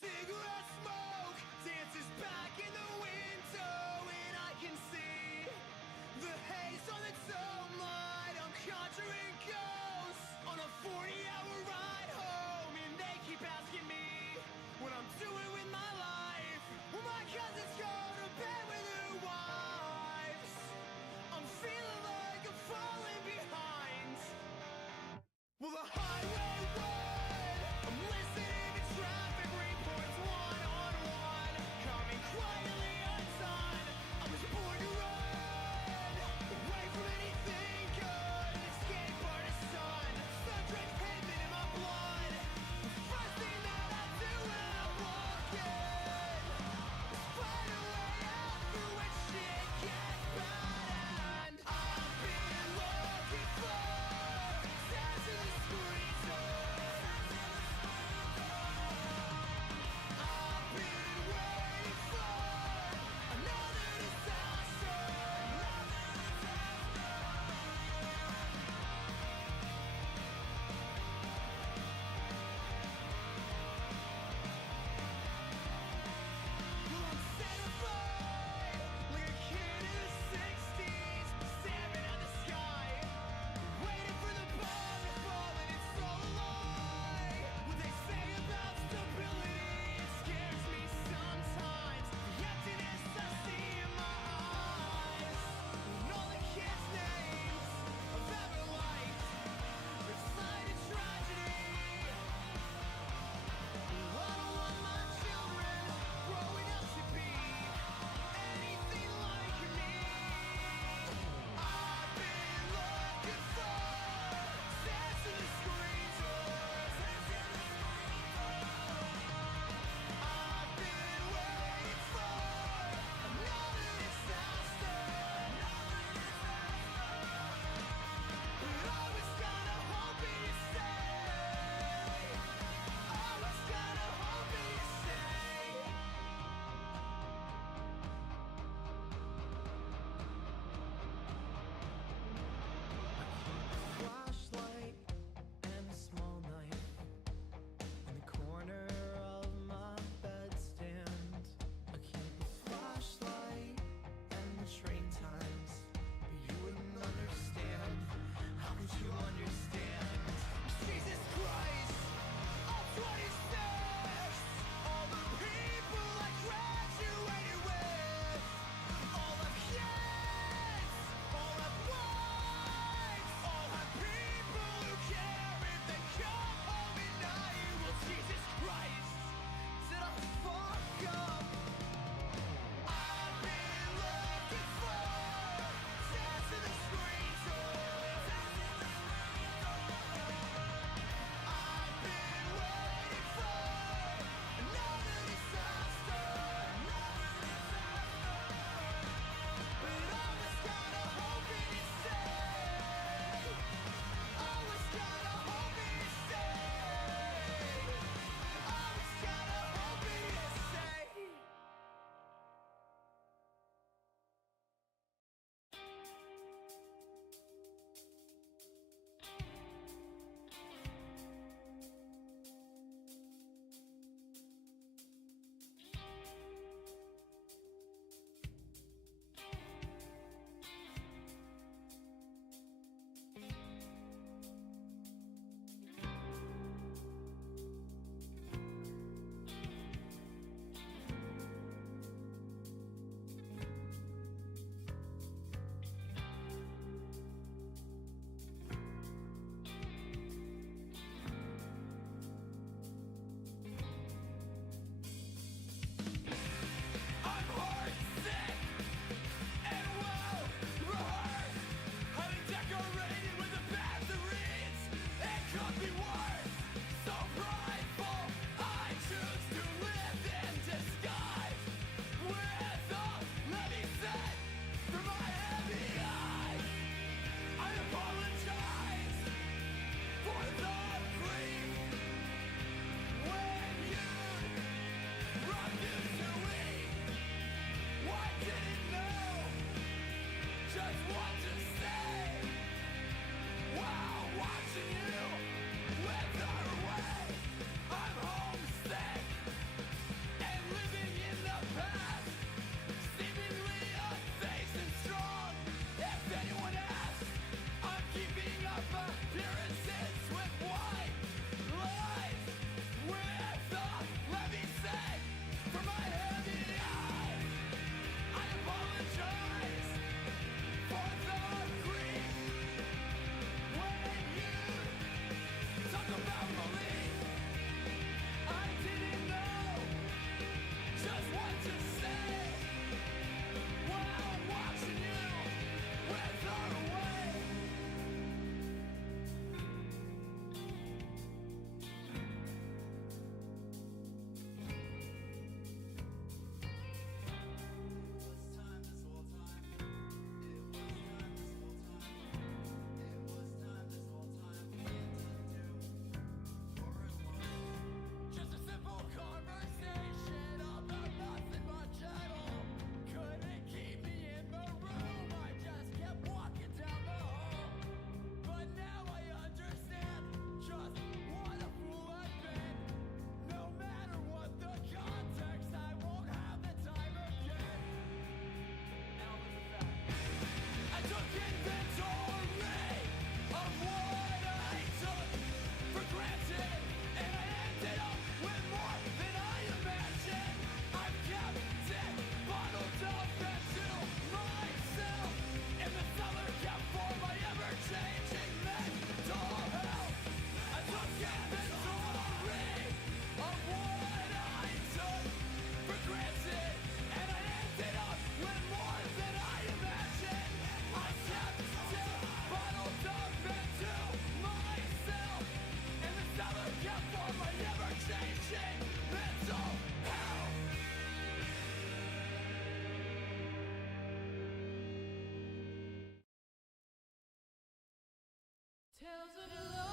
Cigarette smoke dances back in the window, and I can see the haze on the dome light. I'm conjuring ghosts on a 40-hour ride home, and they keep asking me what I'm doing with my life. Well, my cousins go to bed with their wives. I'm feeling like I'm falling behind. Well, the highway would. I'm listening to traffic reports one on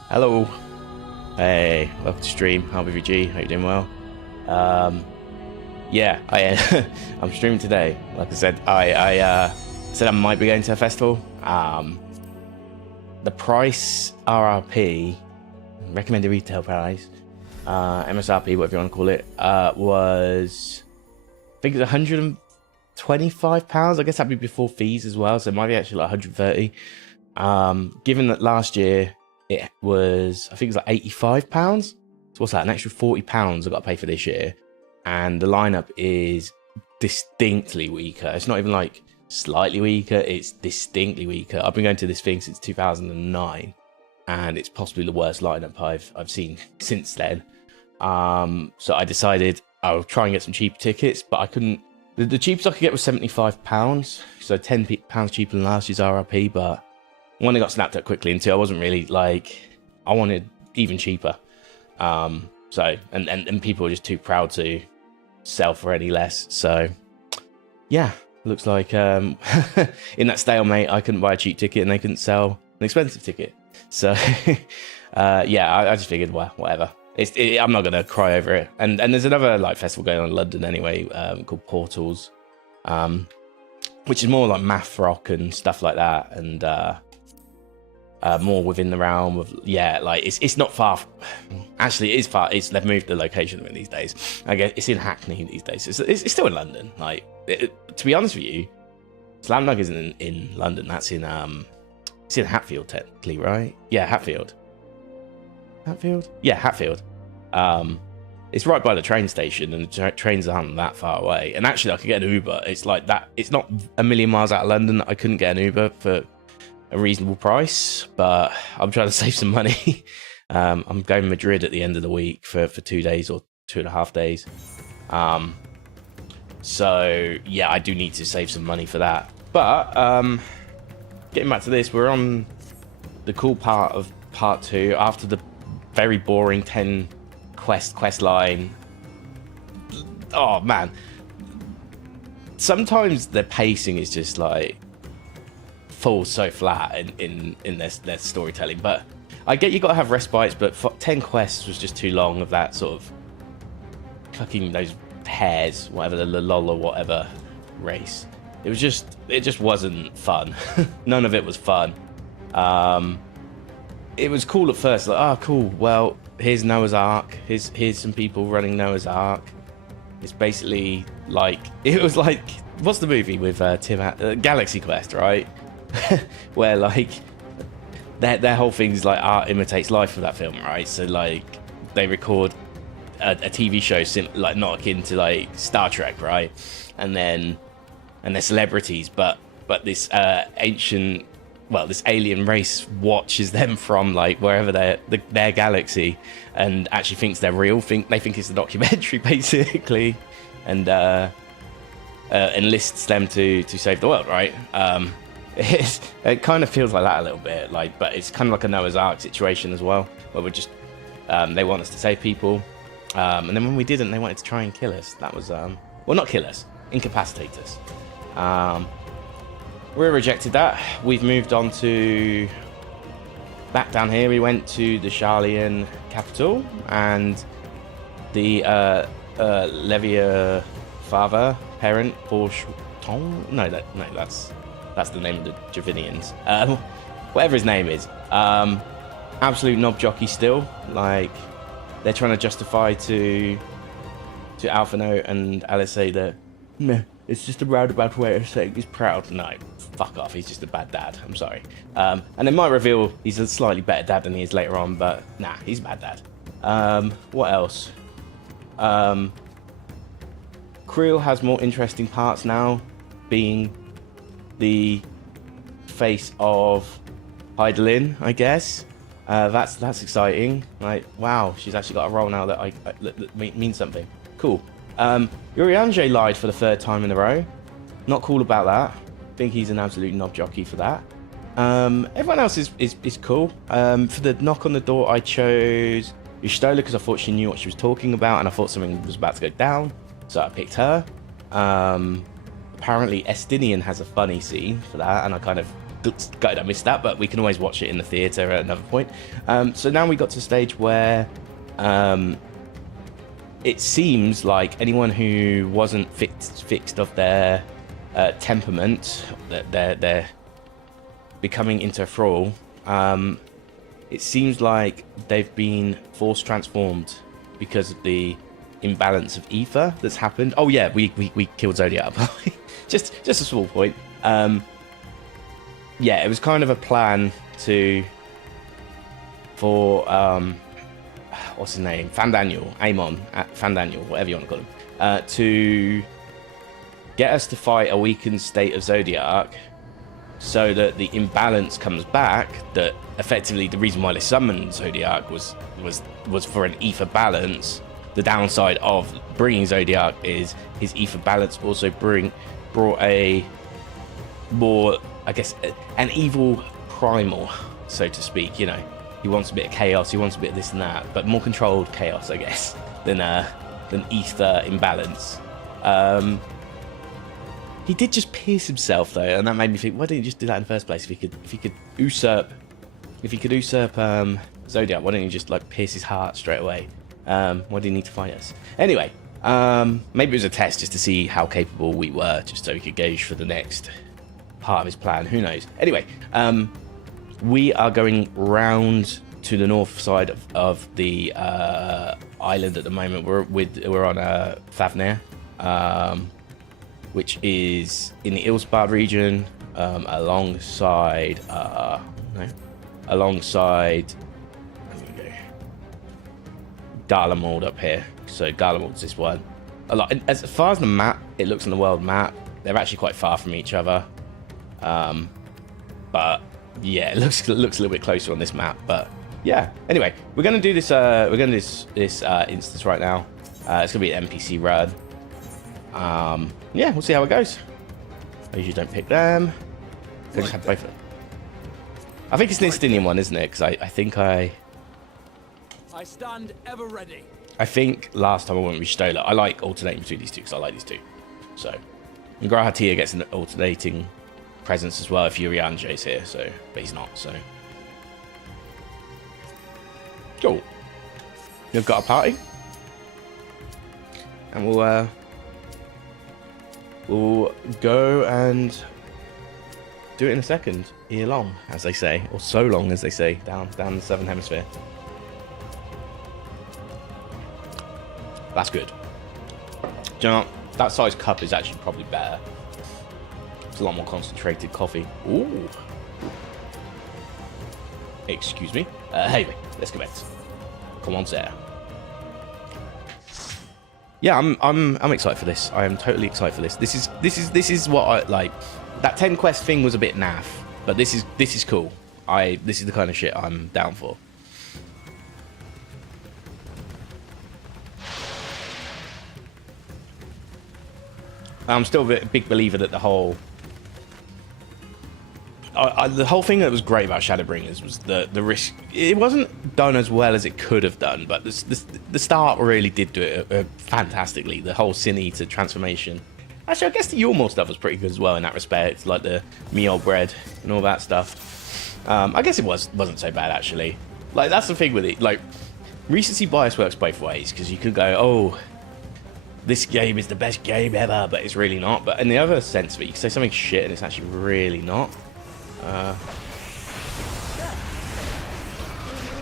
Hello. Hey, welcome to stream. HarbyVG. Hope you're doing well. Yeah, I'm streaming today. Like I said, I said I might be going to a festival. The price, RRP, recommended retail price, MSRP, whatever you want to call it, was, I think it's £125. I guess that'd be before fees as well, so it might be actually like 130. Given that last year it was, I think it was like £85. So what's that? An extra £40 I got to pay for this year, and the lineup is distinctly weaker. It's not even like slightly weaker; it's distinctly weaker. I've been going to this thing since 2009, and it's possibly the worst lineup I've seen since then. So I decided I'll try and get some cheap tickets, but I couldn't. The cheapest I could get was £75, so £10 cheaper than last year's RRP, but one, it got snapped up quickly, and two, I wasn't really like, I wanted even cheaper. So and people were just too proud to sell for any less. So yeah, looks like in that stalemate, I couldn't buy a cheap ticket and they couldn't sell an expensive ticket. So yeah, I just figured, well, whatever. I'm not gonna cry over it. And there's another like festival going on in London anyway, called Portals, which is more like math rock and stuff like that, and more within the realm of, yeah, like it's not far. Actually, it is far. They've moved the location of it these days. I guess it's in Hackney these days. It's still in London. Like to be honest with you, Slam Dunk isn't in London. That's in it's in Hatfield technically, right? Yeah, Hatfield. Yeah, Hatfield. It's right by the train station, and the trains aren't that far away. And actually, I could get an Uber. It's like that. It's not a million miles out of London. I couldn't get an Uber for a reasonable price, but I'm trying to save some money. I'm going to Madrid at the end of the week for 2 days or 2.5 days. So yeah, I do need to save some money for that. But getting back to this, we're on the cool part of part 2 after the very boring 10 quest line. Oh man, sometimes the pacing is just like falls so flat in their storytelling. But I get you got to have respites, but 10 quests was just too long of that sort of fucking those hares, whatever, the lol or whatever race. It just wasn't fun. None of it was fun. It was cool at first, like, oh cool, well, here's Noah's Ark, here's some people running Noah's Ark. It's basically like, it was like, what's the movie with Galaxy Quest, right? Where like their whole thing is like art imitates life for that film, right? So like they record a TV show like not akin to like Star Trek, right? And they're celebrities, but this this alien race watches them from like wherever their galaxy, and actually thinks they're real. They think it's a documentary basically, and enlists them to save the world, right? It kind of feels like that a little bit, like, but it's kind of like a Noah's Ark situation as well, where we're just they want us to save people, and then when we didn't, they wanted to try and kill us. That was well, not kill us, incapacitate us. We rejected that. We've moved on to back down here. We went to the Charlian capital and the Levia father parent Porcheton. No, that's the name of the Javinians. Whatever his name is. Absolute knob jockey still. Like, they're trying to justify to Alphino and Alisei that no, it's just a roundabout way of saying he's proud. No, fuck off. He's just a bad dad. I'm sorry. And they might reveal he's a slightly better dad than he is later on, but nah, he's a bad dad. What else? Creel has more interesting parts now, being the face of Heidelin, I guess. That's exciting. Like, wow, she's actually got a role now that that means something. Cool. Urianger lied for the 3rd time in a row. Not cool about that. Think he's an absolute knob jockey for that. Everyone else is cool. For the knock on the door, I chose Ustola because I thought she knew what she was talking about, and I thought something was about to go down, so I picked her. Apparently Estinian has a funny scene for that, and I kind of gutted I missed that, but we can always watch it in the theater at another point. So now we got to a stage where it seems like anyone who wasn't fixed of their temperament, that they're becoming into a thrall, it seems like they've been force transformed because of the imbalance of ether that's happened. Oh yeah, we killed Zodiac. just a small point. Yeah, it was kind of a plan for what's his name, Amon, whatever you want to call him, to get us to fight a weakened state of Zodiac, so that the imbalance comes back. That effectively the reason why they summoned Zodiac was for an ether balance. The downside of bringing Zodiac is his ether balance also brought a more, I guess, an evil primal, so to speak. You know, he wants a bit of chaos, he wants a bit of this and that, but more controlled chaos, I guess, than ether imbalance. He did just pierce himself though, and that made me think, why didn't he just do that in the first place? If he could usurp Zodiac, why didn't he just like pierce his heart straight away? Why did he need to fight us? Anyway, maybe it was a test just to see how capable we were, just so we could gauge for the next part of his plan. Who knows? Anyway, we are going round to the north side of the island at the moment. We're on Favnir, which is in the Ilsbad region, alongside. Garlemald up here. So Garlemald's this one. As far as the map, it looks on the world map, they're actually quite far from each other. But yeah, it looks a little bit closer on this map. But yeah. Anyway, we're gonna do this. This instance right now. It's gonna be an NPC run. Yeah, we'll see how it goes. I usually don't pick them. I just have both of them. I think it's an Istinian one, isn't it? Because I think I stand ever ready. I think last time I went with Stola. I like alternating between these two because I like these two. So, and Grahatia gets an alternating presence as well if Urianje's here. So, but he's not. So, cool. We've got a party, and we'll go and do it in a second. Ere long, as they say, or so long as they say, down the Southern Hemisphere. That's good. Do you know what? That size cup is actually probably better. It's a lot more concentrated coffee. Ooh. Excuse me. Anyway, let's commence. Come on, sir. Yeah, I'm excited for this. I am totally excited for this. This is what I like. That 10 quest thing was a bit naff, but this is cool. This is the kind of shit I'm down for. I'm still a big believer that the whole thing that was great about Shadowbringers was the risk. It wasn't done as well as it could have done, but the start really did do it fantastically. The whole Sin Eater transformation. Actually, I guess the Yulmore stuff was pretty good as well in that respect, like the meal bread and all that stuff. I guess it wasn't so bad actually. Like that's the thing with it. Like recency bias works both ways because you could go, oh, this game is the best game ever, but it's really not. But in the other sense of it, you can say something shit and it's actually really not.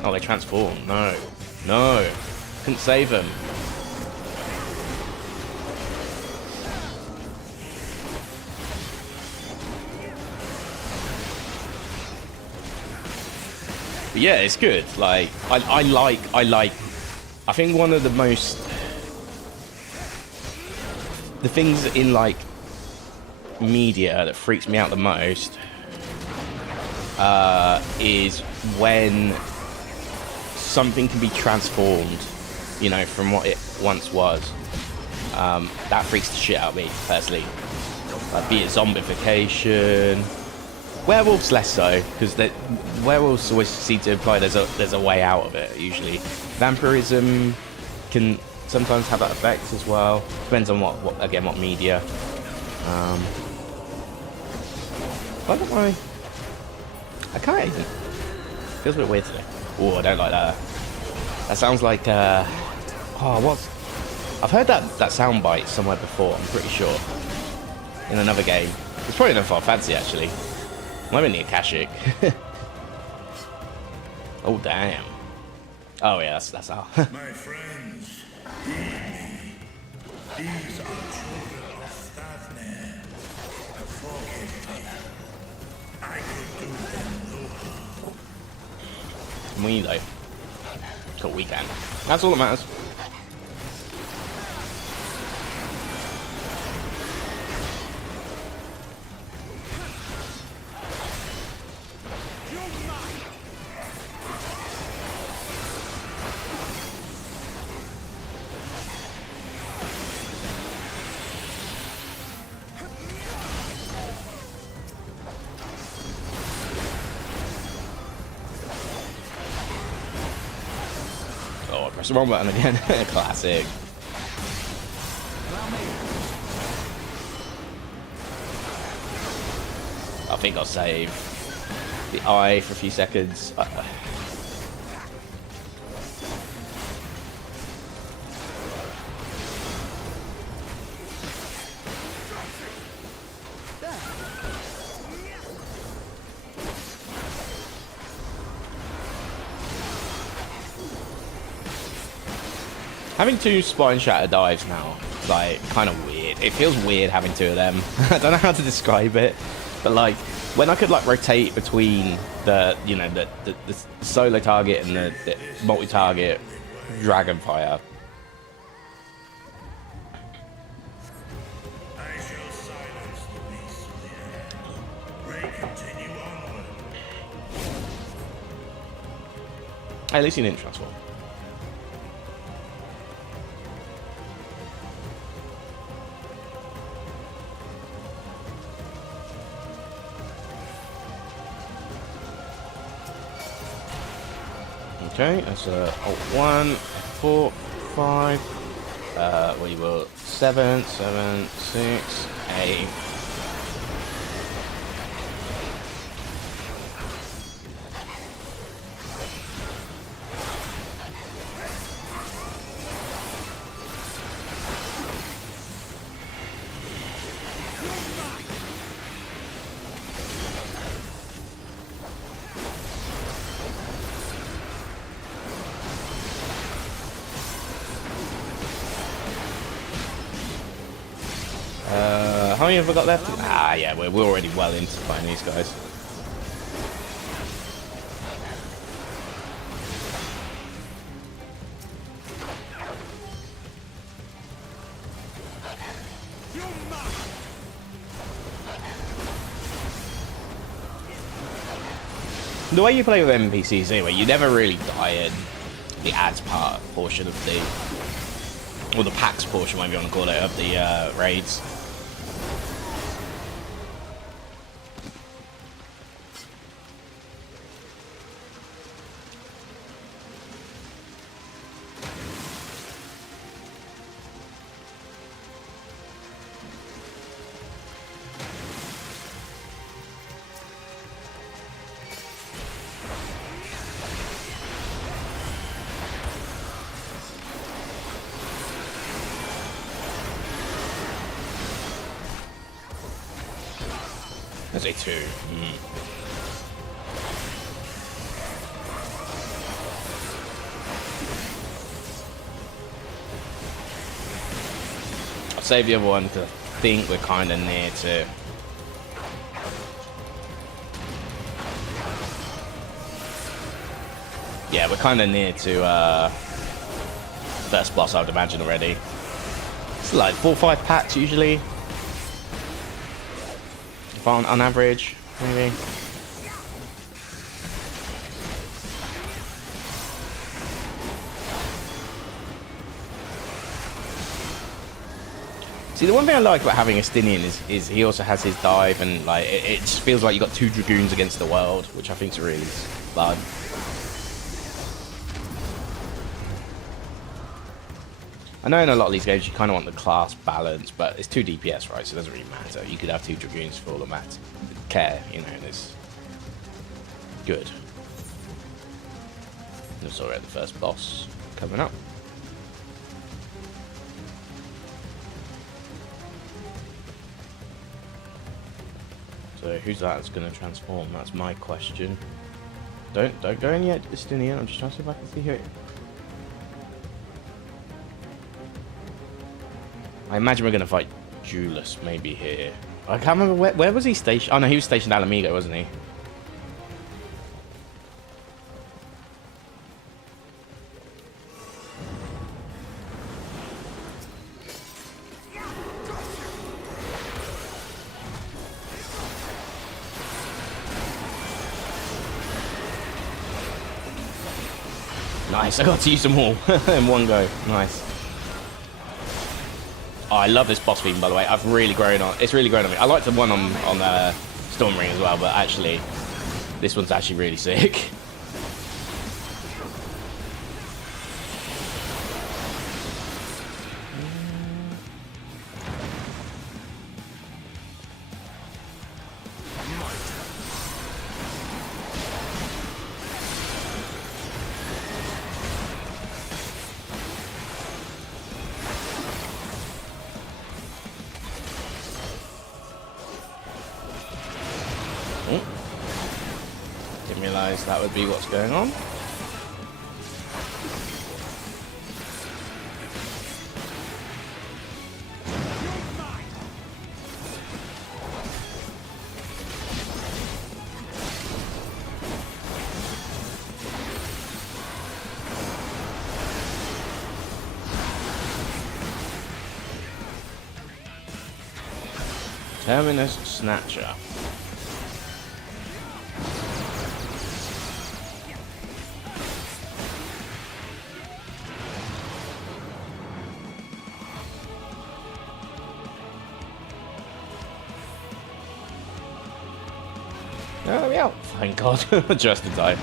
Oh, they transform. No. Couldn't save them. But yeah, it's good. Like, I think one of the most... The things in, like, media that freaks me out the most is when something can be transformed, you know, from what it once was. That freaks the shit out of me, personally. Like, be it zombification. Werewolves less so, because werewolves always seem to imply there's a way out of it, usually. Vampirism can sometimes have that effect as well. Depends on what media. Why don't I... I can't even. Feels a bit weird today. Oh, I don't like that. That sounds like oh, what's? I've heard that sound bite somewhere before. I'm pretty sure. In another game. It's probably not Final Fantasy actually. Might be near Kashyyyk. Oh damn. Oh yeah, that's how. My friends, heed me. These are children of Stathnir. Forgive me. I could do them no harm. We though. So we can. That's all that matters. Press the wrong button again. Classic. I think I'll save the eye for a few seconds. Having two spine shatter dives now is like kind of weird. It feels weird having two of them. I don't know how to describe it, but like when I could like rotate between the the solo target and the multi-target Dragonfire. I shall silence the beasts of the air. Ray, continue onward. At least he didn't transform. Okay, that's alt 1, 4, 5, we will 7, 7, 6, 8. How many have I got left? Ah, yeah, we're already well into fighting these guys. The way you play with NPCs anyway, you never really die in the ads portion of the, or the packs portion, whatever you want to call it, of the raids. That's a 2. I'll save the other one because I think we're kind of near to. Yeah, we're kind of near to first boss, I would imagine already. It's like 4 or 5 packs usually. On average, maybe. See, the one thing I like about having Estinian is he also has his dive, and like it just feels like you got 2 Dragoons against the world, which I think is really fun. I know in a lot of these games you kind of want the class balance, but it's 2 DPS, right? So it doesn't really matter. You could have 2 Dragoons for all the matter. Care, you know. There's Good. That's already the first boss coming up. So who's that that's going to transform? That's my question. Don't go in yet, Justinian. I'm just trying to see if I can see who it. I imagine we're going to fight Julius maybe here. I can't remember where was he stationed. Oh no, he was stationed at Alamigo, wasn't he? Nice, I got to use them all in one go. Nice. Oh, I love this boss theme, by the way. I've really grown on. It's really grown on me. I like the one on Stormring as well, but actually, this one's actually really sick. Didn't realise that would be what's going on. Terminus Snatcher. Oh, yeah. Thank God. Just in time.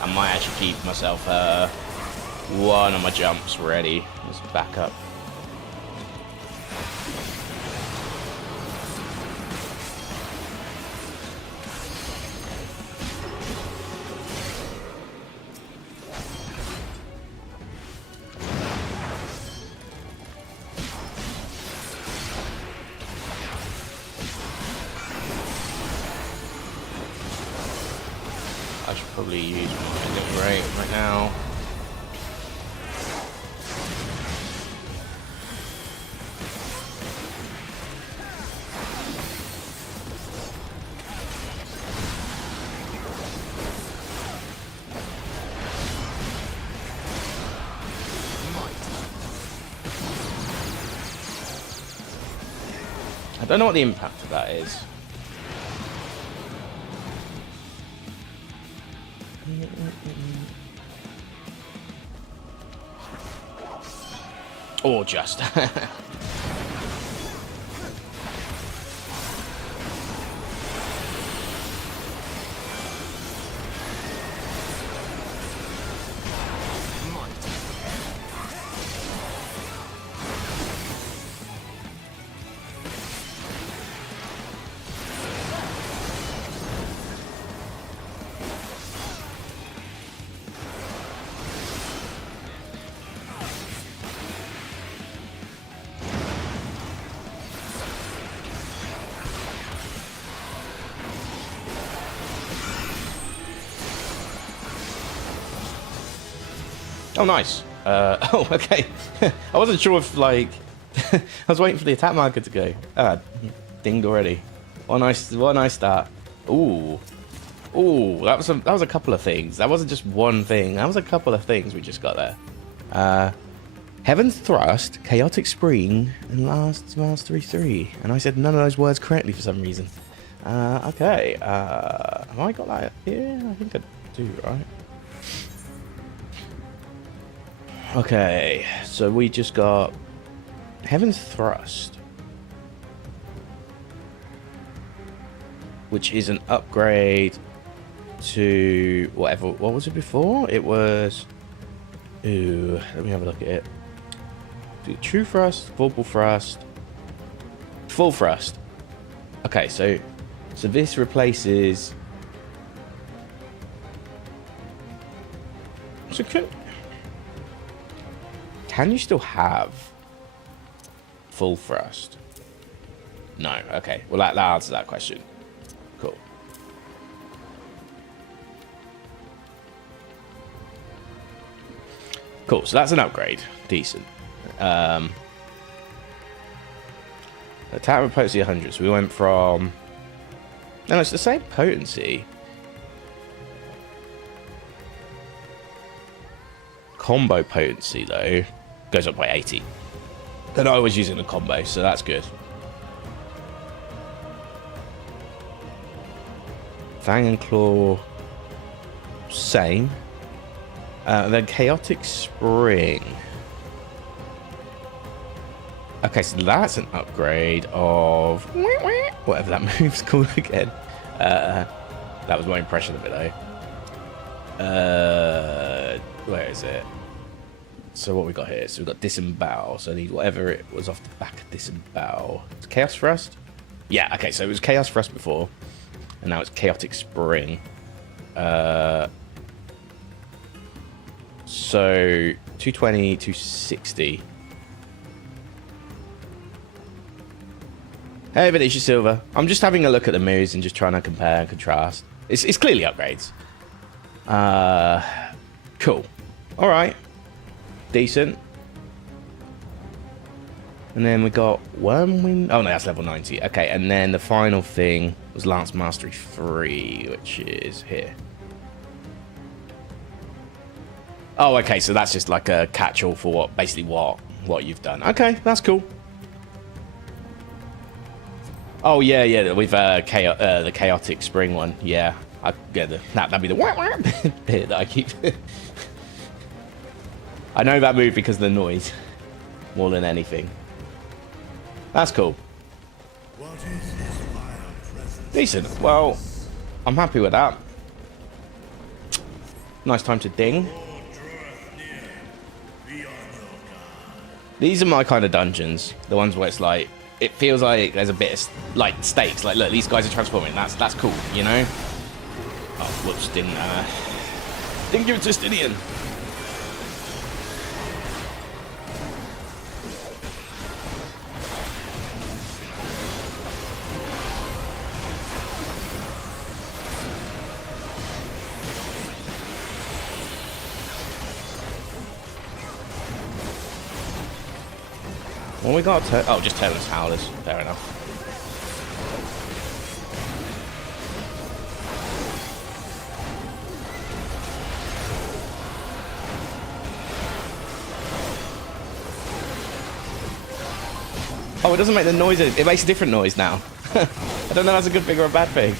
I might actually keep myself one of my jumps ready as backup. I should probably use my little rate right now. I don't know what the impact of that is. Or just. Oh, nice. Oh, okay. I wasn't sure if, like... I was waiting for the attack marker to go. Ah, dinged already. What a nice start. Ooh. Ooh, that was a couple of things. That wasn't just one thing. That was a couple of things we just got there. Heaven's Thrust, Chaotic Spring, and Last Mastery 3. And I said none of those words correctly for some reason. Okay. Have I got that here? I think I do, right? Okay, so we just got Heaven's Thrust, which is an upgrade to whatever. What was it before? It was Ooh, let me have a look at it. True thrust, vorpal thrust, full thrust. Okay, so this replaces. So can you still have full thrust? No. Okay. Well, that answers that question. Cool. Cool. So that's an upgrade. Decent. Attack with potency 100. So we went from. No, it's the same potency. Combo potency though goes up by 80. And I was using a combo, so that's good. Fang and Claw, same. Then Chaotic Spring. Okay, so that's an upgrade of whatever that move's called again. That was my impression of it though. Where is it? So what we got here? So we've got Disembowel. So I need whatever it was off the back of Disembowel. It's Chaos Thrust? Yeah, okay, so it was Chaos Thrust before. And now it's Chaotic Spring. So 220, 260. Hey, Venetia Silver. I'm just having a look at the moves and just trying to compare and contrast. It's clearly upgrades. Cool. All right. Decent. And then we got Wormwind. Oh, no, that's level 90. Okay, and then the final thing was Lance Mastery 3, which is here. Oh, okay, so that's just like a catch-all for basically what you've done. Okay, that's cool. Oh, yeah, with the Chaotic Spring one. Yeah, that'd be the bit that I keep... I know that move because of the noise more than anything. That's cool. Decent. Well, I'm happy with that. Nice time to ding. These are my kind of dungeons. The ones where it's like, it feels like there's a bit of like stakes. Like, look, these guys are transforming. That's cool, you know? Oh, whoops, didn't give it to Stidian. Well, we got just Terrorless Howlers. Fair enough. Oh, it doesn't make the noise. It makes a different noise now. I don't know if that's a good thing or a bad thing.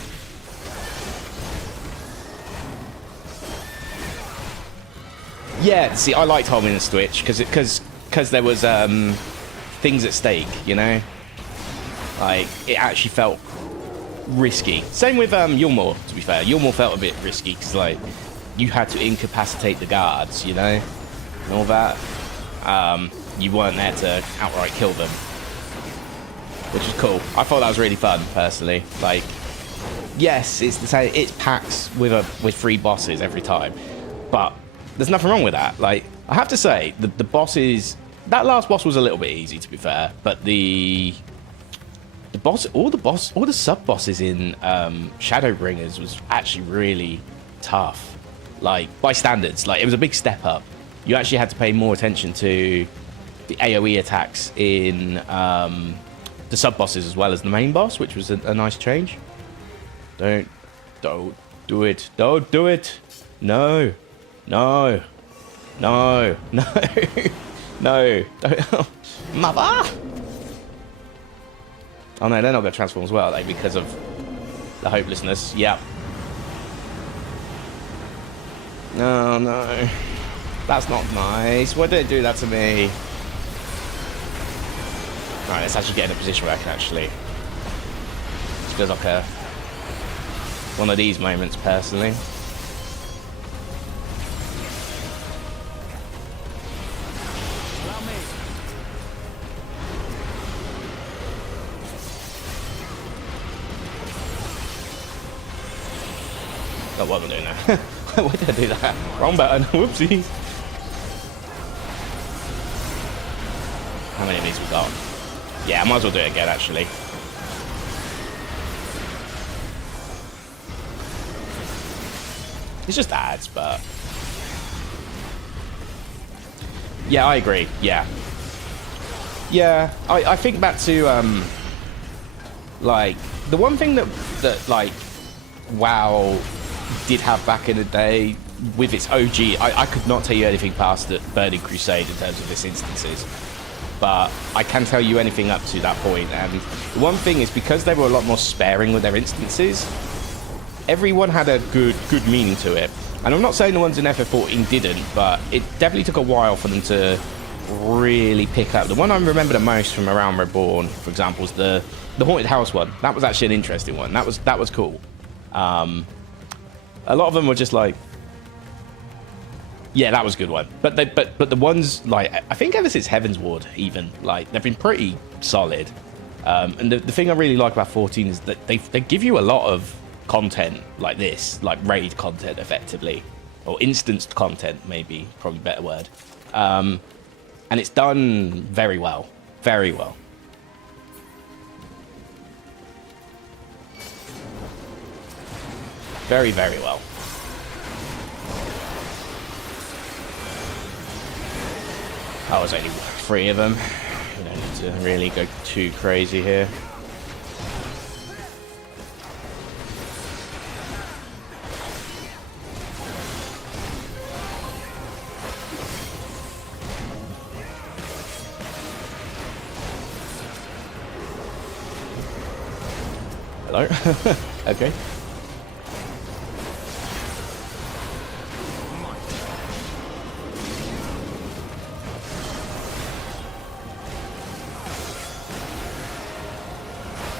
Yeah, see, I liked holding the switch because there was things at stake, you know? Like, it actually felt risky. Same with Yulmore, to be fair. Yulmore felt a bit risky, because, like, you had to incapacitate the guards, you know? And all that. You weren't there to outright kill them. Which is cool. I thought that was really fun, personally. Like, yes, it's the same. It's packs with 3 bosses every time. But there's nothing wrong with that. Like, I have to say, the bosses... That last boss was a little bit easy, to be fair, but all the sub bosses in Shadowbringers was actually really tough. Like, by standards, like, it was a big step up. You actually had to pay more attention to the AoE attacks in the sub bosses as well as the main boss, which was a nice change. Don't do it. Don't do it. No. No. No. No. No, don't. Mother! Oh no, they're not going to transform as well, are they? Because of the hopelessness. Yep. No, no. That's not nice. Why did it do that to me? Alright, let's actually get in a position where I can actually... This feels like one of these moments, personally. Oh, what am I doing now? Why did I do that? Wrong button. Whoopsie. How many of these we got? Yeah, I might as well do it again, actually. It's just ads, but... Yeah, I agree. Yeah. Yeah, I think back to, like, the one thing that like, WoW did have back in the day with its OG, I could not tell you anything past the Burning Crusade in terms of its instances. But I can tell you anything up to that point. And the one thing is, because they were a lot more sparing with their instances, everyone had a good meaning to it. And I'm not saying the ones in FF14 didn't, but it definitely took a while for them to really pick up. The one I remember the most from around Reborn, for example, was the Haunted House one. That was actually an interesting one. That was cool. A lot of them were just like, yeah, that was a good one. But the ones, like, I think ever since Heaven's Ward, even, like, they've been pretty solid. And the thing I really like about 14 is that they give you a lot of content like this, like raid content, effectively, or instanced content, maybe, probably a better word. And it's done very well, very well. Very, very well. That was only 3 of them. We don't need to really go too crazy here. Hello? Okay.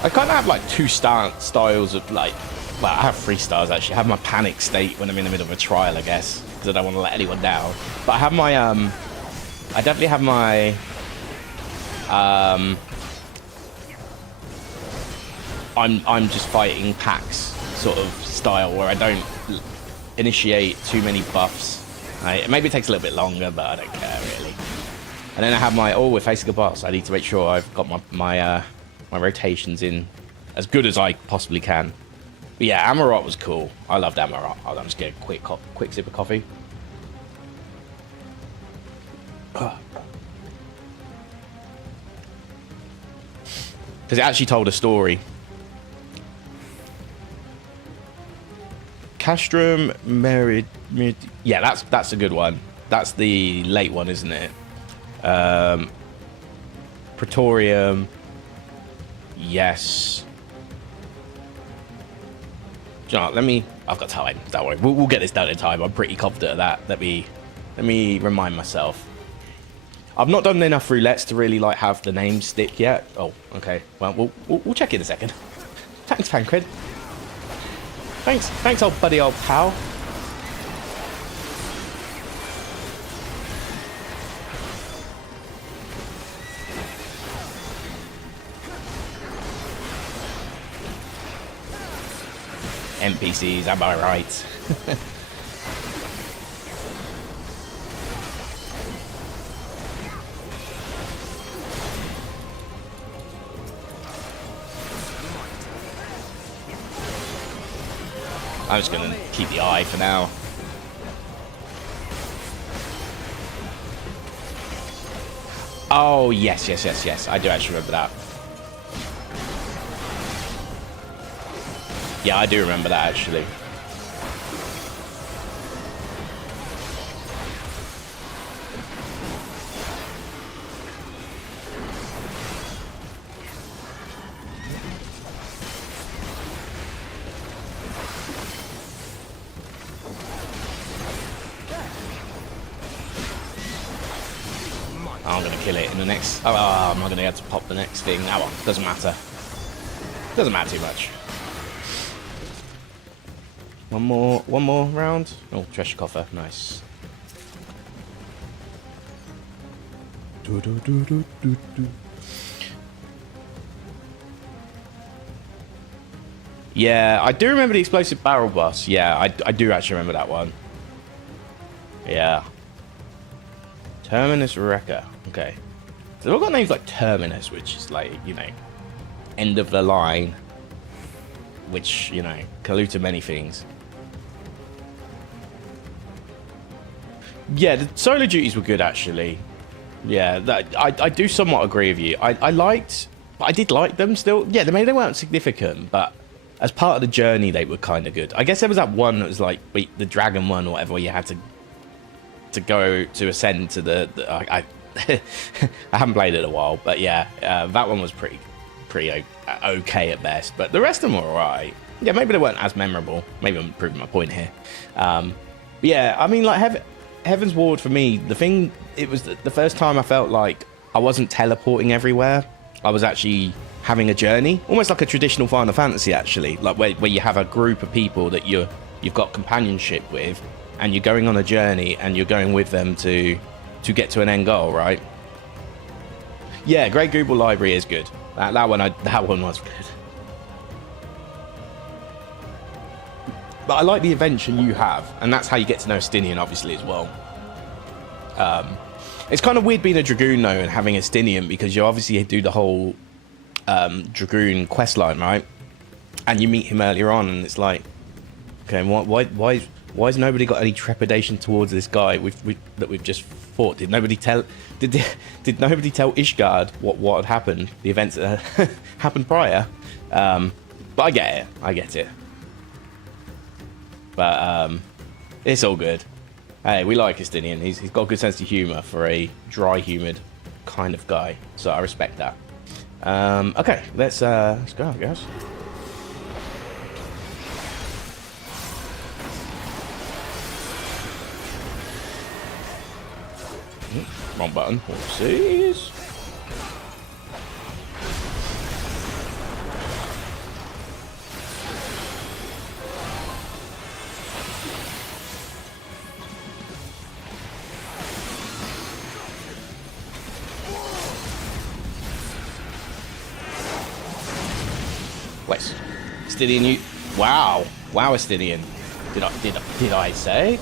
I kind of have like 2 styles of, like, well, I have 3 styles actually. I have my panic state when I'm in the middle of a trial, I guess, because I don't want to let anyone down. But I have my, I definitely have my, I'm just fighting packs sort of style, where I don't initiate too many buffs. Maybe it takes a little bit longer, but I don't care really. And then I have my, oh, we're facing a boss. I need to make sure I've got my rotations in as good as I possibly can. But yeah, Amarot was cool. I loved Amarot. I'll just get a quick sip of coffee. Because it actually told a story. Castrum Merid. Yeah, that's a good one. That's the late one, isn't it? Praetorium. Yes. You know, I've got time. Don't worry. We'll get this done in time. I'm pretty confident of that. Let me remind myself. I've not done enough roulettes to really like have the name stick yet. Oh, okay. Well, we'll check in a second. Thanks, Pancred. Thanks, old buddy, old pal. NPCs, am I right? I'm just gonna keep the eye for now. Oh, yes. I do actually remember that. Yeah, I do remember that, actually. I'm going to kill it in the next... Oh, I'm not going to have to pop the next thing. Oh, well, doesn't matter. Doesn't matter too much. One more round. Oh, treasure coffer, nice. Yeah, I do remember the explosive barrel boss. Yeah, I do actually remember that one. Yeah. Terminus Wrecker. Okay. So they've all got names like Terminus, which is like, you know, end of the line. Which, you know, can allude to many things. Yeah, the solo duties were good, actually. Yeah, I do somewhat agree with you. I did like them still. Yeah, they weren't significant, but as part of the journey, they were kind of good. I guess there was that one that was like the dragon one or whatever, where you had to go to ascend to I haven't played it in a while, but yeah, that one was pretty okay at best. But the rest of them were alright. Yeah, maybe they weren't as memorable. Maybe I'm proving my point here. Yeah, I mean, like Heaven's Ward for me, it was the first time I felt like I wasn't teleporting everywhere. I was actually having a journey, almost like a traditional Final Fantasy, actually, like where you have a group of people that you've got companionship with, and you're going on a journey, and you're going with them to get to an end goal, right? Yeah, Great Google Library is good. That one was good. But I like the adventure you have, and that's how you get to know Estinian, obviously, as well. It's kind of weird being a Dragoon, though, and having Estinian, because you obviously do the whole Dragoon questline, right? And you meet him earlier on, and it's like, okay, why's nobody got any trepidation towards this guy that we've just fought? Did nobody tell Ishgard what had happened, the events that happened prior? But I get it. But it's all good. Hey, we like Estinian. He's got a good sense of humour for a dry, humid kind of guy. So I respect that. Okay, let's go, I guess. Wrong button. Horses. West. Estinian, you. Wow, Estinian. Did I say?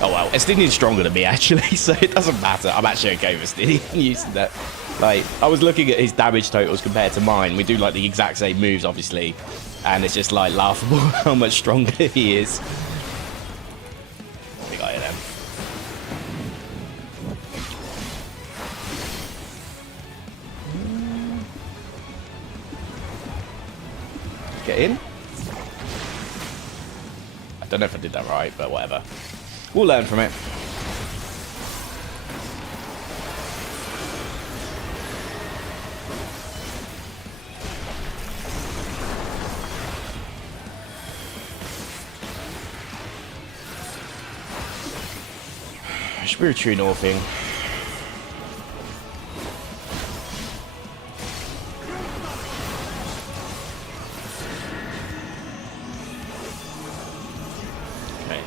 Oh well, Estinian's stronger than me actually, so it doesn't matter. I'm actually okay with Estinian using that. Like, I was looking at his damage totals compared to mine. We do like the exact same moves, obviously, and it's just like laughable how much stronger he is. Big eye then. Get in. I don't know if I did that right, but whatever. We'll learn from it. Spiritual Northing. Okay.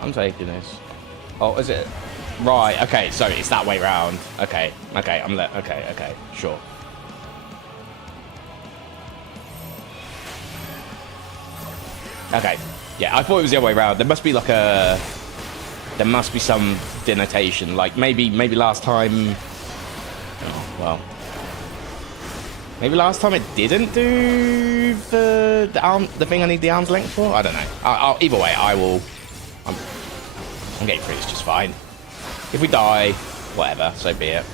I'm taking this. Oh, is it? Right, okay, so it's that way round. Okay, okay, sure. Okay, yeah, I thought it was the other way around. There must be like there must be some denotation, like maybe last time. Oh well, maybe last time it didn't do the thing I need the arm's length for. I don't know. Either way, I'm getting through this just fine. If we die, whatever, so be it.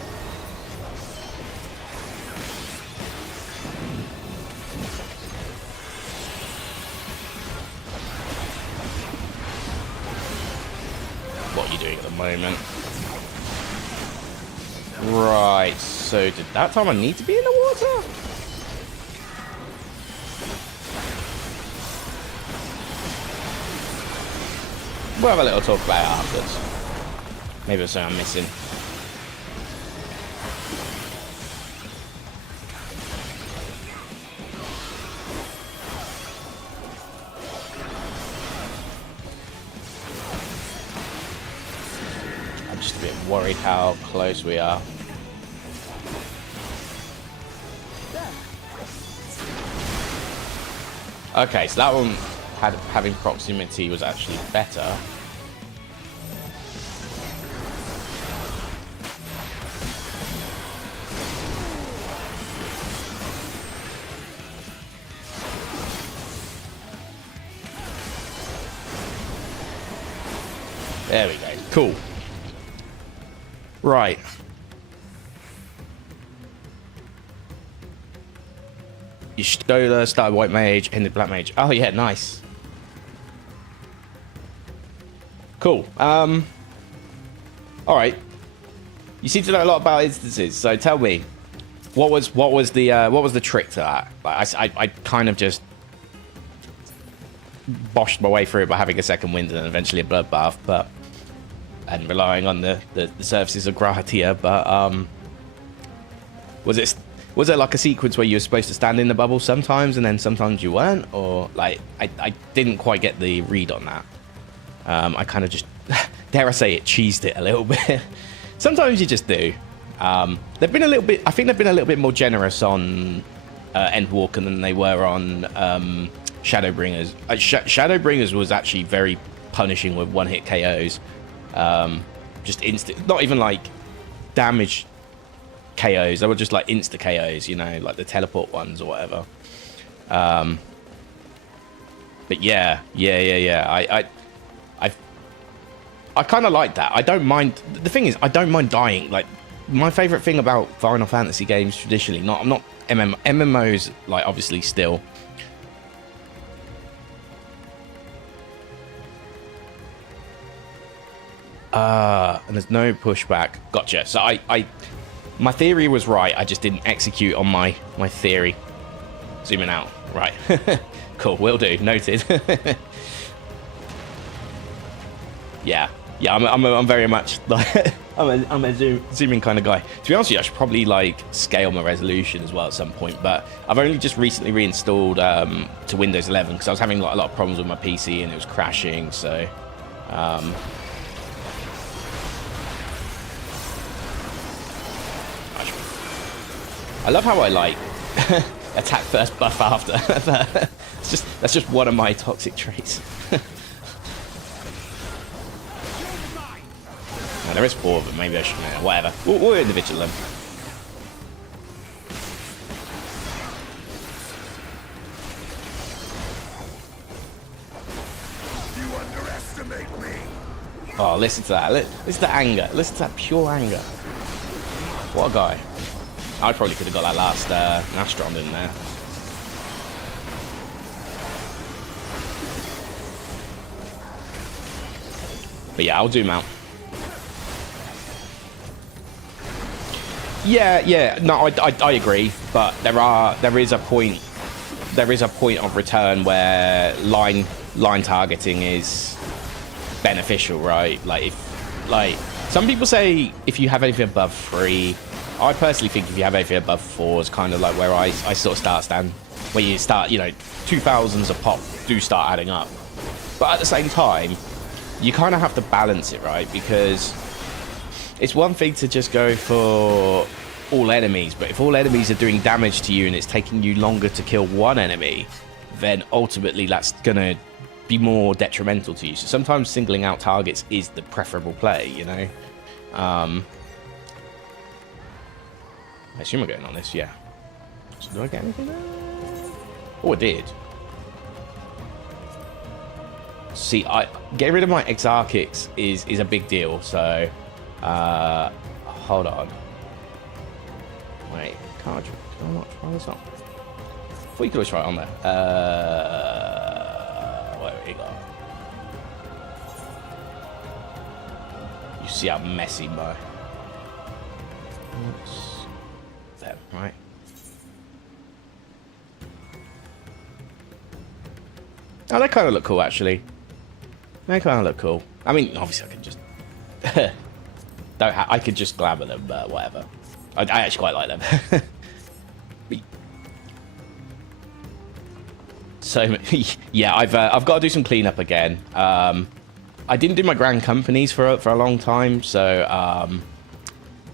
What are you doing at the moment? Right, so did that time I need to be in the water? We'll have a little talk about it afterwards. Maybe there's something I'm missing. worried how close we are. Okay, so that one having proximity was actually better. There we go. Cool. Right. You Stola, started White Mage, ended Black Mage. Oh yeah, nice. Cool. All right. You seem to know a lot about instances, so tell me, what was the trick to that? Like, I kind of just boshed my way through it by having a second wind and eventually a bloodbath, but and relying on the services of Gratia. But was it like a sequence where you were supposed to stand in the bubble sometimes and then sometimes you weren't, or like I didn't quite get the read on that. I kind of just dare I say it, cheesed it a little bit. Sometimes you just do. They've been a little bit. I think they've been a little bit more generous on Endwalker than they were on Shadowbringers. Shadowbringers was actually very punishing with one-hit KOs. Just instant, not even like damage KOs. They were just like insta KOs, you know, like the teleport ones or whatever. But yeah. I kind of like that. I don't mind. The thing is, I don't mind dying. Like, my favorite thing about Final Fantasy games traditionally, I'm not MMOs, like, obviously still. And there's no pushback. Gotcha. So my theory was right. I just didn't execute on my theory. Zooming out. Right. Cool. Will do. Noted. Yeah. I'm very much like I'm a zooming kind of guy. To be honest with you, I should probably like scale my resolution as well at some point. But I've only just recently reinstalled to Windows 11 because I was having like a lot of problems with my PC and it was crashing. So. I love how I like attack first, buff after. That's just one of my toxic traits. No, there is 4 of them. Maybe I should. Whatever. We'll individual them. You underestimate me. Oh, listen to that. Listen to that anger. Listen to that pure anger. What a guy. I probably could have got that last Nastron in there. But yeah, I'll zoom out. Yeah. No, I agree. But there is a point of return where line targeting is beneficial, right? Like some people say if you have anything above 3. I personally think if you have anything above 4 is kind of like where I sort of stand. Where you start, you know, 2000s a pop do start adding up. But at the same time, you kind of have to balance it, right? Because it's one thing to just go for all enemies, but if all enemies are doing damage to you and it's taking you longer to kill one enemy, then ultimately that's going to be more detrimental to you. So sometimes singling out targets is the preferable play, you know? I assume we're getting on this, yeah. So do I get anything there? Oh, I did. See, getting rid of my Exarchics is a big deal, so hold on. Wait, can I not try this on? I thought you could always try it on there. What have we got? You see how messy my... There, right? Oh, they kind of look cool, actually. They kind of look cool. I mean, obviously, I could just... I could just glamour them, but whatever. I actually quite like them. So, yeah, I've got to do some cleanup again. I didn't do my grand companies for a long time, so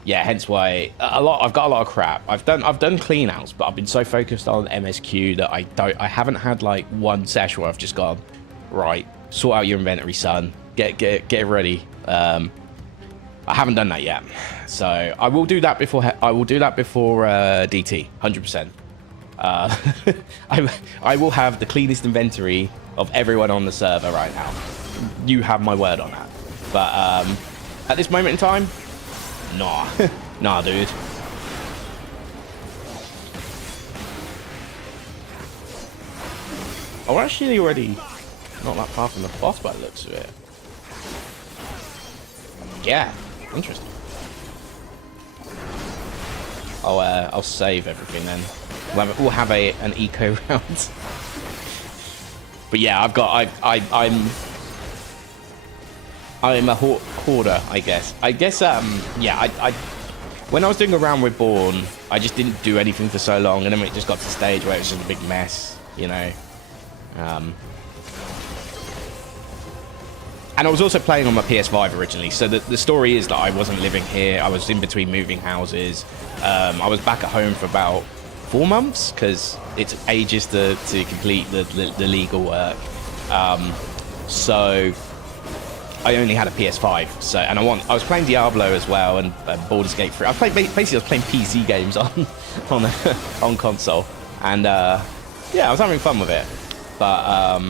yeah, hence why I've got a lot of crap. I've done clean outs, but I've been so focused on MSQ that I haven't had like one session where I've just gone, right, sort out your inventory, son. Get it ready. I haven't done that yet, so I will do that before DT, 100%. I will have the cleanest inventory of everyone on the server right now. You have my word on that. But at this moment in time, nah, nah, dude. Oh, we're actually already not that far from the boss by the looks of it. Yeah, interesting. I'll save everything then. We'll have an eco round. But yeah, I'm a hoarder, I guess. Yeah, when I was doing a round with Born, I just didn't do anything for so long, and then it just got to the stage where it was just a big mess, you know. And I was also playing on my PS5 originally, so the story is that I wasn't living here. I was in between moving houses. I was back at home for about 4 months because it's ages to complete the legal work. So I only had a PS5. So I was playing Diablo as well and Baldur's Gate 3. I was playing PC games on console, and yeah, I was having fun with it. But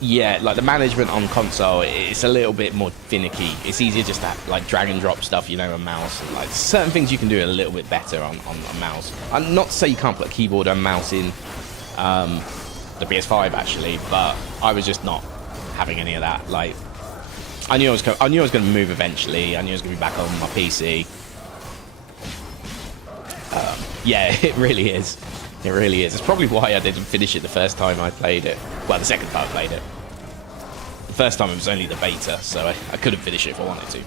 yeah, like the management on console, it's a little bit more finicky. It's easier just to like drag and drop stuff, you know, a mouse. And, like certain things you can do a little bit better on a mouse. I'm not to say you can't put a keyboard and mouse in the PS5 actually, but I was just not having any of that. Like I knew I was going to move eventually. I knew I was going to be back on my PC. Yeah, it really is. It really is. It's probably why I didn't finish it the first time I played it. Well, the second time I played it. The first time it was only the beta, so I couldn't finish it if I wanted to.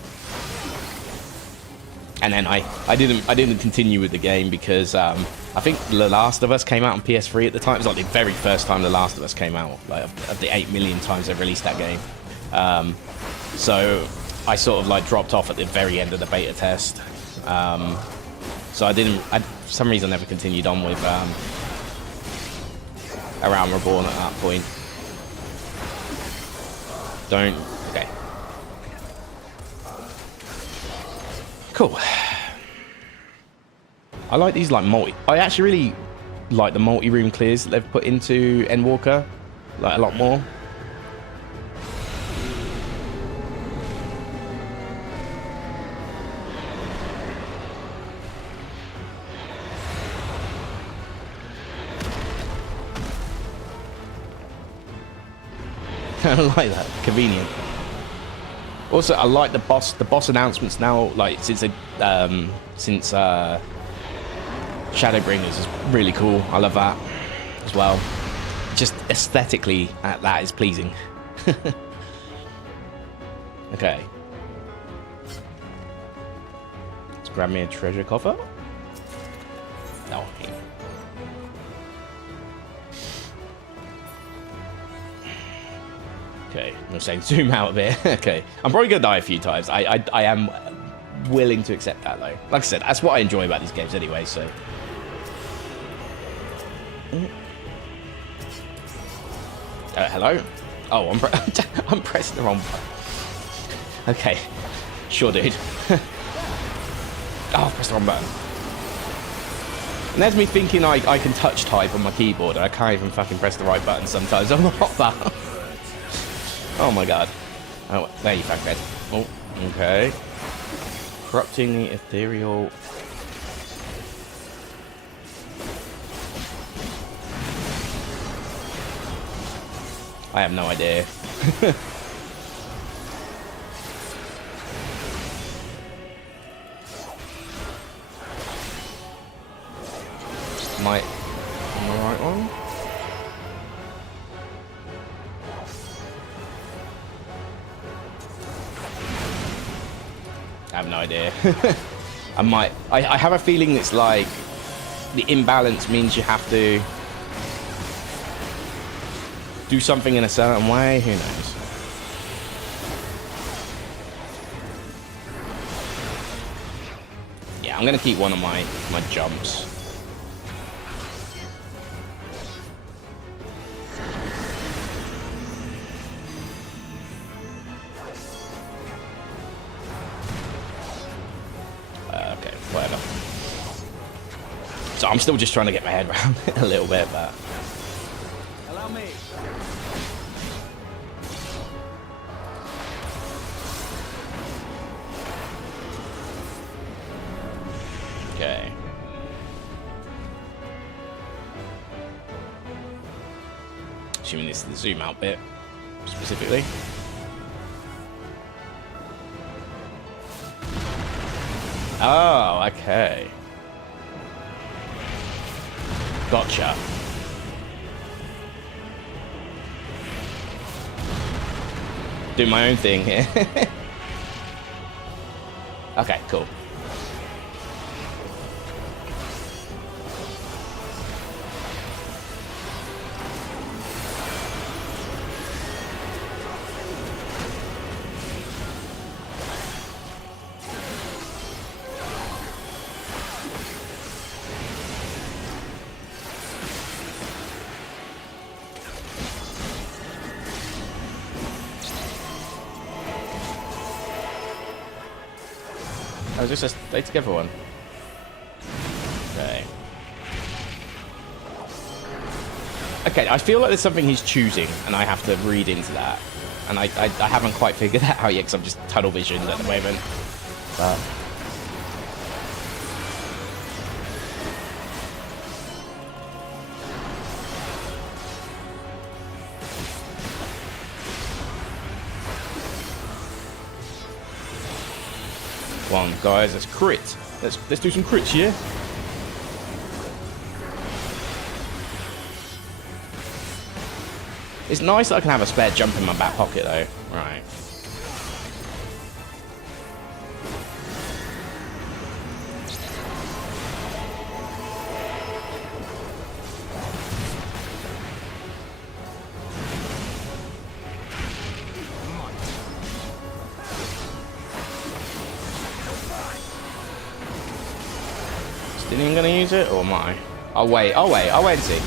And then I didn't continue with the game because I think The Last of Us came out on PS3 at the time. It was like the very first time The Last of Us came out, like of the 8 million times they've released that game. So I sort of like dropped off at the very end of the beta test. So for some reason I never continued on with A Realm Reborn at that point. Okay. Cool. I like these like I actually really like the multi-room clears that they've put into Endwalker, like a lot more. I like that. Convenient. Also, I like the boss announcements now. Like since Shadowbringers is really cool. I love that as well. Just aesthetically, that is pleasing. Okay. Let's grab me a treasure coffer. No. Okay, I'm saying zoom out a bit. Okay, I'm probably gonna die a few times. I am willing to accept that though. Like I said, that's what I enjoy about these games anyway. So, hello. Oh, I'm pressing the wrong button. Okay, sure, dude. Oh, I pressed the wrong button. And there's me thinking I can touch type on my keyboard, and I can't even fucking press the right button sometimes. I'm not that. Oh my god. Oh, there you fuck that. Oh, okay. Corrupting the ethereal. I have no idea. Am I on the right one? I have no idea. I have a feeling it's like the imbalance means you have to do something in a certain way. Who knows? I'm gonna keep one of my jumps. Okay, whatever. So I'm still just trying to get my head around it a little bit, but. Allow me. Okay. Assuming this is the zoom out bit, specifically. Oh, okay. Gotcha. Do my own thing here. Okay, cool. Oh, is this a stay together one? Okay. Okay, I feel like there's something he's choosing, and I have to read into that. And I haven't quite figured that out yet, because I'm just tunnel visioned at the moment. But... Come on, guys, let's crit. Let's do some crits, yeah? It's nice that I can have a spare jump in my back pocket, though. Right. Still even gonna use it, or am I? I'll wait and see.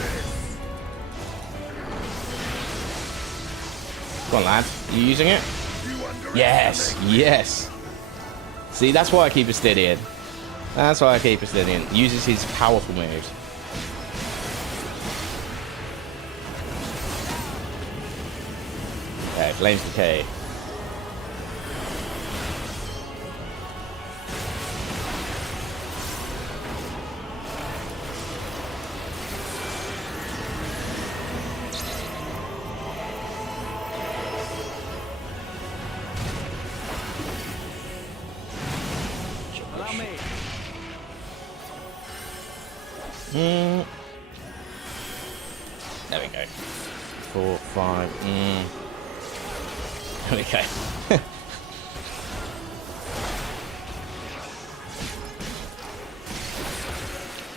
Come on, lad. Are you using it? Yes, yes. See, that's why I keep Astidian. That's why I keep Astidian. Uses his powerful moves. Okay, Flames Decay. There we go. 4, 5. There we go.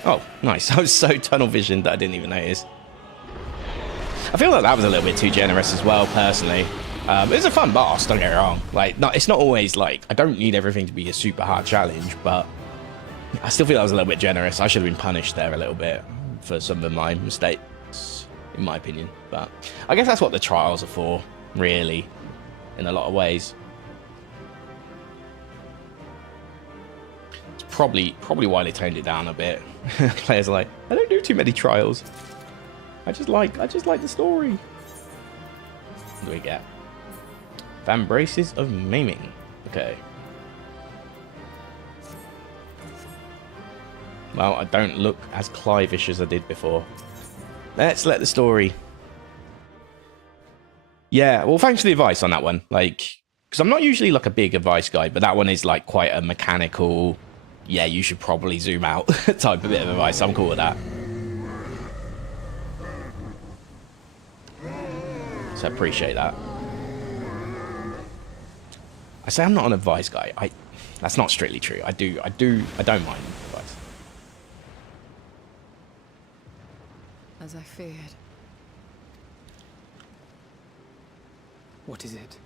Oh, nice. I was so tunnel visioned that I didn't even notice. I feel like that was a little bit too generous as well, personally. It was a fun boss, don't get me wrong. Like, it's not always like, I don't need everything to be a super hard challenge, but I still feel that was a little bit generous. I should have been punished there a little bit for some of my mistakes, in my opinion. But I guess that's what the trials are for, really, in a lot of ways. It's probably why they toned it down a bit. Players are like, I don't do too many trials. I just like the story. What do we get? Fan braces of maiming. Okay. Well, I don't look as Clive-ish as I did before. Let's let the story. Yeah, well, thanks for the advice on that one. Like, because I'm not usually like a big advice guy, but that one is like quite a mechanical, yeah, you should probably zoom out type of bit of advice. I'm cool with that. So I appreciate that. I say I'm not an advice guy. That's not strictly true. I don't mind advice. As I feared. What is it?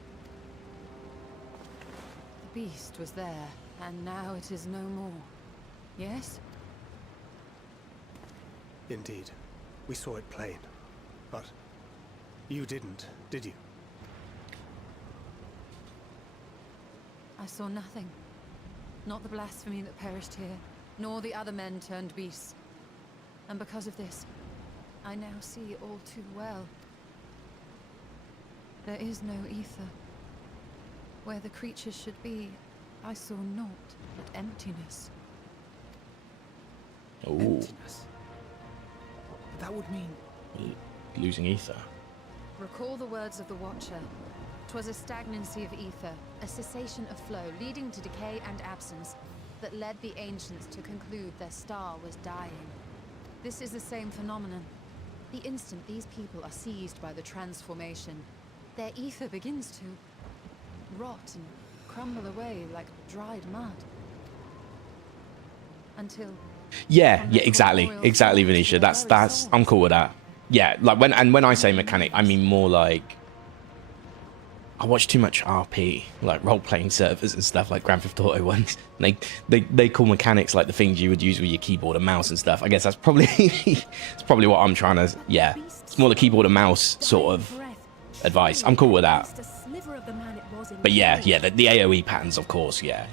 The beast was there, and now it is no more. Yes? Indeed. We saw it plain. But you didn't, did you? I saw nothing. Not the blasphemy that perished here, nor the other men turned beasts. And because of this, I now see all too well. There is no ether. Where the creatures should be, I saw naught but emptiness. Ooh, Emptiness. That would mean... losing ether. Recall the words of the Watcher. 'Twas a stagnancy of ether, a cessation of flow, leading to decay and absence, that led the ancients to conclude their star was dying. This is the same phenomenon. The instant these people are seized by the transformation, their ether begins to rot and crumble away like dried mud. Until... Yeah, exactly, Venetia. That's I'm cool with that. Yeah, like when I say mechanic, I mean more like I watch too much RP, like role-playing servers and stuff, like Grand Theft Auto ones. They call mechanics like the things you would use with your keyboard and mouse and stuff. I guess that's probably it's probably what I'm trying to. Yeah, it's more the keyboard and mouse sort of advice. I'm cool with that. But yeah, the AOE patterns, of course. Yeah.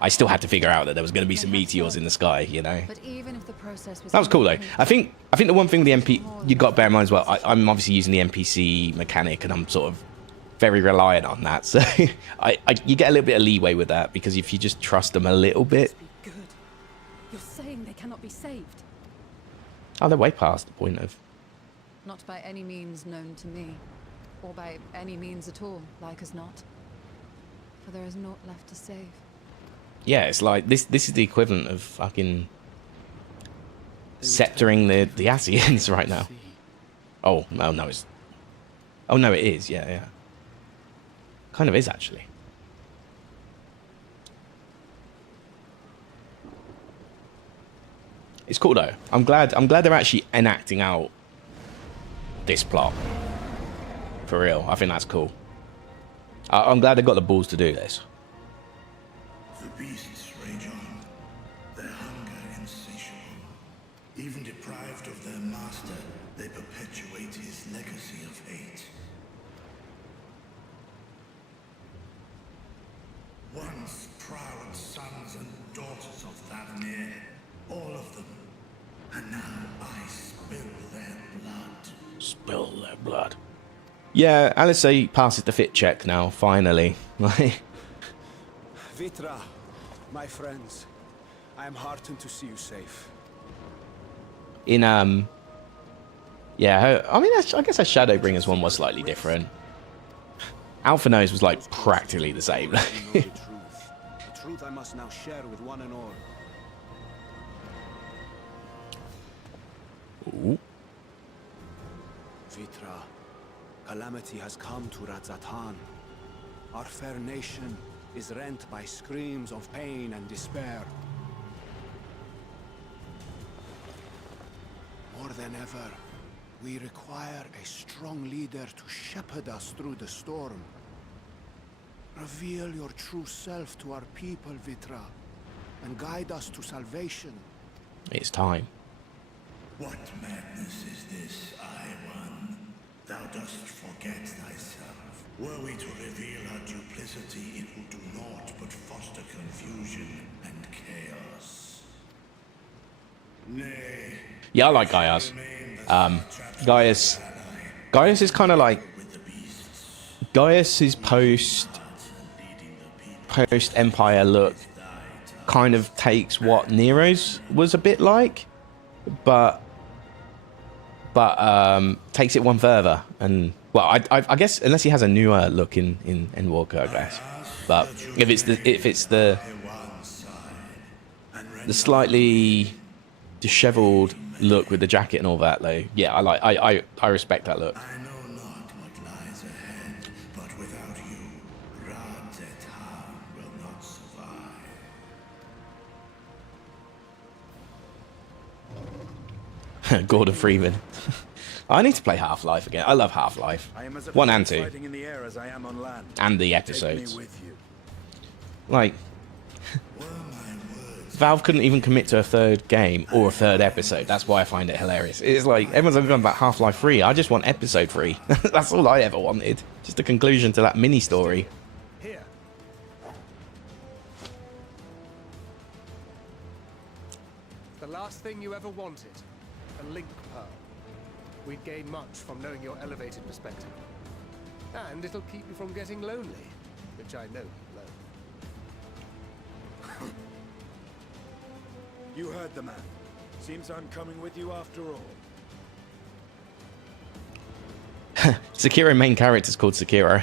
I still had to figure out that there was going to be some meteors in the sky, you know. But even if the process was that was cool though. I think the one thing with the MP you got to bear in mind as well. I'm obviously using the NPC mechanic, and I'm sort of very reliant on that. So you get a little bit of leeway with that, because if you just trust them a little bit. Good. You're saying they cannot be saved. Oh, they're way past the point of. Not by any means known to me, or by any means at all, like as not. For there is naught left to save. Yeah, it's like this is the equivalent of fucking sceptering the Asians right now. Oh no, it's. Oh no, it is. Yeah. Kind of is actually. It's cool though. I'm glad they're actually enacting out this plot. For real, I think that's cool. I'm glad they got the balls to do this. The beasts rage on, their hunger insatiable. Even deprived of their master, they perpetuate his legacy of hate. Once proud sons and daughters of Thavnir, all of them, and now I spill their blood. Spill their blood. Yeah, Alice passes the fit check now, finally. Vitra, my friends, I am heartened to see you safe. Yeah, I mean, I guess her Shadowbringers one was slightly different. Alpha Nose was like practically the same. The truth I must now share with one and all. Ooh. Vitra, calamity has come to Radzatan. Our fair nation is rent by screams of pain and despair. More than ever, we require a strong leader to shepherd us through the storm. Reveal your true self to our people, Vitra, and guide us to salvation. It's time. What madness is this, One? Thou dost forget thyself. Were we to reveal our duplicity, it will do naught but foster confusion and chaos. Nay. Yeah, I like Gaius. Gaius is kind of like Gaius's post Empire look kind of takes what Nero's was a bit like, but takes it one further. And well, I guess unless he has a newer look in Endwalker, I guess. But if it's the slightly disheveled look with the jacket and all that, though, yeah, I respect that look. I know not what lies ahead, but without you, Radzatan will not survive. Gordon Freeman. I need to play Half-Life again. I love Half-Life. 1 and 2. In the air as I am on land. And the Take me episodes. with you. Like, Valve couldn't even commit to a third game or a third episode. That's why I find it hilarious. It's like everyone's only going about Half-Life 3. I just want episode 3. That's all I ever wanted. Just a conclusion to that mini story. Here. The last thing you ever wanted, a link pearl. We'd gain much from knowing your elevated perspective. And it'll keep you from getting lonely, which I know you love. You heard the man. Seems I'm coming with you after all. Sekiro main character is called Sekiro.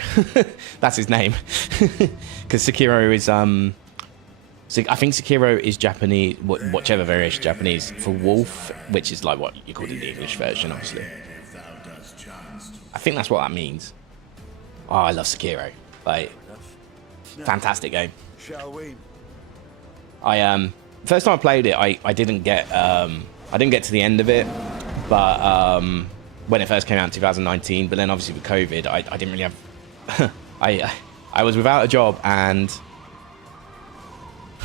That's his name. Because Sekiro is I think Sekiro is Japanese, whichever variation Japanese for wolf, which is like what you call in the English version, obviously. I think that's what that means. Oh, I love Sekiro. Like, fantastic game. Shall we? First time I played it, I didn't get to the end of it, but when it first came out in 2019. But then obviously with COVID, I didn't really have. I was without a job and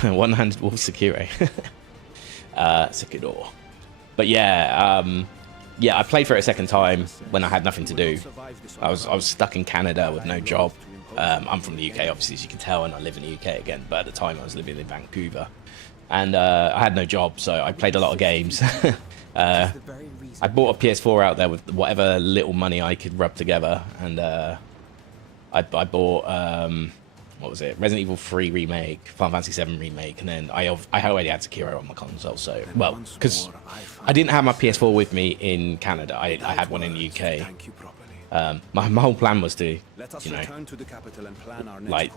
one-handed wolf Sekiro. Sekiro. But yeah, I played for it a second time when I had nothing to do. I was stuck in Canada with no job. I'm from the UK, obviously, as you can tell, and I live in the UK again. But at the time, I was living in Vancouver, and I had no job, so I played a lot of games. I bought a PS4 out there with whatever little money I could rub together, and I bought what was it? Resident Evil 3 remake, Final Fantasy 7 remake, and then I already had Sekiro on my console. So well, because I didn't have my PS4 with me in Canada, I had one in the UK. My whole plan was to, you know, like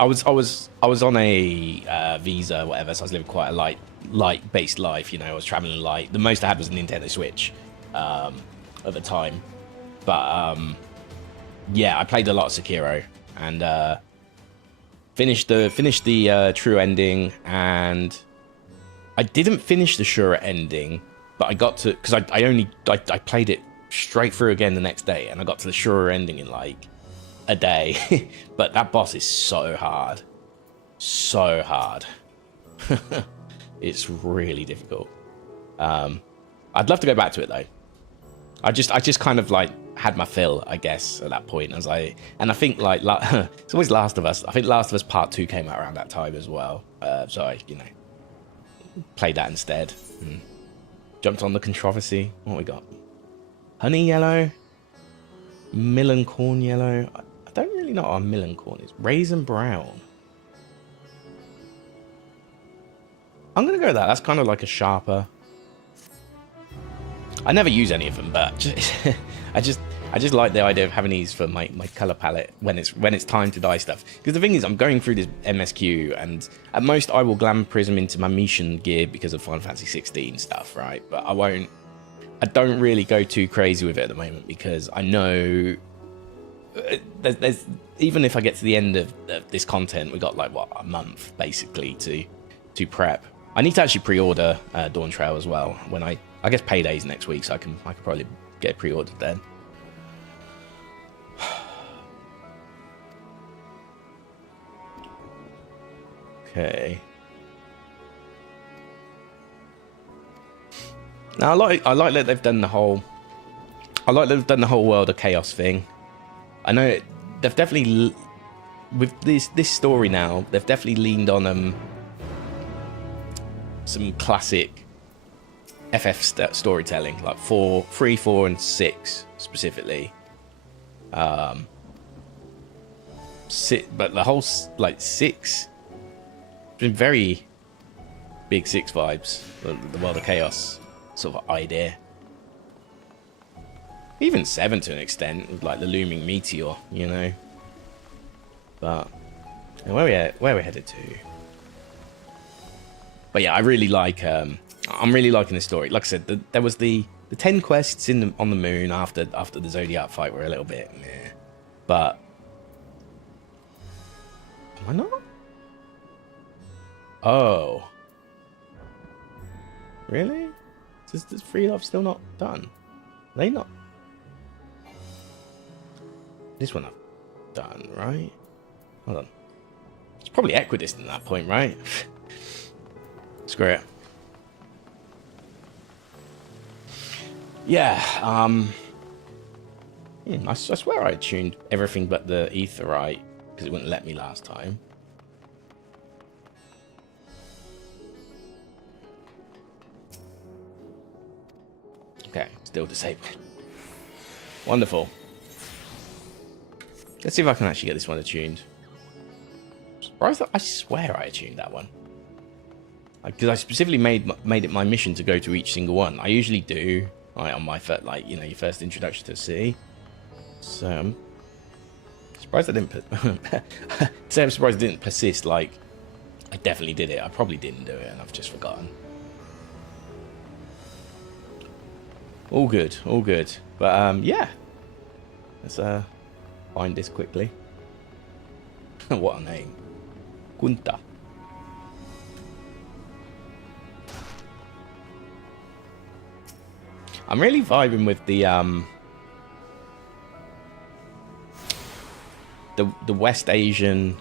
I was on a visa, whatever, so I was living quite a light based life. You know, I was traveling light. The most I had was a Nintendo Switch at the time, but yeah, I played a lot of Sekiro and finished the true ending, and I didn't finish the sure ending, but I got to, because I played it straight through again the next day, and I got to the sure ending in like a day. But that boss is so hard, it's really difficult. I'd love to go back to it though. I just kind of like had my fill, I guess, at that point. And I think like it's always Last of Us. I think Last of Us Part 2 came out around that time as well. So I, you know, played that instead. Jumped on the controversy. What we got? Honey yellow, Millen corn yellow. I don't really know what a Millen corn is. Raisin brown. I'm gonna go with that. That's kind of like a sharper. I never use any of them, but I just like the idea of having these for my color palette when it's time to dye stuff. Because the thing is, I'm going through this MSQ, and at most I will glam prism into my Mishan gear because of Final Fantasy 16 stuff, right? But I don't really go too crazy with it at the moment, because I know there's even if I get to the end of this content, we got like what, a month basically to prep. I need to actually pre-order Dawn Trail as well. When I guess payday's next week, so I could probably get it pre-ordered then. Okay. Now I like that they've done the whole. I like that they've done the whole World of Chaos thing. I know they've definitely with this story now. They've definitely leaned on some classic FF storytelling, like 3, 4, and 6 specifically. But the whole like 6. It's been very big 6 vibes. The World of Chaos sort of idea. Even 7 to an extent, with like the looming meteor, you know. But where we headed to? But yeah, I really like. I'm really liking this story. Like I said, there was the 10 quests on the moon after the Zodiac fight were a little bit meh. But am I not? Oh, really? Is Free Love still not done? Are they not? This one I've done, right? Hold on. It's probably equidistant at that point, right? Screw it. Yeah, I swear I tuned everything but the Aetheryte, because it wouldn't let me last time. Okay, still disabled. Wonderful. Let's see if I can actually get this one attuned. Surprised that I swear I attuned that one. Because I specifically made it my mission to go to each single one. I usually do, right, on my first, like, you know, your first introduction to the city. So I'm surprised I didn't say I'm surprised I didn't persist. Like, I definitely did it. I probably didn't do it, and I've just forgotten. All good, all good. But yeah, let's find this quickly. What a name, Gunta. I'm really vibing with the West Asian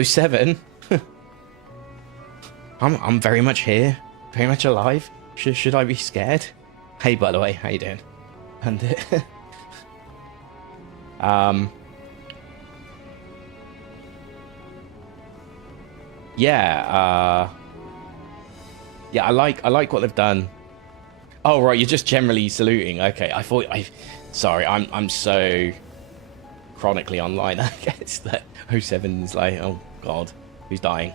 07. I'm very much here, very much alive. Should I be scared? Hey, by the way, how you doing? And yeah, yeah, I like what they've done. Oh right, you're just generally saluting. Okay, sorry, I'm so chronically online, I guess, that 07 is like, oh god, who's dying?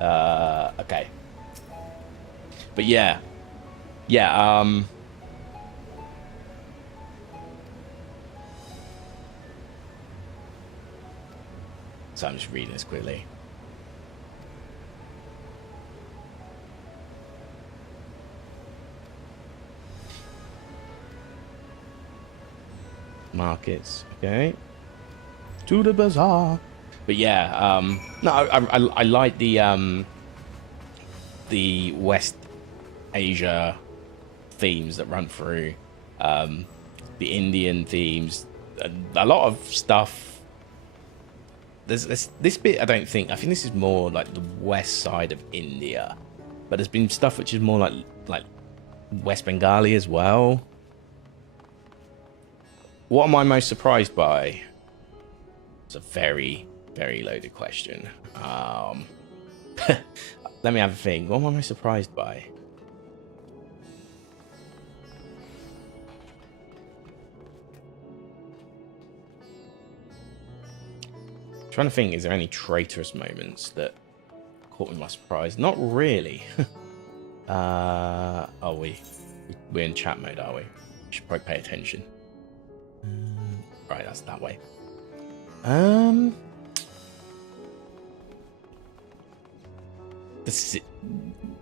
Okay. But yeah. So I'm just reading this quickly. Markets, okay. To the bazaar. But yeah, no, I like the West Asia themes that run through, the Indian themes, a lot of stuff. There's this bit I think this is more like the west side of India, but there's been stuff which is more like West Bengali as well. What am I most surprised by? It's a very, very loaded question. Let me have a think. What am I most surprised by? I'm trying to think, is there any traitorous moments that caught me by surprise? Not really. Are we? We're in chat mode, are we? We should probably pay attention. Right, that's that way.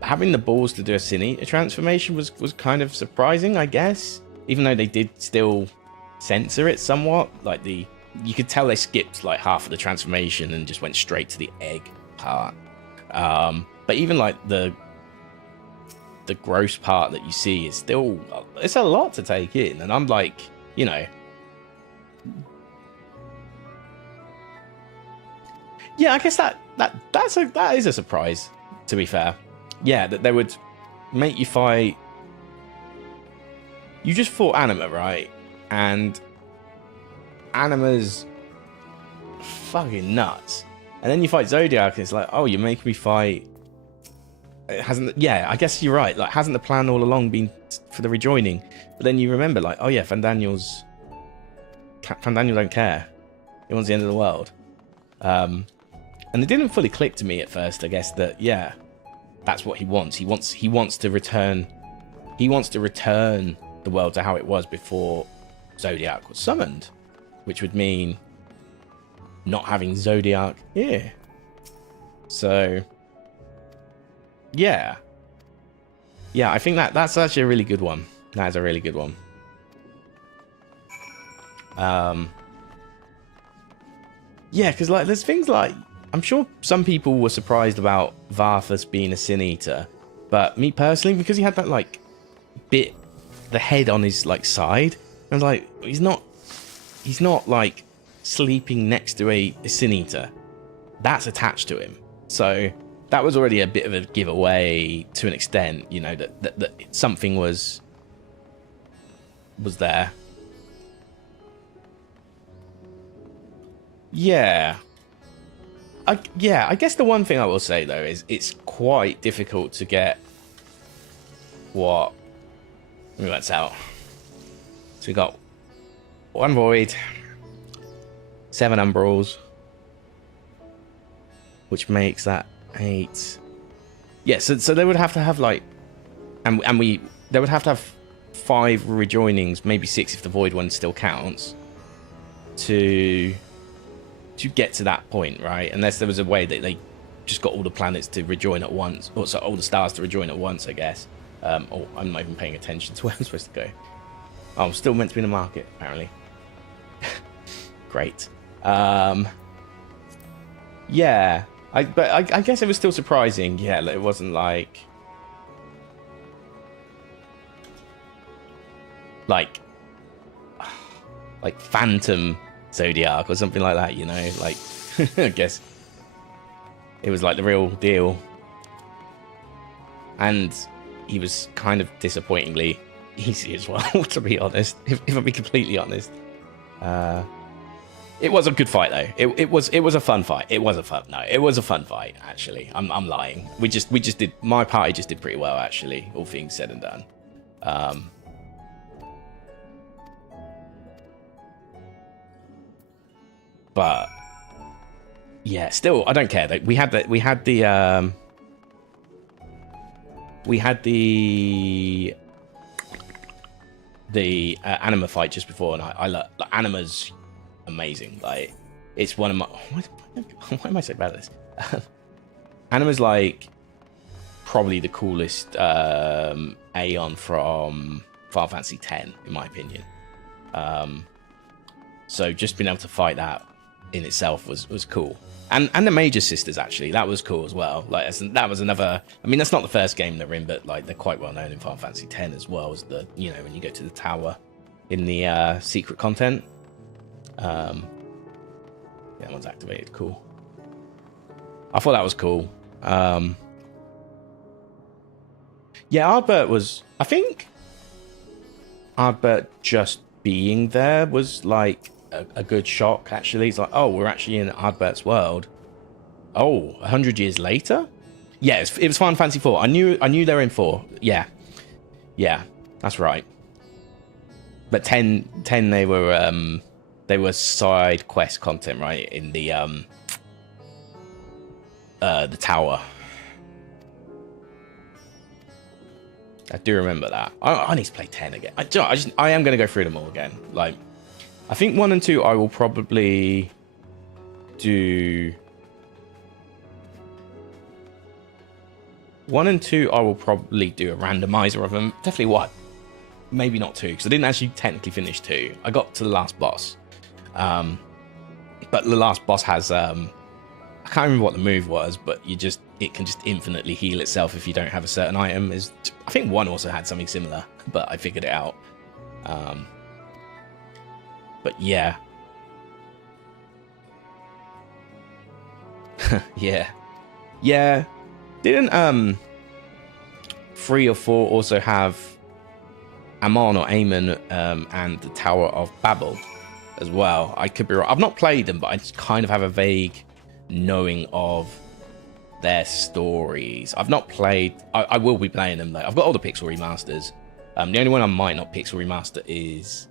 Having the balls to do a Cine transformation was kind of surprising, I guess. Even though they did still censor it somewhat, like you could tell they skipped like half of the transformation and just went straight to the egg part. But even like the gross part that you see is still, it's a lot to take in, and I'm like, you know. Yeah, I guess that is a surprise, to be fair. Yeah, that they would make you fight. You just fought Anima, right? And Anima's fucking nuts. And then you fight Zodiac, and it's like, oh, you're making me fight. It hasn't. Yeah, I guess you're right. Like, hasn't the plan all along been for the rejoining? But then you remember, like, oh yeah, Fandaniel don't care. He wants the end of the world. And it didn't fully click to me at first, I guess, that yeah, that's what he wants. He wants to return the world to how it was before Zodiac was summoned, which would mean not having Zodiac here. So yeah, I think that's actually a really good one. That is a really good one. Yeah, because like there's things like, I'm sure some people were surprised about Varthus being a Sin Eater, but me personally, because he had that like bit, the head on his like side, I was like, he's not like sleeping next to a Sin Eater. That's attached to him. So that was already a bit of a giveaway to an extent, you know, that something was there. Yeah. I guess the one thing I will say, though, is it's quite difficult to get what... Let me work this out. So we got 1 Void, 7 Umbrals, which makes that 8. Yeah, so they would have to have, like... And they would have to have 5 rejoinings, maybe 6 if the Void one still counts, to get to that point, right? Unless there was a way that they just got all the planets to rejoin at once, or so all the stars to rejoin at once, I guess. Oh, I'm not even paying attention to where I'm supposed to go. Oh, I'm still meant to be in the market, apparently. Great. Yeah, but I guess it was still surprising. Yeah, it wasn't like Phantom Zodiac or something like that, you know, like I guess it was like the real deal. And he was kind of disappointingly easy as well, to be honest, if I'm being completely honest. It was a good fight though. It was a fun fight. It was a fun fight, actually. I'm lying. We just did, my party just did pretty well, actually, all things said and done. But yeah, still, I don't care. We had the anima fight just before, and I love anima's amazing. Like, it's one of my why am I so bad at this? Anima's like probably the coolest Aeon from Final Fantasy X, in my opinion. So just being able to fight that in itself was cool. And the Major Sisters, actually, that was cool as well. Like, that was another... I mean, that's not the first game they're in, but like they're quite well known in Final Fantasy X as well, as the, you know, when you go to the tower in the secret content. Yeah, that one's activated. Cool. I thought that was cool. Yeah, Ardbert was... I think Ardbert just being there was like a good shock, actually. It's like, oh, we're actually in Ardbert's world. Oh, 100 years later? Yeah, it was Final Fantasy 4. I knew they were in 4. Yeah, that's right. But 10 they were side quest content, right, in the tower. I do remember that. I need to play 10 again. I am going to go through them all again. Like, I think 1 and 2 I will probably do. 1 and 2 I will probably do a randomizer of them. Definitely 1. Maybe not 2, because I didn't actually technically finish 2. I got to the last boss. But the last boss has I can't remember what the move was, but it can just infinitely heal itself if you don't have a certain item. I think 1 also had something similar, but I figured it out. But yeah. Yeah. Didn't 3 or 4 also have Amon or Amon and the Tower of Babel as well? I could be wrong. I've not played them, but I just kind of have a vague knowing of their stories. I've not played... I will be playing them, though. I've got all the Pixel remasters. The only one I might not Pixel remaster is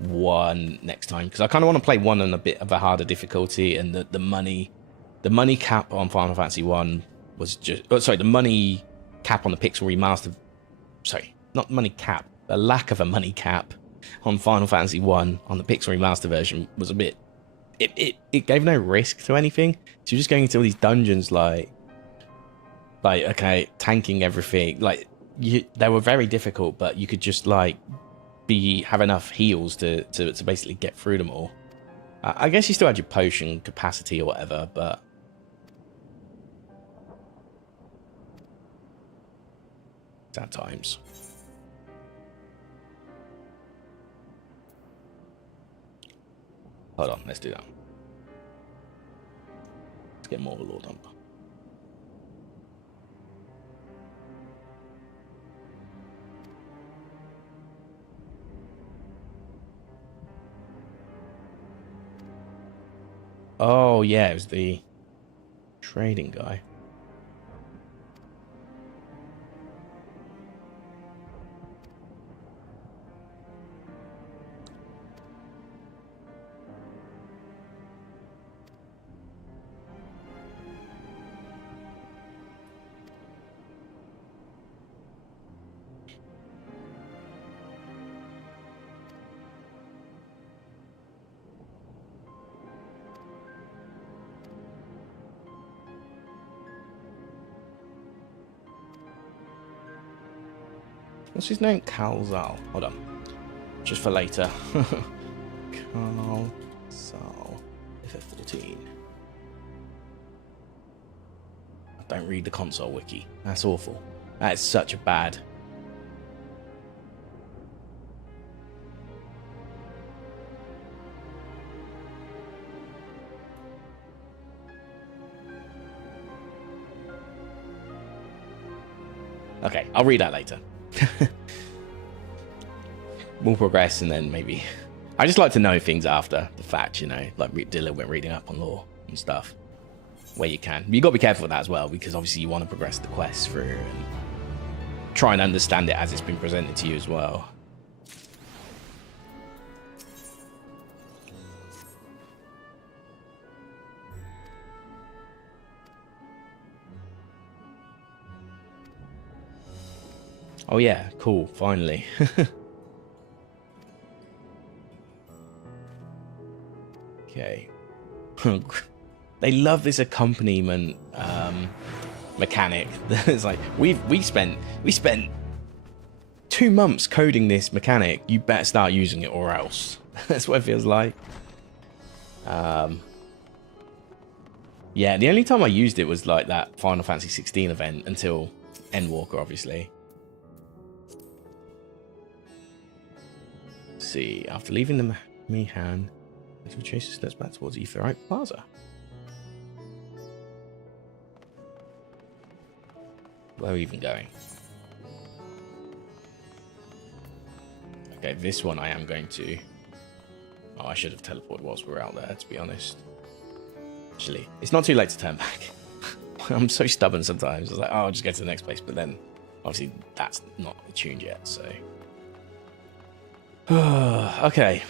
1 next time, because I kind of want to play 1 on a bit of a harder difficulty, and the money cap on Final Fantasy 1 was just... Oh, sorry, the money cap on the Pixel remaster... Sorry, not money cap. The lack of a money cap on Final Fantasy 1 on the Pixel remaster version was a bit... It gave no risk to anything. So you're just going into all these dungeons like okay, tanking everything. Like, they were very difficult, but you could just like have enough heals to basically get through them all. I guess you still had your potion capacity or whatever, but sad times. Hold on, let's do that. Let's get more of a lore dump. Oh yeah, it was the trading guy. What's his name? Calzal. Hold on. Just for later. Calzal. FF14. I don't read the console wiki. That's awful. That is such a bad. Okay, I'll read that later. We'll progress and then maybe. I just like to know things after the fact, you know, like Dylan went reading up on lore and stuff where you can. You got to be careful with that as well, because obviously you want to progress the quest through and try and understand it as it's been presented to you as well. Oh yeah, cool, finally. Okay. They love this accompaniment mechanic. It's like we spent 2 months coding this mechanic. You better start using it or else. That's what it feels like. Yeah, the only time I used it was like that Final Fantasy 16 event until Endwalker, obviously. Let's see, after leaving the Mihan, to chase the steps back towards Aetheryte Plaza. Where are we even going? Okay, this one I am going to. Oh, I should have teleported whilst we were out there, to be honest. Actually, it's not too late to turn back. I'm so stubborn sometimes. I was like, oh, I'll just go to the next place, but then obviously that's not tuned yet, so. Okay.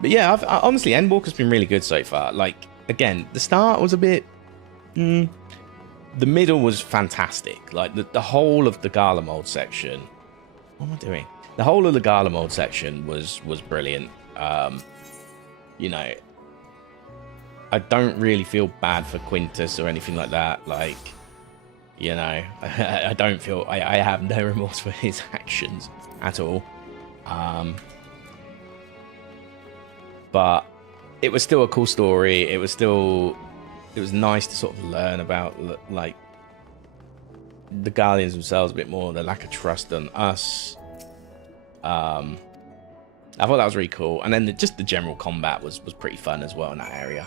But yeah, honestly, Endwalker's been really good so far. Like, again, the start was a bit. The middle was fantastic. Like, the whole of the Garlemald section. What am I doing? The whole of the Garlemald section was brilliant. You know, I don't really feel bad for Quintus or anything like that. Like, you know, I don't feel. I have no remorse for his actions at all. But it was still a cool story. It was nice to sort of learn about like the Guardians themselves a bit more, the lack of trust on us. I thought that was really cool, and then just the general combat was pretty fun as well in that area.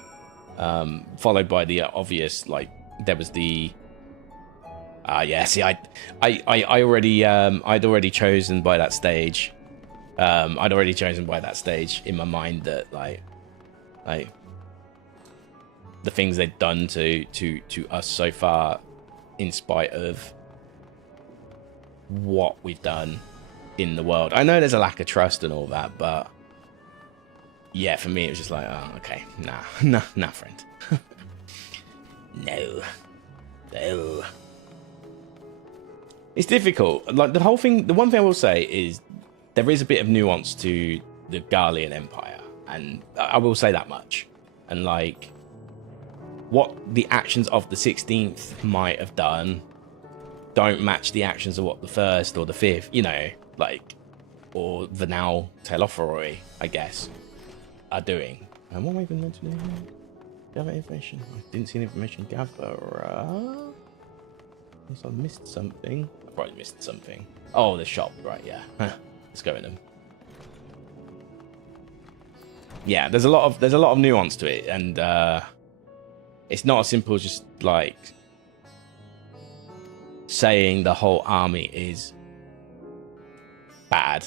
Followed by the obvious, like there was the yeah. See, I already I'd already chosen by that stage. I'd already chosen by that stage in my mind that like the things they'd done to us so far, in spite of what we've done in the world. I know there's a lack of trust and all that, but yeah, for me it was just like, oh, okay, nah, friend. No. It's difficult. Like the whole thing. The one thing I will say is, there is a bit of nuance to the Garlean Empire, and I will say that much. And like, what the actions of the 16th might have done don't match the actions of what the 1st or the 5th, you know, like, or the now Telophoroi, I guess, are doing. And what am I even meant to do? Gather information. I didn't see any information gather. Unless I missed something. I probably missed something. Oh, the shop, right? Yeah. Let's go in them. yeah, there's a lot of nuance to it, and it's not as simple as just like saying the whole army is bad.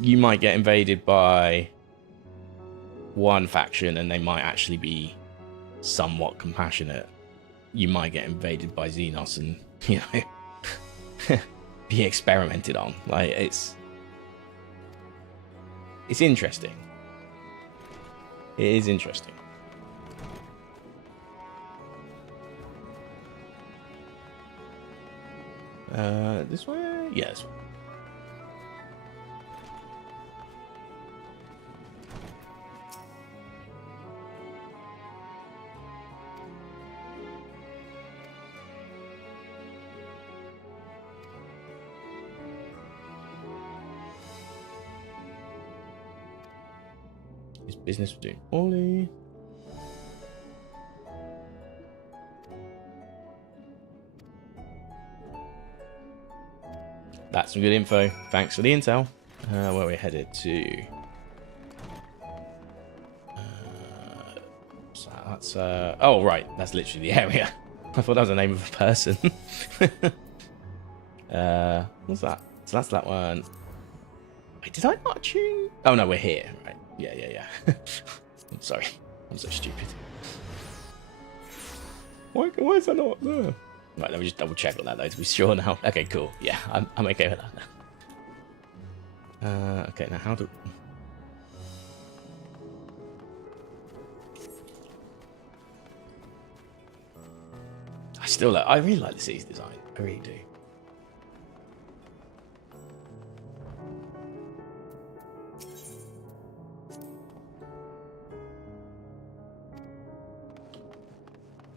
You might get invaded by one faction and they might actually be somewhat compassionate. You might get invaded by Xenos and, you know, be experimented on. Like, it's interesting. It is interesting. This way? Yeah, this way. His business was doing poorly. That's some good info. Thanks for the intel. Where are we headed to? So that's oh right, that's literally the area. I thought that was the name of a person. What's that? So that's that one. Wait, did I not tune? Oh no, we're here. Right. Yeah. I'm sorry. I'm so stupid. Why is that not there? Right, let me just double check on that though to be sure now. Okay, cool. Yeah, I'm okay with that now. Okay, now how do... I really like the city's design. I really do.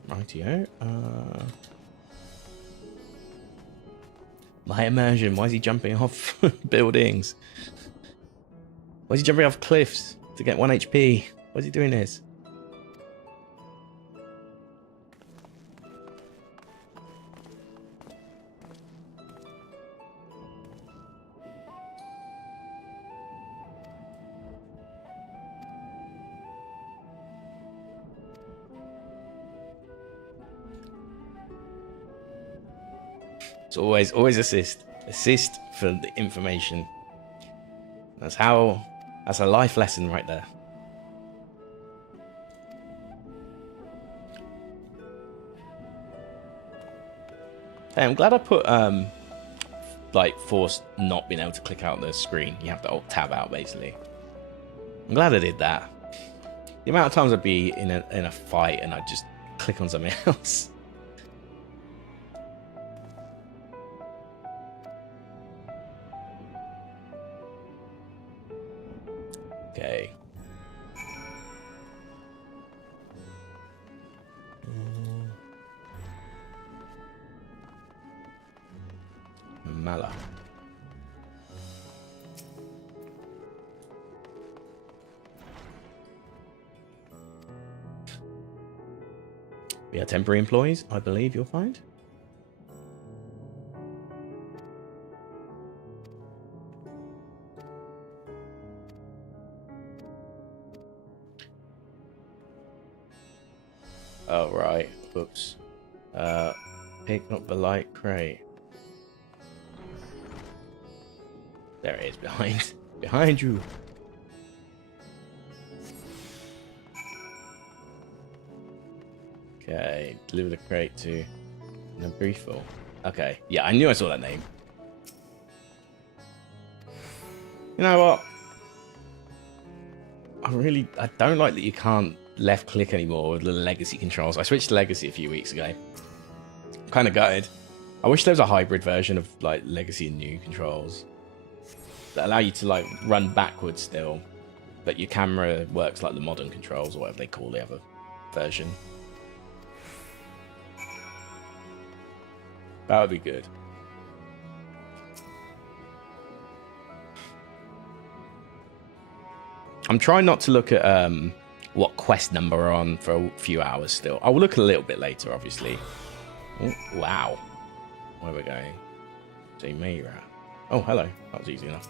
Rightio. My immersion. Why is he jumping off buildings? Why is he jumping off cliffs to get 1 HP? Why is he doing this? It's always assist for the information. That's a life lesson right there. Hey, I'm glad I put like forced not being able to click out the screen. You have to alt tab out basically. I'm glad I did that. The amount of times I'd be in a fight and I'd just click on something else. Okay. Mala. We are temporary employees, I believe you'll find. Oh, right. Oops. Pick up the light crate. There it is, behind you. Okay, deliver the crate to Nabrifo. Okay, yeah, I knew I saw that name. You know what? I don't like that you can't left click anymore with the legacy controls. I switched to legacy a few weeks ago. I'm kind of gutted. I wish there was a hybrid version of like legacy and new controls that allow you to like run backwards still, but your camera works like the modern controls or whatever they call the other version. That would be good. I'm trying not to look at what quest number we're on for a few hours still. I will look a little bit later, obviously. Oh, wow. Where are we going? Jamira. Oh, hello. That was easy enough.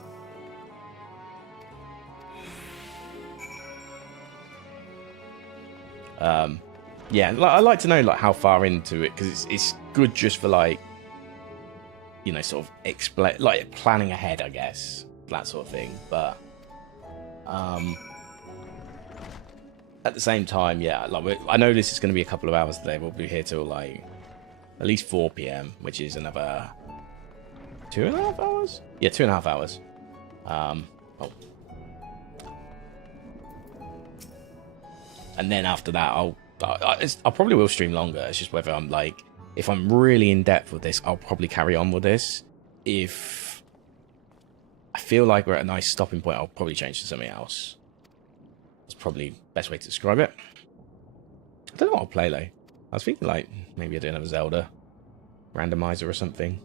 Yeah, I like to know like how far into it, because it's good just for like, you know, sort of explain, like planning ahead, I guess, that sort of thing. But at the same time, yeah, like I know this is going to be a couple of hours today. We'll be here till like at least 4 p.m, which is another 2.5 hours. Yeah, 2.5 hours. Oh. And then after that, I'll probably will stream longer. It's just whether I'm like, if I'm really in depth with this, I'll probably carry on with this. If I feel like we're at a nice stopping point, I'll probably change to something else. That's probably the best way to describe it. I don't know what I'll play though. I was thinking like maybe I do another Zelda randomizer or something.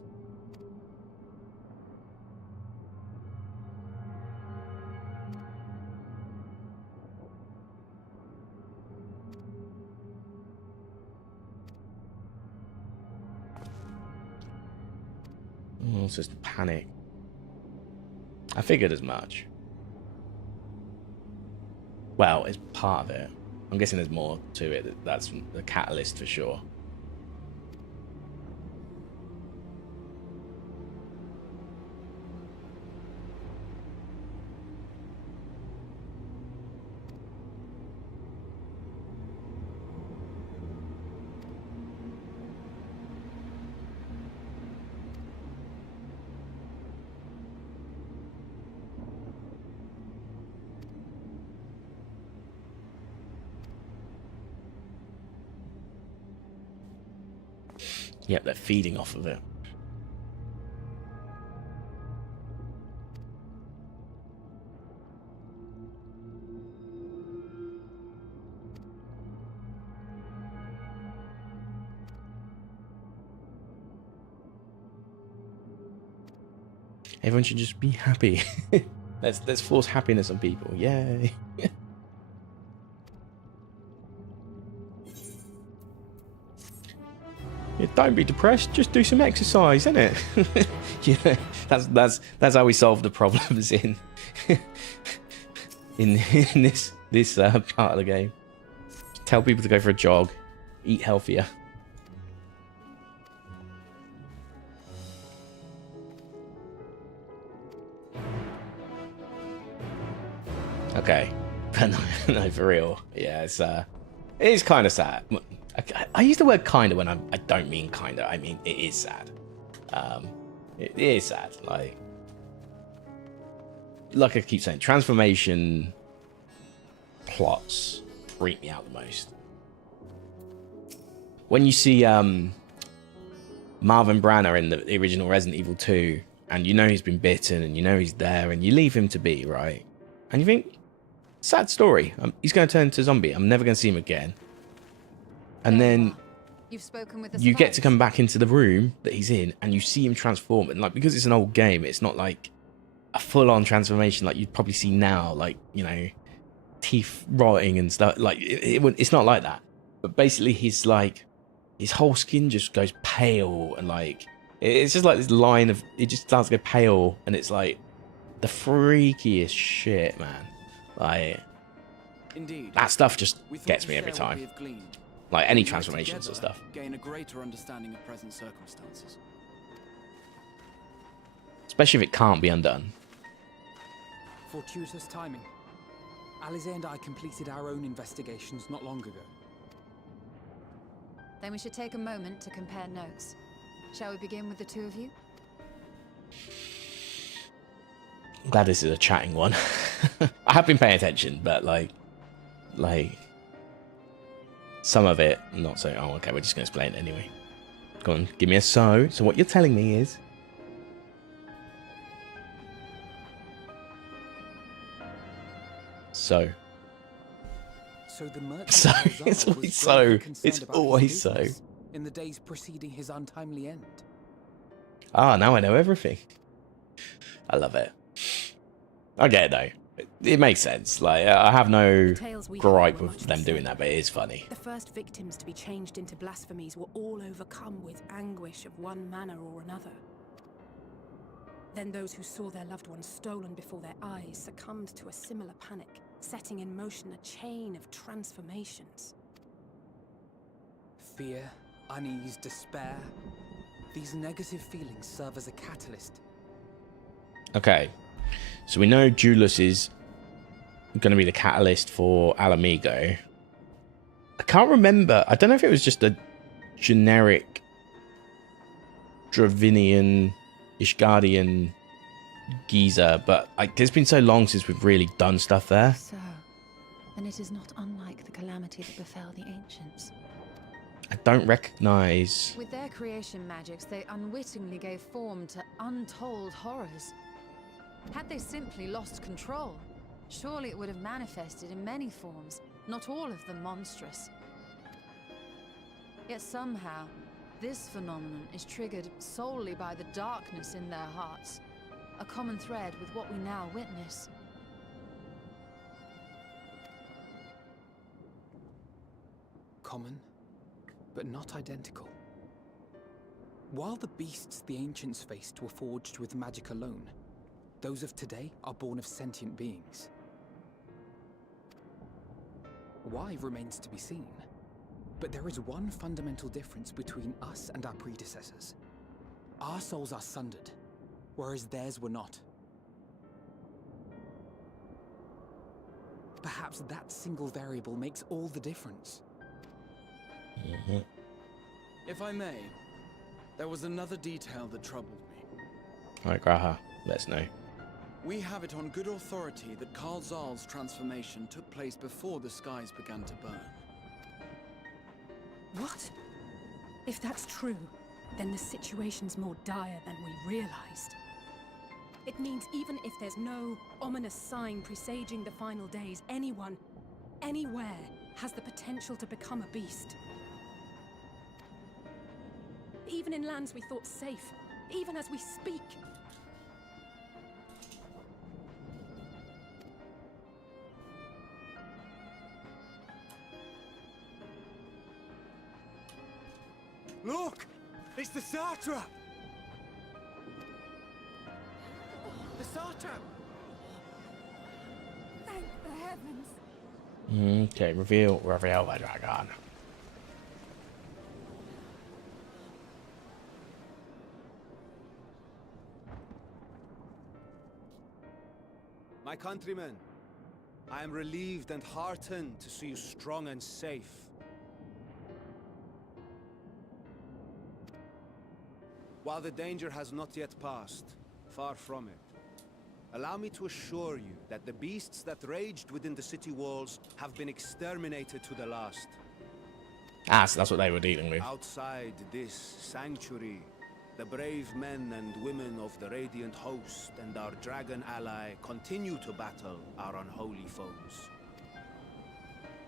Oh, it's just panic. I figured as much. Well, it's part of it. I'm guessing there's more to it. That's the catalyst for sure. Yep, they're feeding off of it. Everyone should just be happy. let's force happiness on people. Yay. Yeah, don't be depressed. Just do some exercise, innit? Yeah, that's how we solve the problems in this part of the game. Just tell people to go for a jog, eat healthier. Okay, no, for real. Yeah, it is kind of sad. I use the word kinda when I don't mean kinda. I mean it is sad. It is sad. Like I keep saying, transformation plots freak me out the most. When you see Marvin Branagh in the original Resident Evil 2, and you know he's been bitten, and you know he's there, and you leave him to be, right? And you think, sad story. He's going to turn into a zombie. I'm never going to see him again. And then you've spoken with the you get to spies. come back into the room that he's in, and you see him transform. And like, because it's an old game, it's not like a full-on transformation like you'd probably see now, like, you know, teeth rotting and stuff. Like it's not like that. But basically, his whole skin just goes pale, and like it's just like this line of it just starts to go pale, and it's like the freakiest shit, man. Like Indeed, that stuff just we thought gets to me every share what time. we have gleaned. Like any We might transformations or together stuff. Gain a greater understanding of present circumstances. Especially if it can't be undone. Fortuitous timing. Alize and I completed our own investigations not long ago. Then we should take a moment to compare notes. Shall we begin with the two of you? I'm glad this is a chatting one. I have been paying attention, but like some of it not so. Oh, okay, we're just gonna explain it anyway. Go on, give me a so. So what you're telling me is so. So the merchant So, Alzar it's was always greatly so. concerned It's about his always so. business in the days preceding his untimely end. Ah, now I know everything. I love it. I get it though. It makes sense. Like I have no gripe with them doing that, but it is funny. The first victims to be changed into blasphemies were all overcome with anguish of one manner or another. Then those who saw their loved ones stolen before their eyes succumbed to a similar panic, setting in motion a chain of transformations. Fear, unease, despair. These negative feelings serve as a catalyst. Okay, so we know Julius is going to be the catalyst for Alamigo. I can't remember. I don't know if it was just a generic Dravinian, Ishgardian geezer, but like, it's been so long since we've really done stuff there. So, then it is not unlike the calamity that befell the ancients. I don't recognize. With their creation magics, they unwittingly gave form to untold horrors. Had they simply lost control, surely it would have manifested in many forms, not all of them monstrous. Yet somehow, this phenomenon is triggered solely by the darkness in their hearts, a common thread with what we now witness. Common, but not identical. While the beasts the ancients faced were forged with magic alone, those of today are born of sentient beings. Why remains to be seen. But there is one fundamental difference between us and our predecessors. Our souls are sundered, whereas theirs were not. Perhaps that single variable makes all the difference. If I may, there was another detail that troubled me. Alright, Graha, let's know. We have it on good authority that Karl Zahl's transformation took place before the skies began to burn. What? If that's true, then the situation's more dire than we realized. It means even if there's no ominous sign presaging the final days, anyone, anywhere, has the potential to become a beast. Even in lands we thought safe, even as we speak. Look! It's the satrap! The satrap! Thank the heavens. Okay, reveal the dragon. My countrymen, I am relieved and heartened to see you strong and safe. While the danger has not yet passed, far from it, allow me to assure you that the beasts that raged within the city walls have been exterminated to the last. Ah, so that's what they were dealing with. Outside this sanctuary, the brave men and women of the Radiant Host and our dragon ally continue to battle our unholy foes.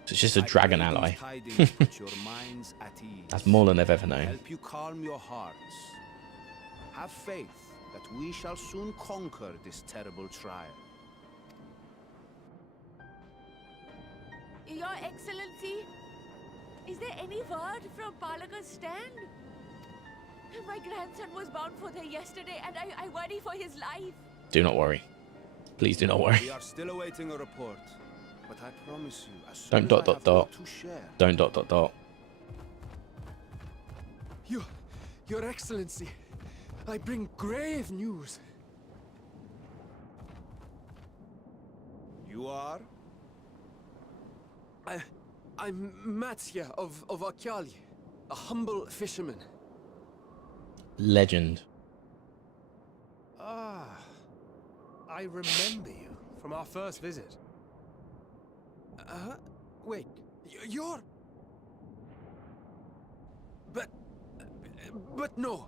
So it's just a dragon ally. Tidings put your minds at ease. That's more than they've ever known. Help you calm your hearts. Have faith that we shall soon conquer this terrible trial. Your Excellency, is there any word from Palaka's stand? My grandson was bound for there yesterday, and I worry for his life. Do not worry. Please do not worry. We are still awaiting a report, but I promise you, as Don't soon dot as I dot have dot. more to share. Don't dot dot dot. Your Excellency, I bring grave news. You are? I'm Matsya of Akyali, a humble fisherman. Legend. Ah, I remember you from our first visit. Wait, you're... But no,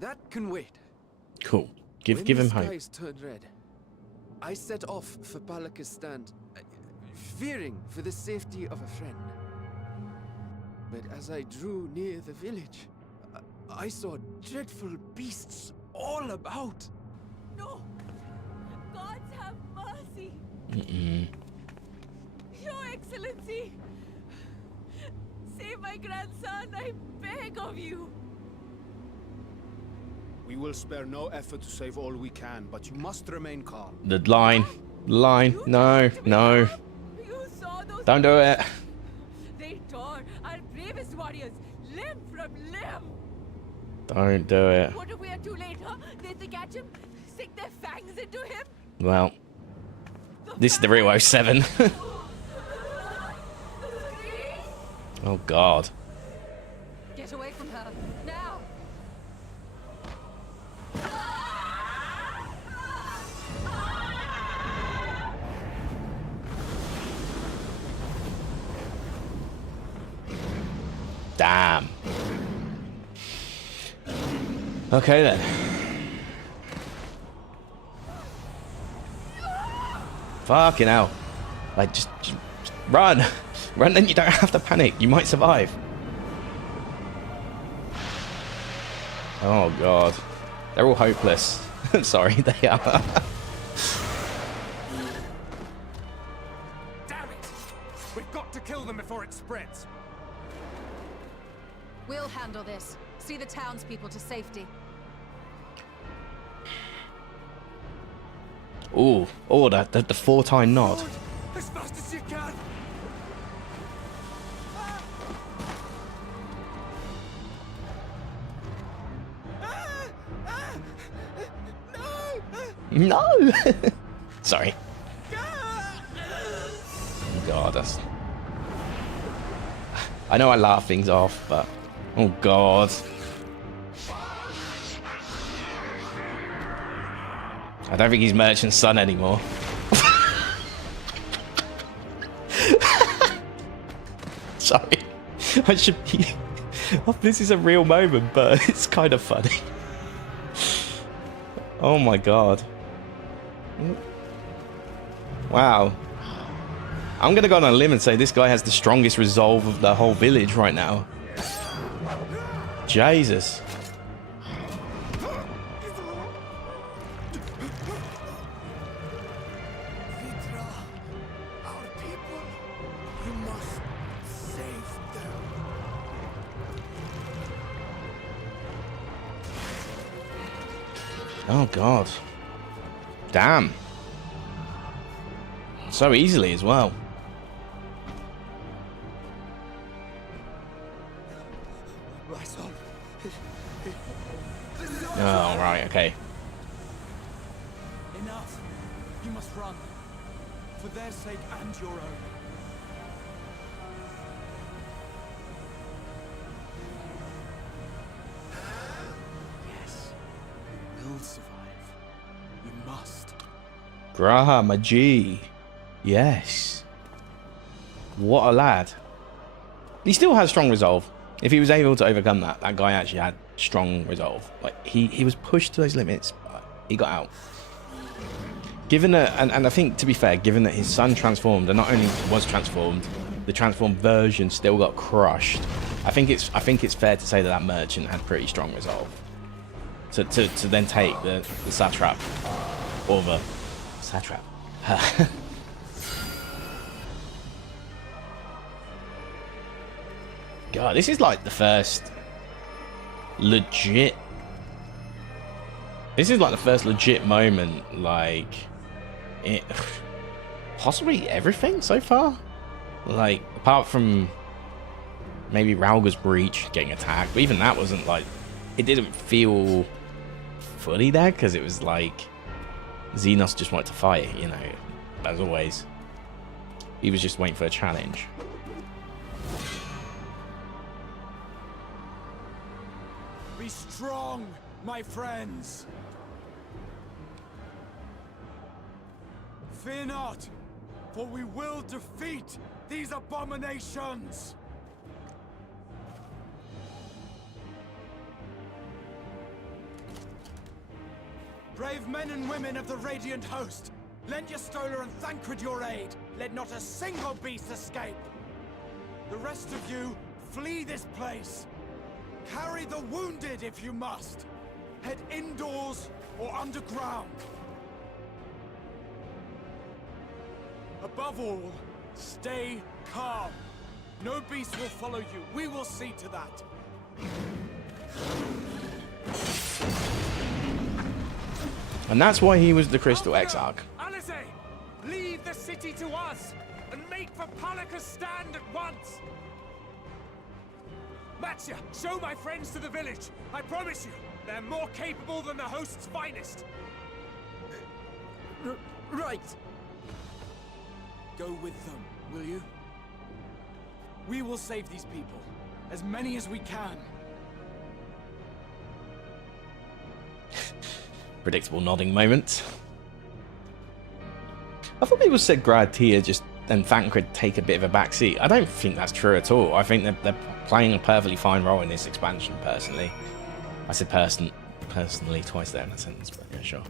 that can wait. Cool. Give him When hope. the skies turned red, I set off for Palaka's stand, fearing for the safety of a friend. But as I drew near the village, I saw dreadful beasts all about. No! Gods have mercy! Your Excellency! Save my grandson, I beg of you! We will spare no effort to save all we can, but you must remain calm. The line. No. You saw those. Don't do it. They tore our bravest warriors limb from limb. Don't do it. What if we are too late, huh? They catch him, sink their fangs into him. Well, this is the real 07. Oh, God. Get away from her, now! Damn. Okay, then. Fucking hell. Like, just run. Run, then you don't have to panic. You might survive. Oh, God. They're all hopeless. I'm sorry, they are. Damn it! We've got to kill them before it spreads. We'll handle this. See the townspeople to safety. Ooh, the 4-time nod. As fast as you can. No! Sorry. God, that's... I know I laugh things off, but... Oh, God. I don't think he's Merchant's son anymore. Sorry. I should be... Oh, this is a real moment, but it's kind of funny. Oh, my God. Wow. I'm gonna go on a limb and say this guy has the strongest resolve of the whole village right now. Jesus. Our people, you must save them. Oh, God. Damn. So easily as well. Oh, right, okay. Enough. You must run. For their sake and your own. Yes. We'll survive. You must. Graha, my G. Yes. What a lad. He still has strong resolve. If he was able to overcome that, that guy actually had strong resolve. Like, he was pushed to those limits, but he got out. Given that, and I think, to be fair, given that his son transformed, and not only was transformed, the transformed version still got crushed. I think it's fair to say that that merchant had pretty strong resolve. To then take the satrap, or the satrap. God, this is like the first legit... This is like the first legit moment, like... It, possibly everything so far? Like, apart from maybe Rauga's breach getting attacked, but even that wasn't like... It didn't feel fully there, because it was like... Xenos just wanted to fight, you know, as always. He was just waiting for a challenge. Be strong, my friends. Fear not, for we will defeat these abominations. Brave men and women of the Radiant Host, lend your Stola and Thancred your aid. Let not a single beast escape. The rest of you, flee this place. Carry the wounded if you must. Head indoors or underground. Above all, stay calm. No beast will follow you. We will see to that. And that's why he was the Crystal Exarch. Alice, leave the city to us and make for Palaka's stand at once. Matsya, show my friends to the village. I promise you, they're more capable than the host's finest. Right. Go with them, will you? We will save these people. As many as we can. Predictable nodding moment. I thought people said Gratia just and Thancred take a bit of a backseat. I don't think that's true at all. I think they're playing a perfectly fine role in this expansion, personally. I said personally twice there in that sentence, but yeah, sure.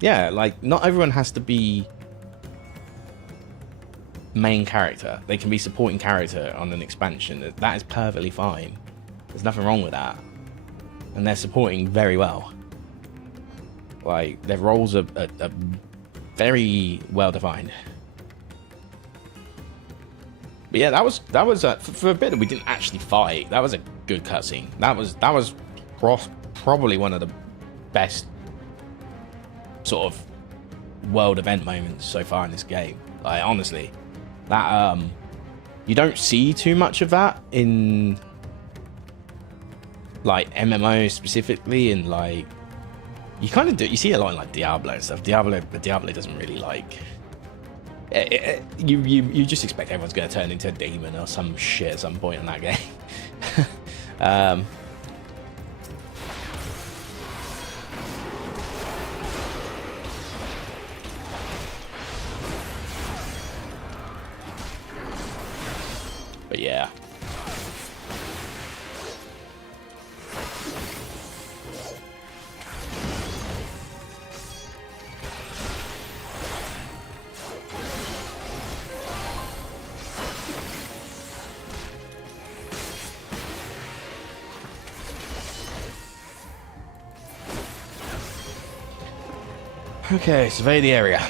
Yeah, like, not everyone has to be main character. They can be supporting character on an expansion. That is perfectly fine. There's nothing wrong with that. And they're supporting very well. Like, their roles are very well defined. But yeah, that was for a bit that we didn't actually fight. That was a good cutscene. That was probably one of the best sort of world event moments so far in this game. Like, honestly, that you don't see too much of that in like MMO specifically, and like you kind of do. You see a lot in like Diablo and stuff. Diablo doesn't really like. You just expect everyone's going to turn into a demon or some shit at some point in that game. But yeah. Okay, survey the area.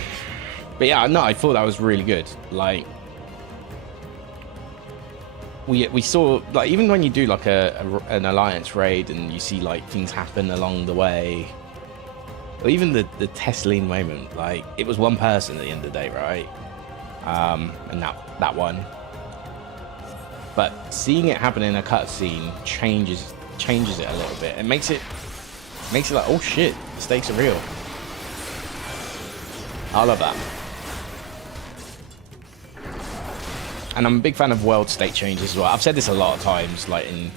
But yeah, no, I thought that was really good. Like, we saw, like, even when you do like an alliance raid and you see like things happen along the way, or even the Tesline moment, like, it was one person at the end of the day, right? And that one. But seeing it happen in a cutscene changes it a little bit. It makes it like, oh shit, the stakes are real. I love that. And I'm a big fan of world state changes as well. I've said this a lot of times, like in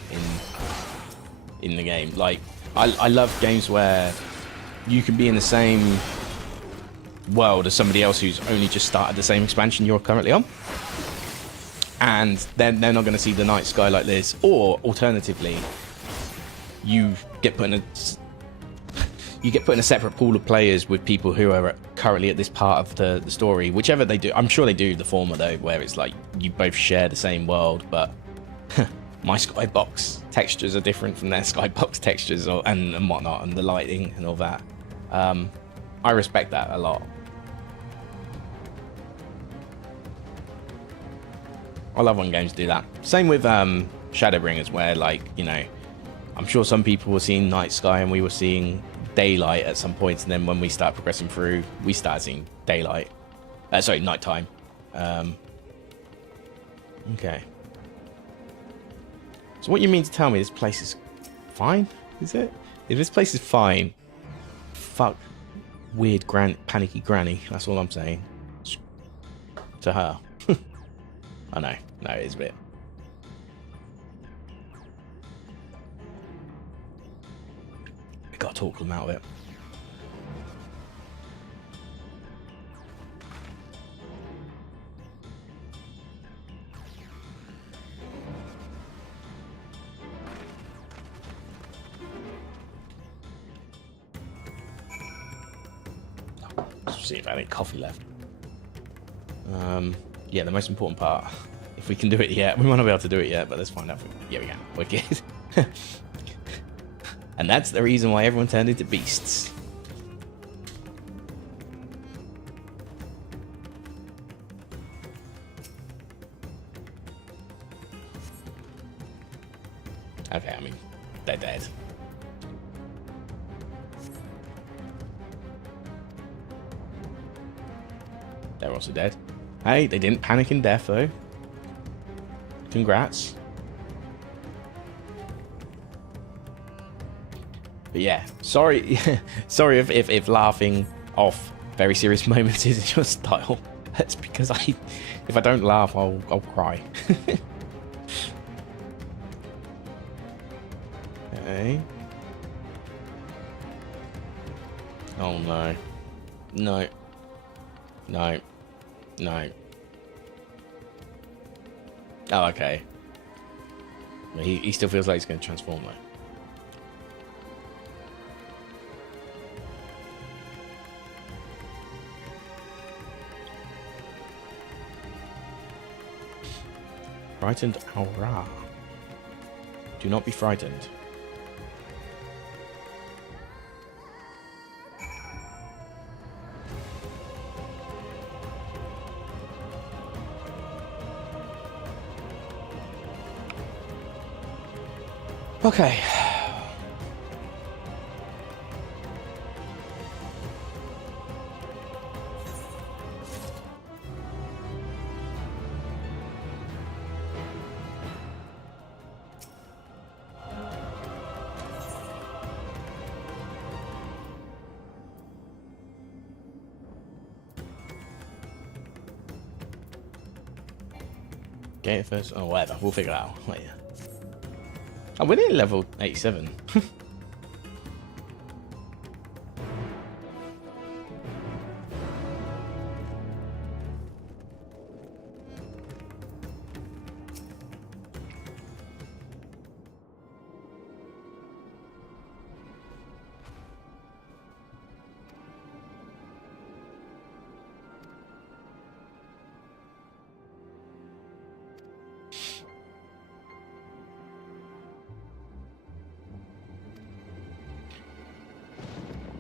the game. Like, I love games where you can be in the same world as somebody else who's only just started the same expansion you're currently on, and then they're not going to see the night sky like this. Or alternatively, you get put in a separate pool of players with people who are currently at this part of the story, whichever they do. I'm sure they do the former though, where it's like you both share the same world, but my skybox textures are different from their skybox textures, and whatnot, and the lighting and all that. I respect that a lot. I love when games do that. Same with Shadowbringers, where, like, you know, I'm sure some people were seeing night sky and we were seeing daylight at some points, and then when we start progressing through, we start seeing daylight. Sorry, nighttime. Okay. So what you mean to tell me this place is fine? Is it? If this place is fine, fuck weird panicky granny. That's all I'm saying. To her. I know. No, it is a bit. We gotta talk them out of it. Let's see if I have any coffee left. Yeah, the most important part. If we can do it yet, we might not be able to do it yet, but let's find out. Yeah, we can. We're good. And that's the reason why everyone turned into beasts. Okay, I mean, they're dead. also dead. Hey, they didn't panic in death though. Congrats. But yeah, sorry, sorry if laughing off very serious moments isn't your style. That's because if I don't laugh, I'll cry. Okay. Oh no. No. No. No. Oh, okay. He still feels like he's going to transform though. Frightened Aura. Do not be frightened. Okay. Get it first. Oh, whatever. We'll figure it out later. Oh, we're nearly level 87.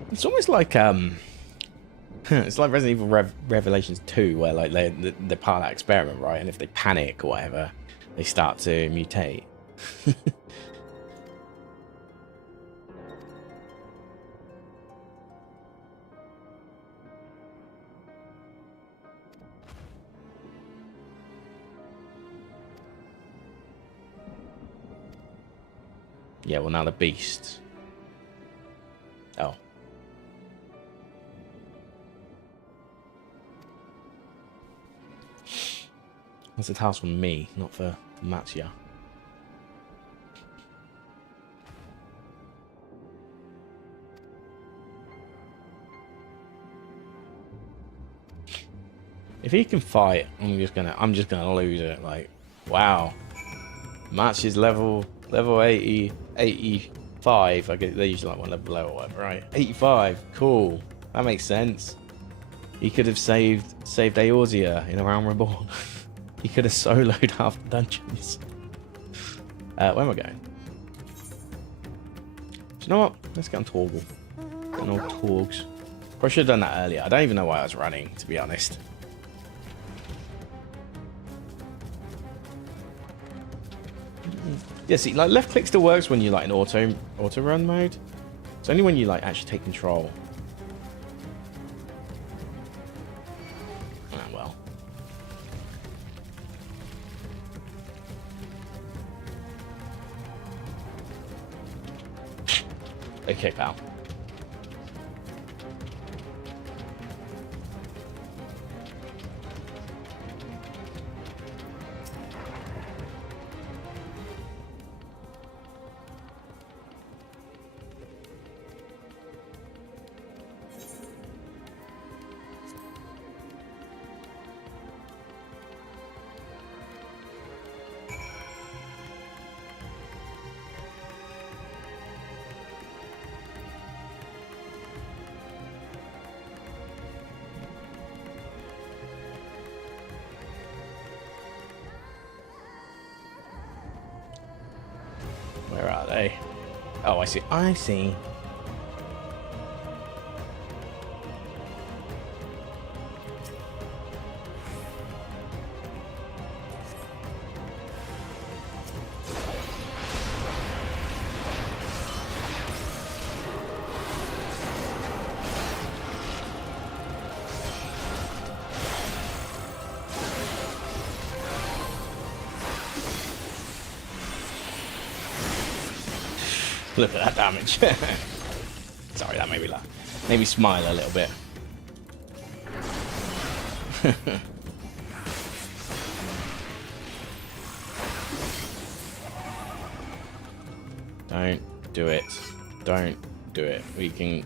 It's almost like it's like Resident Evil Revelations 2, where like they're part of that experiment, right? And if they panic or whatever, they start to mutate. Yeah, well now the beasts. Oh. That's a task from me, not for Matsuya. If he can fight, I'm just gonna lose it. Like, wow. Matsuya's level 80, 85. I guess they're usually like one level below or whatever, right? 85, cool. That makes sense. He could have saved Eorzea in A Realm Reborn. He could have soloed half the dungeons. Where am I going? Do you know what? Let's get on Torgal. Get on old Torgs. Probably should have done that earlier. I don't even know why I was running, to be honest. Yeah, see, like left click still works when you like in auto run mode. It's only when you like actually take control. Ah, well. Okay, pal. Where are they? Oh, I see. I see. Look at that damage. Sorry, that made me laugh. Made me smile a little bit. Don't do it. Don't do it. We can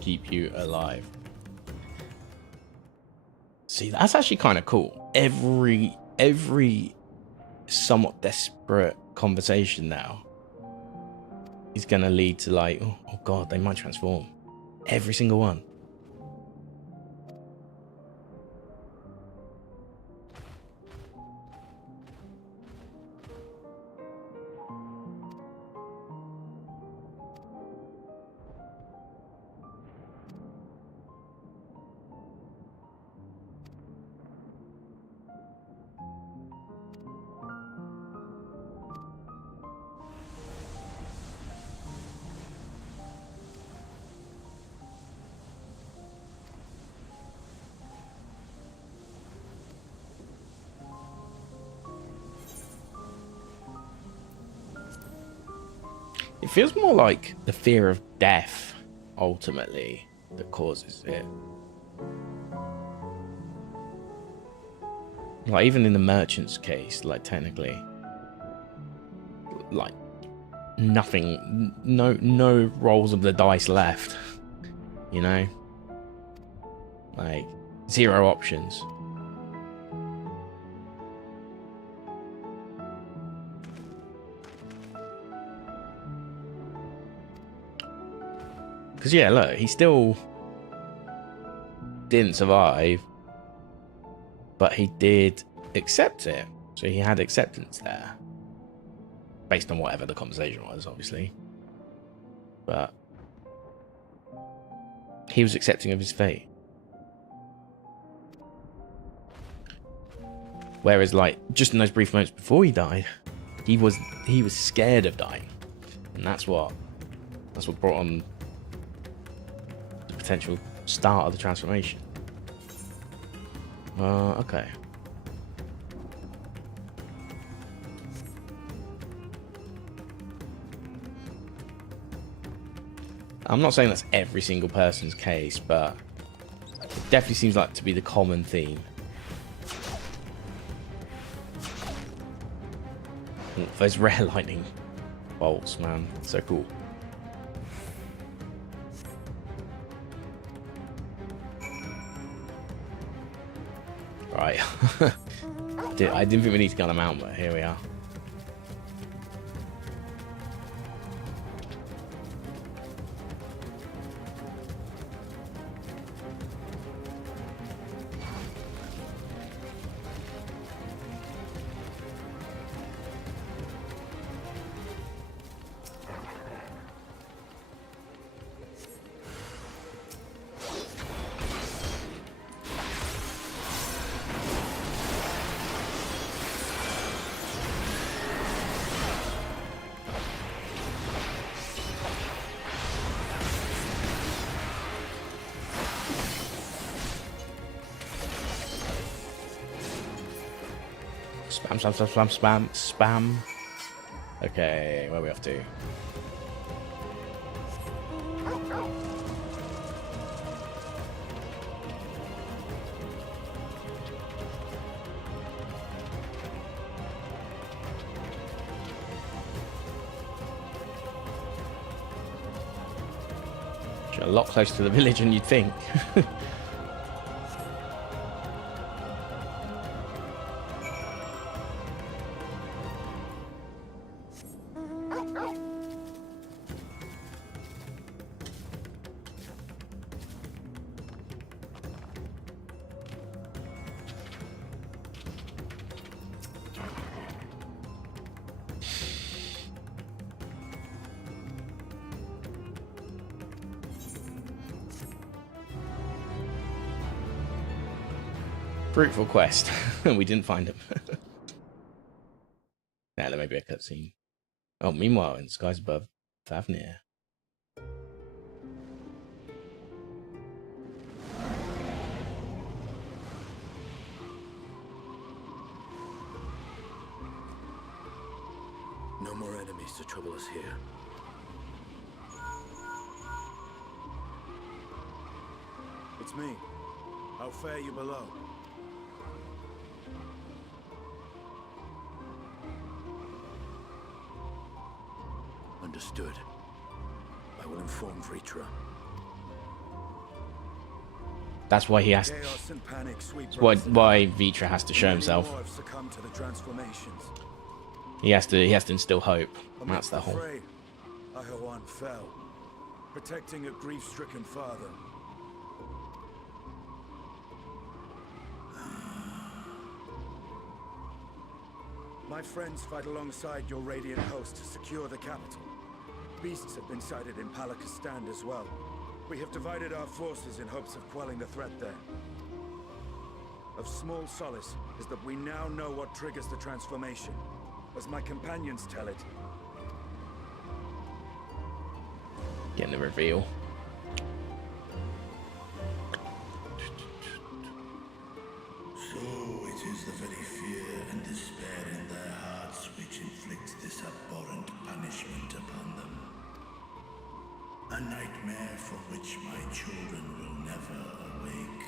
keep you alive. See, that's actually kind of cool. Every somewhat desperate conversation now is going to lead to like, oh god, they might transform. Every single one. It feels more like the fear of death, ultimately, that causes it. Like, even in the merchant's case, like, technically, like, nothing, no rolls of the dice left, you know? Like, 0 options. Because, yeah, look, he still didn't survive, but he did accept it. So he had acceptance there. Based on whatever the conversation was, obviously. But he was accepting of his fate. Whereas, like, just in those brief moments before he died, he was scared of dying. And that's what brought on potential start of the transformation. Okay. I'm not saying that's every single person's case, but it definitely seems like to be the common theme. Ooh, those rare lightning bolts, man. So cool. Right. I didn't think we need to go on a mount, but here we are. Spam. Okay, where are we off to? A lot closer to the village than you'd think. Fruitful quest. We didn't find him. Now there may be a cutscene. Oh, meanwhile, in the skies above Favnir. No more enemies to trouble us here. me. How fare you below? Understood. I will inform Vritra. That's why he has. Chaos and panic sweep Why Vitra has to show Many himself. more have succumbed to the transformations. He has to instill hope. That's Amidst the whole. fray, Ahawan fell, protecting a grief-stricken father. My friends fight alongside your Radiant host to secure the capital. Beasts have been sighted in Palaka's stand as well. We have divided our forces in hopes of quelling the threat there. Of small solace is that we now know what triggers the transformation. As my companions tell it, Getting the reveal. So it is the very fear and despair in their hearts which inflicts this abhorrent punishment upon them. A nightmare from which my children will never awake.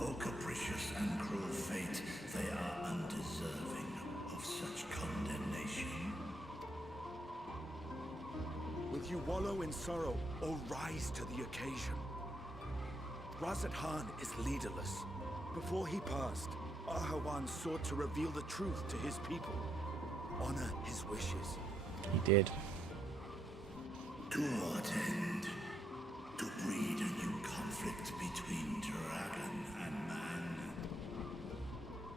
O capricious and cruel fate, they are undeserving of such condemnation. will you wallow in sorrow or rise to the occasion? Razat Khan is leaderless. Before he passed, Ahawan sought to reveal the truth to his people. Honor his wishes. He did. To what end? To breed a new conflict between dragon and man.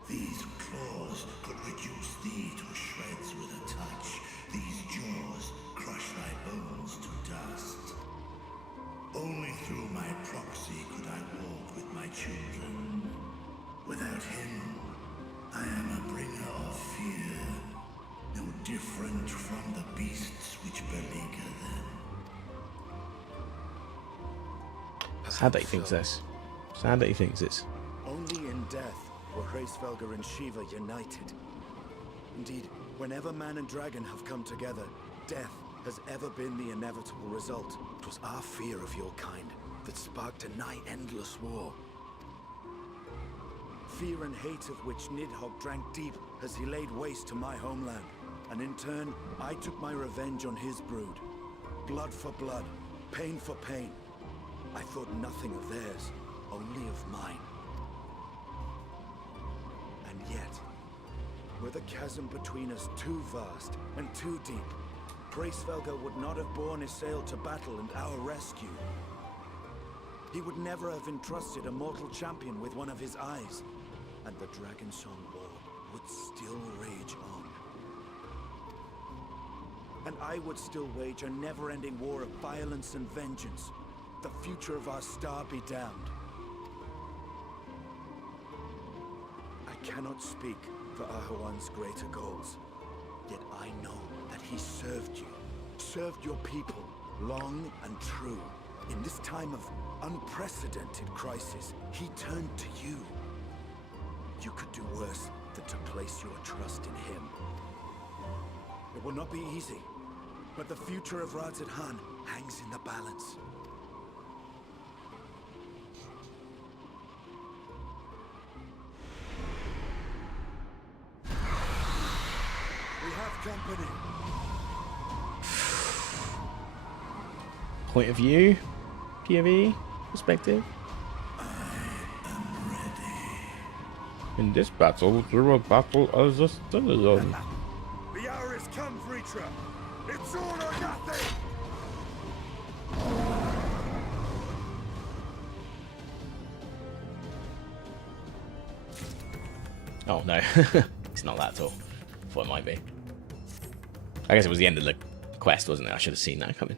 These claws could reduce thee to shreds with a touch. These jaws crush thy bones to dust. Only through my proxy could I walk with my children. Without him, I am a bringer of fear, no different from the beasts which beleaguer them. Sad that he thinks this. Sad that he thinks this. Only in death were Hraesvelgr and Shiva united. Indeed, whenever man and dragon have come together, death has ever been the inevitable result. It was our fear of your kind that sparked a nigh-endless war. Fear and hate of which Nidhogg drank deep as he laid waste to my homeland. And in turn, I took my revenge on his brood. Blood for blood, pain for pain. I thought nothing of theirs, only of mine. And yet, were the chasm between us too vast and too deep, Hraesvelgr would not have borne Isael to battle and our rescue. He would never have entrusted a mortal champion with one of his eyes, and the Dragonsong War would still rage on. And I would still wage a never-ending war of violence and vengeance. The future of our star be damned. I cannot speak for Ahawan's greater goals, yet I know that he served you, served your people, long and true. In this time of unprecedented crisis, he turned to you. You could do worse than to place your trust in him. It will not be easy, but the future of Razat Khan hangs in the balance. We have company. Point of view, POV, perspective. In this battle, through a battle as a standalone. The hour has come, Vritra. It's all or nothing. Oh no, it's not that at all. Thought it might be. I guess it was the end of the quest, wasn't it? I should have seen that coming.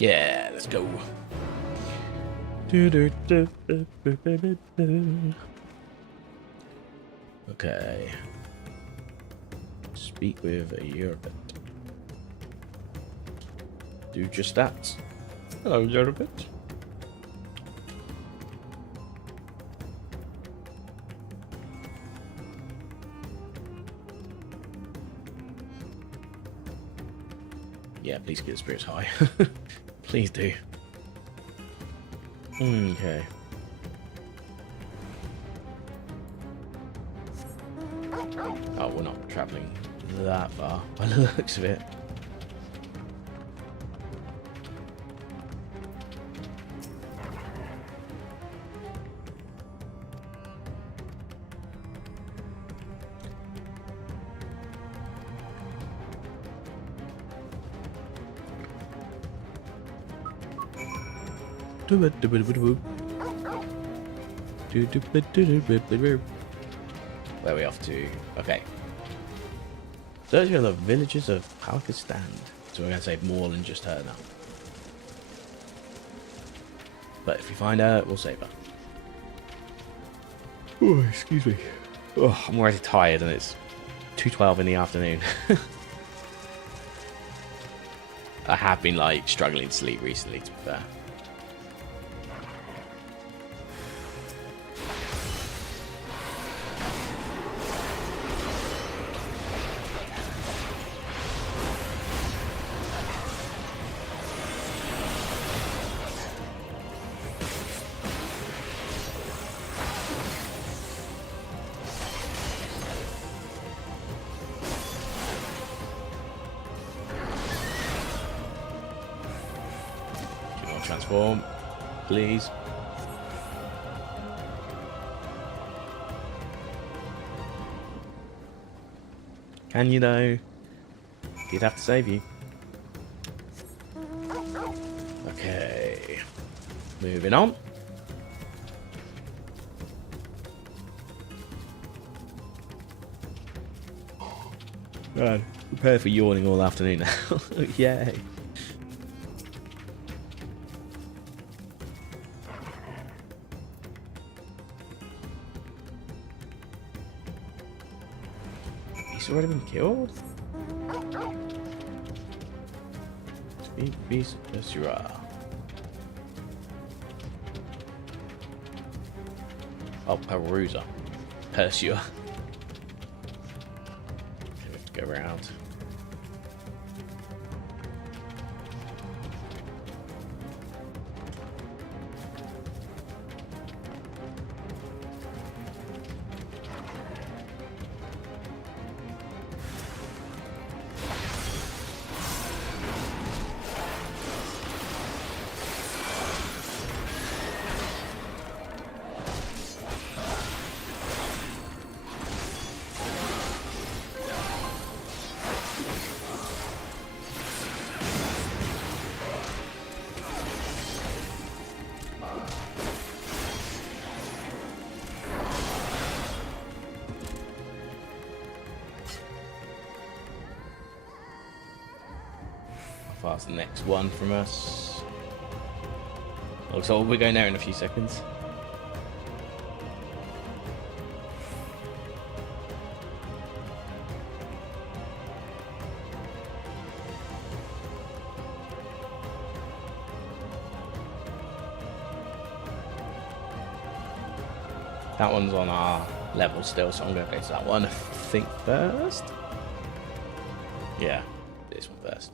Yeah, let's go. Okay. Speak with a Europet. Do just that. Hello, Europet. Yeah, please get the spirits high. Please do. Okay. Oh, we're not traveling that far by the looks of it. Where are we off to? Okay. Search for the villages of Palkistan. So we're going to save more than just her now. But if we find her, we'll save her. Oh, excuse me. Oh, I'm already tired and it's 2:12 in the afternoon. I have been like struggling to sleep recently, to be fair. Transform, please. Can you though? He'd have to save you. Okay. Moving on. Right. Prepare for yawning all afternoon now. Yay. Already been killed? Speed beast Persura. Oh, Perusa. Persua. We have to go around. How far's the next one from us? Looks like we're going there in a few seconds. That one's on our level still, so I'm going to go to that one, I think, first. Yeah, this one first.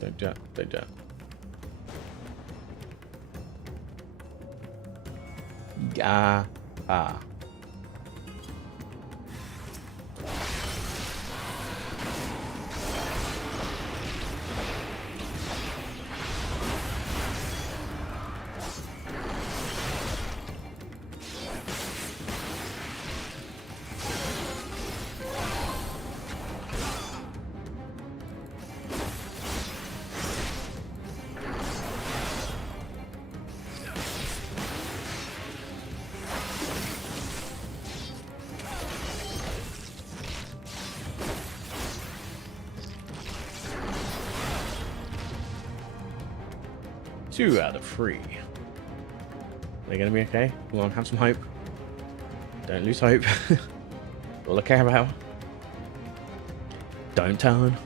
Don't jump, don't jump. Ah. 2 out of 3. They're gonna be okay. Come on, have some hope. Don't lose hope. All I care about. Don't turn.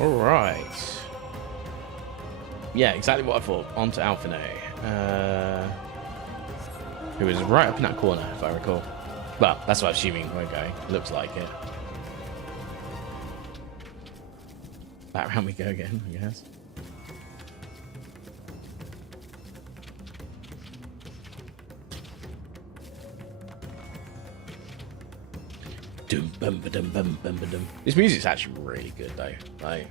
Alright. Yeah, exactly what I thought. On to Alphino. Who was right up in that corner, if I recall. Well, that's what I'm assuming we're going. Looks like it. Back round we go again, I guess. Dum bum ba dum bum bum ba dum. This music's actually really good though. Like,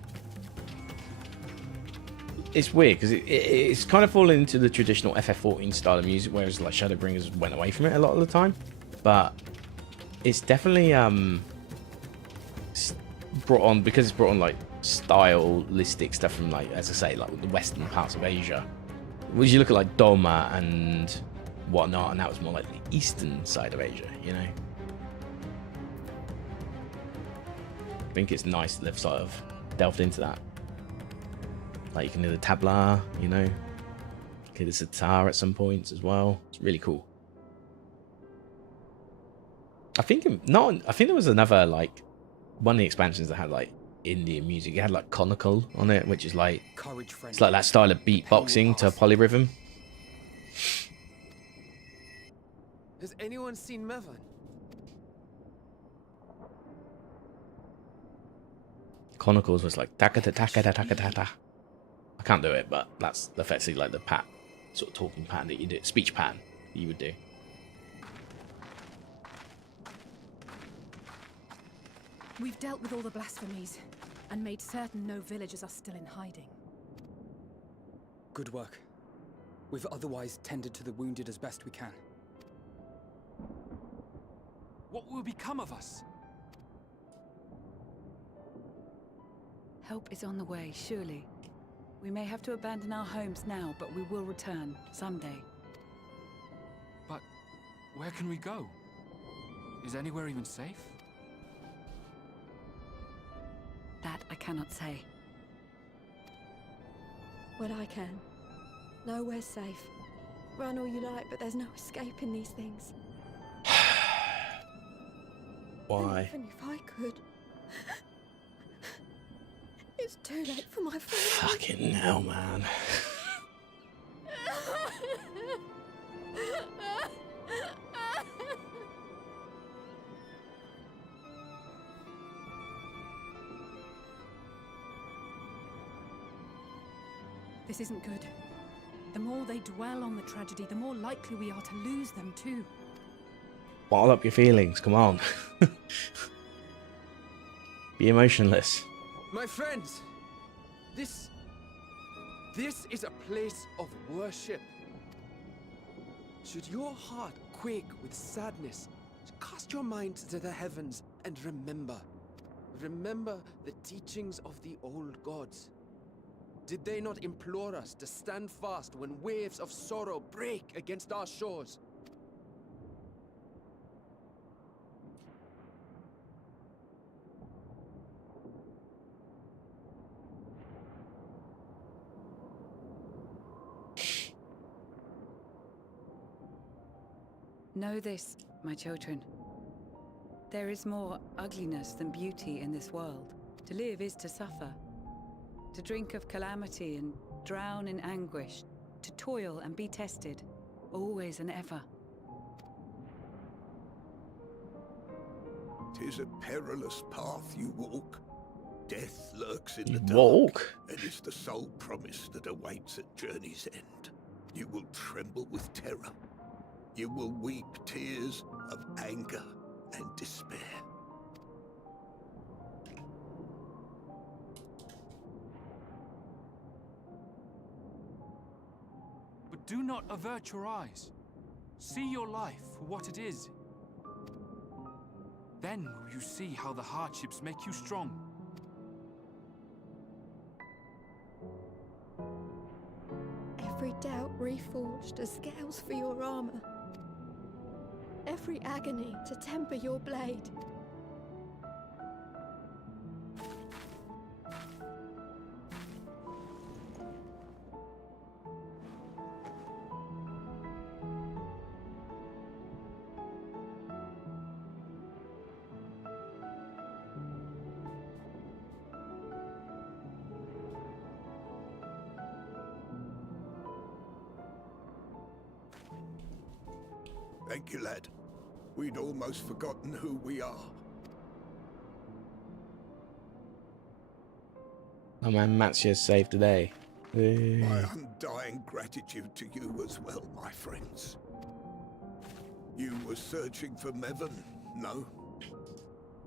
it's weird because it's kind of fallen into the traditional FF14 style of music, whereas like Shadowbringers went away from it a lot of the time. But it's definitely brought on, because it's brought on like stylistic stuff from, like, as I say, like the western parts of Asia. When you look at like Doma and whatnot, and that was more like the eastern side of Asia, you know. I think it's nice that they've sort of delved into that. Like you can hear the tabla, you know, hear the sitar at some points as well. It's really cool. I think there was another, like, one of the expansions that had like Indian music. It had like conical on it, which is like, it's like that style of beatboxing to polyrhythm. Has anyone seen Mevan? Conicals was like taka ta taka ta taka ta ta. I can't do it, but that's effectively like the sort of talking pattern that you do, speech pattern that you would do. We've dealt with all the blasphemies and made certain no villagers are still in hiding. Good work. We've otherwise tended to the wounded as best we can. What will become of us? Help is on the way, surely. We may have to abandon our homes now, but we will return someday. But where can we go? Is anywhere even safe? That I cannot say. Well, I can. Nowhere's safe. Run all you like, but there's no escaping these things. Why? And even if I could, it's too late for my family. Fucking hell, man. This isn't good. The more they dwell on the tragedy, the more likely we are to lose them too. Bottle up your feelings, come on. Be emotionless. My friends, this is a place of worship. Should your heart quake with sadness, cast your mind to the heavens and remember. Remember the teachings of the old gods. Did they not implore us to stand fast when waves of sorrow break against our shores? Know this, my children. There is more ugliness than beauty in this world. To live is to suffer. To drink of calamity and drown in anguish. To toil and be tested, always and ever. 'Tis a perilous path you walk. Death lurks in the Walk. dark, and is the sole promise that awaits at journey's end. You will tremble with terror. You will weep tears of anger and despair. But do not avert your eyes. See your life for what it is. Then will you see how the hardships make you strong. Every doubt reforged as scales for your armor. Every agony to temper your blade. Thank you, lad. We'd almost forgotten who we are. Oh man, Matsia's saved today. My undying gratitude to you as well, my friends. You were searching for Mevon, no?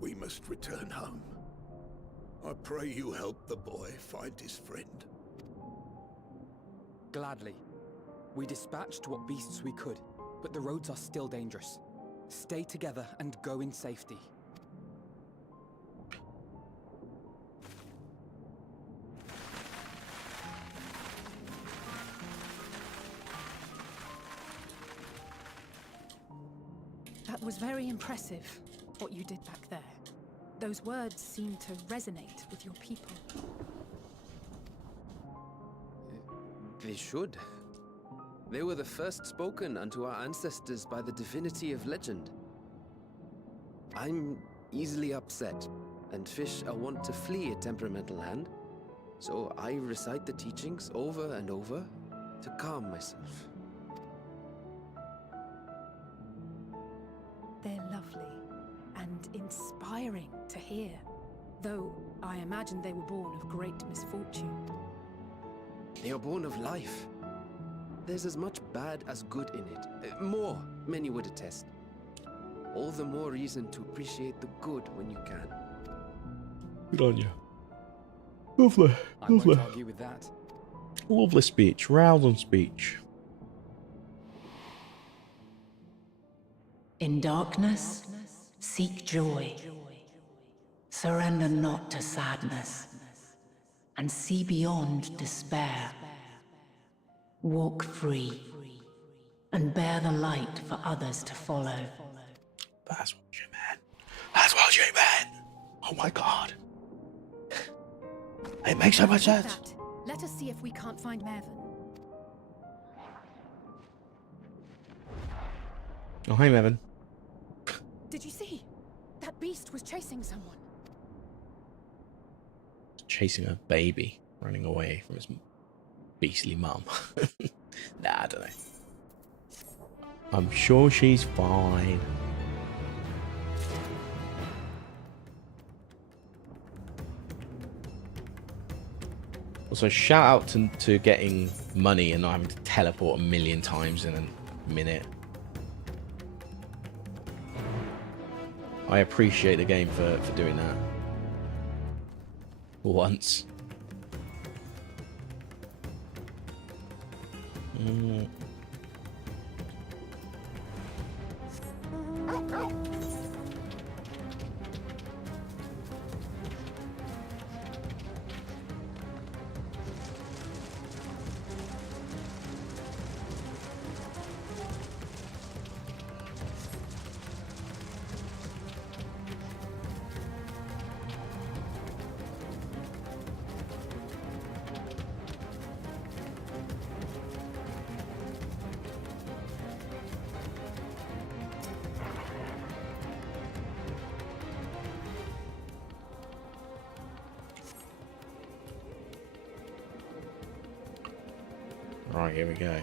We must return home. I pray you help the boy find his friend. Gladly. We dispatched what beasts we could, but the roads are still dangerous. Stay together and go in safety. That was very impressive, what you did back there. Those words seem to resonate with your people. They should. They were the first spoken unto our ancestors by the divinity of legend. I'm easily upset, and fish are wont to flee a temperamental hand, so I recite the teachings over and over to calm myself. They're lovely and inspiring to hear, though I imagine they were born of great misfortune. They are born of life. There's as much bad as good in it. More, many would attest. All the more reason to appreciate the good when you can. Good on you. Lovely. I won't argue with that. Lovely speech. Rousing speech. In darkness, seek joy. Surrender not to sadness, and see beyond despair. Walk free, and bear the light for others to follow. That's what you meant. That's what you meant. Oh my god. It makes so much sense. Let us see if we can't find Mervyn. Oh, hey, Mevon. Did you see? That beast was chasing someone. Chasing a baby, running away from his beastly mum. Nah, I don't know. I'm sure she's fine. Also, shout out to getting money and not having to teleport a million times in a minute. I appreciate the game for doing that. For once. Right, here we go.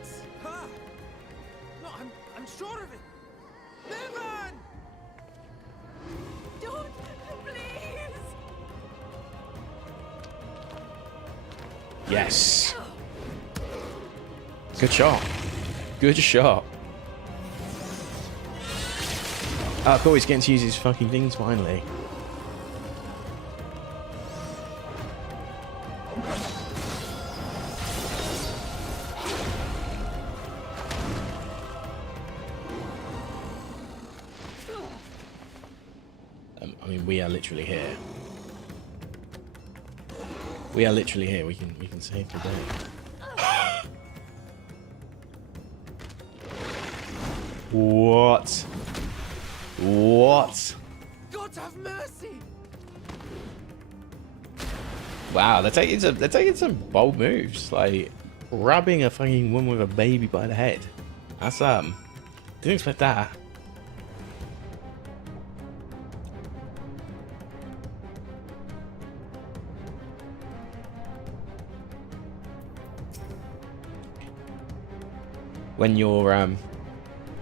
That's her! No, I'm sure of it! Niven! Don't, please! Yes. Good shot. Good shot. Oh, cool, he's getting to use his fucking things finally. I mean, we are literally here. We are literally here. We can save the day. What? What? God have mercy! Wow, they're taking some bold moves, like grabbing a fucking woman with a baby by the head. That's didn't expect that.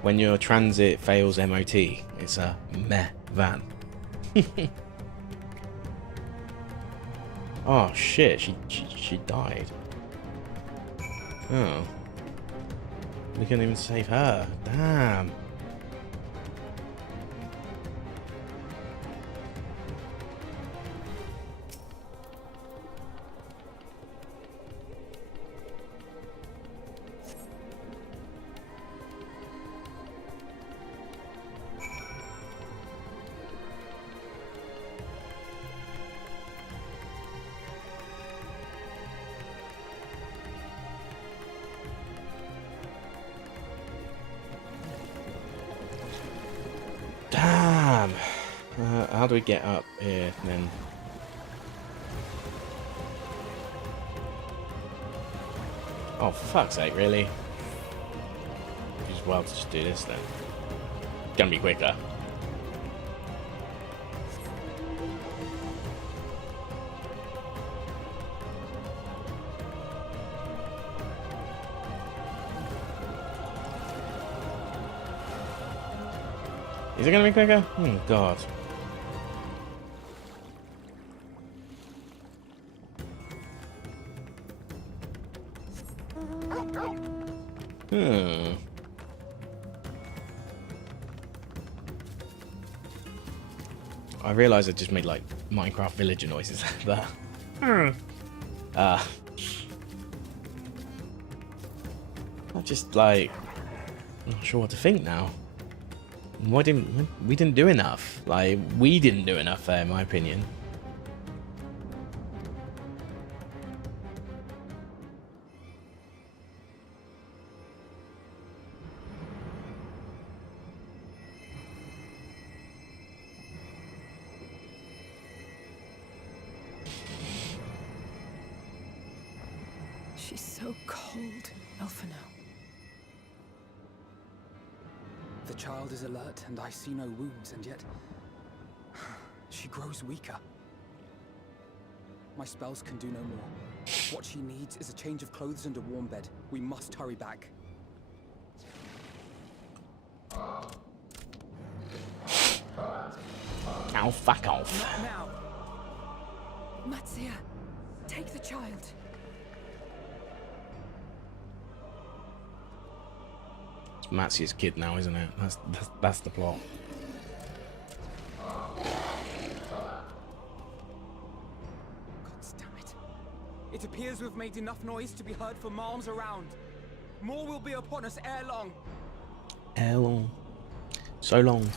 When your transit fails MOT, it's a meh van. Oh shit, she died. Oh. We couldn't even save her. Damn. Damn. How do we get up here then? Oh, for fuck's sake, really? Just well to just do this then. Gonna be quicker. Is it gonna be quicker? Oh god. I realised I just made like Minecraft villager noises, but I'm just like not sure what to think now. We didn't do enough. Like, we didn't do enough there, in my opinion. She's so cold, Elfino. The child is alert, and I see no wounds, and yet she grows weaker. My spells can do no more. What she needs is a change of clothes and a warm bed. We must hurry back. Oh, fuck off. Not now. Matsia, take the child. It's Matsia's kid now, isn't it? That's the plot. It appears we've made enough noise to be heard for miles around. More will be upon us ere long. Ere long. So long.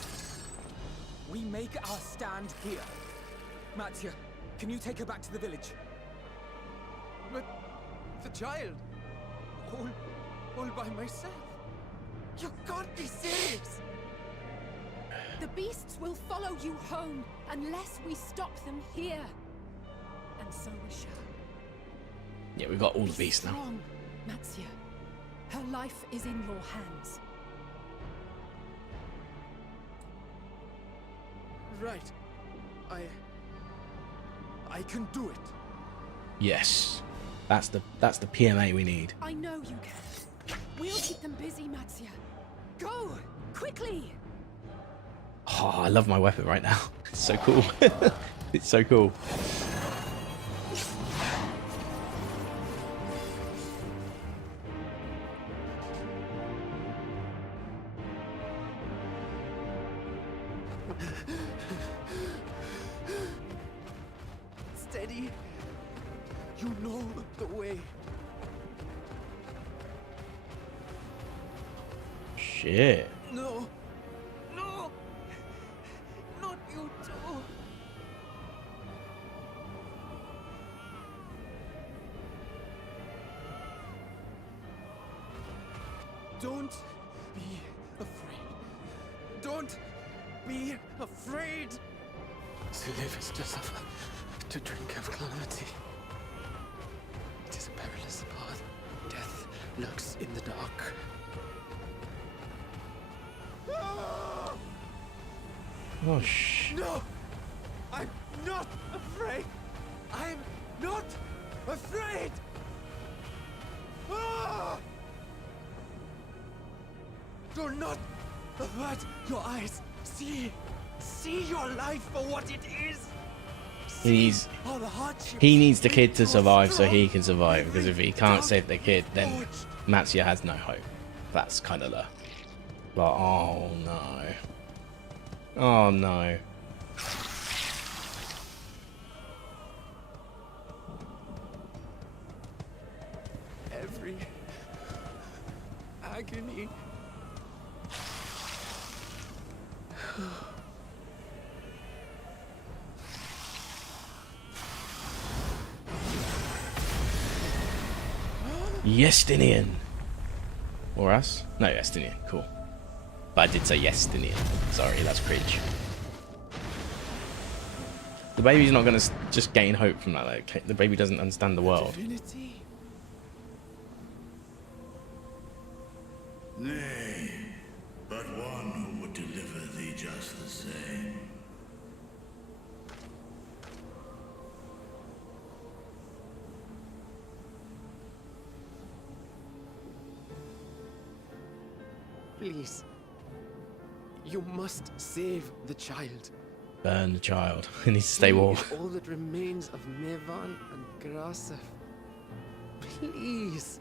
We make our stand here. Matsia, can you take her back to the village? But the child, all by myself. You can't be serious. The beasts will follow you home unless we stop them here. And so we shall. Yeah, we've got all the beasts now. Strong, Matsia. Her life is in your hands. Right. I can do it. Yes. That's the PMA we need. I know you can. We'll keep them busy, Matsia. Go! Quickly! Oh, I love my weapon right now. It's so cool. It's so cool. Steady. You know the way. Shit. No. No. Not you too. Don't be afraid. Don't be afraid. To live is to suffer, to drink of calamity. It is a perilous path. Death lurks in the dark. Oh, shh. No! I'm not afraid! I'm not afraid! Ah! Do not avert your eyes. See your life for what it is. He needs the kid to survive so he can survive, because if he can't save the kid, then Matsuya has no hope. That's kind of the... But, oh no. Oh no. Every agony. Yestinian. Or us? No, Yestinian. Cool. But I did say Yestinian. Sorry, that's cringe. The baby's not going to just gain hope from that. Like, the baby doesn't understand the world. Divinity. Nay, but one who would deliver thee just the same. Please. You must save the child. Burn the child. He needs to stay warm. All that remains of Mevan and Grasef. Please.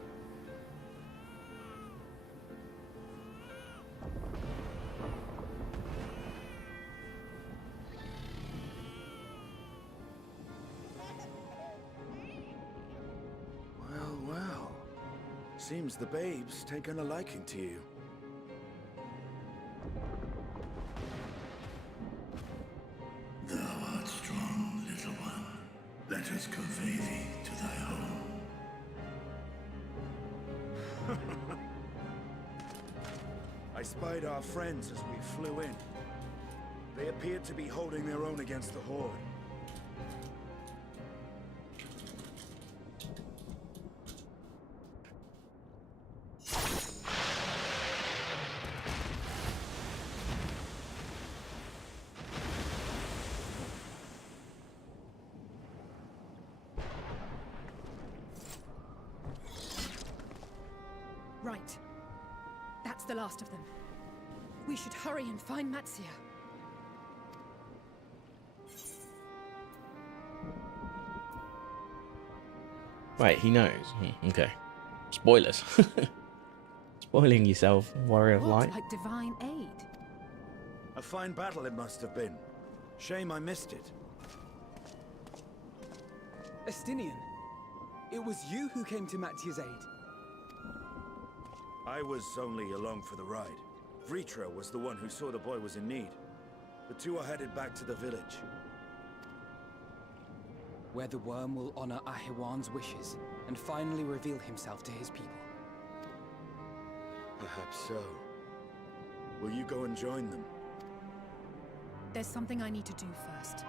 Well, well. Seems the babe's taken a liking to you. Thou art strong, little one. Let us convey thee to thy home. I spied our friends as we flew in. They appeared to be holding their own against the Horde. Right. That's the last of them. We should hurry and find Matsuya. Wait, he knows. Okay. Spoilers. Spoiling yourself, Warrior of Light. Like divine aid. A fine battle it must have been. Shame I missed it. Estinian, it was you who came to Matsuya's aid. I was only along for the ride. Vritra was the one who saw the boy was in need. The two are headed back to the village. Where the worm will honor Ahiwan's wishes and finally reveal himself to his people. Perhaps so. Will you go and join them? There's something I need to do first.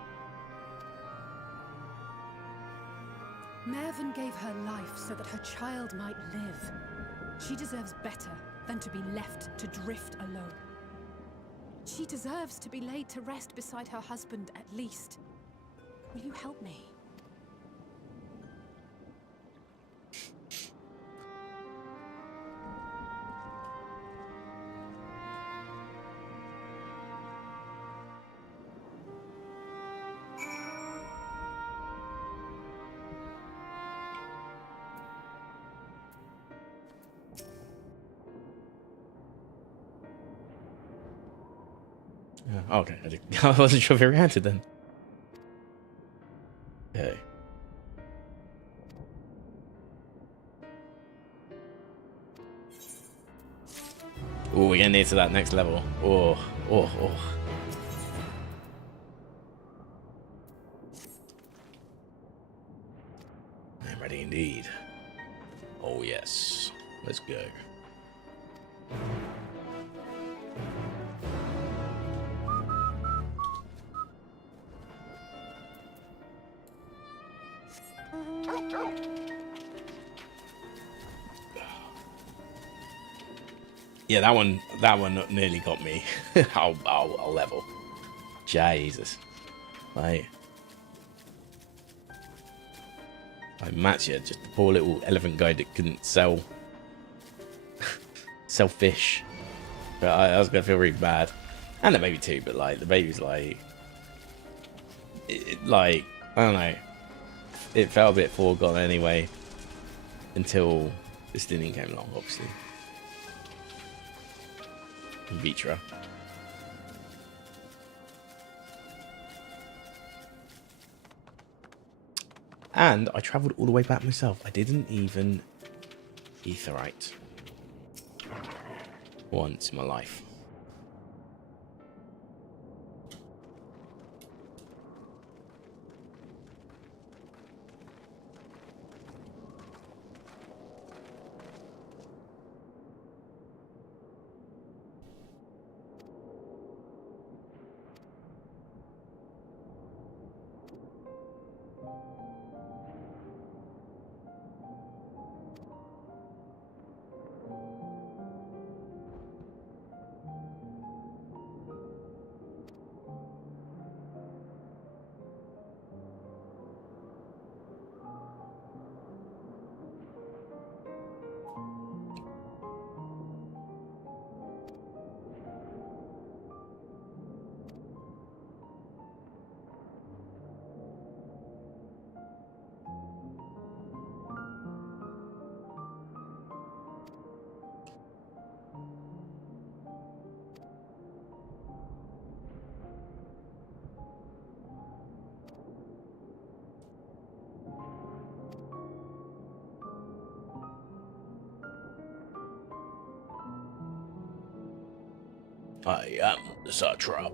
Mervyn gave her life so that her child might live. She deserves better than to be left to drift alone. She deserves to be laid to rest beside her husband at least. Will you help me? Yeah, okay, I wasn't sure if he reacted then. Okay. Oh, we're getting near to that next level. Oh. I'm ready indeed. Oh, yes. Let's go. Yeah, that one nearly got me. I'll level. Jesus. Like Matcha, just a poor little elephant guy that couldn't sell fish. But I was gonna feel really bad. And the baby too, but like the baby's like like I don't know. It felt a bit foregone anyway. Until this thing came along, obviously. Vitra. And I travelled all the way back myself. I didn't even etherite once in my life. I am the satrap.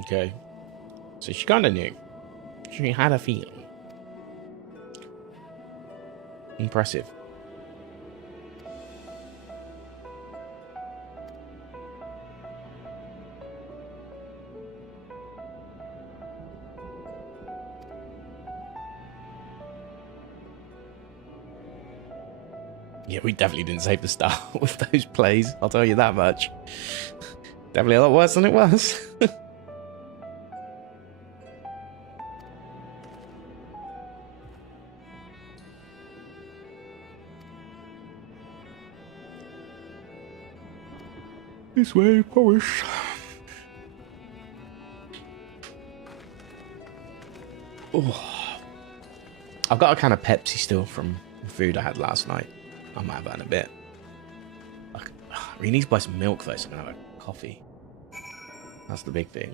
Okay. So she kind of knew. She had a feeling. Impressive. Yeah, we definitely didn't save the star with those plays. I'll tell you that much. Definitely a lot worse than it was. This way, polish. Oh. I've got a can of Pepsi still from food I had last night. I might have had a bit. I really need to buy some milk though, so I'm gonna have a coffee. That's the big thing.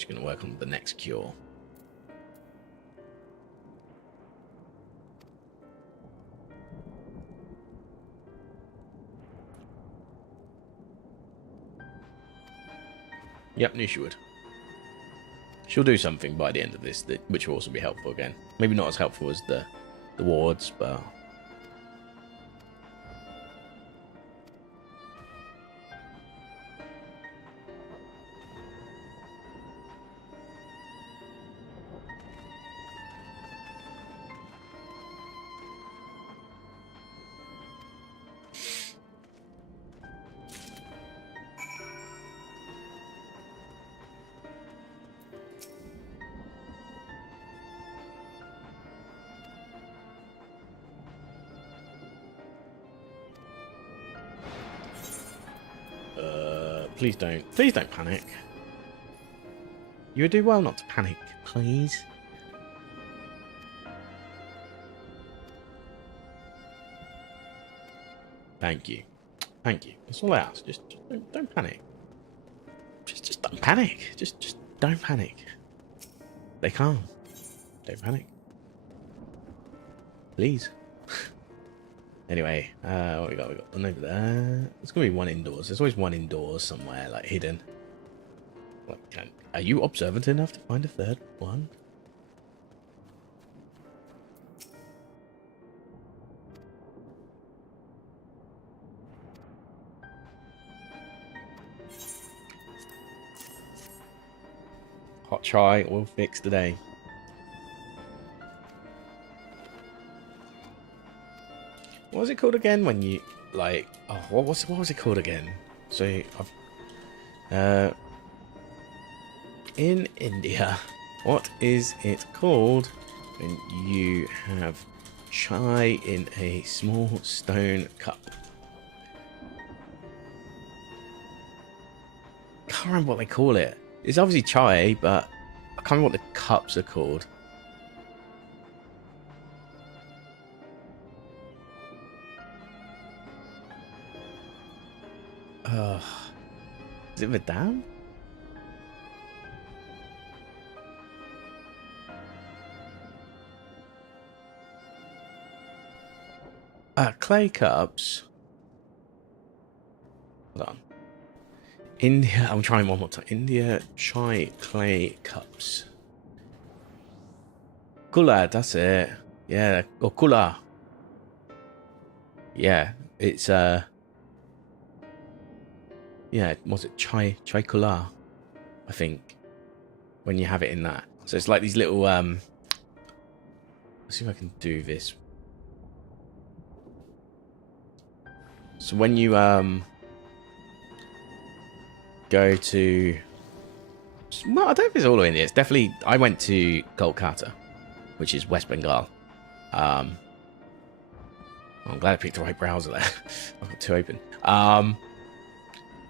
Just going to work on the next cure. Yep, knew she would. She'll do something by the end of this, which will also be helpful again. Maybe not as helpful as the wards, but... Please don't panic. You would do well not to panic, please. Thank you. Thank you. That's all I ask. Just don't panic. Just don't panic. Just don't panic. They can't. Don't panic. Please. Anyway, what we got? We got one over there. There's gonna be one indoors. There's always one indoors somewhere, like hidden. Like, are you observant enough to find a third one? Hot chai will fix today. What was it called again when you like? Oh, what was it called again? So I've in India, what is it called when you have chai in a small stone cup? Can't remember what they call it. It's obviously chai, but I can't remember what the cups are called. Is it Vidam? Clay cups. Hold on. India. I'm trying one more time. India chai clay cups. Kula, that's it. Yeah, or kula. Yeah, it's yeah, was it chai kula? I think when you have it in that. So it's like these little let's see if I can do this. So when you go to, well, I don't know if it's all of India. It's definitely, I went to Kolkata, which is West Bengal. I'm glad I picked the right browser there. I've got two open.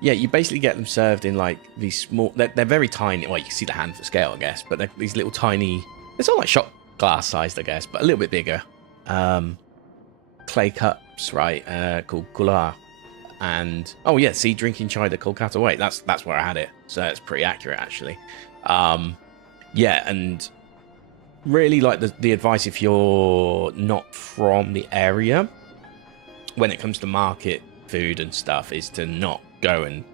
Yeah, you basically get them served in like these small, they're very tiny. Well, you can see the hand for scale, I guess, but they're these little tiny, it's all like shot glass sized, I guess, but a little bit bigger. Clay cups, right? Called kula. And oh yeah, see, drinking chai the Kolkata way. That's where I had it. So it's pretty accurate actually. Yeah, and really like the advice if you're not from the area, when it comes to market food and stuff, is to not go and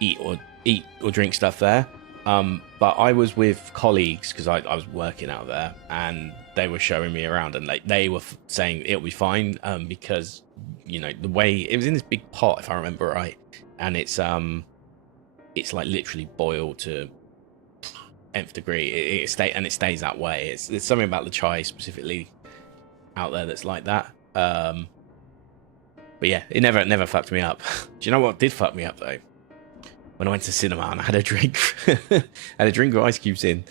eat or drink stuff there. But I was with colleagues because I was working out there, and they were showing me around, and they were saying it'll be fine because, you know, the way it was in this big pot, if I remember right, and it's like literally boiled to nth degree. It stays that way. It's something about the chai specifically out there that's like that. But yeah, it never fucked me up. Do you know what did fuck me up though? When I went to cinema and I had a drink, had a drink with ice cubes in.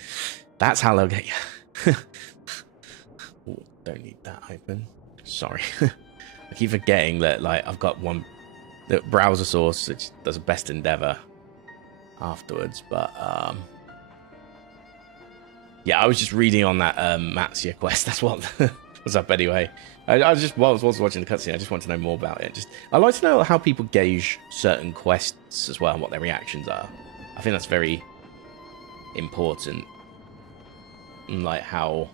That's how they'll get you. Ooh, don't need that open. Sorry. I keep forgetting that like I've got one, the browser source, which does a best endeavor afterwards. But yeah, I was just reading on that Matsia quest. That's what was up anyway. I was watching the cutscene. I just want to know more about it. I like to know how people gauge certain quests as well and what their reactions are. I think that's very important, and like how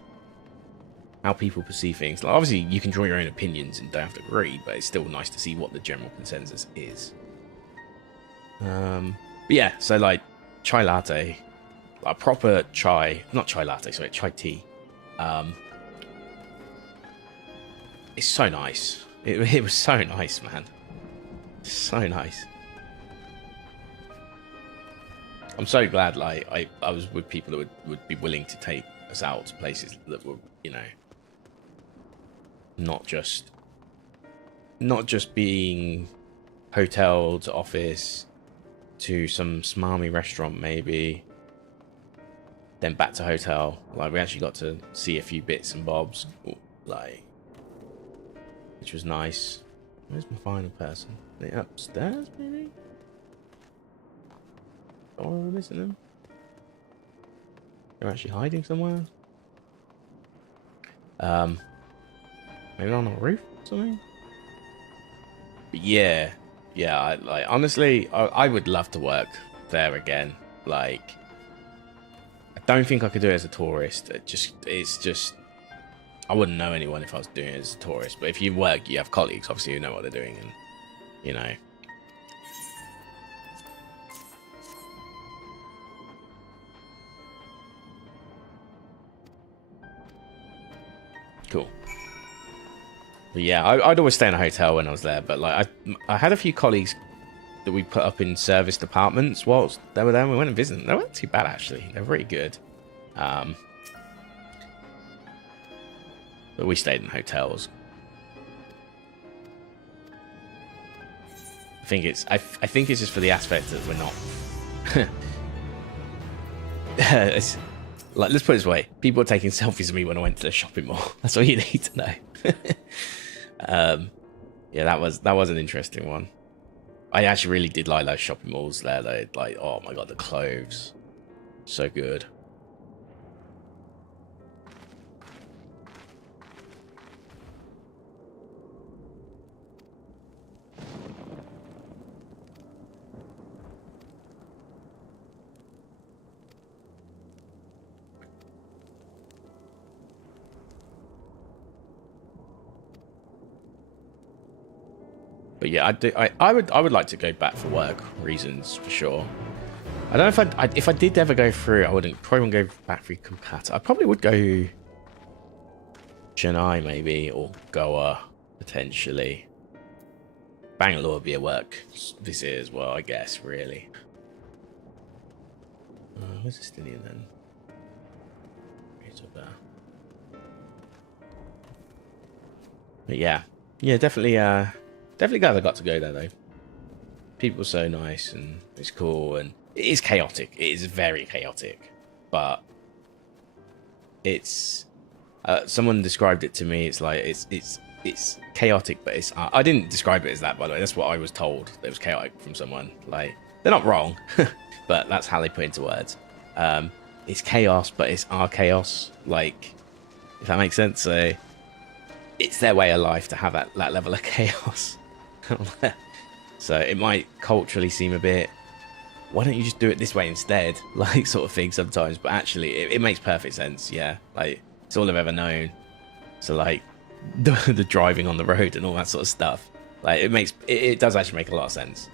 people perceive things. Like, obviously, you can draw your own opinions and don't have to agree, but it's still nice to see what the general consensus is. But yeah, so like chai latte, like proper chai, not chai latte, sorry, chai tea. It's so nice. It was so nice, man. So nice. I'm so glad, like, I was with people that would be willing to take us out to places that were, you know, not just being hotel to office to some smarmy restaurant maybe, then back to hotel. Like, we actually got to see a few bits and bobs, like, which was nice. Where's my final person? Are they upstairs, maybe? Oh, we're missing them. They're actually hiding somewhere. Maybe on a roof or something. But yeah, like honestly, I would love to work there again. Like, I don't think I could do it as a tourist. It's just, I wouldn't know anyone if I was doing it as a tourist. But if you work, you have colleagues, obviously, who know what they're doing, and you know. Cool. But yeah, I'd always stay in a hotel when I was there. But like, I had a few colleagues that we put up in service departments whilst they were there. And we went and visited them. They weren't too bad, actually. They're really good. But we stayed in hotels. I think it's just for the aspect that we're not. It's, like, let's put it this way: people are taking selfies of me when I went to the shopping mall. That's all you need to know. Yeah, that was an interesting one. I actually really did like those shopping malls there, though. Like, oh my god, the clothes, so good. But yeah, I would like to go back for work reasons for sure. I don't know if I did ever go through, probably wouldn't go back through Kolkata. I probably would go Chennai maybe, or Goa potentially. Bangalore would be a work visit as well, I guess, really. Where's Estinian then? It's up there. But yeah, definitely glad I got to go there though. People are so nice and it's cool, and it is chaotic. It is very chaotic, but it's someone described it to me. It's like it's chaotic, but it's I didn't describe it as that, by the way. That's what I was told. It was chaotic from someone. Like, they're not wrong, but that's how they put it into words. It's chaos, but it's our chaos. Like, if that makes sense. So it's their way of life to have that level of chaos. So it might culturally seem a bit, why don't you just do it this way instead, like, sort of thing sometimes, but actually it makes perfect sense. Yeah, like, it's all I've ever known. So like the driving on the road and all that sort of stuff, like, it does actually make a lot of sense.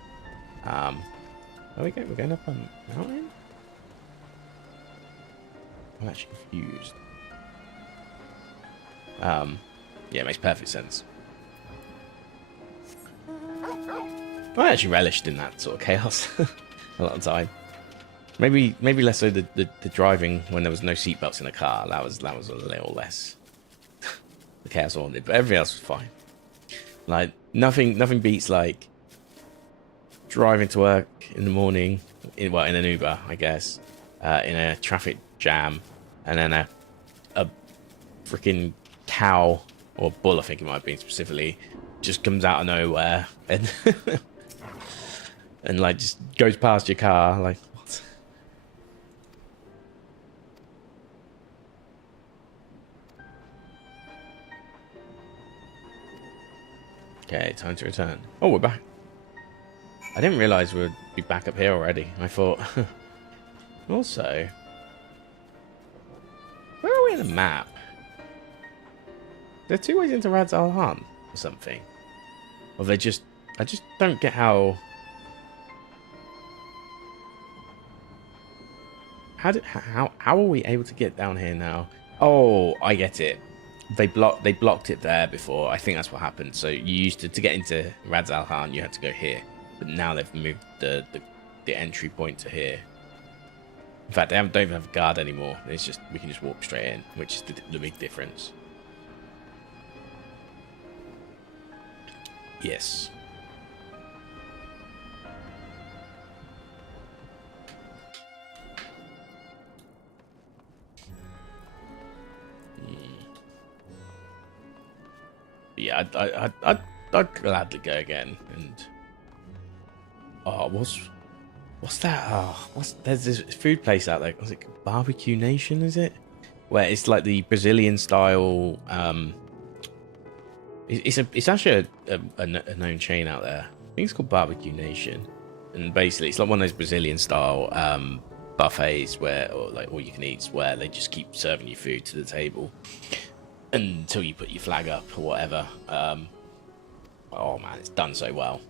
We're going up on mountain. I'm actually confused. Yeah, it makes perfect sense. I actually relished in that sort of chaos a lot of time. Maybe less so the driving when there was no seatbelts in the car. That was a little less the chaos I wanted, but everything else was fine. Like, nothing beats like driving to work in the morning in an Uber, I guess, in a traffic jam, and then a freaking cow or bull, I think it might have been specifically, just comes out of nowhere and and like just goes past your car. Like, what? Okay, time to return. Oh, we're back. I didn't realize we'd be back up here already. I thought. Also, a map. There are 2 ways into Rad's Al Khan or something. Or they just... I just don't get how... How are we able to get down here now? Oh, I get it. They blocked it there before. I think that's what happened. So you used to get into Rad's Al Khan, you had to go here. But now they've moved the entry point to here. In fact, they don't even have a guard anymore. It's just we can just walk straight in, which is the big difference. Yes. Yeah, I'd gladly go again. And oh, what's that? Oh, there's this food place out there. Was it Barbecue Nation? Is it? Where it's like the Brazilian style. It's actually a known chain out there. I think it's called Barbecue Nation, and basically it's like one of those Brazilian style buffets or like all you can eats, where they just keep serving you food to the table until you put your flag up or whatever. Oh man, it's done so well.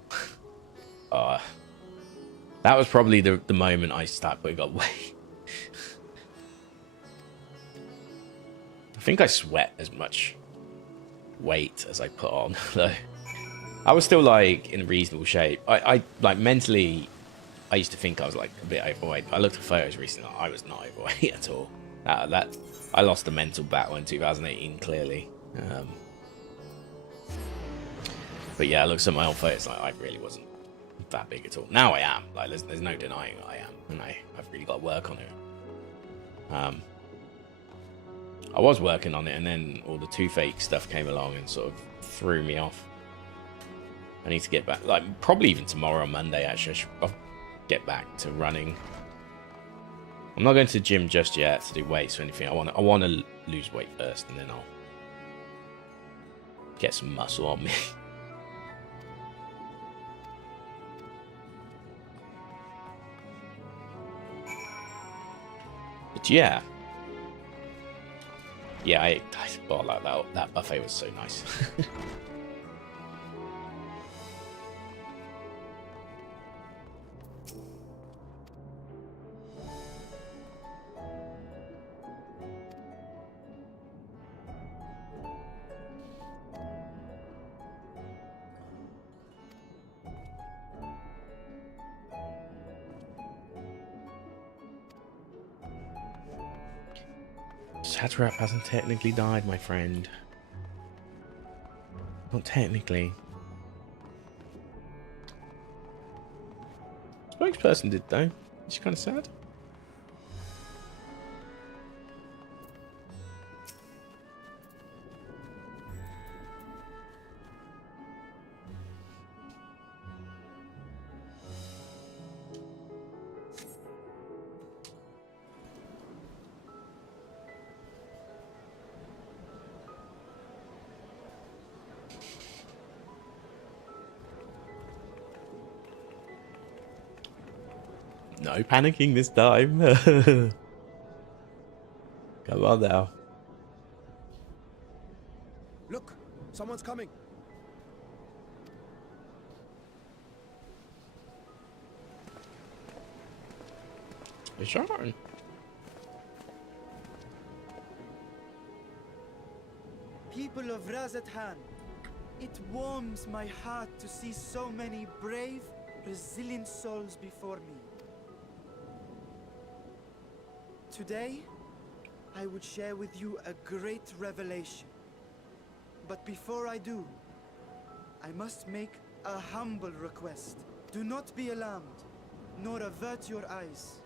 That was probably the moment I started putting on weight. I think I sweat as much weight as I put on, though. I was still like in reasonable shape. I like mentally, I used to think I was like a bit overweight, but I looked at photos recently. I was not overweight at all. That I lost the mental battle in 2018, clearly. But yeah, I looked at my old photos, like I really wasn't that big at all. Now I am. Like there's no denying I am, and I've really got to work on it. I was working on it, and then all the toothache stuff came along and sort of threw me off. I need to get back, like probably even tomorrow or Monday. Actually, I'll get back to running. I'm not going to the gym just yet to do weights or anything. I want to lose weight first, and then I'll get some muscle on me. But yeah, I bought like that buffet was so nice. Satrap hasn't technically died, my friend. Not technically. Spokesperson did though. It's kind of sad. No panicking this time. Come on now. Look, someone's coming. Sure. People of Razathan, it warms my heart to see so many brave, resilient souls before me. Today, I would share with you a great revelation. But before I do, I must make a humble request. Do not be alarmed, nor avert your eyes.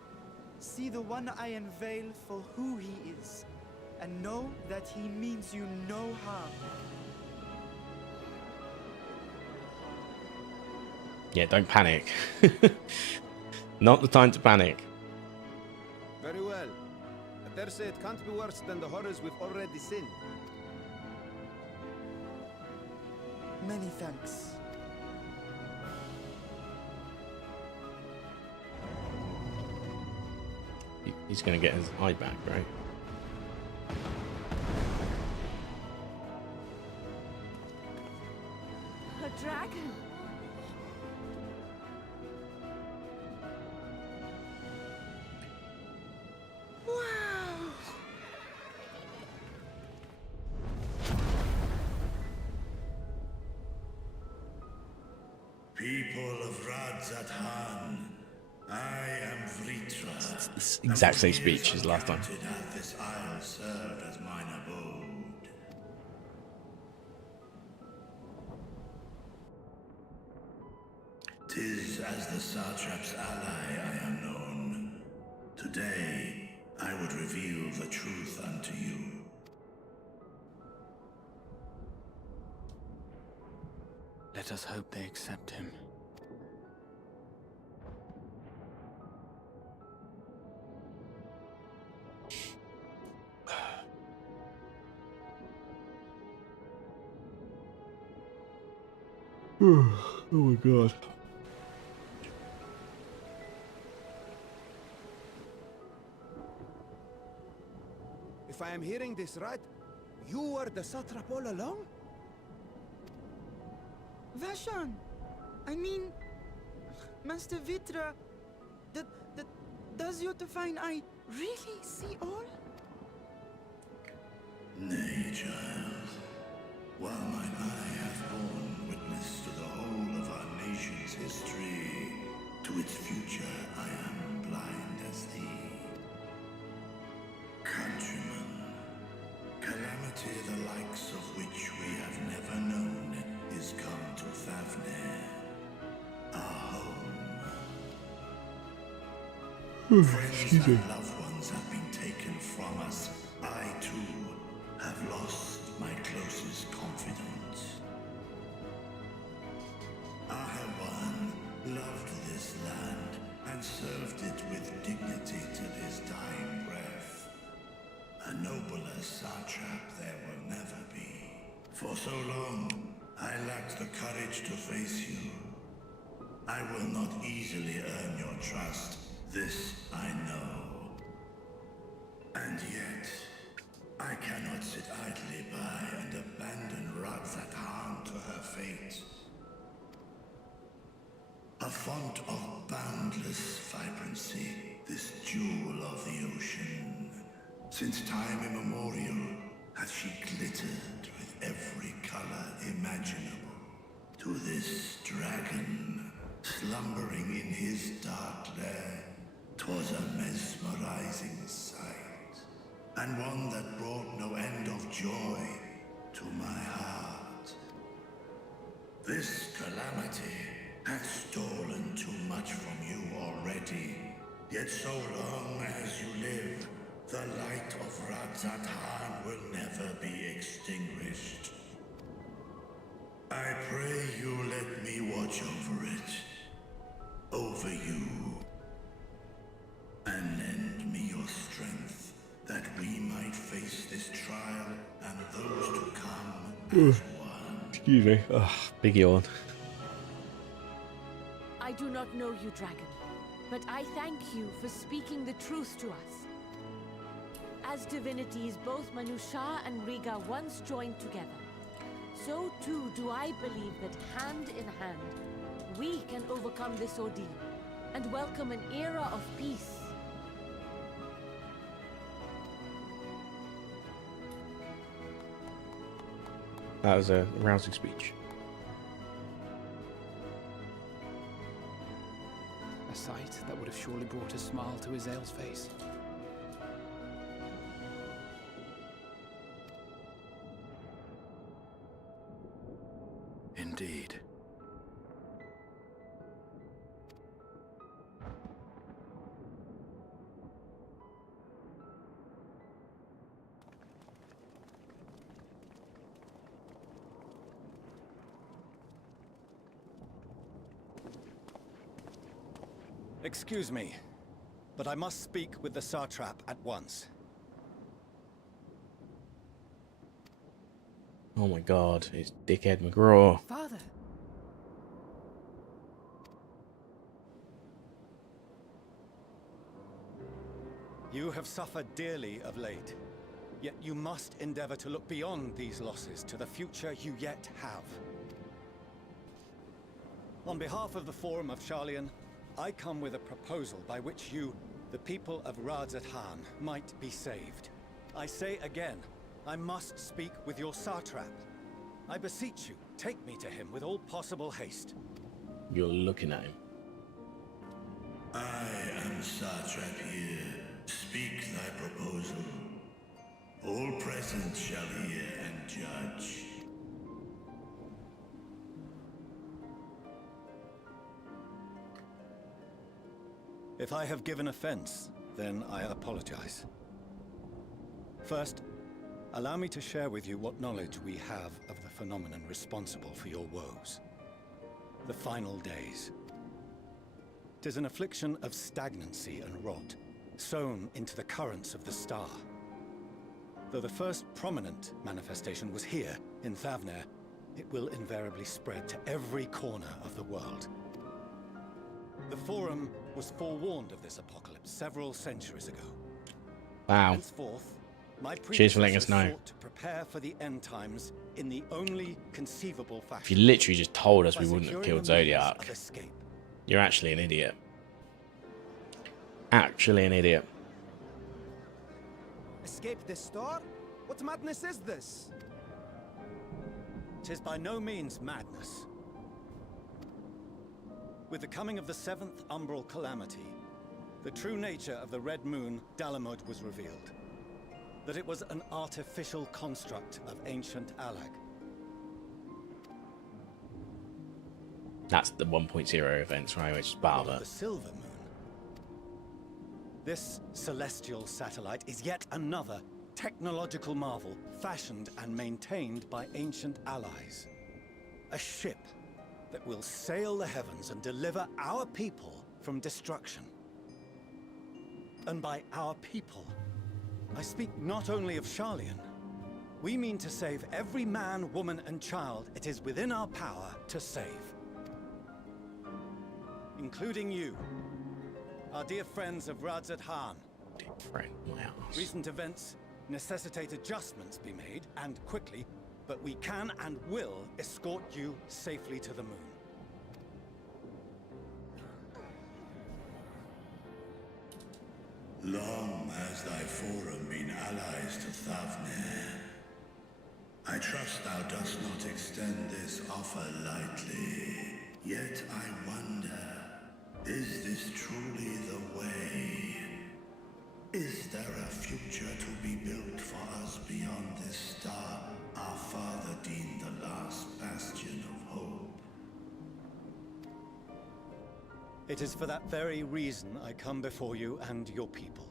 See the one I unveil for who he is, and know that he means you no harm. Yeah, don't panic. Not the time to panic. Very well. I dare say it can't be worse than the horrors we've already seen. Many thanks. He's gonna get his eye back, right? dragon. Wow. People of Radzathan, I am Vritra. It's the exact same speech as last time. Hath this isle served as mine abode. Tis as the Satrap's ally I am known. Today, I would reveal the truth unto you. Let us hope they accept him. Oh my god. If I am hearing this right, you were the satrap all along? Vashan! I mean, Master Vitra, does your divine eye really see all? Nay, child. While mine eye hath borne witness to the whole of our nation's history, to its future I am blind as thee. Countrymen, calamity the likes of which we have never known is come to Fafnir, our home. Friends and loved ones have been taken from us. I too have lost my closest confidant. Ahawan loved this land and served it with dignity till his dying breath. A nobler satrap there will never be. For so long, I lacked the courage to face you. I will not easily earn your trust, this I know. And yet, I cannot sit idly by and abandon Radzathan to her fate. A font of boundless vibrancy, this jewel of the ocean. Since time immemorial, hath she glittered with every color imaginable. To this dragon, slumbering in his dark lair, 'twas a mesmerizing sight, and one that brought no end of joy to my heart. This calamity hath stolen too much from you already, yet so long as you live, the light of Radzathan will never be extinguished. I pray you let me watch over it, over you, and lend me your strength, that we might face this trial and those to come as one. Excuse me. Ugh, big yawn. I do not know you, dragon, but I thank you for speaking the truth to us. As divinities, both Manusha and Riga once joined together, so too do I believe that hand in hand, we can overcome this ordeal and welcome an era of peace. That was a rousing speech. A sight that would have surely brought a smile to Azael's face. Indeed. Excuse me, but I must speak with the satrap at once. Oh my god, it's Dickhead McGraw. Father. You have suffered dearly of late, yet you must endeavor to look beyond these losses to the future you yet have. On behalf of the Forum of Sharlayan, I come with a proposal by which you, the people of Radzat-Han, might be saved. I say again, I must speak with your satrap. I beseech you, take me to him with all possible haste. You're looking at him. I am satrap here. Speak thy proposal. All present shall hear and judge. If I have given offense, then I apologize. First, allow me to share with you what knowledge we have of the phenomenon responsible for your woes. The final days. 'Tis an affliction of stagnancy and rot, sown into the currents of the star. Though the first prominent manifestation was here, in Thavner, it will invariably spread to every corner of the world. The Forum was forewarned of this apocalypse several centuries ago. Wow. Henceforth, my Cheers for letting us predecessors know. sought to prepare for the end times in the only conceivable fashion. If you literally just told us by we wouldn't have securing killed a means Zodiac, of escape. you're actually an idiot. Actually an idiot. Escape this star? What madness is this? 'Tis by no means madness. With the coming of the 7th umbral calamity, the true nature of the Red Moon, Dalamud, was revealed. That it was an artificial construct of ancient Alag. That's the 1.0 events, right? Which is Barber. The Silver Moon. This celestial satellite is yet another technological marvel fashioned and maintained by ancient allies. A ship that will sail the heavens and deliver our people from destruction. And by our people, I speak not only of Sharlayan. We mean to save every man, woman, and child it is within our power to save. Including you, our dear friends of Radzat-Han. Dear friend, wow. Recent events necessitate adjustments be made, and quickly, but we can and will escort you safely to the moon. Long has thy Forum been allies to Thavner. I trust thou dost not extend this offer lightly. Yet I wonder, is this truly the way? Is there a future to be built for us beyond this star our father deemed the last bastion of hope? It is for that very reason I come before you and your people.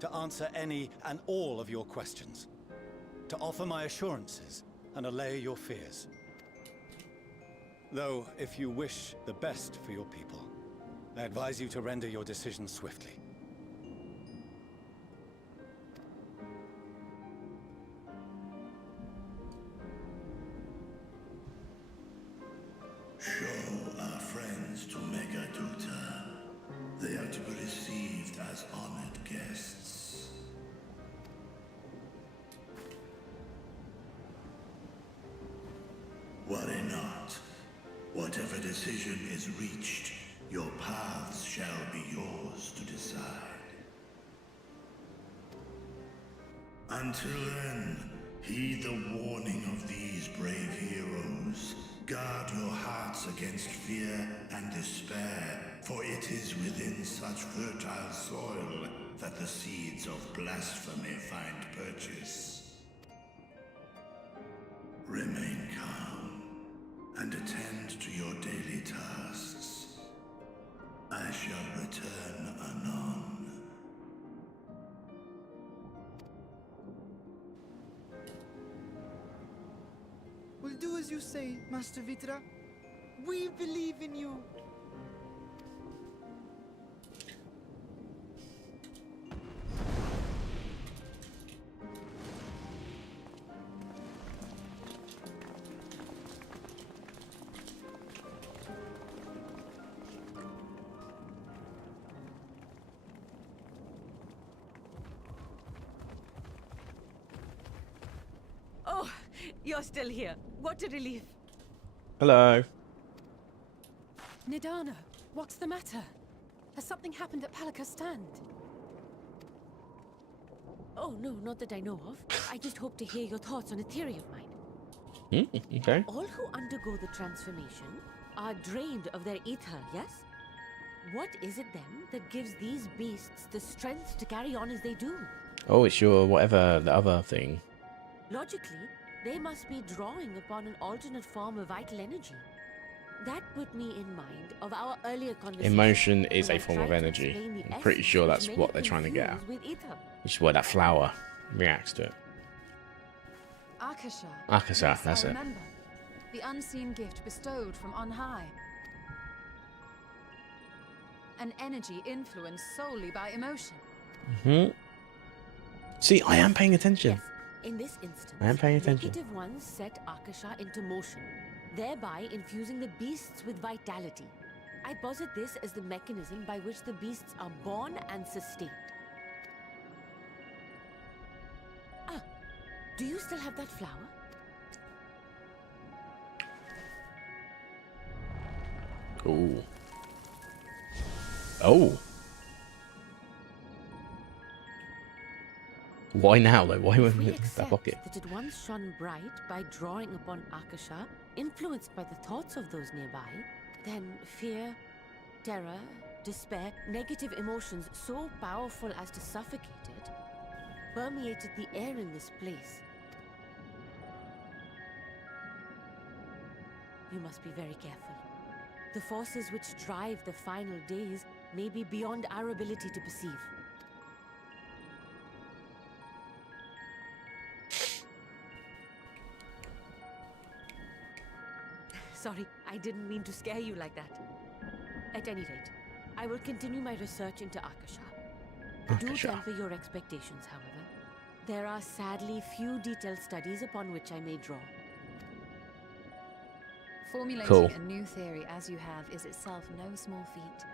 To answer any and all of your questions. To offer my assurances and allay your fears. Though, if you wish the best for your people, I advise you to render your decision swiftly. Show our friends to Megaduta. They are to be received as honored guests. Worry not. Whatever decision is reached, your paths shall be yours to decide. Until then, heed the warning of these brave heroes. Guard your hearts against fear and despair, for it is within such fertile soil that the seeds of blasphemy find purchase. Remain calm and attend to your daily tasks. I shall return anon. We'll do as you say, Master Vitra. We believe in you. Oh, you're still here. What a relief. Hello. Nidana, what's the matter? Has something happened at Palika Stand? Oh, no, not that I know of. I just hope to hear your thoughts on a theory of mine. Okay. All who undergo the transformation are drained of their ether, yes? What is it then that gives these beasts the strength to carry on as they do? Oh, it's your whatever the other thing. Logically, they must be drawing upon an alternate form of vital energy. That put me in mind of our earlier conversation. Emotion is when a I form of tried to energy. explain the I'm pretty essence sure which that's many what they're trying to get at. confuse with ether. Which is why that flower reacts to it. Akasha. Akasha, Yes, that's I it. remember. The unseen gift bestowed from on high. An energy influenced solely by emotion. See, I am paying attention. In this instance, I am paying attention. negative ones set Akasha into motion, thereby infusing the beasts with vitality. I posit this as the mechanism by which the beasts are born and sustained. Ah, do you still have that flower? Ooh. Oh. Why now though? Why If wouldn't we it that accept pocket? that it once shone bright by drawing upon Akasha, influenced by the thoughts of those nearby, then fear, terror, despair, negative emotions so powerful as to suffocate it, permeated the air in this place. You must be very careful. The forces which drive the final days may be beyond our ability to perceive. Sorry, I didn't mean to scare you like that. At any rate, I will continue my research into Akasha. Do Akasha. temper your expectations, however. There are sadly few detailed studies upon which I may draw. Formulating Cool. a new theory as you have is itself no small feat.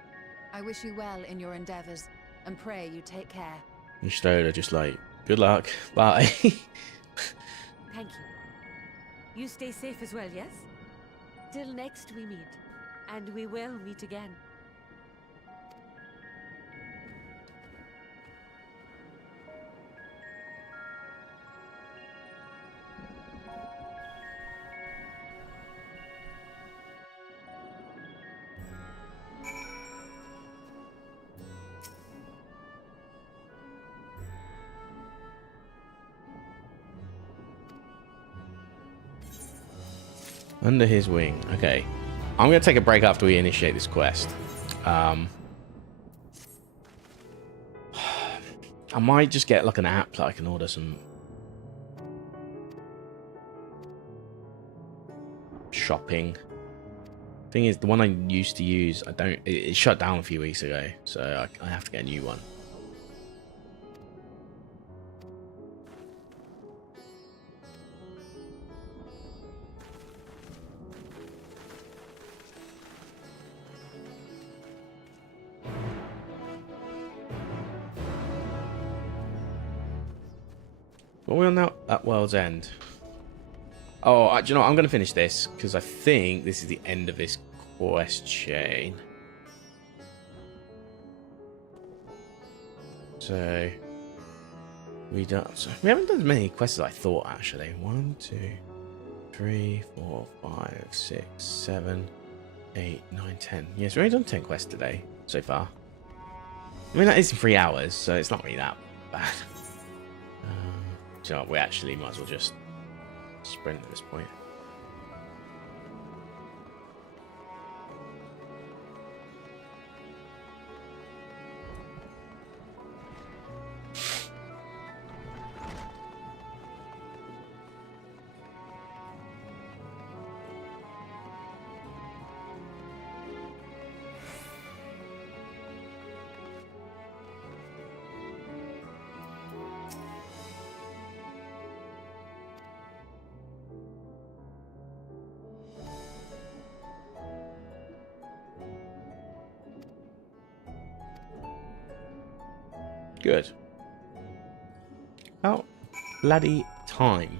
I wish you well in your endeavors, and pray you take care. And Stola just like, good luck, bye. Thank you. You stay safe as well, yes? Till next we meet. And we will meet again. Under his wing. Okay. I'm going to take a break after we initiate this quest. I might just get like an app that I can order some shopping. Thing is, the one I used to use, it shut down a few weeks ago, so I have to get a new one. What are we on now? At World's End. Oh, do you know what? I'm going to finish this, because I think this is the end of this quest chain. So, we haven't done as many quests as I thought, actually. 1, 2, 3, 4, 5, 6, 7, 8, 9, 10. Yes, we've only done 10 quests today, so far. I mean, that is in 3 hours, so it's not really that bad. So we actually might as well just sprint at this point. Good. Oh, bloody time.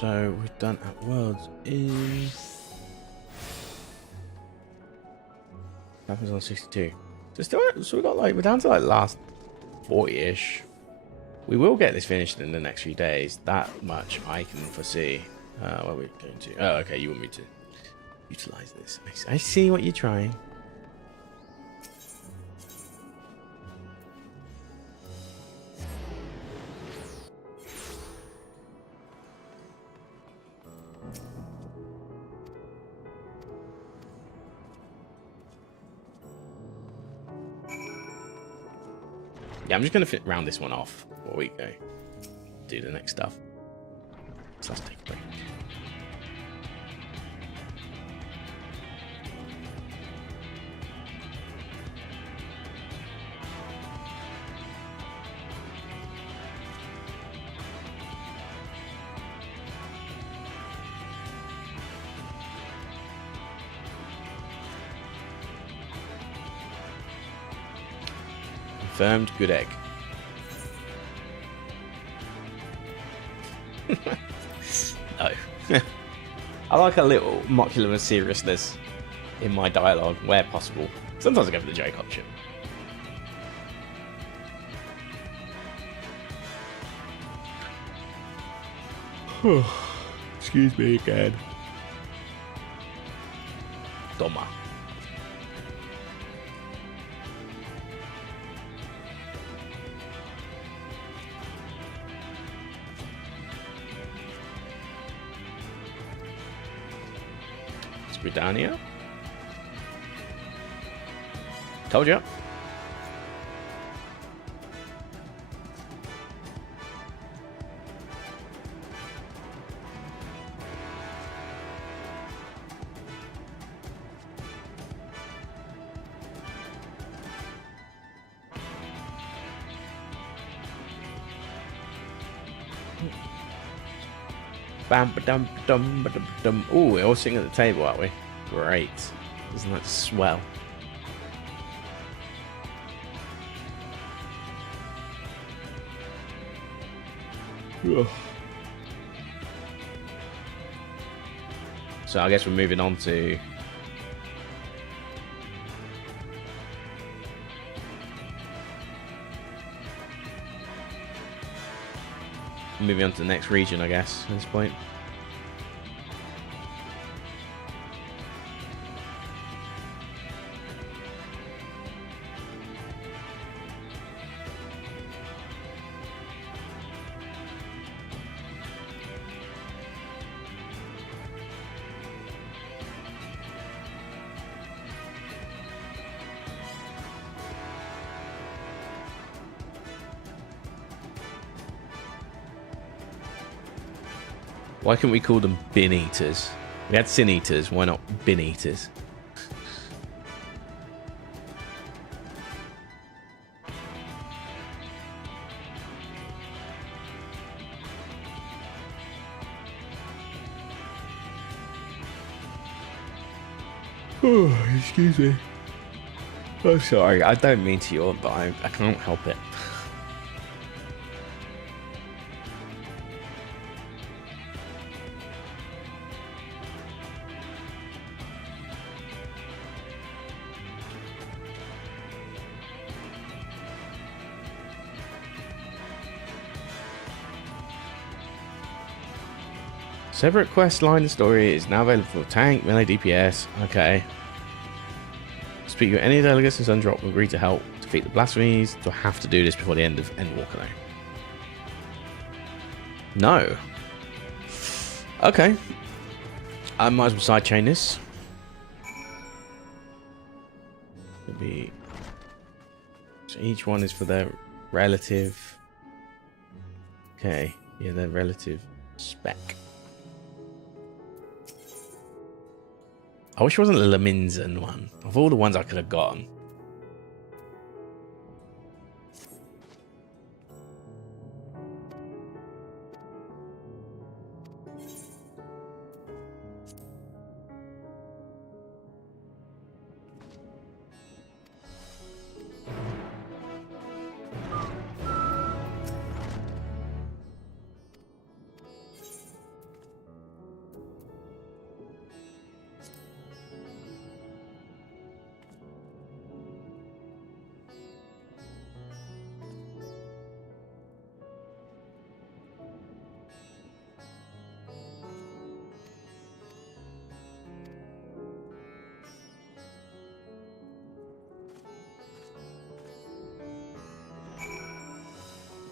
So we've done at Worlds is happens on 62. So we got like we're down to like last 40-ish. We will get this finished in the next few days. That much I can foresee. What are we going to? Oh, okay. You want me to utilize this? I see what you're trying. Yeah, I'm just going to round this one off before we go do the next stuff. So let's take a break. Confirmed, good egg. No. I like a little mocular of seriousness in my dialogue where possible. Sometimes I go for the joke option. Excuse me again. Toma. Britannia. Told you. Bam ba dum dum ba dum dum. Ooh, we're all sitting at the table, aren't we? Great. Isn't that swell? Ugh. So I guess we're moving on to the next region, I guess, at this point. Why couldn't we call them bin eaters? We had sin eaters, why not bin eaters? Oh, excuse me. I'm sorry, I don't mean to yawn, but I can't help it. Separate quest line of story is now available for tank, melee, DPS. Okay. Speak with any delegates and Sundrop will agree to help defeat the blasphemies. Do I have to do this before the end of Endwalker though? No. Okay. I might as well sidechain this. It'll be... So each one is for their relative... Okay. Yeah, their relative spec. I wish it wasn't the Leminzen one. Of all the ones I could have gotten.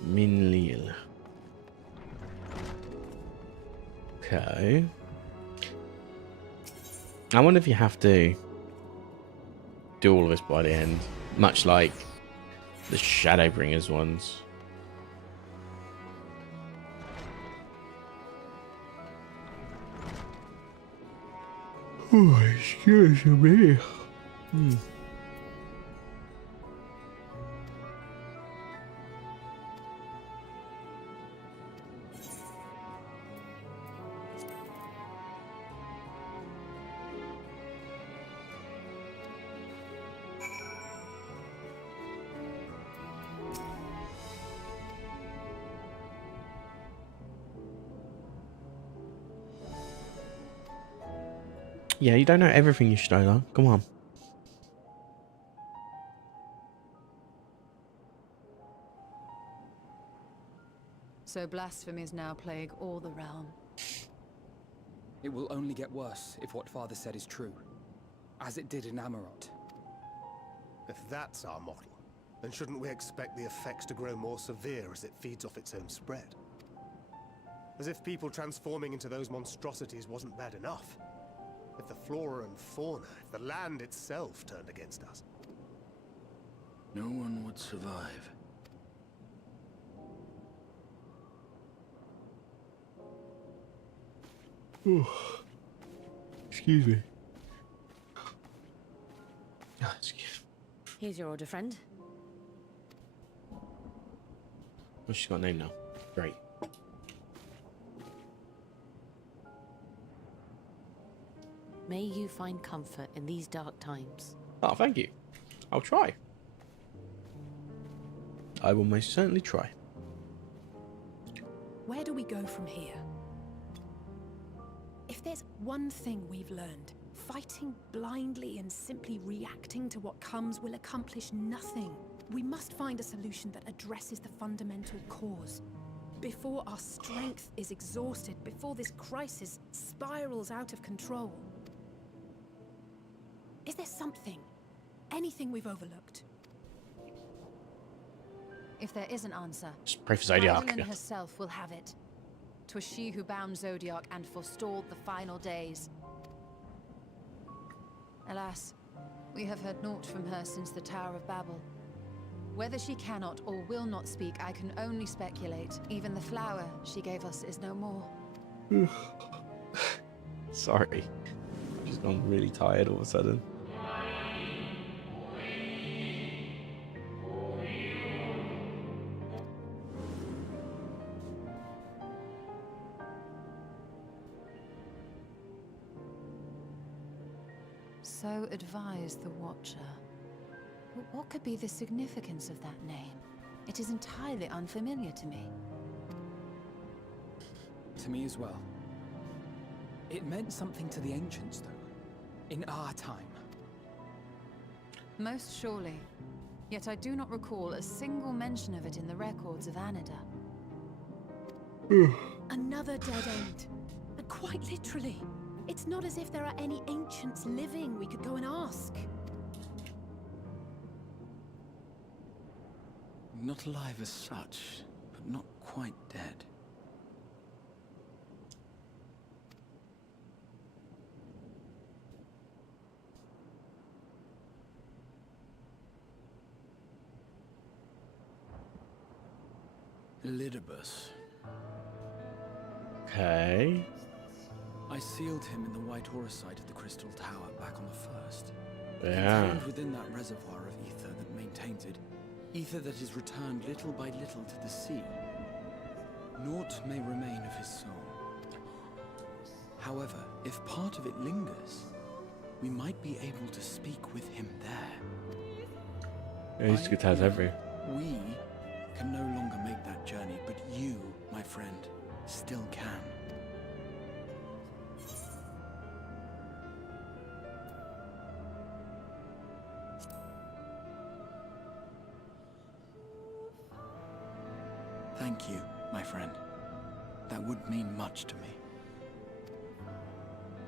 Minlil. Okay. I wonder if you have to do all of this by the end, much like the Shadowbringers ones. Oh, excuse me. Yeah, you don't know everything, you Stoner. Come on. So blasphemies now plague all the realm. It will only get worse if what Father said is true, as it did in Amarot. If that's our model, then shouldn't we expect the effects to grow more severe as it feeds off its own spread? As if people transforming into those monstrosities wasn't bad enough. If the flora and fauna, if the land itself turned against us. No one would survive. Excuse me. Oh, excuse me. Here's your order, friend. Oh, she's got a name now. Great. May you find comfort in these dark times. Oh, thank you. I'll try. I will most certainly try. Where do we go from here? If there's one thing we've learned, fighting blindly and simply reacting to what comes will accomplish nothing. We must find a solution that addresses the fundamental cause. Before our strength is exhausted, before this crisis spirals out of control. Is there something, anything we've overlooked? If there is an answer, Just pray for Zodiac. Magdalene herself will have it. 'Twas she who bound Zodiac and forestalled the final days. Alas, we have heard naught from her since the Tower of Babel. Whether she cannot or will not speak, I can only speculate. Even the flower she gave us is no more. Sorry. I've just gone really tired all of a sudden. So advised the Watcher. What could be the significance of that name? It is entirely unfamiliar to me. To me as well. It meant something to the ancients, though. In our time. Most surely. Yet I do not recall a single mention of it in the records of Anida. Another dead end. And quite literally. It's not as if there are any ancients living we could go and ask. Not alive as such, but not quite dead. Elidibus. Okay. I sealed him in the White Horus site of the Crystal Tower back on the first. Yeah. Contained within that reservoir of ether that maintains it, ether that is returned little by little to the sea. Naught may remain of his soul. However, if part of it lingers, we might be able to speak with him there. Yeah, he's good to have every. We can no longer make that journey, but you, my friend, still can. Thank you, my friend. That would mean much to me.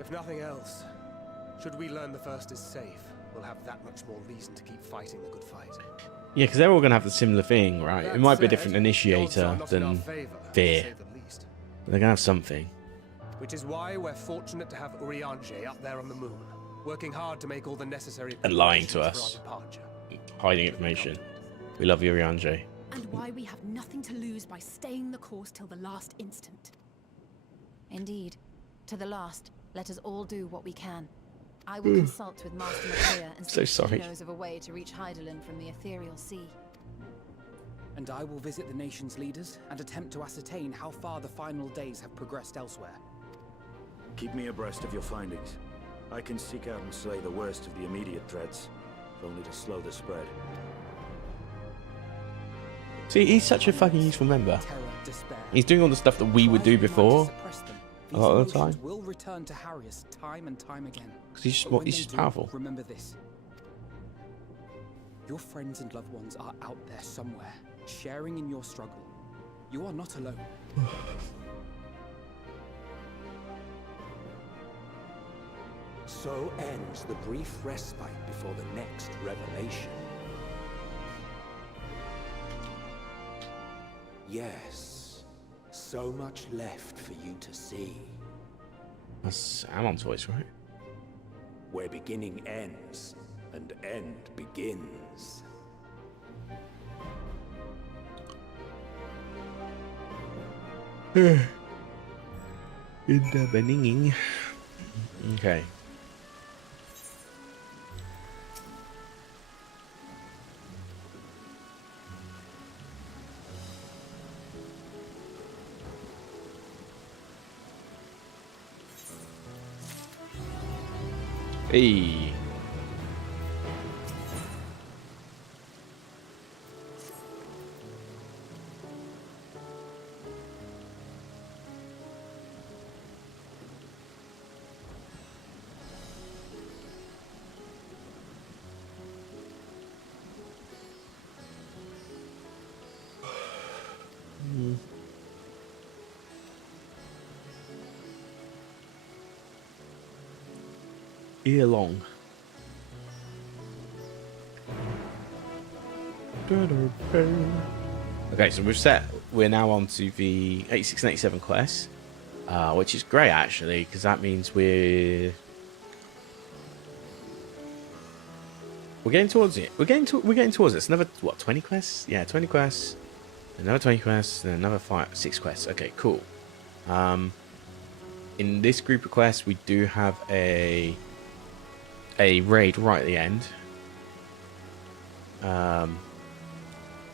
If nothing else, should we learn the first is safe, we'll have that much more reason to keep fighting the good fight. Yeah, because they're all going to have the similar thing, right? That It might be a said, different the odds initiator are not in our than favor, to fear. say the least. They're going to have something. Which is why we're fortunate to have Urianger up there on the moon, working hard to make all the necessary And lying to preparations us. for our departure. Hiding information. We love you, Rianjay. And why we have nothing to lose by staying the course till the last instant. Indeed. To the last, let us all do what we can. I will consult with Master Matea and see So if she sorry. knows of a way to reach Hydaelyn from the ethereal sea. And I will visit the nation's leaders and attempt to ascertain how far the final days have progressed elsewhere. Keep me abreast of your findings. I can seek out and slay the worst of the immediate threats, if only to slow the spread. See, he's such a fucking useful member. Terror, despair. He's doing all the stuff that we would do before. A lot of the time. Will return to Harrius time and time again. Because he's just, But when he's they just do, powerful. Remember this. Your friends and loved ones are out there somewhere, sharing in your struggle. You are not alone. So ends the brief respite before the next revelation. Yes, so much left for you to see. That's Amon's voice, right? Where beginning ends and end begins. In the beginning. Okay. Hey. Ear long. Okay, so we're now on to the 86 and 87 quests, which is great actually, because that means we're getting towards it. We're getting towards it. It's another, what, 20 quests? Yeah, 20 quests. Another 20 quests, and another 6 quests. Okay, cool. In this group of quests, we do have a raid right at the end.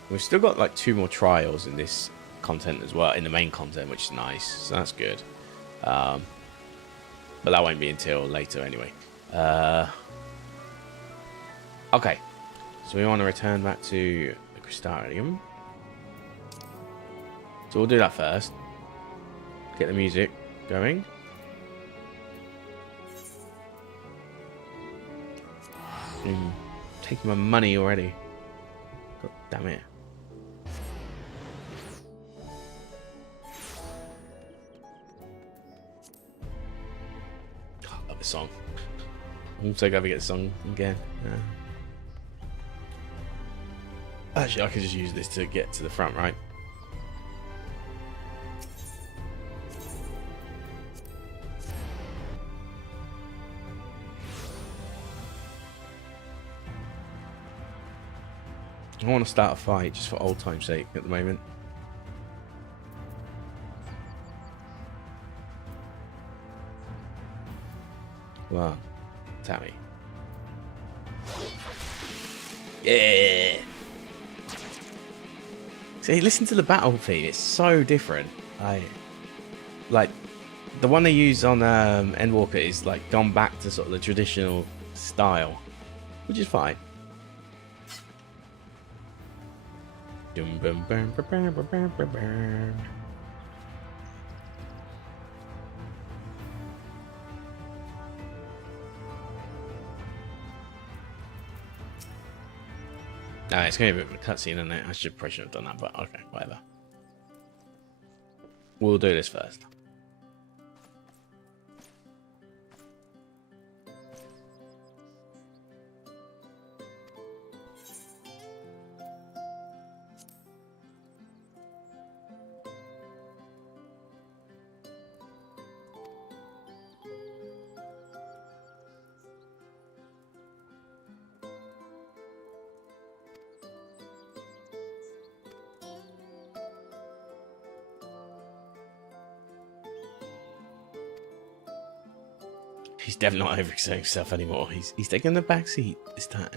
We've still got like 2 more trials in this content as well, in the main content, which is nice. So that's good. But that won't be until later anyway. Okay, so we want to return back to the Crystarium. So we'll do that first. Get the music going. Taking my money already. God damn it. I love this song. I'm so glad we get the song again. Yeah. Actually, I could just use this to get to the front, right? I want to start a fight just for old time's sake at the moment. Well, Tammy. Yeah. See, listen to the battle theme. It's so different. Like the one they use on Endwalker is like gone back to sort of the traditional style, which is fine. It's going to be a bit of a cutscene, isn't it? I probably shouldn't have done that, but okay, whatever. We'll do this first. He's definitely not overexerting himself anymore. He's taking the back seat this time.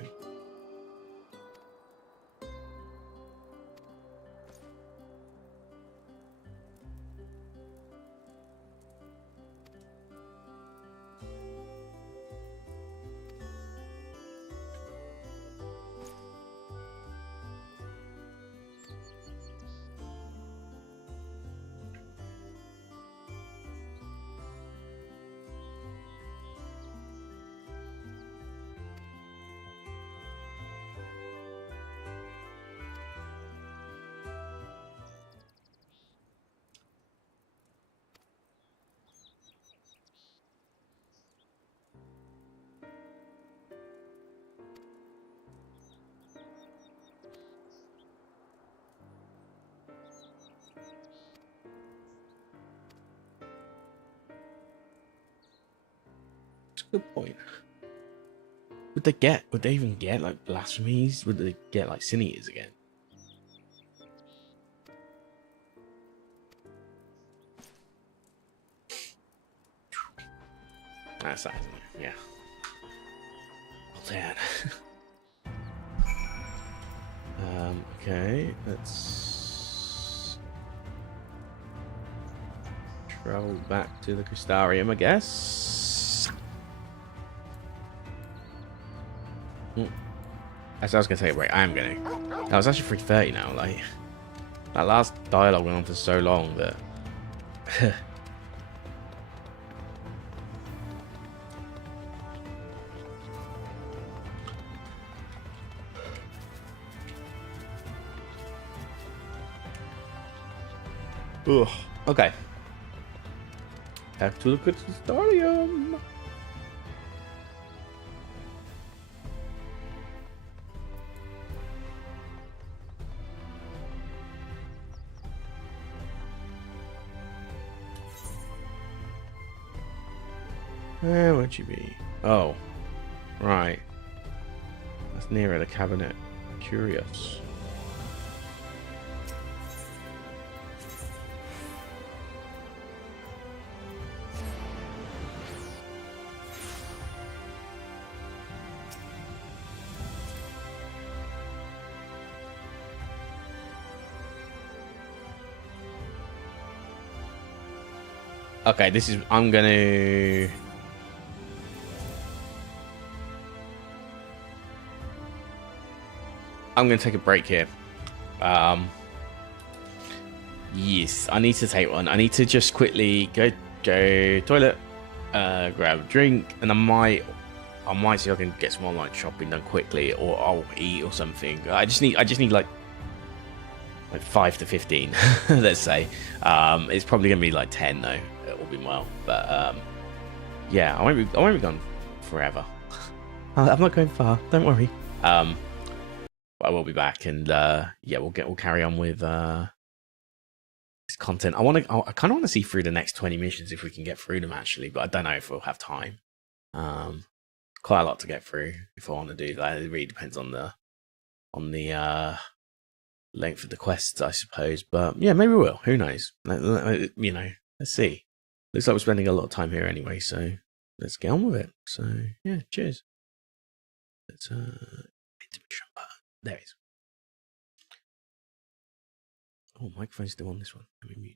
Good point. Would they even get like blasphemies? Would they get like sin eaters again? That's that, isn't it? Yeah. Well, damn. Okay, let's travel back to the Crystarium, I guess. As I was gonna say, wait, I am gonna. That was actually 3:30 now. Like that last dialogue went on for so long that. Ugh. Okay. Have to look at the stadium. Where would you be? Oh, right. That's nearer the cabinet. Curious. Okay, this is. I'm gonna. I'm going to take a break here. Yes, I need to take one. I need to just quickly go toilet, grab a drink, and I might see if I can get some online shopping done quickly, or I'll eat or something. I just need like 5 to 15, let's say. It's probably gonna be like 10 though. It will be well, but yeah, I won't be gone forever. I'm not going far. Don't worry. I will be back, and yeah, we'll carry on with this content. I kind of want to see through the next 20 missions if we can get through them actually, but I don't know if we'll have time. Quite a lot to get through if I want to do that. It really depends on the length of the quests, I suppose. But yeah, maybe we will. Who knows? You know, let's see. Looks like we're spending a lot of time here anyway, so let's get on with it. So yeah, cheers. Let's there it is. Oh, microphone's still on this one. Let me mute.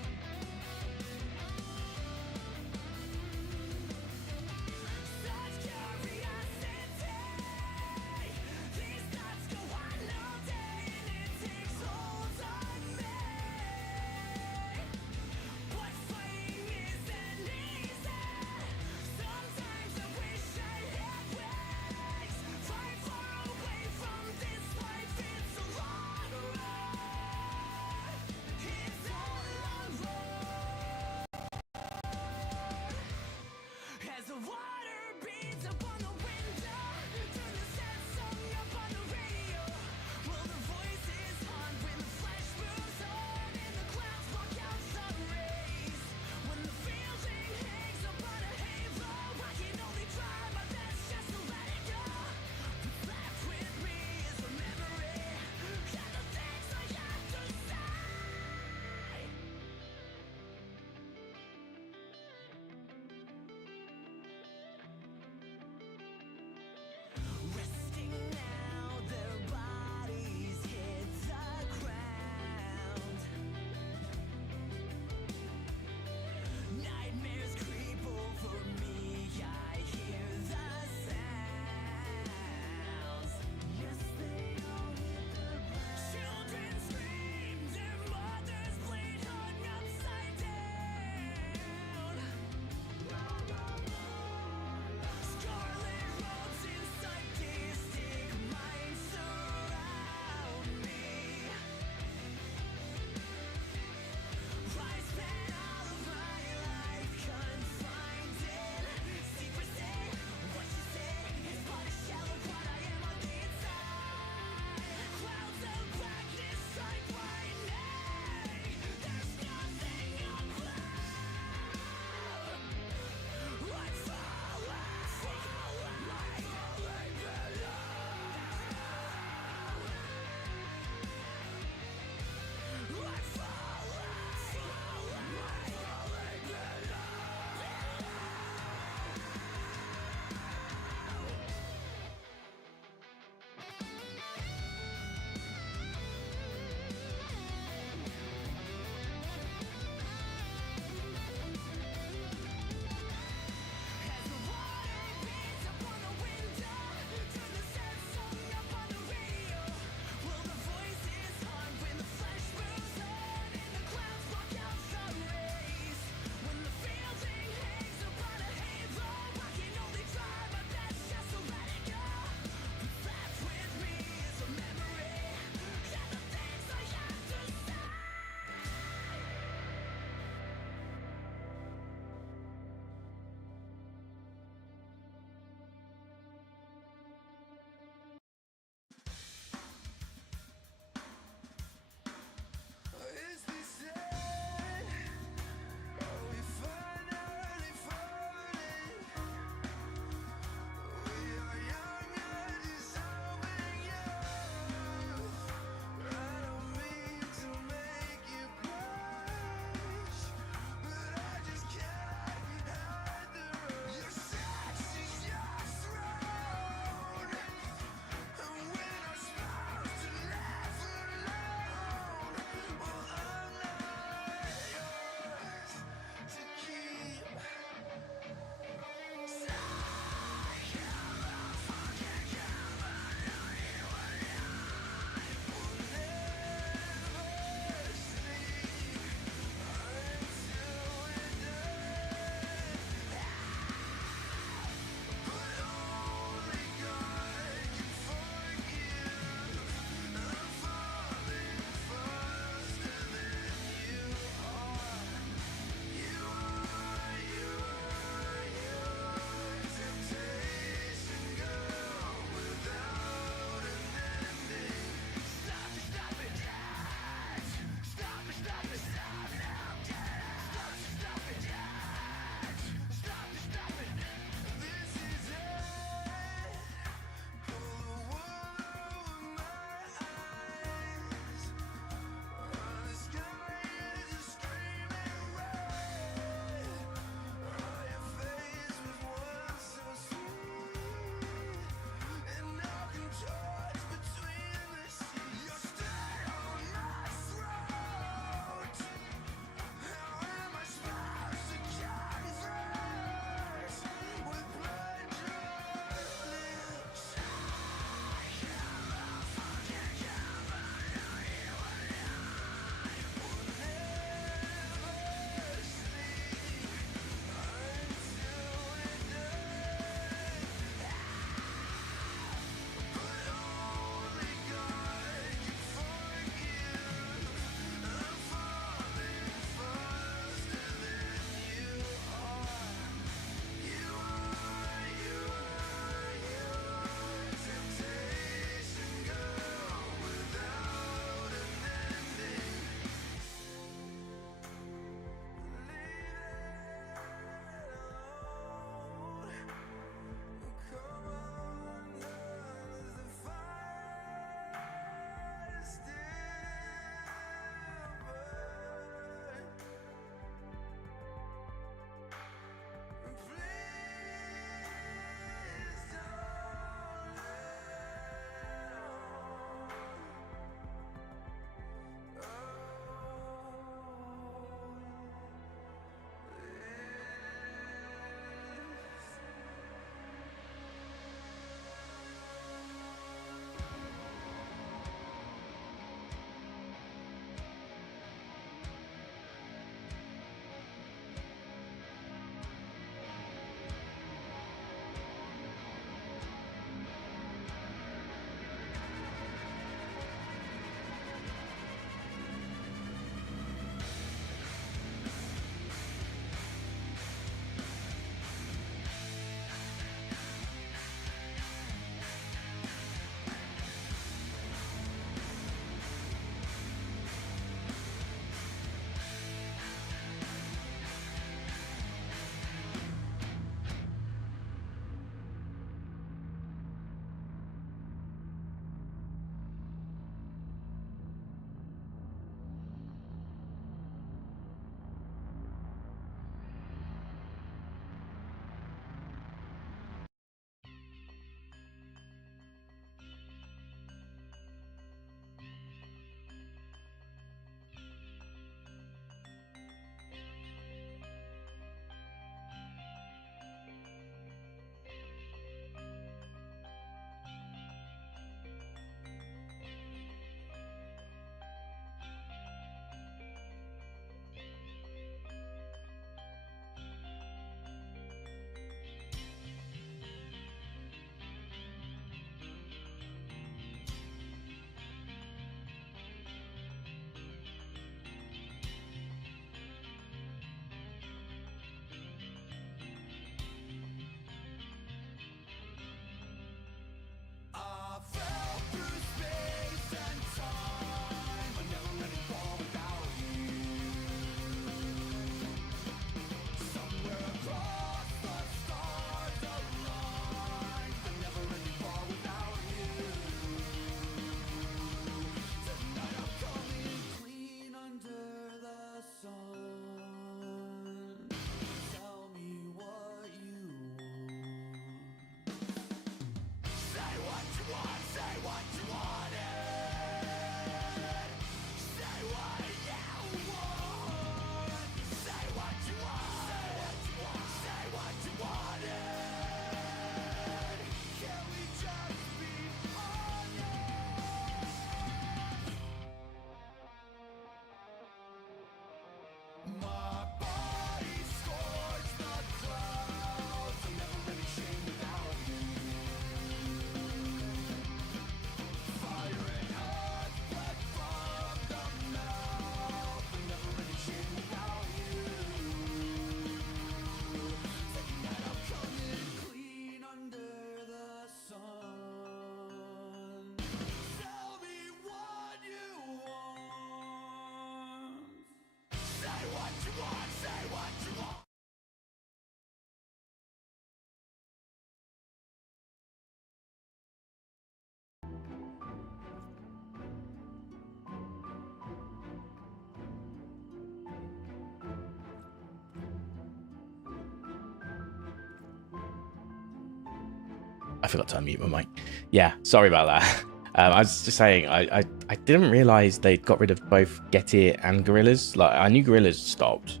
forgot to unmute my mic. Yeah, sorry about that. I was just saying, I didn't realize they got rid of both Getir and Gorillas. Like, I knew Gorillas stopped.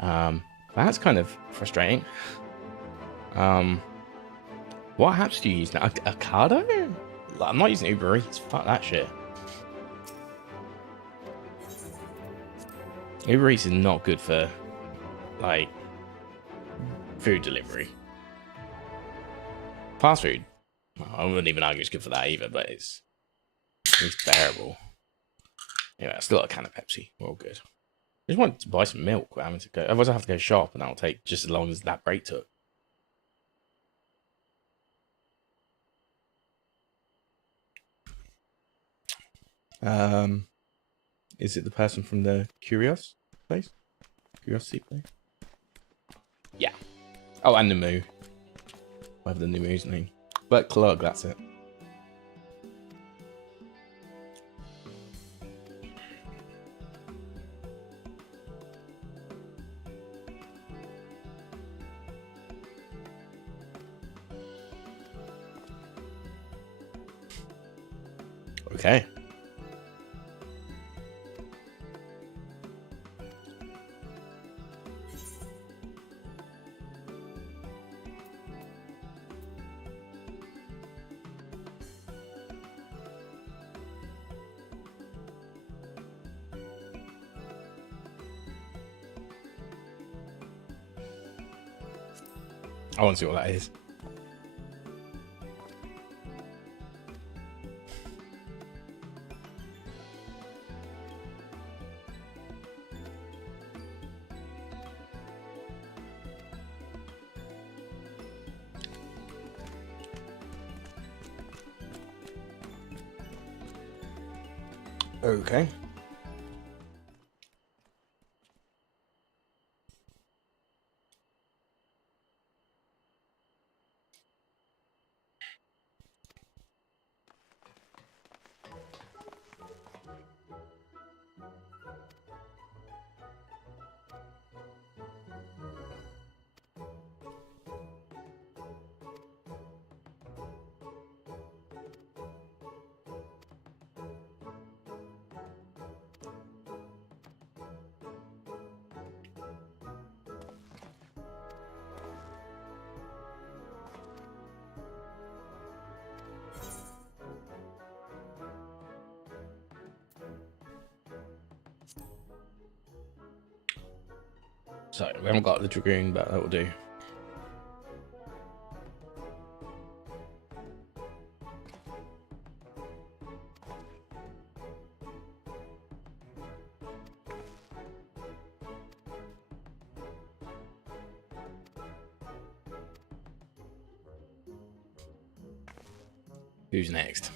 That's kind of frustrating. What apps do you use now? Ocado? Like, I'm not using Uber Eats. Fuck that shit. Uber Eats is not good for, like, food delivery. Fast food. I wouldn't even argue it's good for that either, but it's bearable. Anyway, I still got a can of Pepsi. We're all good. I just wanted to buy some milk without having to go. Otherwise, I have to go shop, and that'll take just as long as that break took. Is it the person from the Curiosity place? Yeah. Oh, and the Moo. Whatever the new Moo's name. But Clug, that's it. Okay. I want to see what that is. Okay. So we haven't got the Dragoon, but that will do. Who's next?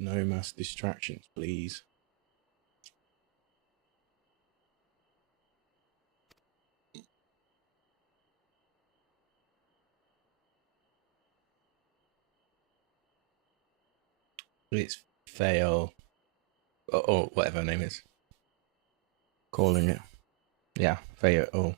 No mass distractions, please. It's fail. Or whatever her name is. Calling it. Yeah, fail. Oh.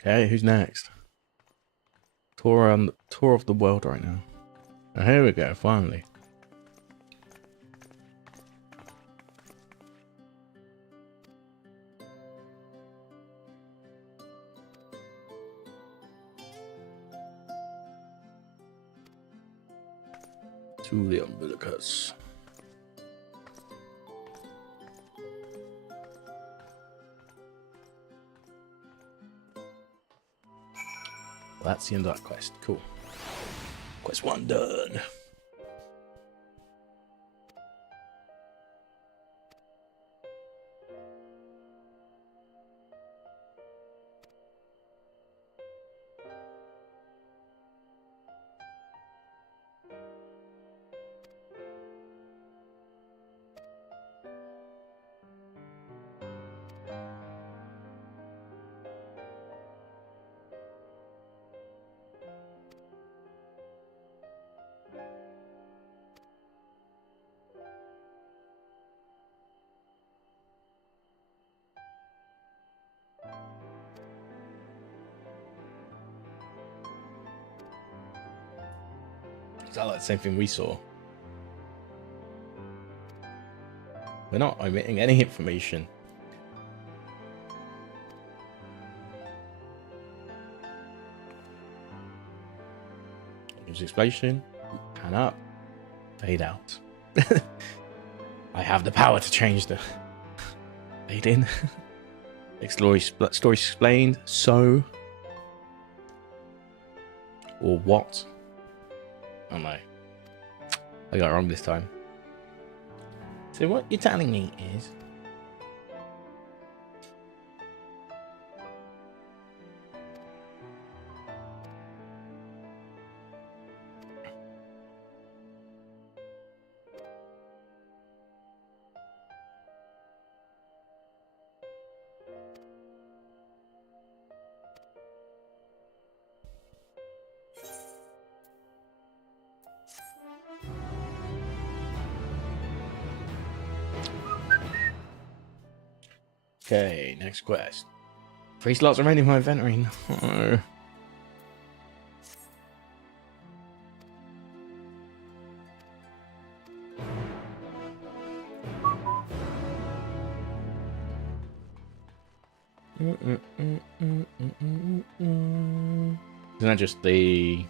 Okay, who's next? Tour of the world right now. Oh, here we go, finally. To the umbilicus. that's the end of that quest. Cool. Quest 1 done. Is that like the same thing we saw? We're not omitting any information. Use explosion, pan up, fade out. I have the power to change the fade in. Story explained. So, or what? Oh no, I got it wrong this time. So what you're telling me is okay, next quest. 3 slots remaining in my inventory. No. Isn't that just the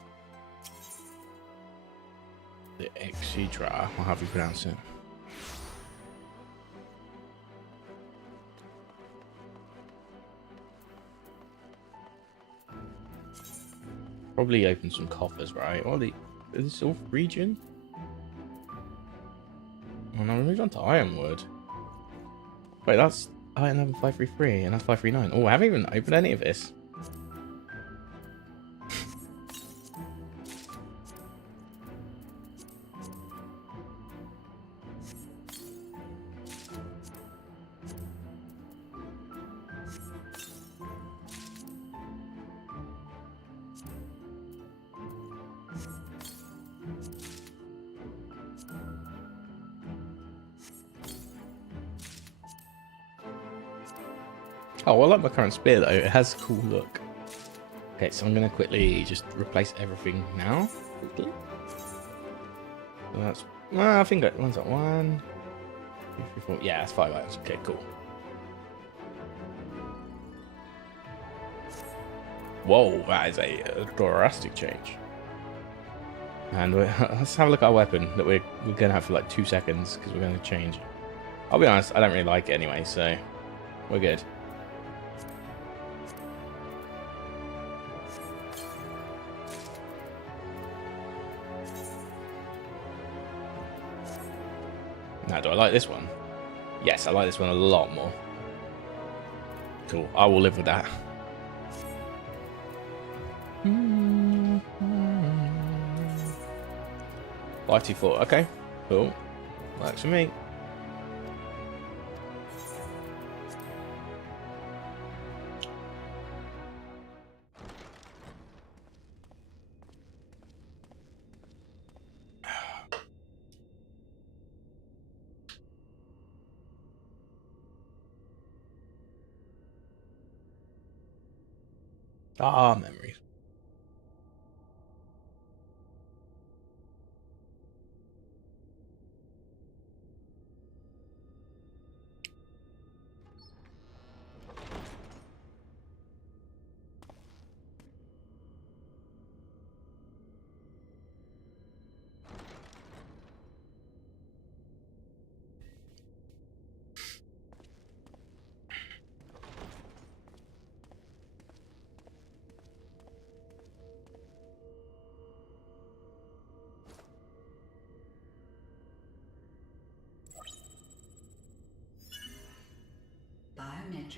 Exedra, or however you pronounce it? Probably open some coffers, right? Well, is this all region? Oh no, we moved on to Ironwood. Wait, that's iron level 533 and that's 539. Oh, I haven't even opened any of this. Oh, I like my current spear though. It has a cool look. Okay, so I'm gonna quickly just replace everything now. Quickly. So that's. Well, I think one's at 1, 2, 3, 4. Yeah, that's 5 items. Okay, cool. Whoa, that is a drastic change. And let's have a look at our weapon that we're gonna have for like 2 seconds because we're gonna change it. I'll be honest, I don't really like it anyway, so we're good. Now, do I like this one? Yes, I like this one a lot more. Cool, I will live with that. 524, okay, cool. Works for me. Ah, memories.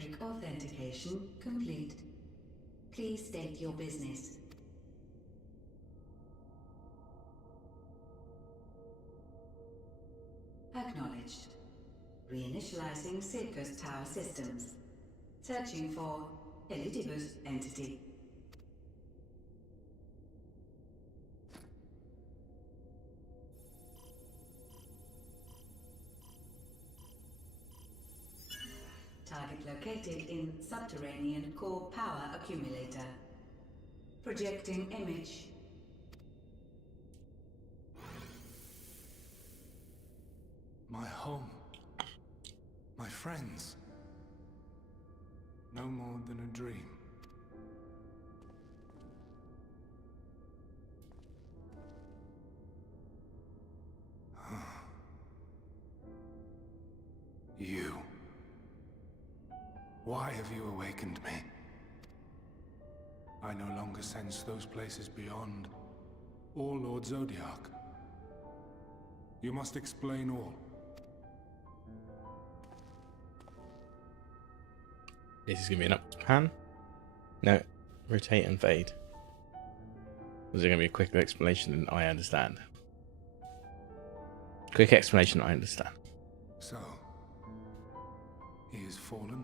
biometric authentication complete. Please state your business. Acknowledged. Reinitializing Circus Tower systems. Searching for Elidibus entity. Target located in subterranean core power accumulator. Projecting image. My home. My friends. No more than a dream. You. Why have you awakened me? I no longer sense those places beyond, or Lord Zodiac. You must explain all. This is gonna be an up pan. No, rotate and fade. Was it gonna be a quicker explanation than I understand? Quick explanation I understand. So, he is fallen,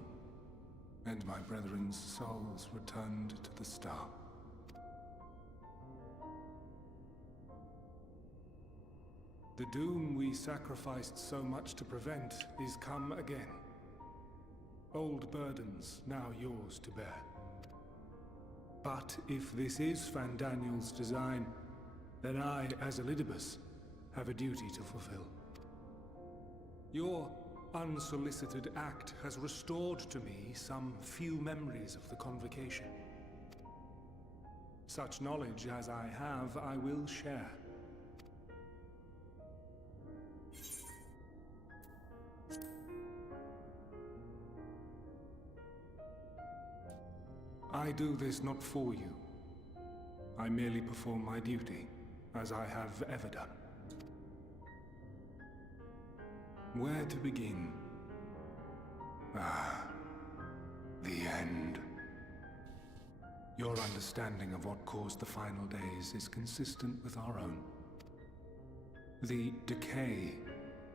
and my brethren's souls returned to the star. The doom we sacrificed so much to prevent is come again. Old burdens now yours to bear. But if this is Fandaniel's design, then I, as Elidibus, have a duty to fulfill. Your unsolicited act has restored to me some few memories of the convocation. Such knowledge as I have, I will share. I do this not for you. I merely perform my duty, as I have ever done. Where to begin? Ah, the end. Your understanding of what caused the final days is consistent with our own. The decay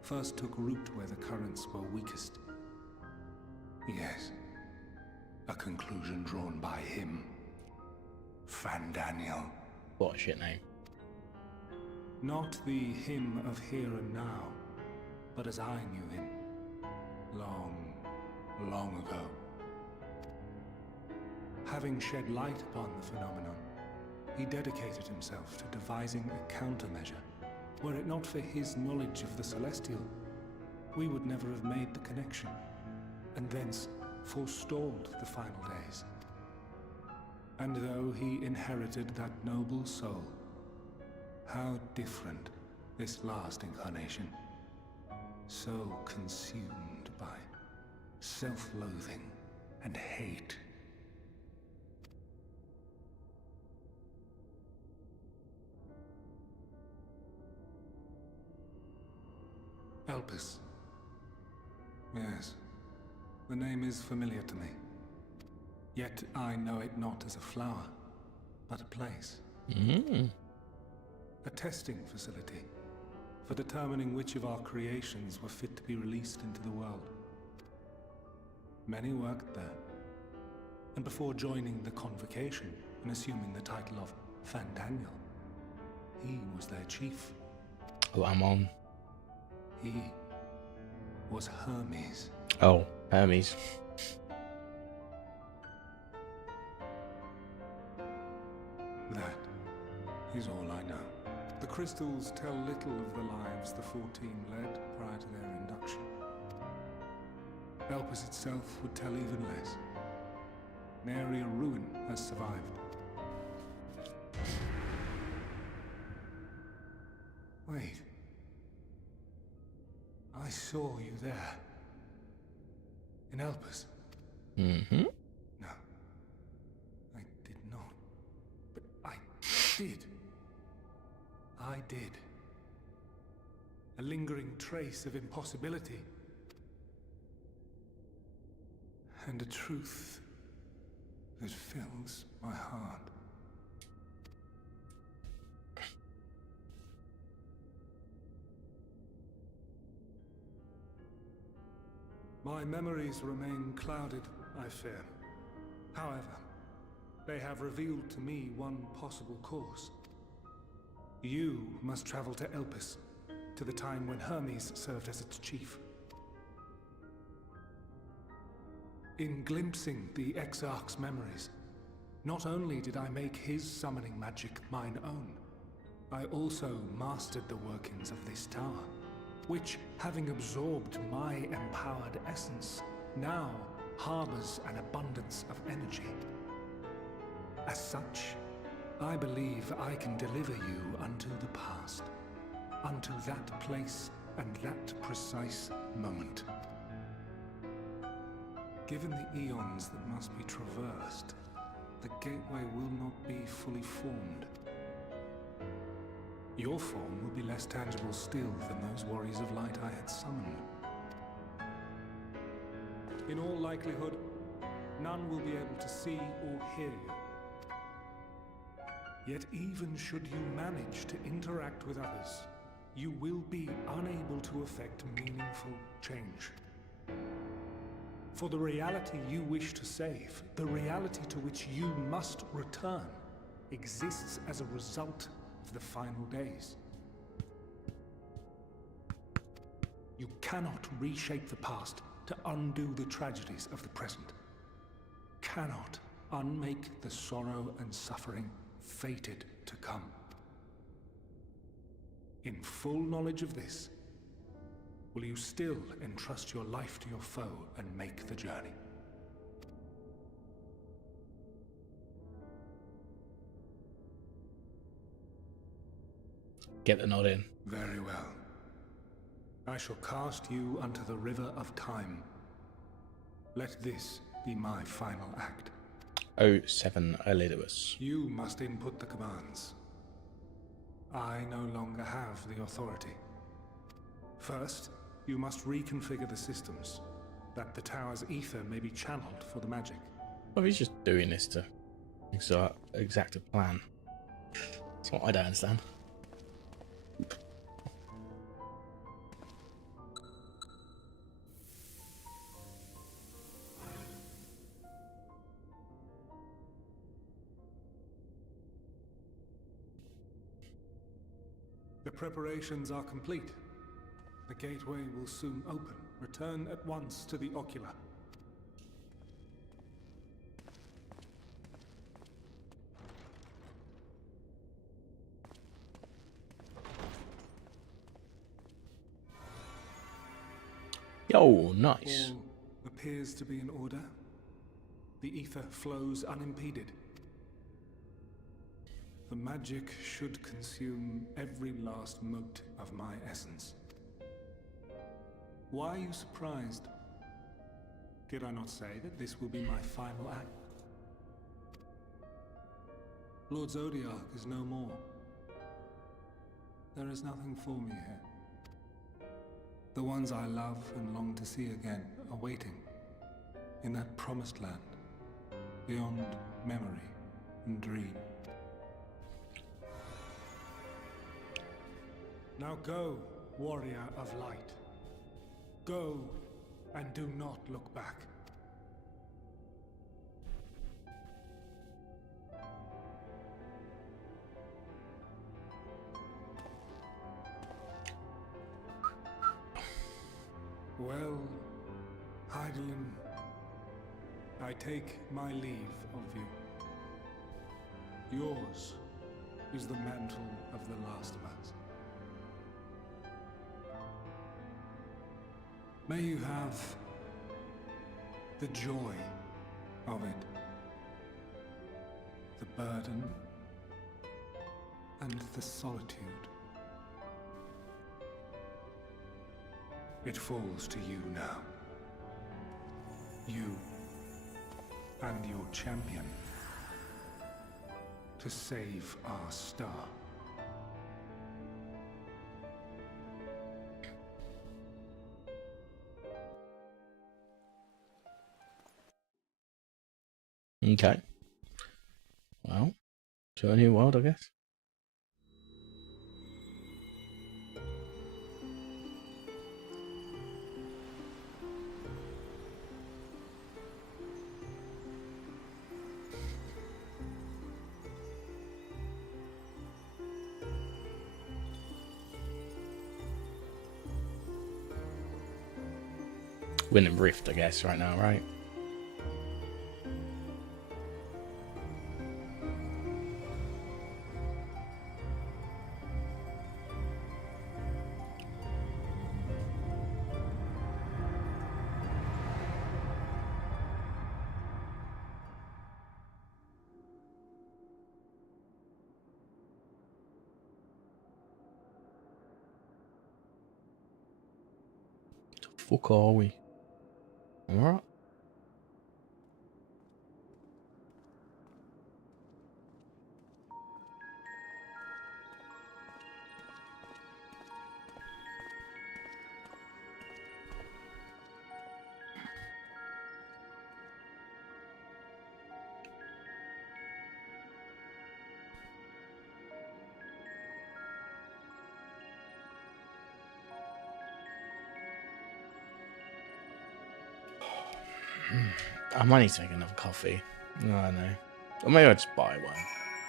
first took root where the currents were weakest. Yes. A conclusion drawn by him. Fandaniel. What a shit name. Not the him of here and now, but as I knew him. Long, long ago. Having shed light upon the phenomenon, he dedicated himself to devising a countermeasure. Were it not for his knowledge of the Celestial, we would never have made the connection, and thence forestalled the final days. And though he inherited that noble soul, how different this last incarnation. So consumed by self-loathing and hate. Elpis. Yes. The name is familiar to me. Yet I know it not as a flower, but a place. A testing facility for determining which of our creations were fit to be released into the world. Many worked there, and before joining the convocation and assuming the title of Fandaniel, he was their chief. Oh, I'm on. He was Hermes. Oh, Hermes. That is all I know. The crystals tell little of the lives the 14 led prior to their induction. Elpis itself would tell even less. Nary a ruin has survived. Wait. I saw you there. In Elpis. Mm-hmm. No. I did not. But I did. I did. A lingering trace of impossibility. and a truth that fills my heart. My memories remain clouded, I fear. However, they have revealed to me one possible course. You must travel to Elpis, to the time when Hermes served as its chief. In glimpsing the Exarch's memories, not only did I make his summoning magic mine own, I also mastered the workings of this tower, which, having absorbed my empowered essence, now harbors an abundance of energy. As such, I believe I can deliver you unto the past, unto that place and that precise moment. Given the eons that must be traversed, the gateway will not be fully formed. Your form will be less tangible still than those warriors of light I had summoned. In all likelihood, none will be able to see or hear you. Yet even should you manage to interact with others, you will be unable to effect meaningful change. For the reality you wish to save, the reality to which you must return, exists as a result of the final days. You cannot reshape the past to undo the tragedies of the present. Cannot unmake the sorrow and suffering fated to come. In full knowledge of this, will you still entrust your life to your foe and make the journey? Get the nod in. Very well. I shall cast you unto the river of time. Let this be my final act. 07 Elidibus. You must input the commands. I no longer have the authority. First, you must reconfigure the systems, that the tower's ether may be channeled for the magic. Well, he's just doing this to exact a plan. That's what I don't understand. The preparations are complete. The gateway will soon open. Return at once to the Ocular. Yo, nice. All appears to be in order. The ether flows unimpeded. The magic should consume every last mote of my essence. Why are you surprised? Did I not say that this will be my final act? Lord Zodiac is no more. There is nothing for me here. The ones I love and long to see again are waiting in that promised land, beyond memory and dream. Now go, warrior of light. Go, and do not look back. Well, Heidelin, I take my leave of you. Yours is the mantle of the last of us. May you have the joy of it, the burden, and the solitude. It falls to you now. You and your champion to save our star. Okay. Well, to a new world, I guess. Winning Rift, I guess, right now, right? The fuck are we? Alright. I might need to make another coffee. No, I know. Or maybe I'll just buy one.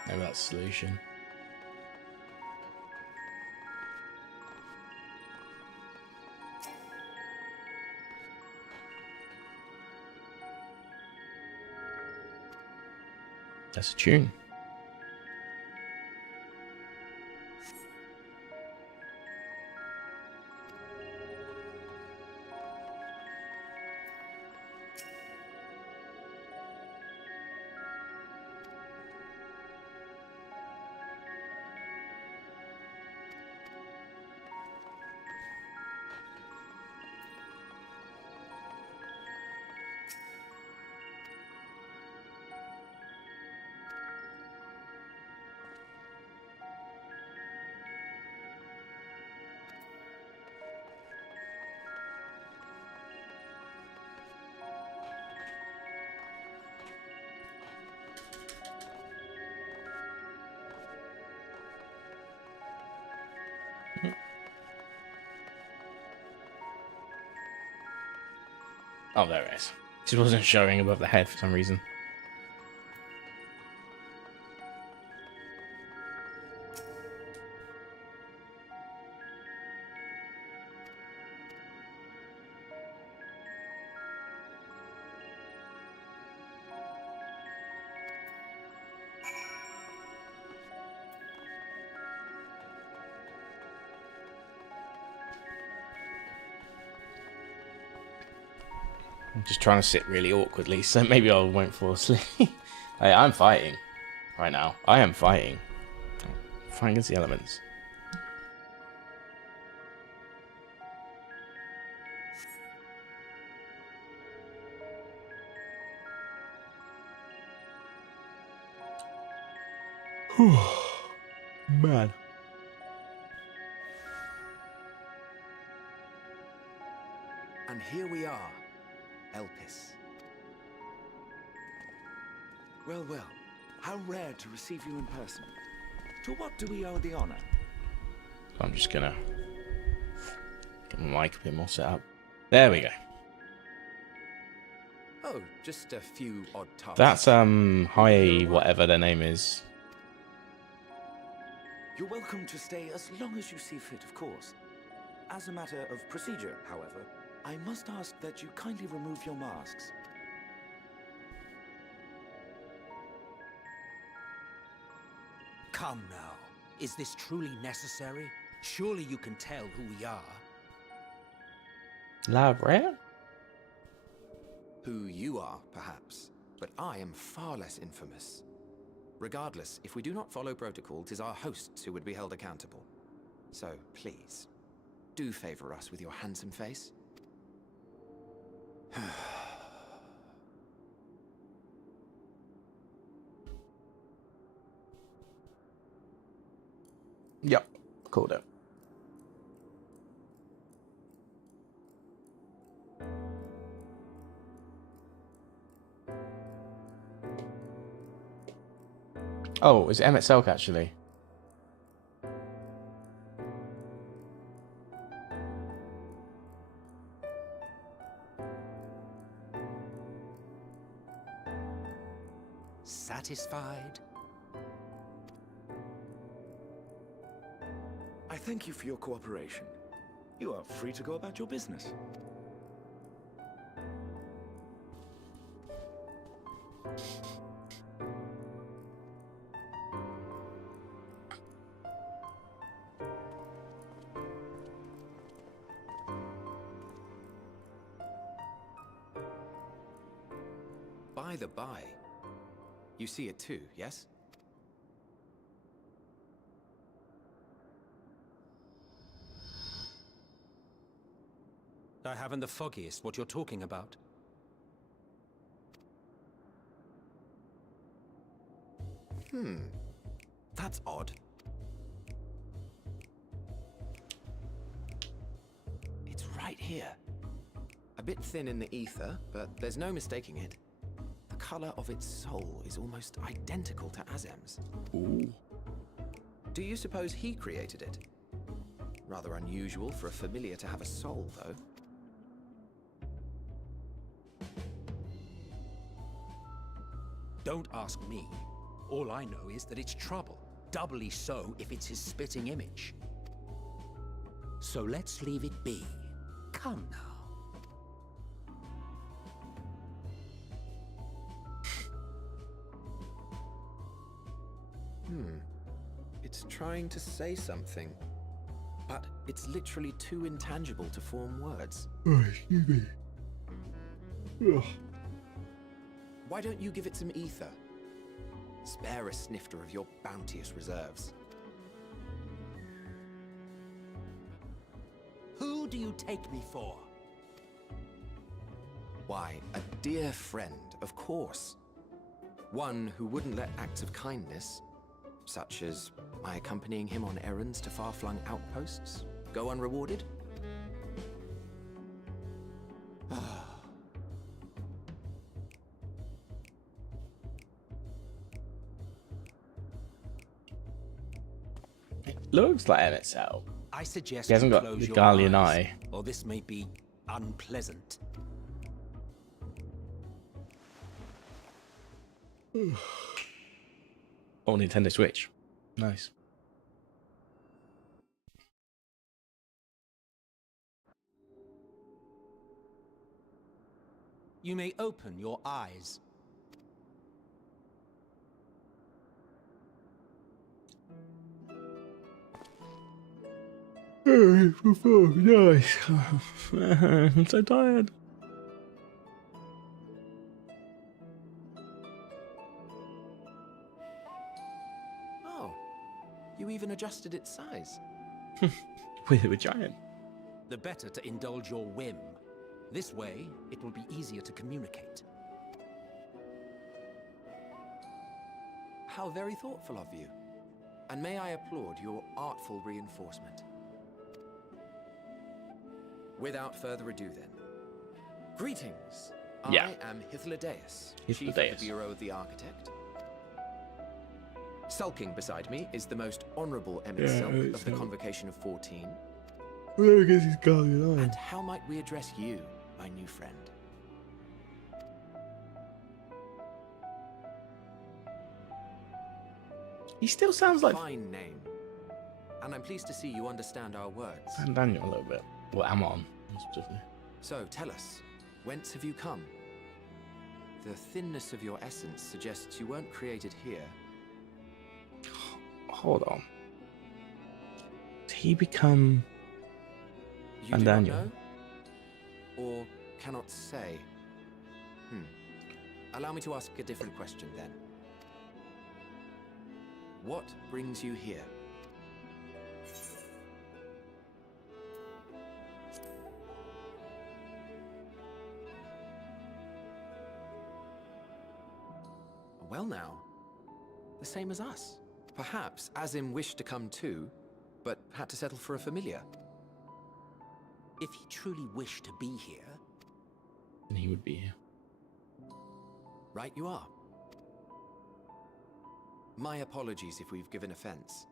Maybe that's the solution. That's a tune. Oh, there it is. It wasn't showing above the head for some reason. I'm just trying to sit really awkwardly, so maybe I won't fall asleep. Hey, I'm fighting right now. I am fighting. Fighting against the elements. Man. And here we are, Elpis. Well, well, how rare to receive you in person. To what do we owe the honor? I'm just gonna get my mic a bit more set up. There we go. Oh, just a few odd tasks. That's hi whatever their name is. You're welcome to stay as long as you see fit, of course. As a matter of procedure, however, I must ask that you kindly remove your masks. Come now. Is this truly necessary? Surely you can tell who we are. La Rare? Who you are, perhaps, but I am far less infamous. Regardless, if we do not follow protocol, 'tis our hosts who would be held accountable. So, please, do favor us with your handsome face. Yep, called it. Oh, it's Emmett Selk actually. Satisfied? I thank you for your cooperation. You are free to go about your business. By the by, you see it too, yes? I haven't the foggiest what you're talking about. That's odd. It's right here. A bit thin in the ether, but there's no mistaking it. The color of its soul is almost identical to Azem's. Ooh. Do you suppose he created it? Rather unusual for a familiar to have a soul, though. Don't ask me. All I know is that it's trouble. Doubly so if it's his spitting image. So let's leave it be. Come now. It's trying to say something, but it's literally too intangible to form words. Oh, excuse me. Ugh. Why don't you give it some ether? Spare a snifter of your bounteous reserves. Who do you take me for? Why, a dear friend, of course. One who wouldn't let acts of kindness, such as my accompanying him on errands to far-flung outposts, go unrewarded? Looks like Emmett Selk. I suggest He hasn't you got close the your Guardian eyes, eye. or this may be unpleasant. Oh, Nintendo Switch. Nice. You may open your eyes. Nice. I'm so tired. Oh, you even adjusted its size. We're giant. The better to indulge your whim. This way, it will be easier to communicate. How very thoughtful of you. And may I applaud your artful reinforcement. Without further ado then. Greetings. Yeah. I am Hythlodaeus, Chief of Hythlodaeus. the Bureau of the Architect. Sulking beside me is the most honourable Emmett Yeah, Selk it's of the not- Convocation of 14. Where is his Guardian eye? And how might we address you, my new friend? He still sounds like Fine name. And I'm pleased to see you understand our words. Van Daniel a little bit. Well, Amon, specifically. So, tell us, whence have you come? The thinness of your essence suggests you weren't created here. Hold on. Did he become You Van do not Daniel? know? Or cannot say? Allow me to ask a different question then. What brings you here? Well now, the same as us. Perhaps Azim wished to come too, but had to settle for a familiar. If he truly wished to be here, And he would be here. Right you are. My apologies if we've given offense.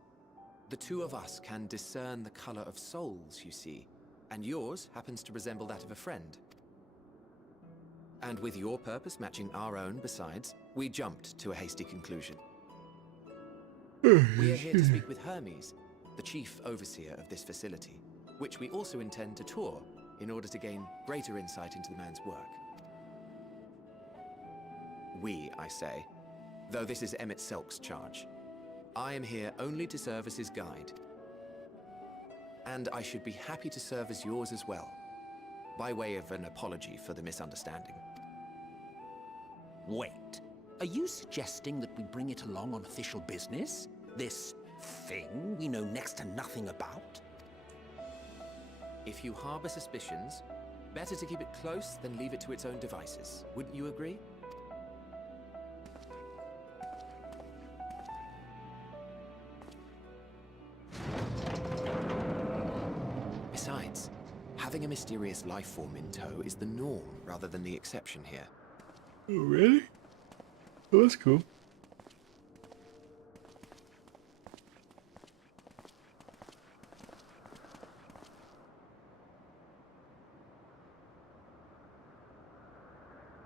The two of us can discern the color of souls, you see, and yours happens to resemble that of a friend. And with your purpose matching our own besides, we jumped to a hasty conclusion. We are here to speak with Hermes, the chief overseer of this facility, which we also intend to tour in order to gain greater insight into the man's work. We, I say, though this is Emmett Selk's charge. I am here only to serve as his guide. And I should be happy to serve as yours as well, by way of an apology for the misunderstanding. Wait, are you suggesting that we bring it along on official business? This thing we know next to nothing about? If you harbor suspicions, better to keep it close than leave it to its own devices. Wouldn't you agree? Besides, having a mysterious life form in tow is the norm rather than the exception here. Oh, really? Oh, that's cool.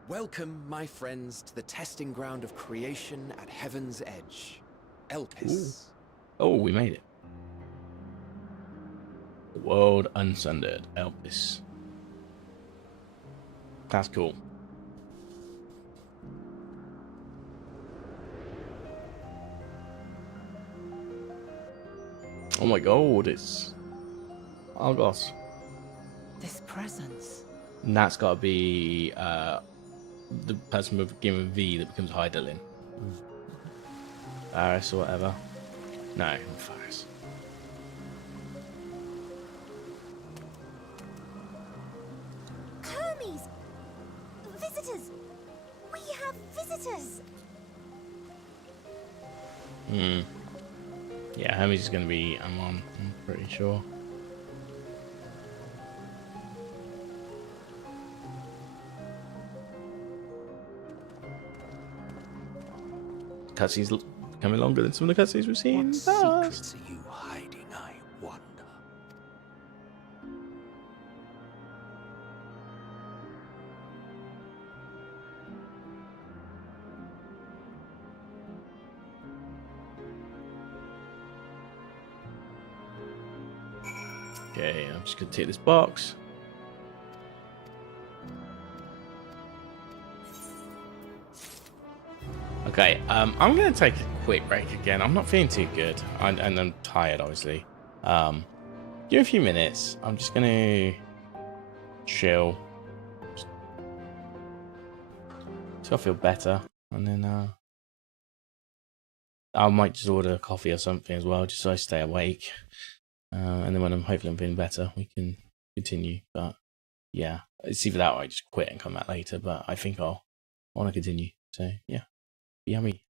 Welcome, my friends, to the testing ground of creation at Heaven's Edge. Elpis. Oh, we made it. The world unsundered. Elpis. That's cool. Oh my god, it's Argos. This presence. And that's got to be the person with given V that becomes Hyderlin. Faris or whatever. No, not Faris. Hermes! Visitors! We have visitors! Yeah, Hermes is going to be Amon, I'm pretty sure. Cutscenes becoming longer than some of the cutscenes we've seen. What secrets are you hiding, I wonder? Okay, I'm just going to take this box. Okay, I'm going to take a quick break again. I'm not feeling too good, and I'm tired, obviously. Give me a few minutes. I'm just going to chill. So I feel better, and then I might just order a coffee or something as well, just so I stay awake. And then when I'm feeling better, we can continue. But yeah, it's either that or I just quit and come back later. But I think I'll want to continue. So yeah, yummy.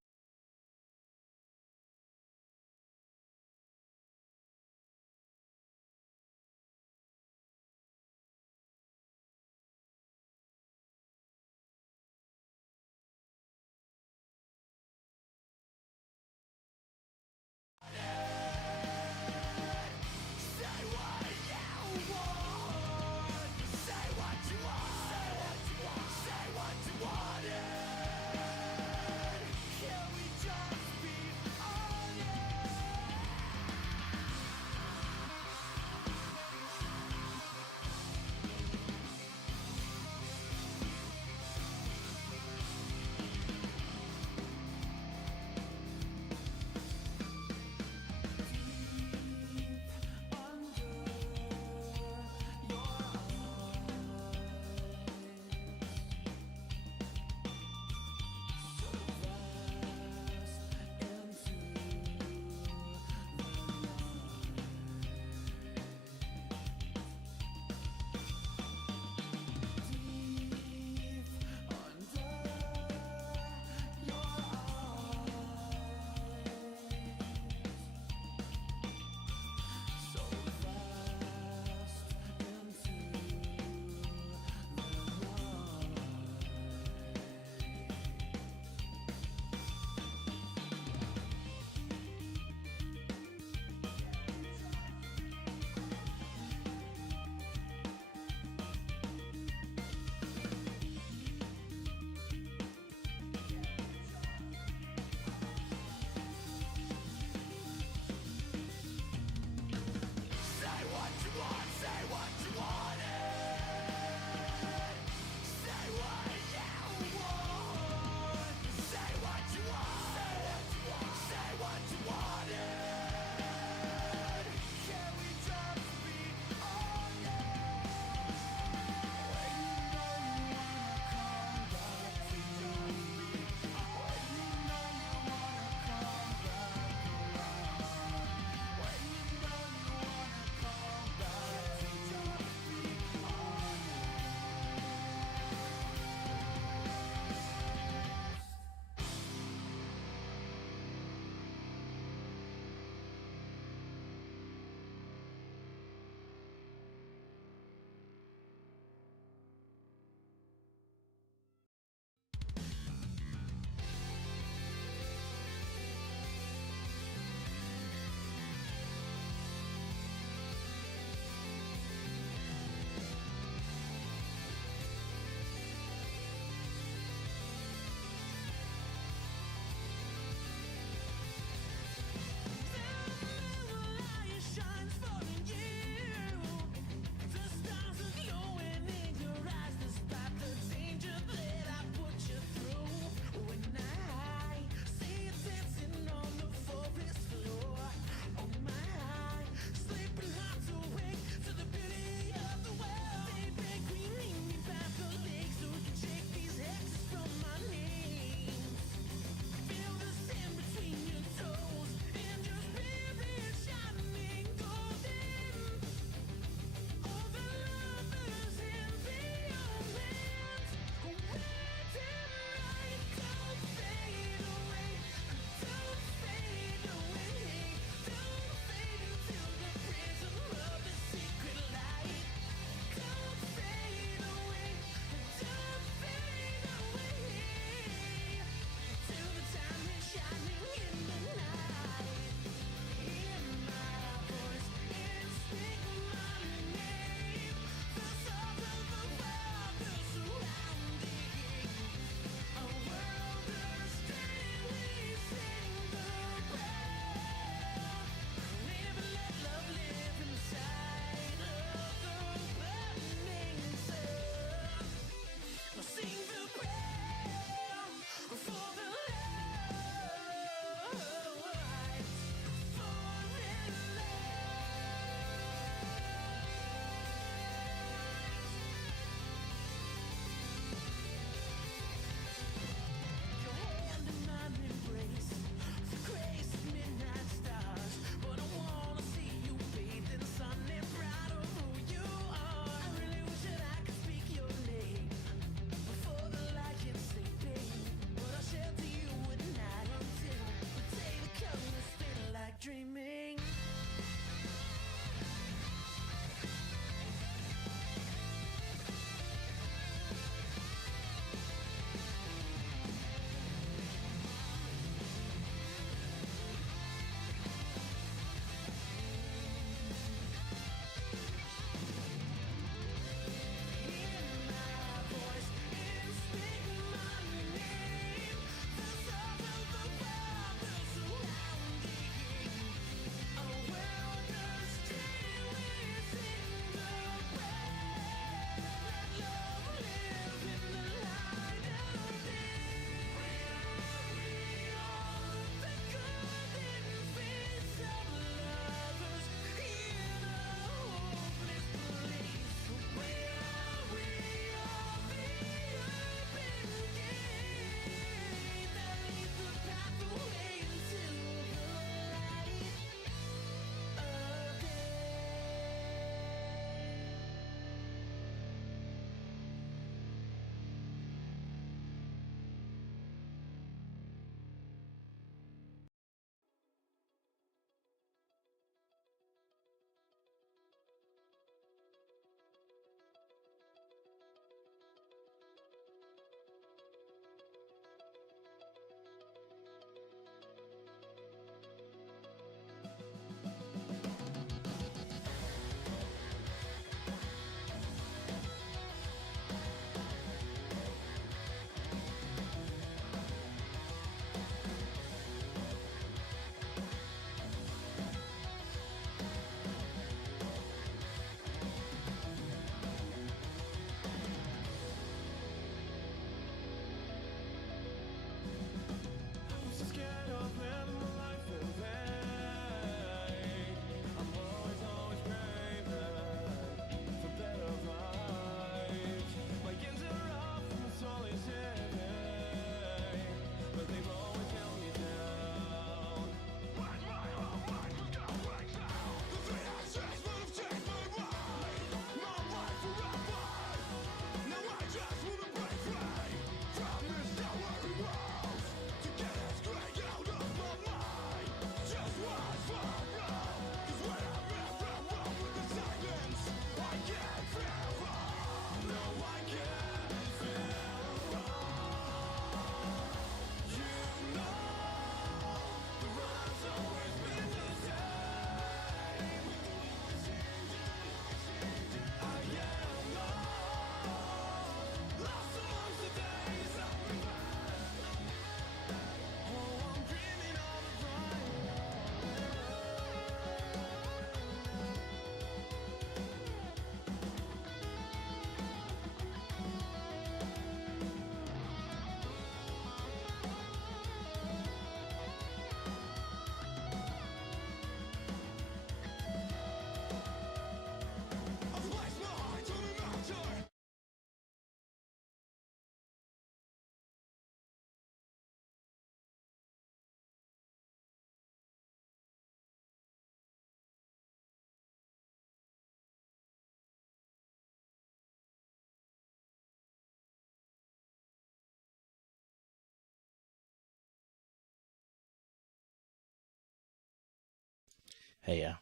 Hey, yeah.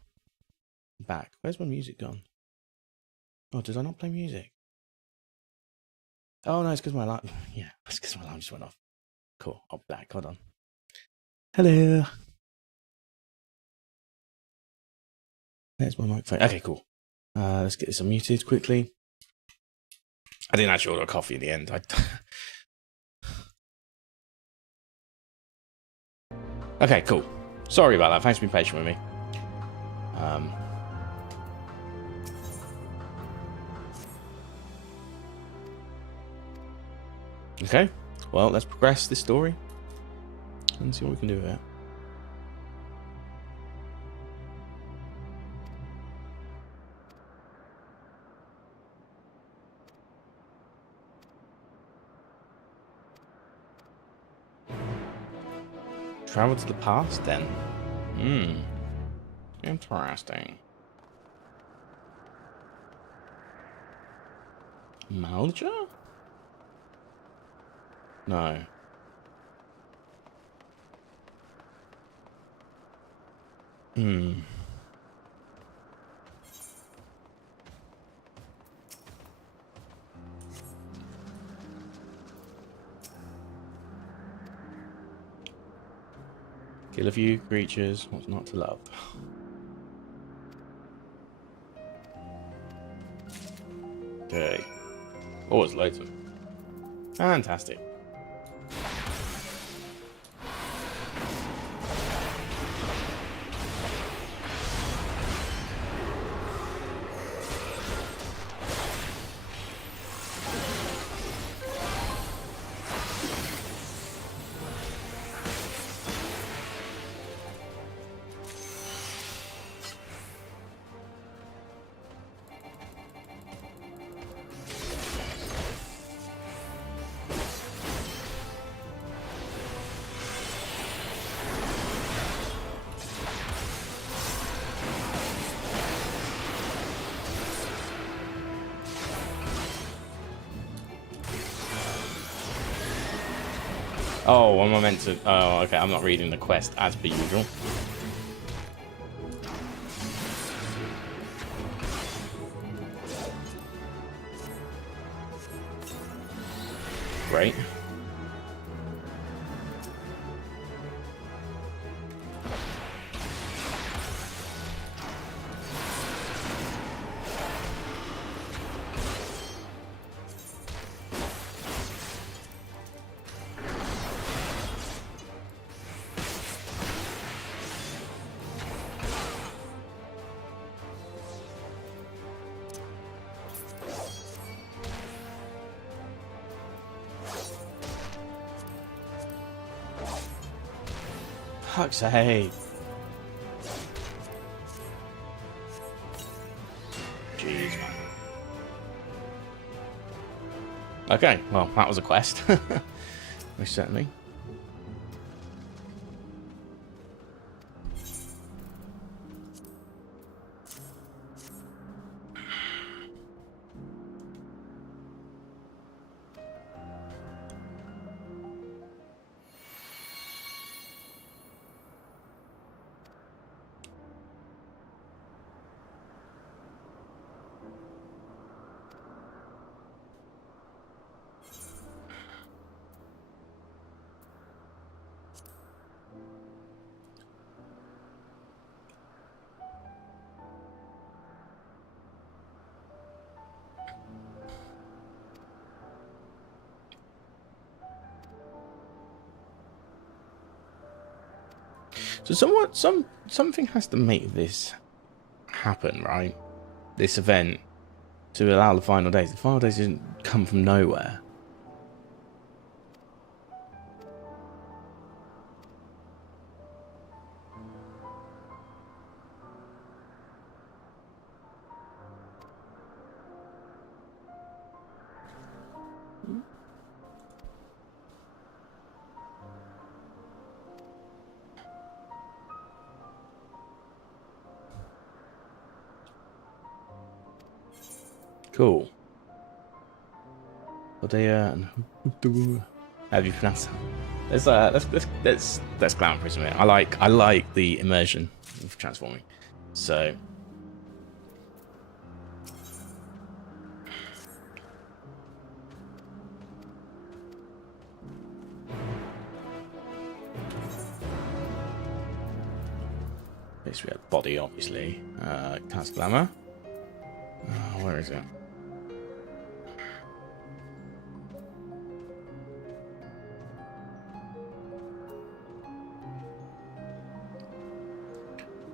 Back. Where's my music gone? Oh, did I not play music? Oh, no, it's because my alarm... Yeah, it's because my alarm just went off. Cool. I'll be back. Hold on. Hello. There's my microphone. Okay, cool. Let's get this unmuted quickly. I didn't actually order a coffee in the end. Okay, cool. Sorry about that. Thanks for being patient with me. Okay, well, let's progress this story and see what we can do with it. Travel to the past, then. Interesting. Malja? No. Kill a few creatures, what's not to love? Okay. Oh, it's loads of them. Fantastic. Oh, am I meant to? Oh, okay. I'm not reading the quest as per usual. Great. Fuck's sake. Jeez, man. Okay, well, that was a quest. Most certainly. So something has to make this happen, right? This event to allow the final days. The final days didn't come from nowhere. Cool. How do you pronounce that? Let's clown prism it. I like the immersion of transforming. So this we have body, obviously. Cast glamour. Where is it?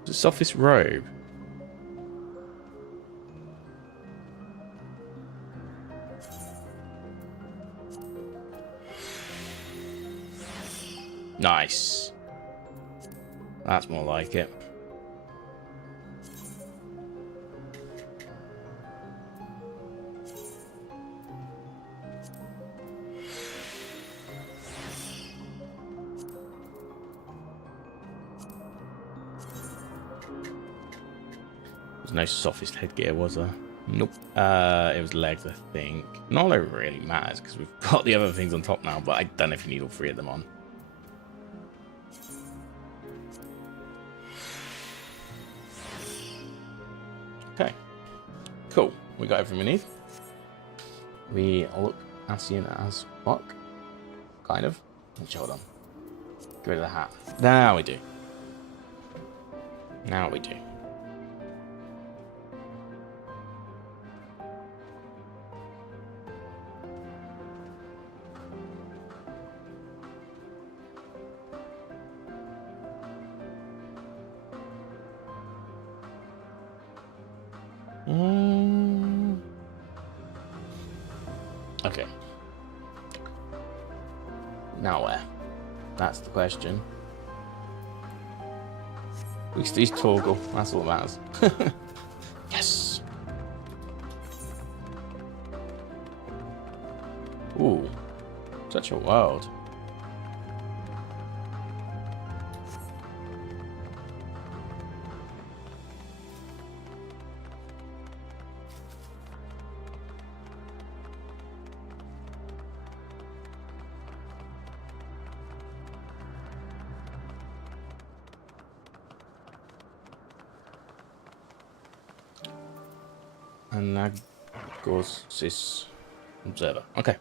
The softest robe. Nice. That's more like it. There's no softest headgear, was there? Nope. It was legs, I think. Not that it really matters because we've got the other things on top now, but I don't know if you need all three of them on. Okay. Cool. We got everything we need. We look Asian as fuck. Kind of. Hold on. Get rid of the hat. Now we do. Now we do. Okay. Now where? That's the question. At least he's toggle. That's all that matters. Yes. Ooh. Such a world. Anagosis observer. Okay.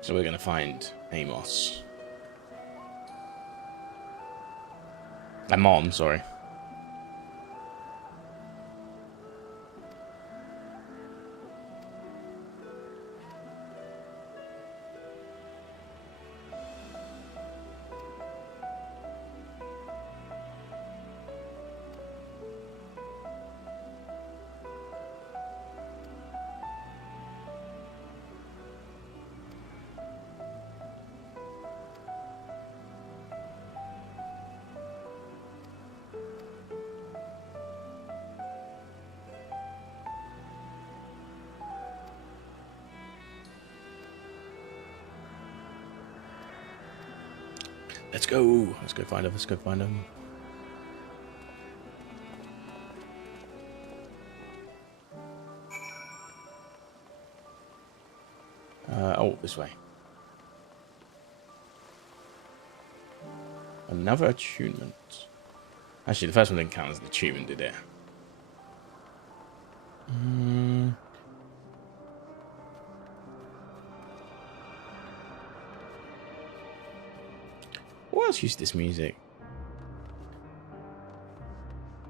So we're going to find Amos. Amon, sorry. Let's go. Let's go find him. Let's go find him. Oh, this way. Another attunement. Actually, the first one didn't count as an attunement, did it? What else used this music?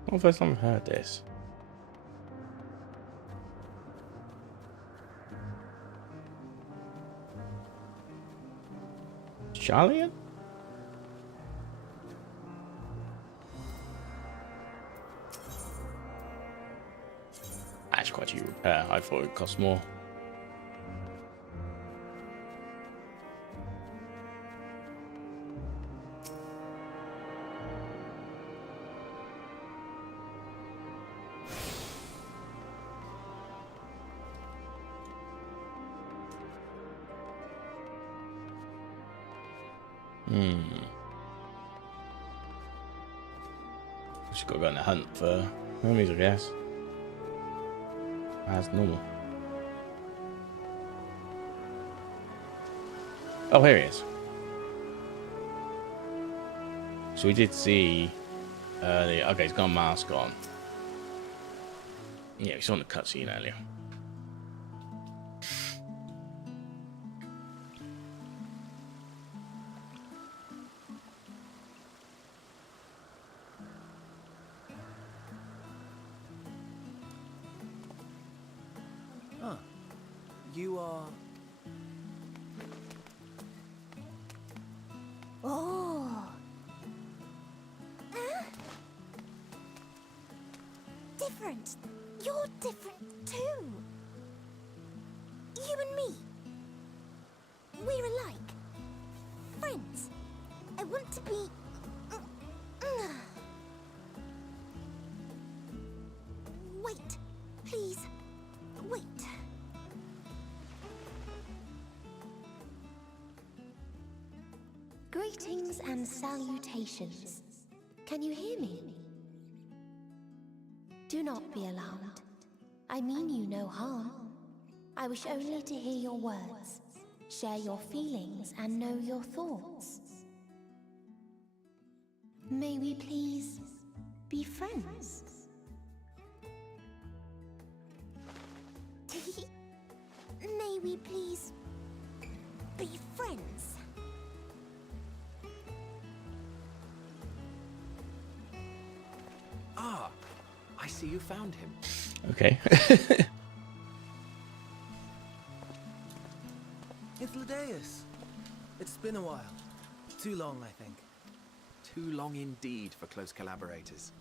Not the first time I've heard this. Charlian? That's quite cheap. I thought it would cost more. Just gotta go on the hunt for Hermes, I guess. As normal. Oh, here he is. So we did see okay, he's got a mask on. Yeah, we saw in the cutscene earlier. Huh. You are... Oh. Different. You're different too. You and me. We're alike. Friends. I want to be... Wait. Please. Wait. Greetings and salutations. Can you hear me? Do not be alarmed. I mean you no harm. I wish only to hear your words, share your feelings, and know your thoughts. May we please be friends? May we please be friends? Ah, I see you found him. Okay. It's Ladeus. It's been a while. Too long, I think. Too long indeed for close collaborators.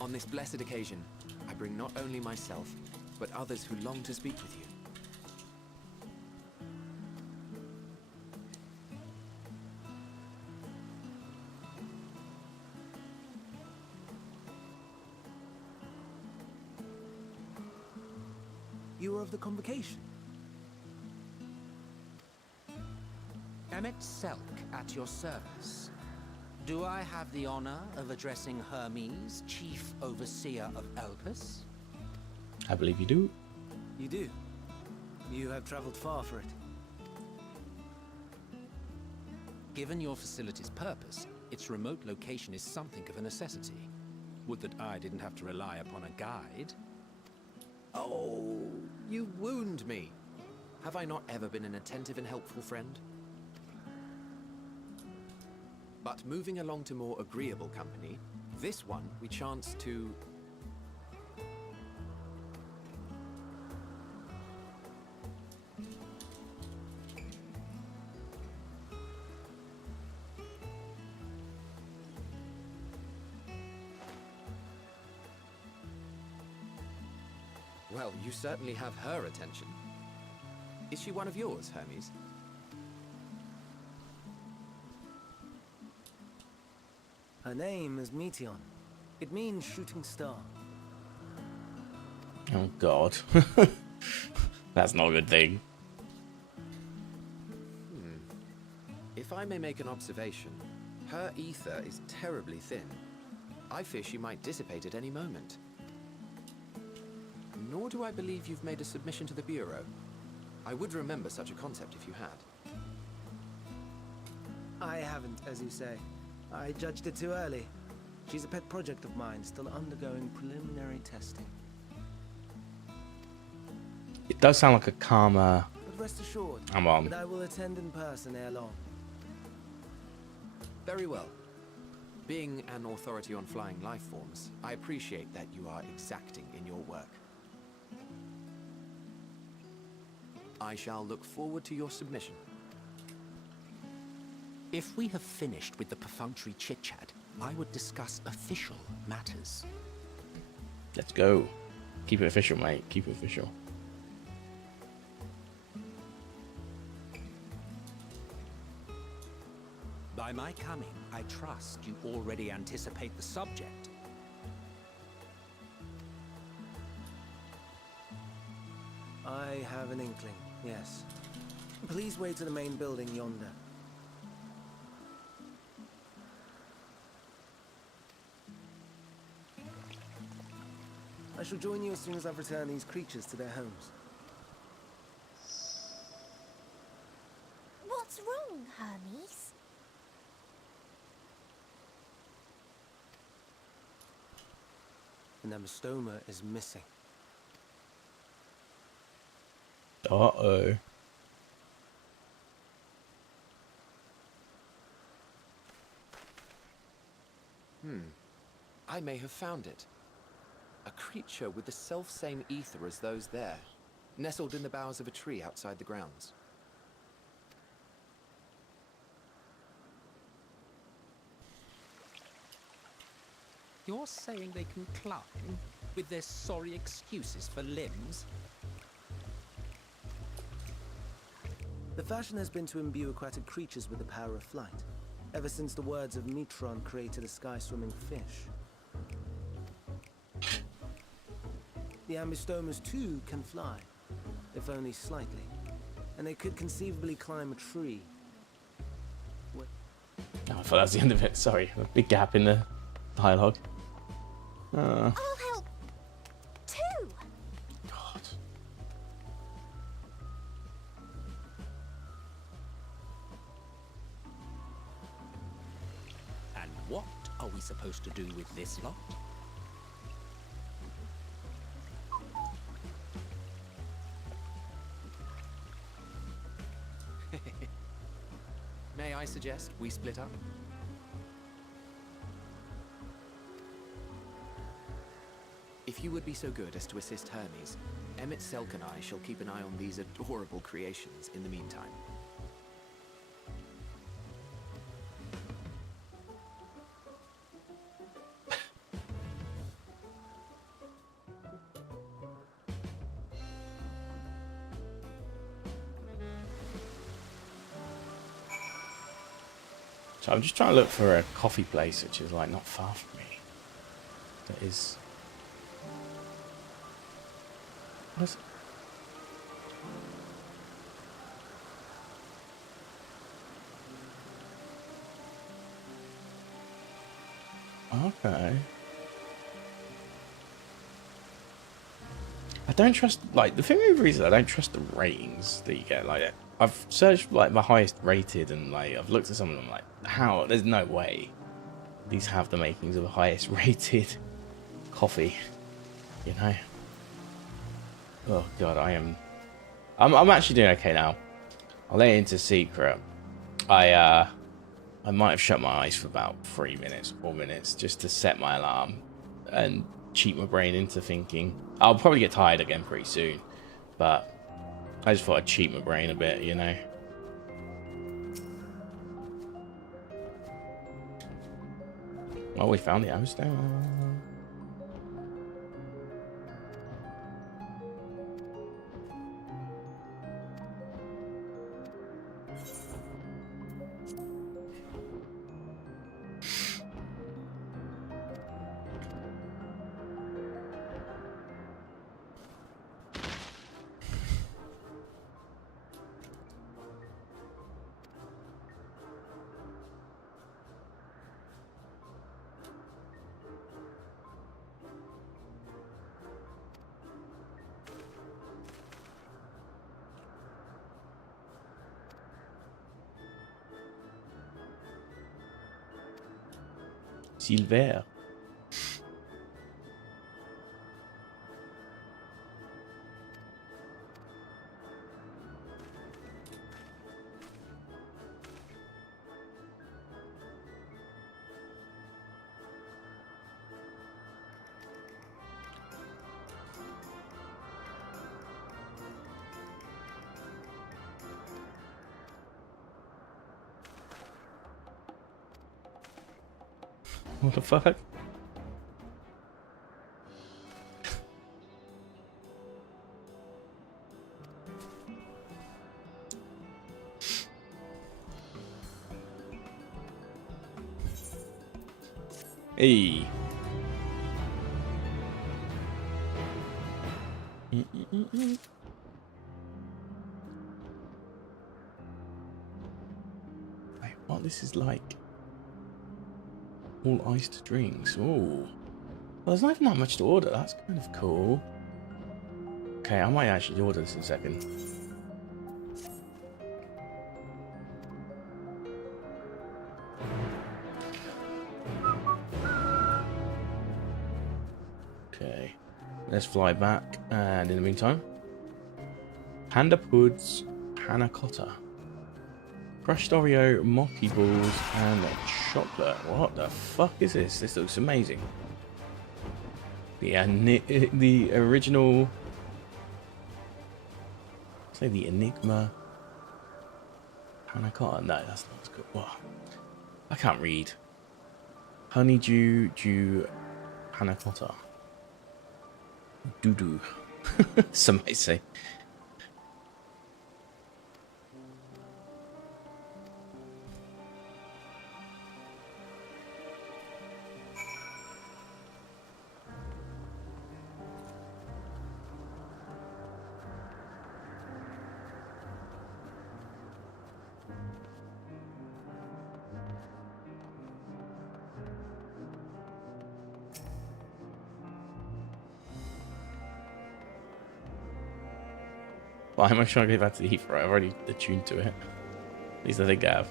On this blessed occasion, I bring not only myself, but others who long to speak with you. You were of the convocation. Emmet Selk at your service. Do I have the honor of addressing Hermes, Chief Overseer of Elpis? I believe you do. You do. You have traveled far for it. Given your facility's purpose, its remote location is something of a necessity. Would that I didn't have to rely upon a guide. Oh, you wound me. Have I not ever been an attentive and helpful friend? But moving along to more agreeable company, this one we chance to... Well, you certainly have her attention. Is she one of yours, Hermes? Her name is Meteon. It means shooting star. Oh God. That's not a good thing. If I may make an observation, her ether is terribly thin. I fear she might dissipate at any moment. Nor do I believe you've made a submission to the Bureau. I would remember such a concept if you had. I haven't, as you say. I judged it too early. She's a pet project of mine, still undergoing preliminary testing. It does sound like a calmer. But rest assured, I'm on. that I will attend in person ere long. Very well. Being an authority on flying life forms, I appreciate that you are exacting in your work. I shall look forward to your submission. If we have finished with the perfunctory chit-chat, I would discuss official matters. Let's go. Keep it official, mate. Keep it official. By my coming, I trust you already anticipate the subject. I have an inkling, yes. Please wait to the main building yonder. shall join you as soon as I've returned these creatures to their homes. What's wrong, Hermes? The Nemostoma is missing. Uh-oh. I may have found it. A creature with the self-same ether as those there, nestled in the boughs of a tree outside the grounds. You're saying they can climb with their sorry excuses for limbs? The fashion has been to imbue aquatic creatures with the power of flight, ever since the words of Metron created a sky-swimming fish. The Ambistomas too can fly, if only slightly, and they could conceivably climb a tree. What? Oh, I thought that was the end of it. Sorry, a big gap in the dialogue. I'll help too. God. And what are we supposed to do with this lot? May I suggest we split up? If you would be so good as to assist Hermes, Emmett Selk and I shall keep an eye on these adorable creations in the meantime. So I'm just trying to look for a coffee place which is like not far from me. That is. What is it? Okay. I don't trust, like, the thing over is I don't trust the ratings that you get. Like, I've searched like my highest rated, and like I've looked at some of them, like, how? There's no way these have the makings of a highest rated coffee, you know. Oh god, I'm actually doing okay now. I'll let you into a secret. I might have shut my eyes for about 3 minutes, 4 minutes, just to set my alarm and cheat my brain into thinking. I'll probably get tired again pretty soon, but I just thought I'd cheat my brain a bit, you know. Oh, we found the Amsterdam. Silver. What the fuck? Hey. Wait, what this is like? All iced drinks. Oh. Well, there's not even that much to order. That's kind of cool. Okay, I might actually order this in a second. Okay, let's fly back. And in the meantime, Panda Puds Panna Cotta. Crushed Oreo, Mocky Balls, and chocolate. What the fuck is this? This looks amazing. The original... Say the Enigma Panna Cotta. No, that's not as good. Well, I can't read. Honeydew Dew Panna Cotta. Doo-doo. Some might say. Why am I trying to go back to the Heathrow? I've already attuned to it. At least I think I have.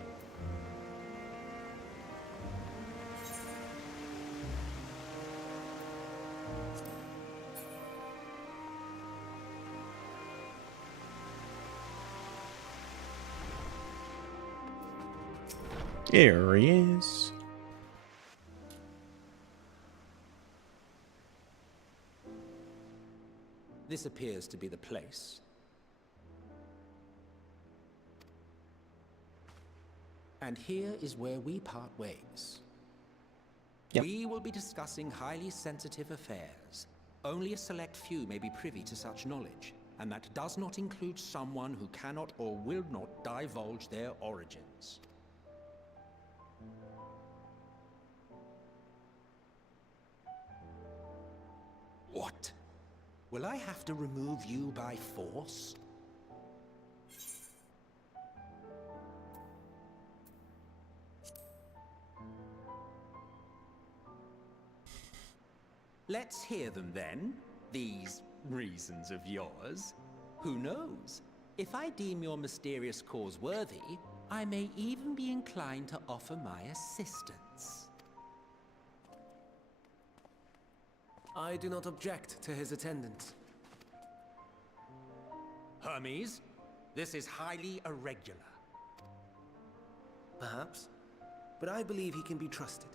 Here he is. This appears to be the place. And here is where we part ways. Yep. We will be discussing highly sensitive affairs. Only a select few may be privy to such knowledge, and that does not include someone who cannot or will not divulge their origins. What? Will I have to remove you by force? Let's hear them then, these reasons of yours. Who knows? If I deem your mysterious cause worthy, I may even be inclined to offer my assistance. I do not object to his attendance. Hermes, this is highly irregular. Perhaps, but I believe he can be trusted.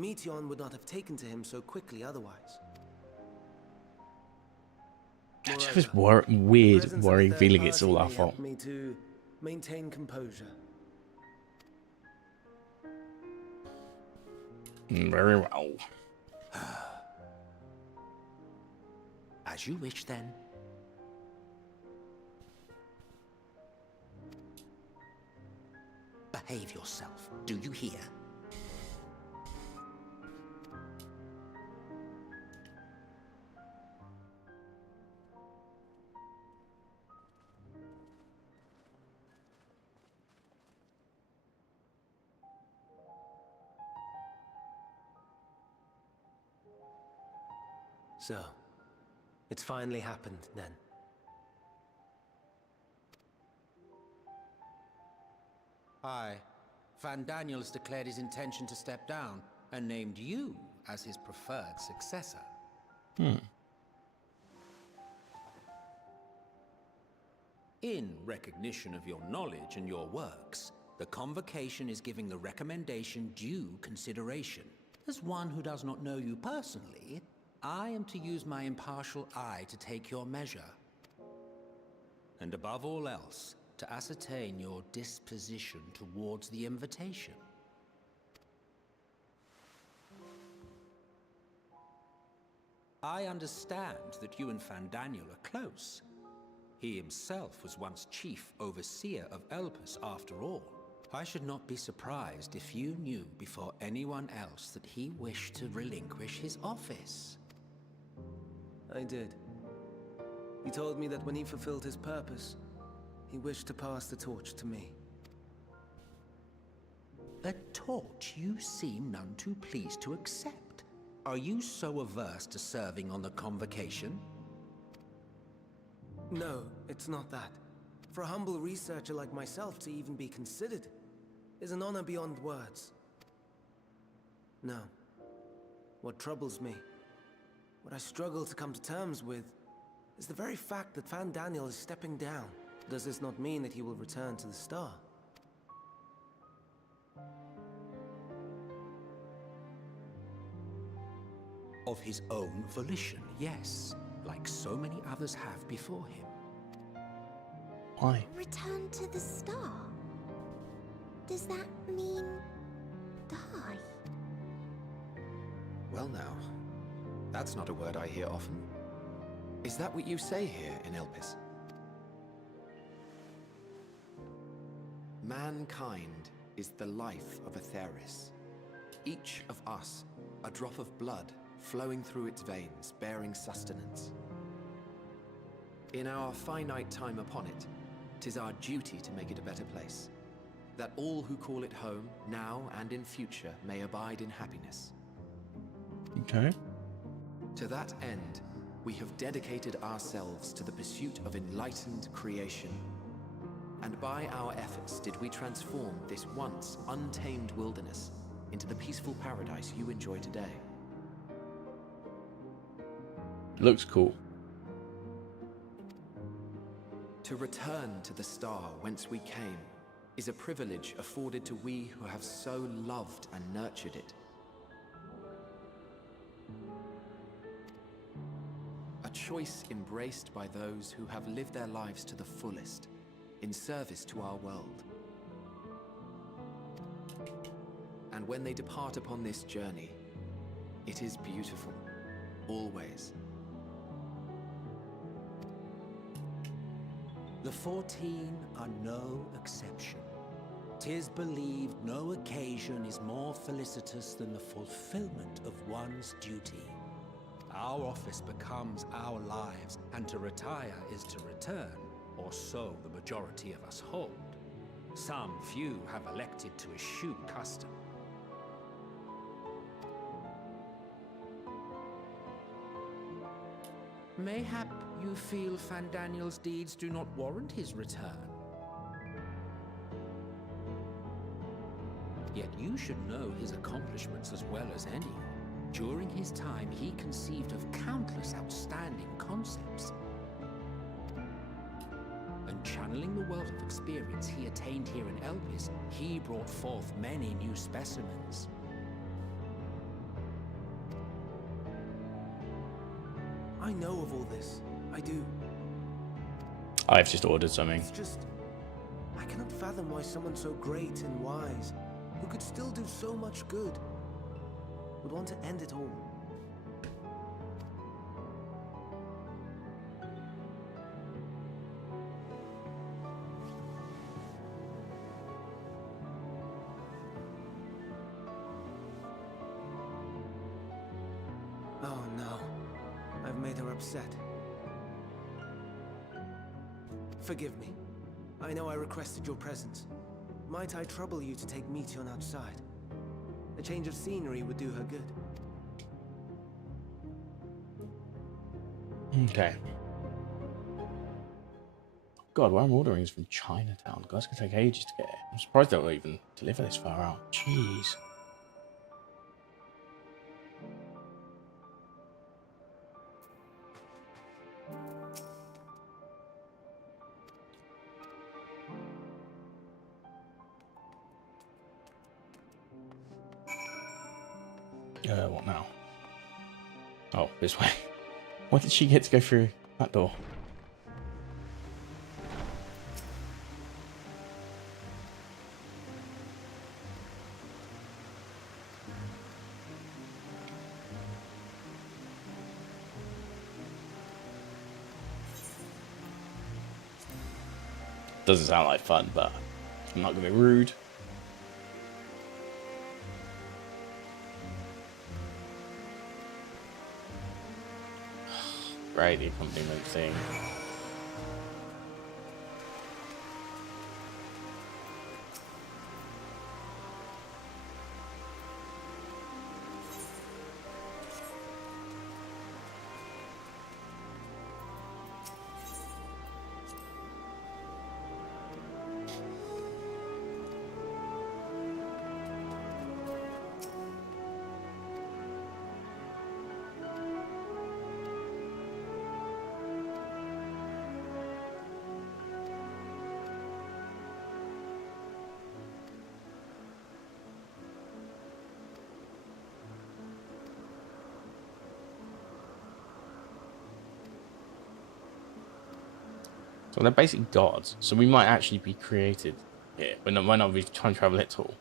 Meteon would not have taken to him so quickly otherwise. I have this weird, worrying feeling it's all our fault. Me to maintain composure. Very well. As you wish, then. Behave yourself, do you hear? So, it's finally happened, then. Aye. Van Daniels declared his intention to step down and named you as his preferred successor. In recognition of your knowledge and your works, the Convocation is giving the recommendation due consideration. As one who does not know you personally, I am to use my impartial eye to take your measure. And above all else, to ascertain your disposition towards the invitation. I understand that you and Fandaniel are close. He himself was once chief overseer of Elpis after all. I should not be surprised if you knew before anyone else that he wished to relinquish his office. I did. He told me that when he fulfilled his purpose, he wished to pass the torch to me. A torch you seem none too pleased to accept. Are you so averse to serving on the convocation? No, it's not that. For a humble researcher like myself to even be considered is an honor beyond words. No. What troubles me, what I struggle to come to terms with, is the very fact that Fan Daniel is stepping down. Does this not mean that he will return to the Star? Of his own volition, yes. Like so many others have before him. Why? Return to the Star? Does that mean die? Well now, that's not a word I hear often. Is that what you say here in Elpis? Mankind is the life of Atheris. Each of us, a drop of blood flowing through its veins, bearing sustenance. In our finite time upon it, 'tis our duty to make it a better place, that all who call it home, now and in future, may abide in happiness. Okay. To that end, we have dedicated ourselves to the pursuit of enlightened creation. And by our efforts did we transform this once untamed wilderness into the peaceful paradise you enjoy today. Looks cool. To return to the star whence we came is a privilege afforded to we who have so loved and nurtured it. A choice embraced by those who have lived their lives to the fullest, in service to our world. And when they depart upon this journey, it is beautiful, always. The 14 are no exception. 'Tis believed no occasion is more felicitous than the fulfillment of one's duty. Our office becomes our lives, and to retire is to return, or so the majority of us hold. Some few have elected to eschew custom. Mayhap you feel Fandaniel's deeds do not warrant his return. Yet you should know his accomplishments as well as any. During his time, he conceived of countless outstanding concepts. And channeling the wealth of experience he attained here in Elpis, he brought forth many new specimens. I know of all this. I do. I've just ordered something. It's just, I cannot fathom why someone so great and wise, who could still do so much good, would want to end it all. Oh no, I've made her upset. Forgive me. I know I requested your presence. Might I trouble you to take Meteon outside? A change of scenery would do her good. Okay. God, where I'm ordering is from Chinatown. Guys, it's gonna take ages to get it. I'm surprised they'll even deliver this far out. Jeez. What now? Oh, this way. Why did she get to go through that door? Doesn't sound like fun, but I'm not gonna be rude. Right, the accompaniment thing. So they're basically gods. So we might actually be created here. But no, might not be time travel at all.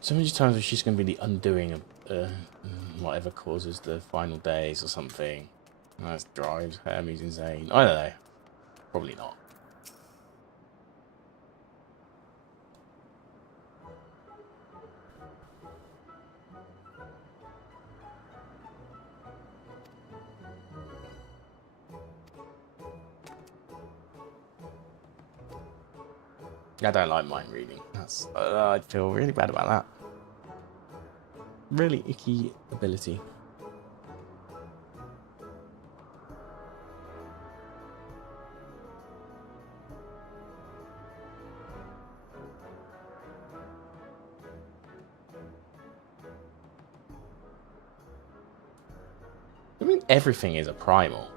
So many times it's just going to be the undoing of whatever causes the final days or something. That drives Hermes insane. I don't know. Probably not. I don't like mind reading. That's I feel really bad about that. Really icky ability. I mean, everything is a primal.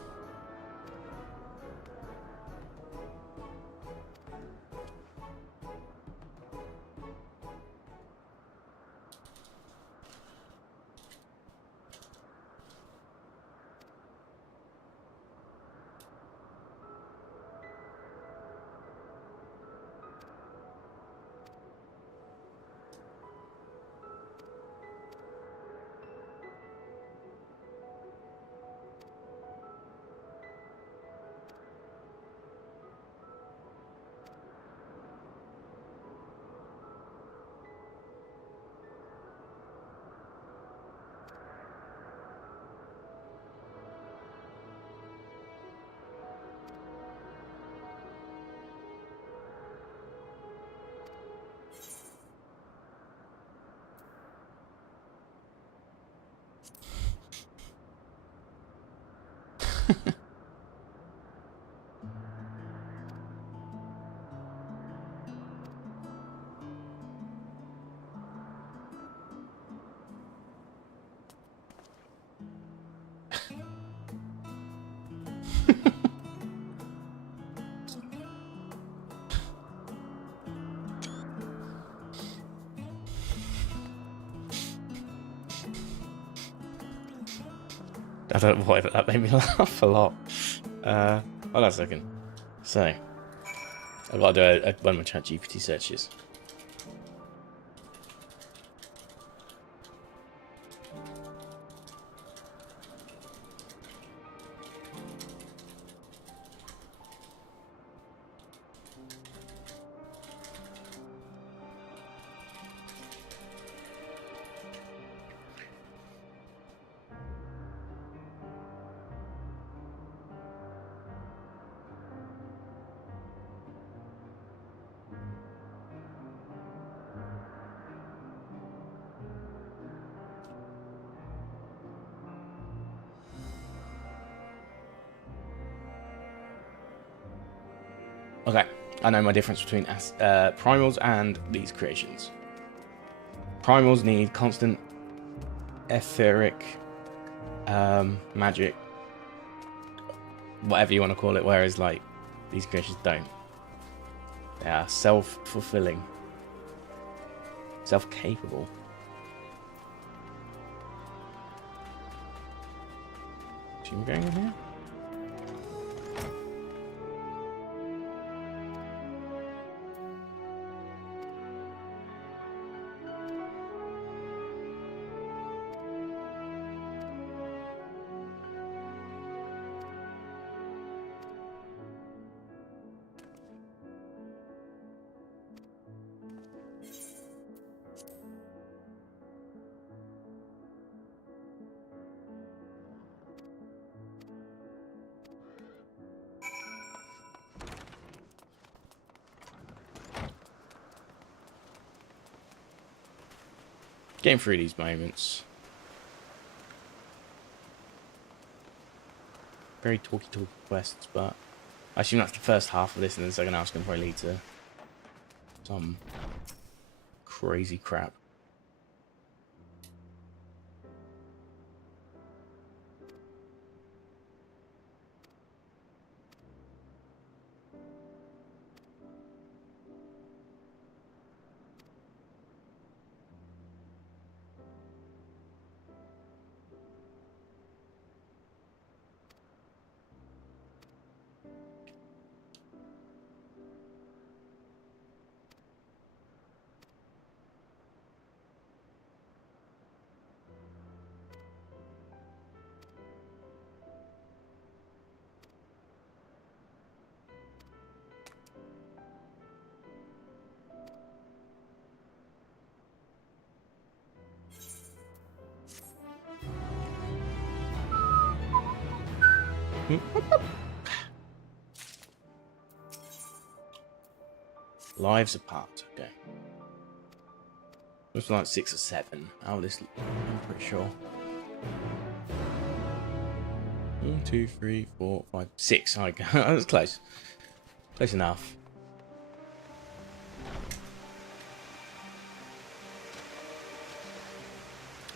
I don't know why, but that made me laugh a lot. Hold on a second. So, I've got to do one of my ChatGPT searches. Okay, I know my difference between primals and these creations. Primals need constant etheric magic, whatever you want to call it, whereas like these creations don't. They are self-fulfilling, self-capable. Should we go in here? Getting through these moments. Very talky quests, but I assume that's the first half of this, and the second half's gonna probably lead to some crazy crap. Lives apart. Okay. Looks like 6 or 7. Oh, this I'm pretty sure. 1, 2, 3, 4, 5, 6. Okay, that was close. Close enough.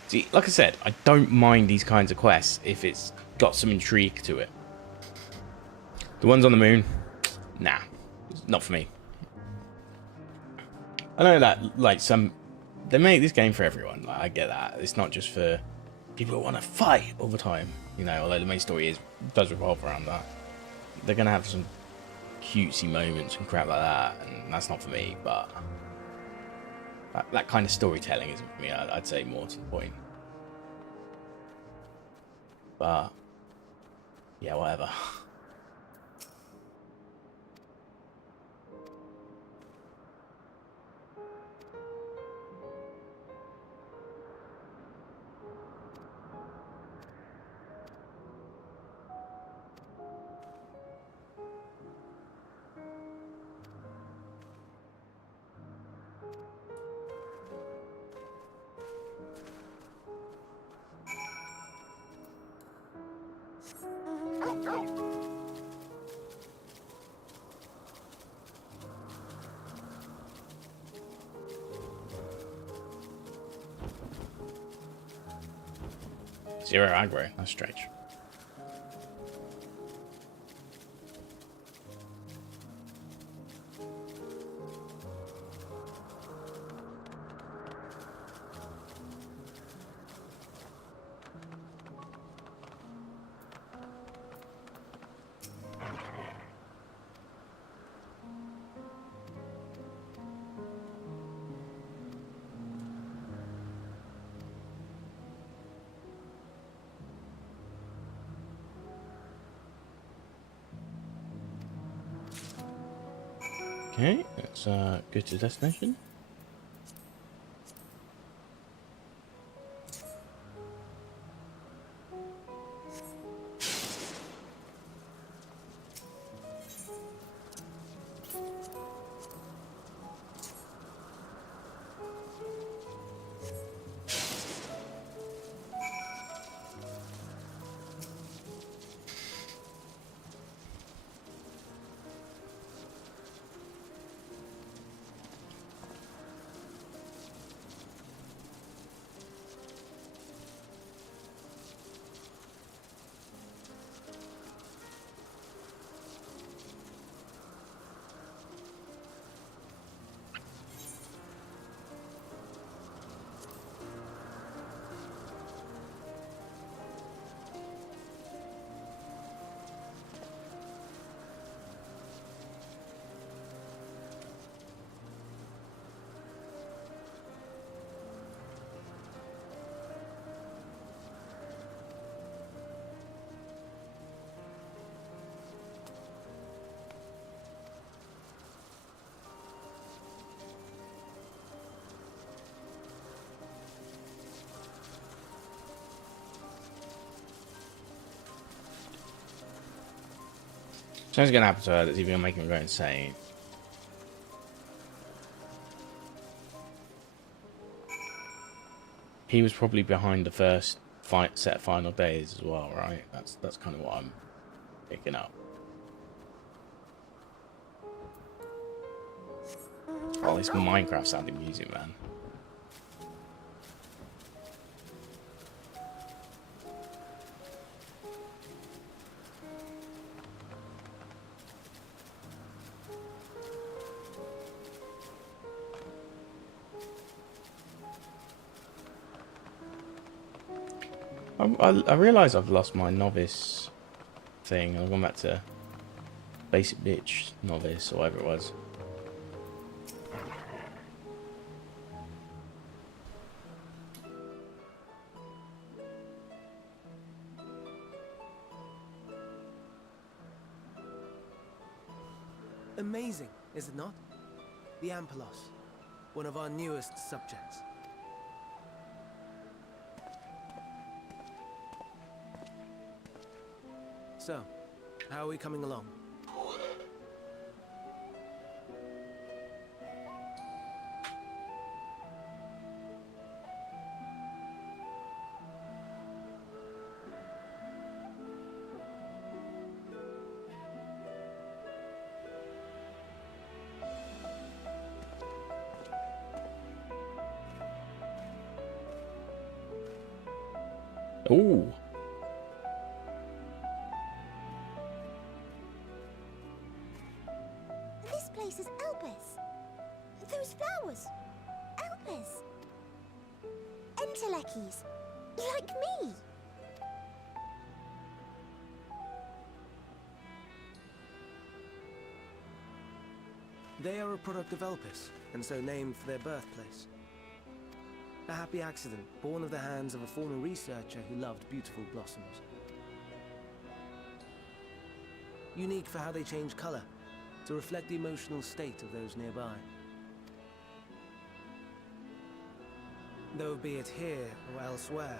See, like I said, I don't mind these kinds of quests if it's got some intrigue to it. The ones on the moon, nah, not for me. I know that, like, they make this game for everyone. Like, I get that. It's not just for people who want to fight all the time. You know, although the main story does revolve around that. They're going to have some cutesy moments and crap like that, and that's not for me, but that kind of storytelling isn't for me. I'd say more to the point. But, yeah, whatever. Zero aggro, that's strange. Okay, let's go to the destination. Something's gonna happen to her that's even gonna make him go insane. He was probably behind the first set of final days as well, right? That's kind of what I'm picking up. Oh, this Minecraft sounding music, man. I realise I've lost my novice thing. I've gone back to basic bitch novice or whatever it was. Amazing, is it not? The Ampelos, one of our newest subjects. So, How are we coming along? Ooh. This place is Elpis. Those flowers. Elpis. Entelekis. Like me. They are a product of Elpis, and so named for their birthplace. A happy accident, born of the hands of a former researcher who loved beautiful blossoms. Unique for how they change color, to reflect the emotional state of those nearby. Though be it here or elsewhere,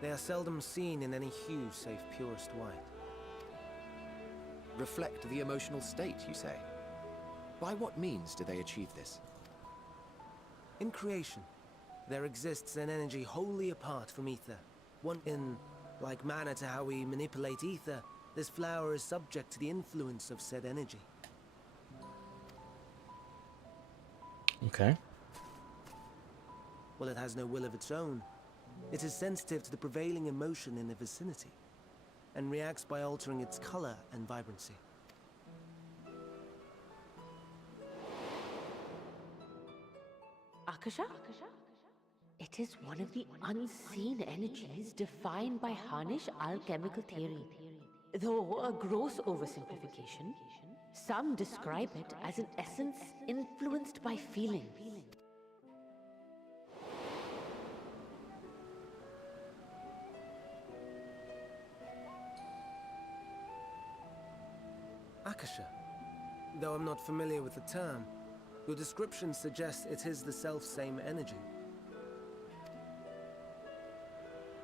they are seldom seen in any hue save purest white. Reflect the emotional state, you say? By what means do they achieve this? In creation, there exists an energy wholly apart from ether. One in like manner to how we manipulate ether, this flower is subject to the influence of said energy. Okay. Well, it has no will of its own. It is sensitive to the prevailing emotion in the vicinity, and reacts by altering its color and vibrancy. Akasha? It is one of the unseen energies defined by Harnish alchemical theory. Though a gross oversimplification, some describe it as an essence influenced by feeling. Akasha. Though I'm not familiar with the term, your description suggests it is the self-same energy.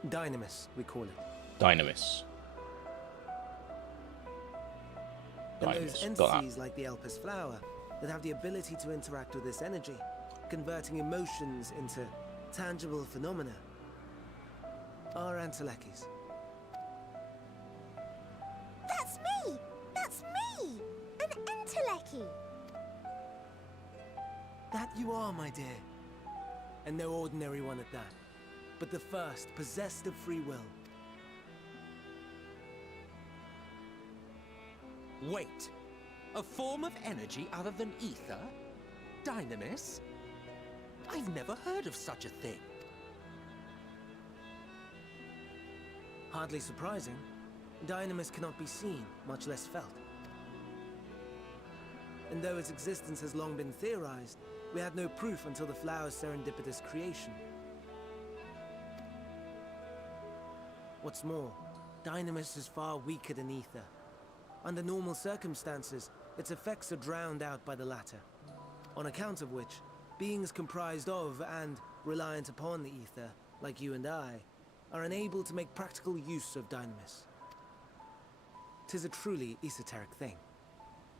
Dynamis, we call it. Dynamis. And those entities like the Elpis flower that have the ability to interact with this energy, converting emotions into tangible phenomena, are Entelekis. That's me! That's me! An Enteleki! That you are, my dear. And no ordinary one at that, but the first possessed of free will. Wait. A form of energy other than ether? Dynamis? I've never heard of such a thing. Hardly surprising. Dynamis cannot be seen, much less felt. And though its existence has long been theorized, we had no proof until the flower's serendipitous creation. What's more, Dynamis is far weaker than ether. Under normal circumstances, its effects are drowned out by the latter, on account of which, beings comprised of and reliant upon the ether, like you and I, are unable to make practical use of Dynamis. 'Tis a truly esoteric thing,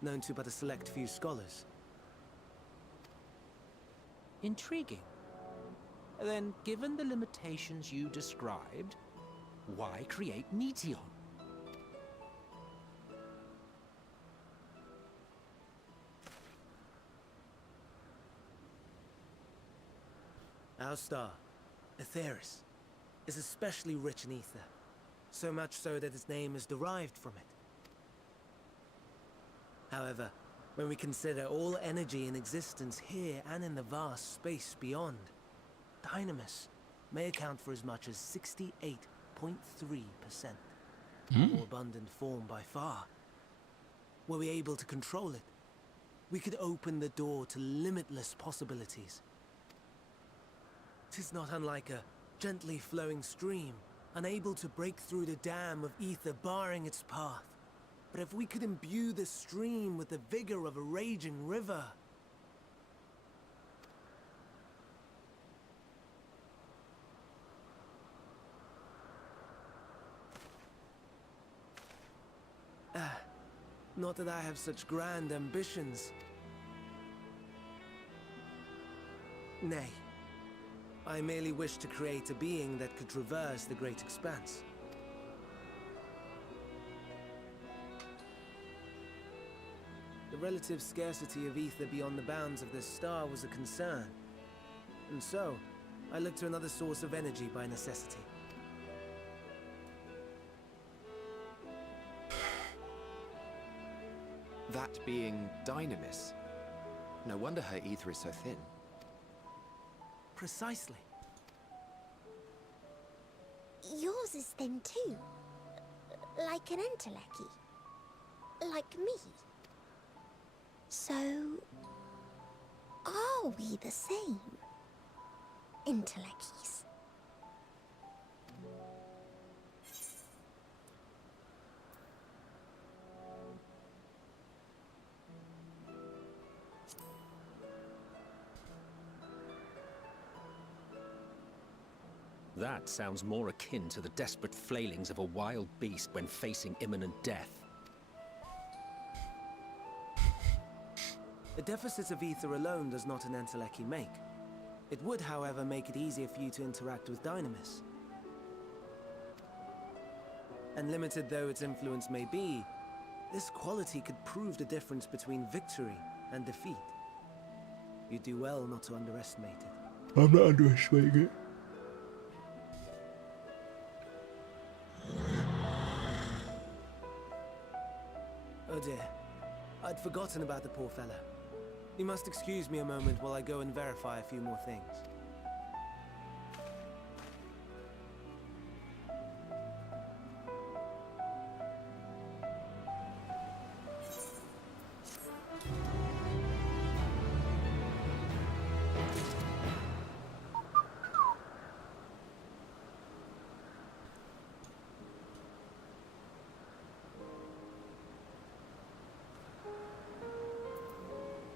known to but a select few scholars. Intriguing. Then, given the limitations you described, why create Meteon? Our star, Aetheris, is especially rich in ether, so much so that its name is derived from it. However, when we consider all energy in existence here and in the vast space beyond, Dynamis may account for as much as 68.3%. More abundant form by far. Were we able to control it, we could open the door to limitless possibilities. 'Tis not unlike a gently flowing stream, unable to break through the dam of ether barring its path. But if we could imbue the stream with the vigor of a raging river... Not that I have such grand ambitions. Nay. I merely wish to create a being that could traverse the great expanse. The relative scarcity of ether beyond the bounds of this star was a concern. And so, I looked to another source of energy by necessity. That being Dynamis. No wonder her ether is so thin. Precisely. Yours is thin too. Like an entelechy. Like me. So, are we the same? Intellecties. That sounds more akin to the desperate flailings of a wild beast when facing imminent death. A deficit of ether alone does not an entelechy make. It would, however, make it easier for you to interact with Dynamis. And limited though its influence may be, this quality could prove the difference between victory and defeat. You do well not to underestimate it. I'm not underestimating it. Oh dear. I'd forgotten about the poor fellow. You must excuse me a moment while I go and verify a few more things.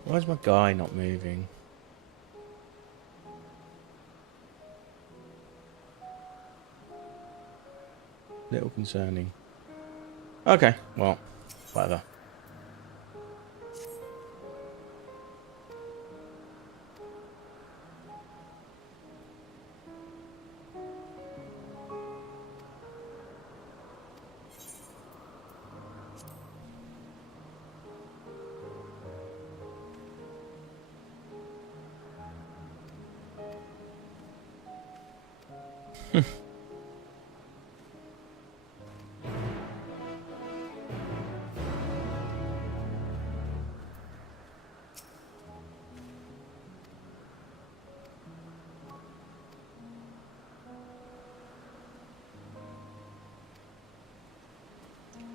Why is my guy not moving? Little concerning. Okay, well, whatever.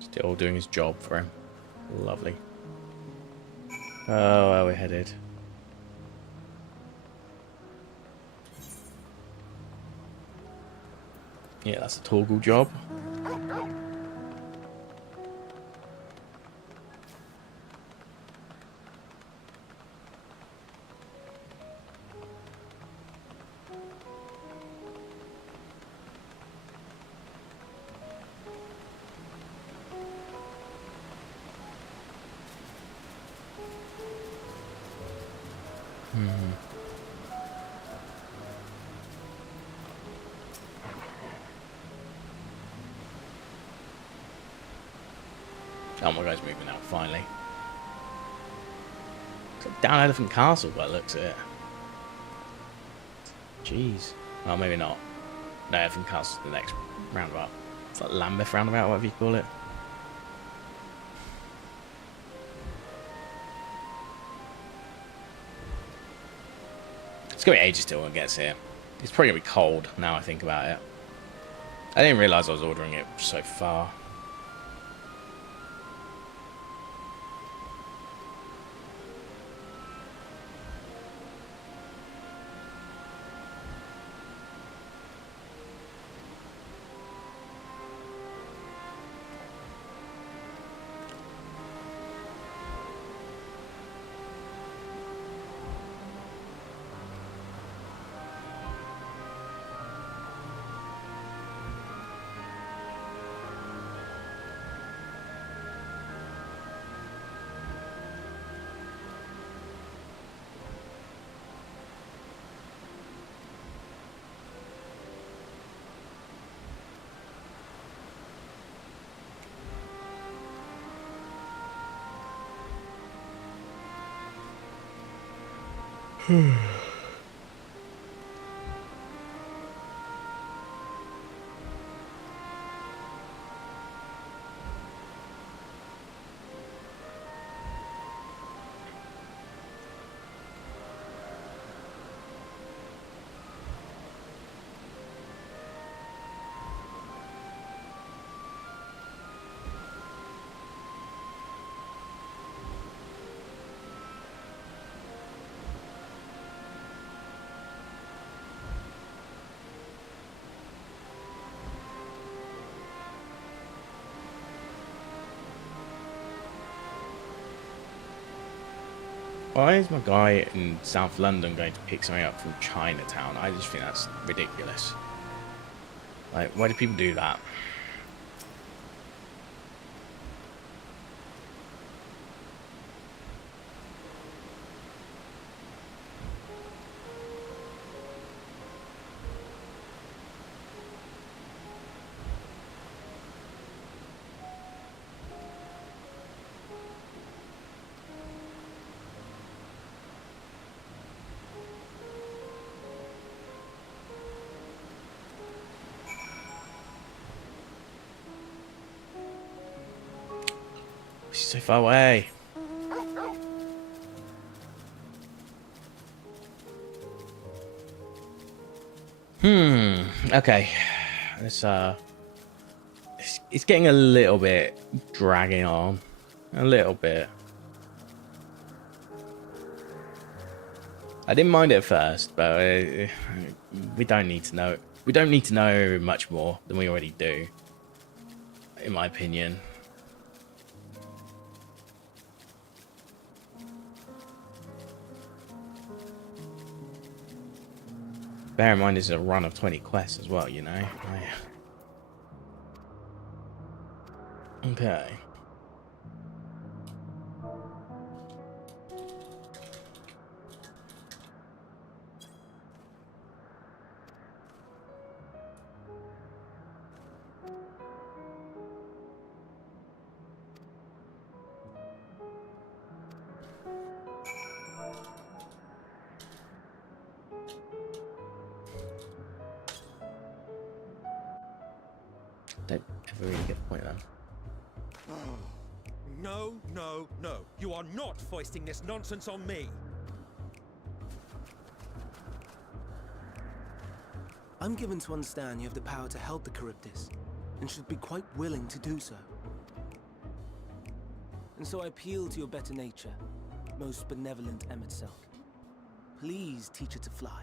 Still doing his job for him. Lovely. Oh, where are we headed? Yeah, that's a toggle job. Oh, my guy's moving out finally. It's like down Elephant Castle by the looks of it. Jeez. Oh, maybe not. No, Elephant Castle's the next roundabout. It's like Lambeth roundabout, whatever you call it. It's gonna be ages till it gets here. It's probably gonna be cold now I think about it. I didn't realise I was ordering it so far. Why is my guy in South London going to pick something up from Chinatown? I just think that's ridiculous. Like, why do people do that? She's so far away. Okay. It's getting a little bit dragging on. A little bit. I didn't mind it at first, but we don't need to know. We don't need to know much more than we already do, in my opinion. Bear in mind, it's a run of 20 quests as well, you know. Okay. Don't ever really get the point then. No, no, no. You are not foisting this nonsense on me. I'm given to understand you have the power to help the Charybdis, and should be quite willing to do so. And so I appeal to your better nature, most benevolent MSQ. Please teach her to fly.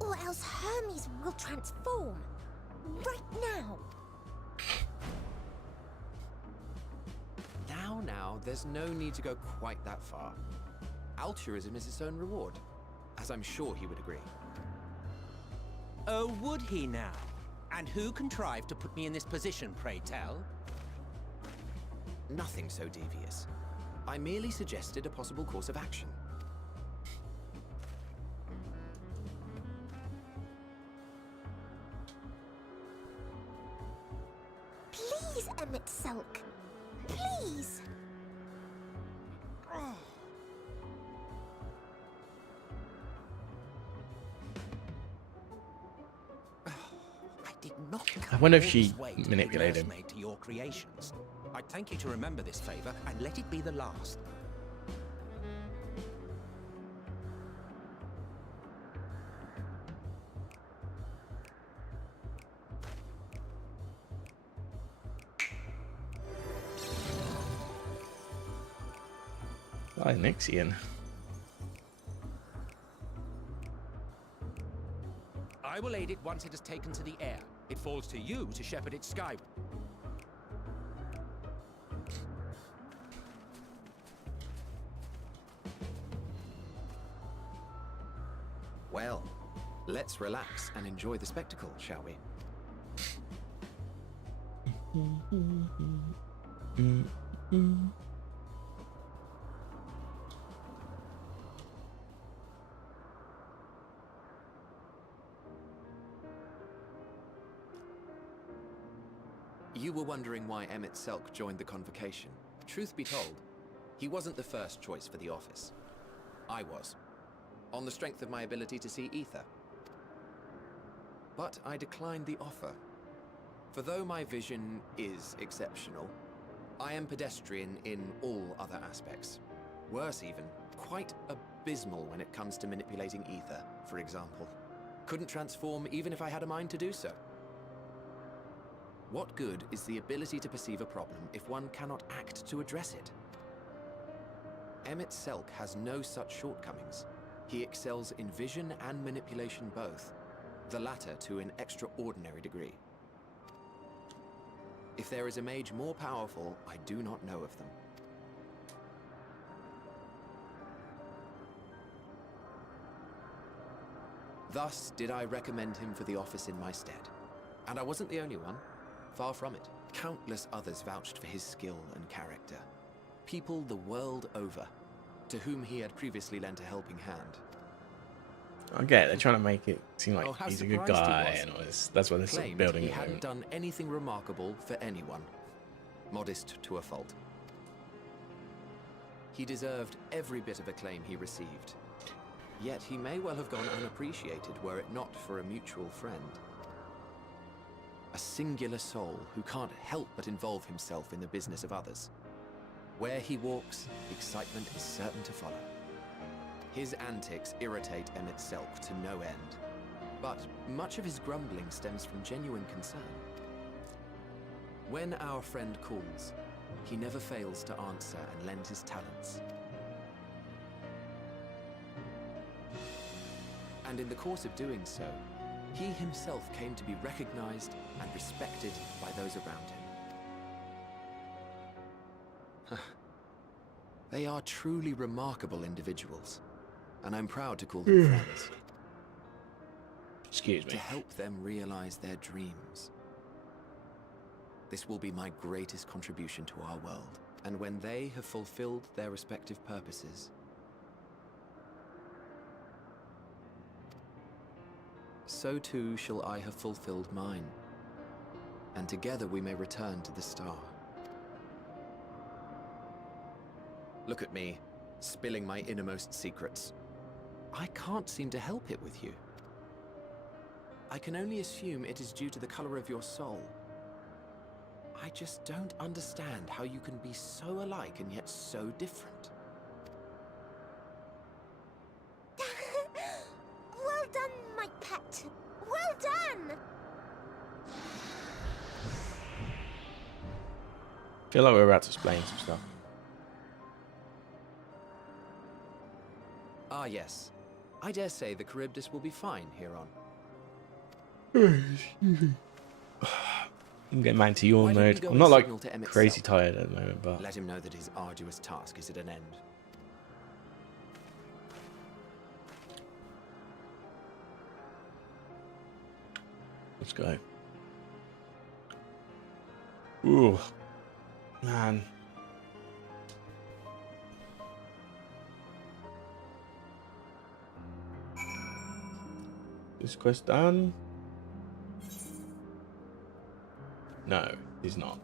Or else Hermes will transform. Right now. Now, there's no need to go quite that far. Altruism is its own reward, as I'm sure he would agree. Oh, would he now? And who contrived to put me in this position, pray tell? Nothing so devious. I merely suggested a possible course of action. Please, MSQ. Please. I wonder if she manipulated him. To your creations. I'd thank you to remember this favor and let it be the last. Hi, Nixian. I will aid it once it has taken to the air. It falls to you to shepherd it skyward. Well, let's relax and enjoy the spectacle, shall we? You were wondering why MSQ joined the convocation. Truth be told, he wasn't the first choice for the office. I was. on the strength of my ability to see ether. But I declined the offer. For though my vision is exceptional, I am pedestrian in all other aspects. Worse even, quite abysmal when it comes to manipulating ether, for example. Couldn't transform even if I had a mind to do so. What good is the ability to perceive a problem if one cannot act to address it? Emmett Selk has no such shortcomings. He excels in vision and manipulation both, the latter to an extraordinary degree. If there is a mage more powerful, I do not know of them. Thus did I recommend him for the office in my stead. And I wasn't the only one. Far from it. Countless others vouched for his skill and character. People the world over, to whom he had previously lent a helping hand. I get it. They're trying to make it seem like how he's a good surprised he guy was. and all this. That's why they're sort of Claimed building he it. hadn't done anything remarkable for anyone. Modest to a fault. He deserved every bit of acclaim he received. Yet he may well have gone unappreciated were it not for a mutual friend. A singular soul who can't help but involve himself in the business of others. Where he walks, excitement is certain to follow. His antics irritate Emmett Selk to no end, but much of his grumbling stems from genuine concern. When our friend calls, he never fails to answer and lend his talents. And in the course of doing so, he himself came to be recognized and respected by those around him. They are truly remarkable individuals, and I'm proud to call them friends. Excuse me. To help them realize their dreams. This will be my greatest contribution to our world, and when they have fulfilled their respective purposes, so too shall I have fulfilled mine, and together we may return to the star. Look at me, spilling my innermost secrets. I can't seem to help it with you. I can only assume it is due to the color of your soul. I just don't understand how you can be so alike and yet so different. Well done, my pet. Well done! I feel like we're about to explain some stuff. Ah, yes. I dare say the Charybdis will be fine here on. I'm getting back into yawn Why don't you mode. go I'm and not like signal to Emmett crazy Selk? tired at the moment, but Let him know that his arduous task is at an end. let's go. Ooh, man. This quest done? No, he's not.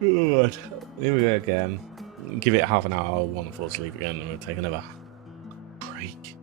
Good. Here we go again. Give it half an hour. I'll want to fall asleep again, and we'll take another break.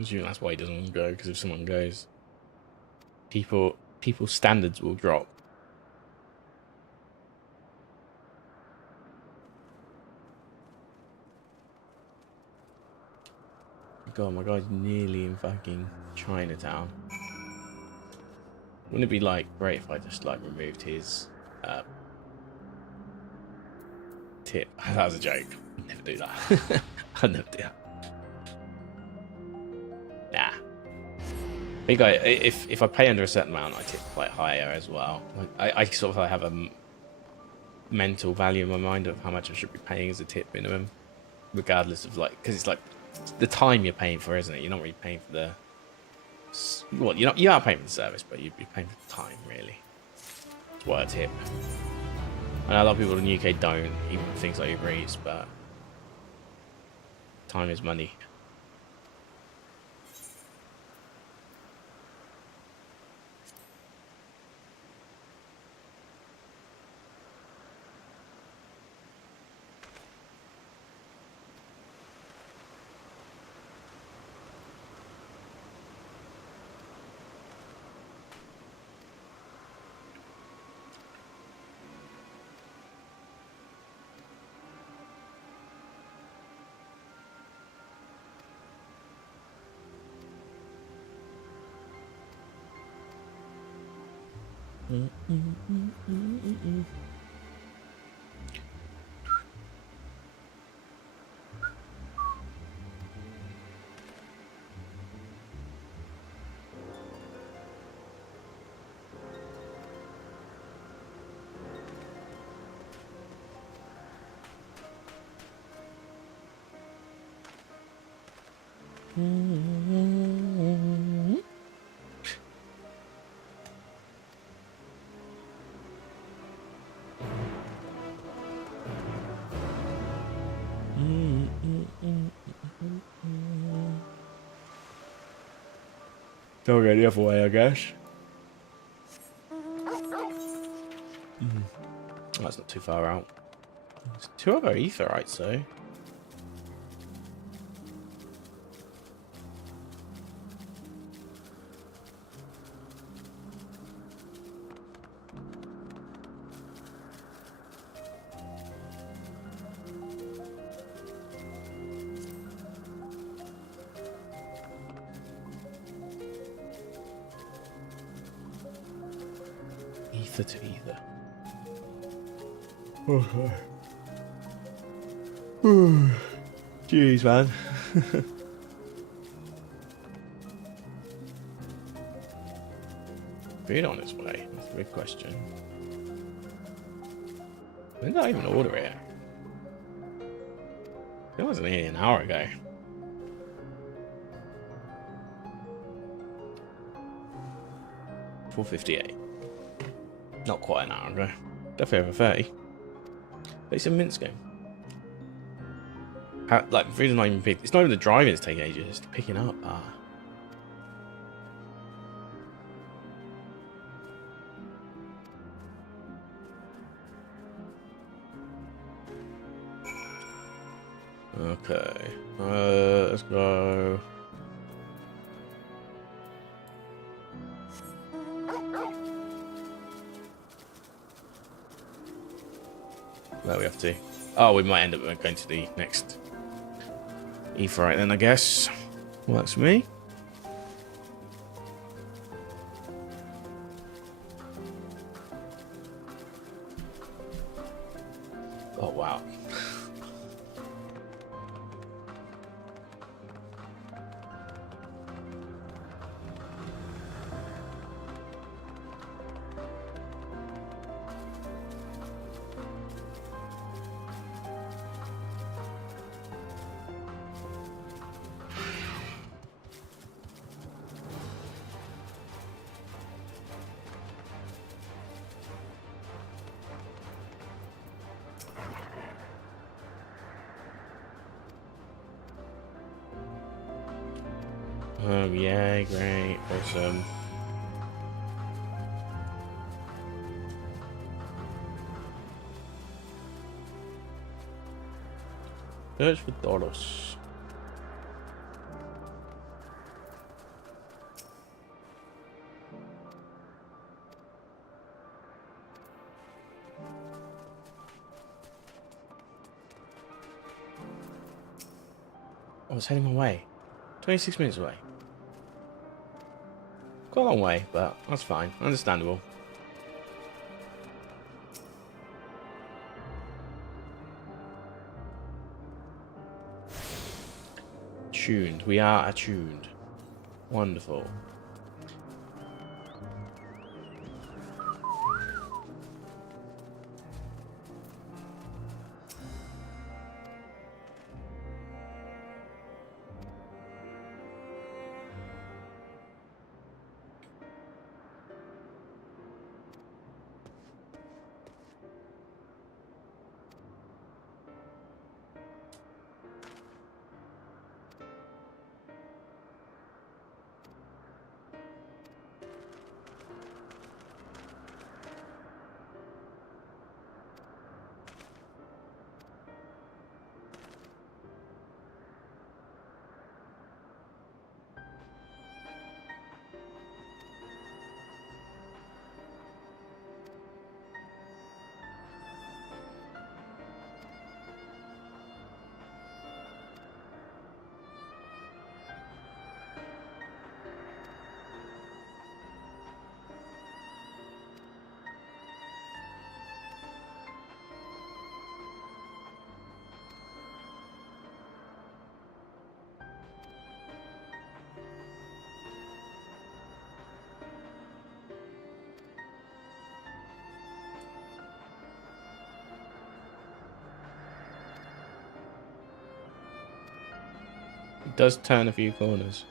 Assuming that's why he doesn't want to go, because if someone goes, people's standards will drop. God, my guy's nearly in fucking Chinatown. Wouldn't it be like great if I just like removed his tip? That was a joke. I'd never do that. I'd never do that. Nah. Big guy. If I pay under a certain amount, I tip quite higher as well. I sort of have a mental value in my mind of how much I should be paying as a tip minimum, regardless of like, because it's like the time you're paying for, isn't it? You're not really paying for the, well, you are paying for the service, but you'd be paying for the time, really. It's what a tip. I know a lot of people in the UK don't, even things like Uber Eats, but time is money. Don't go the other way, I guess. That's not too far out. There's 2 other aetherites, though. Ether to ether. Okay. Jeez, man. Food on its way? That's a big question. When did I even order it? It wasn't nearly an hour ago. $4.58. Not quite an hour ago. Definitely over 30. But it's a Minsk game. How, like, food is not even picked. It's not even the driving that's taking ages. It's picking up. Okay. Let's go. Where we have to? Oh, we might end up going to the next aetherite then, I guess. Works for me. Oh, wow. Yeah, great, awesome. Search for dollars. I was heading away. 26 minutes away. Quite a long way, but that's fine. Understandable. Tuned. We are attuned. Wonderful. It does turn a few corners.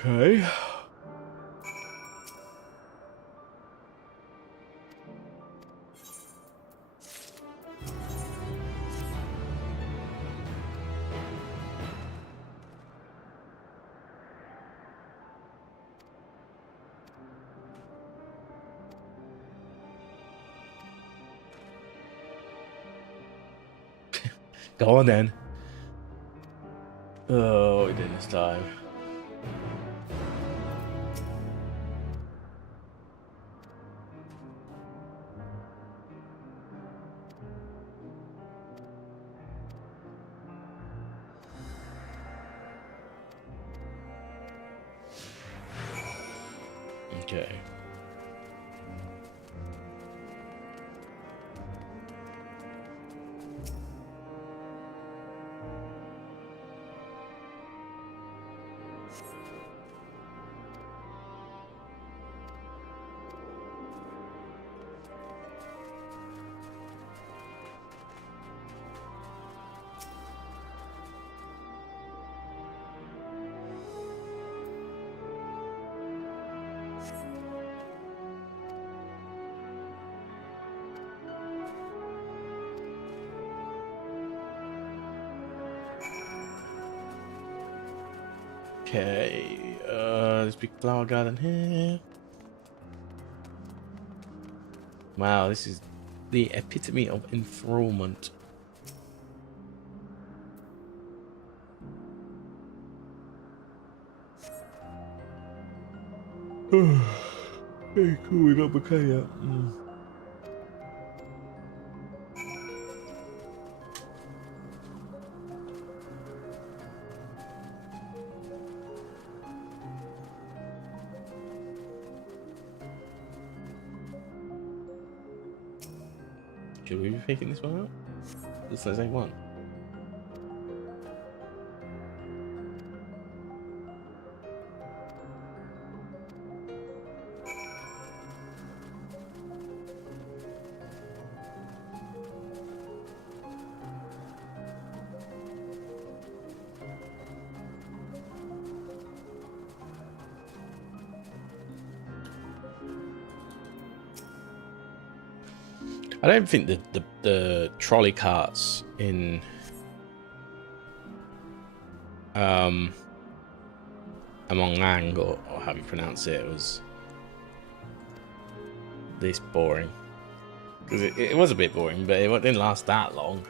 Okay. Go on then. Oh, we did this time. Okay. Okay, there's a big flower garden here. Wow, this is the epitome of enthrallment. Hey, cool, we got bouquet yet. Should we be picking this one out? It's the same one. I don't think the trolley carts in Among Lang, or how you pronounce it, was this boring. Because it was a bit boring, but it didn't last that long.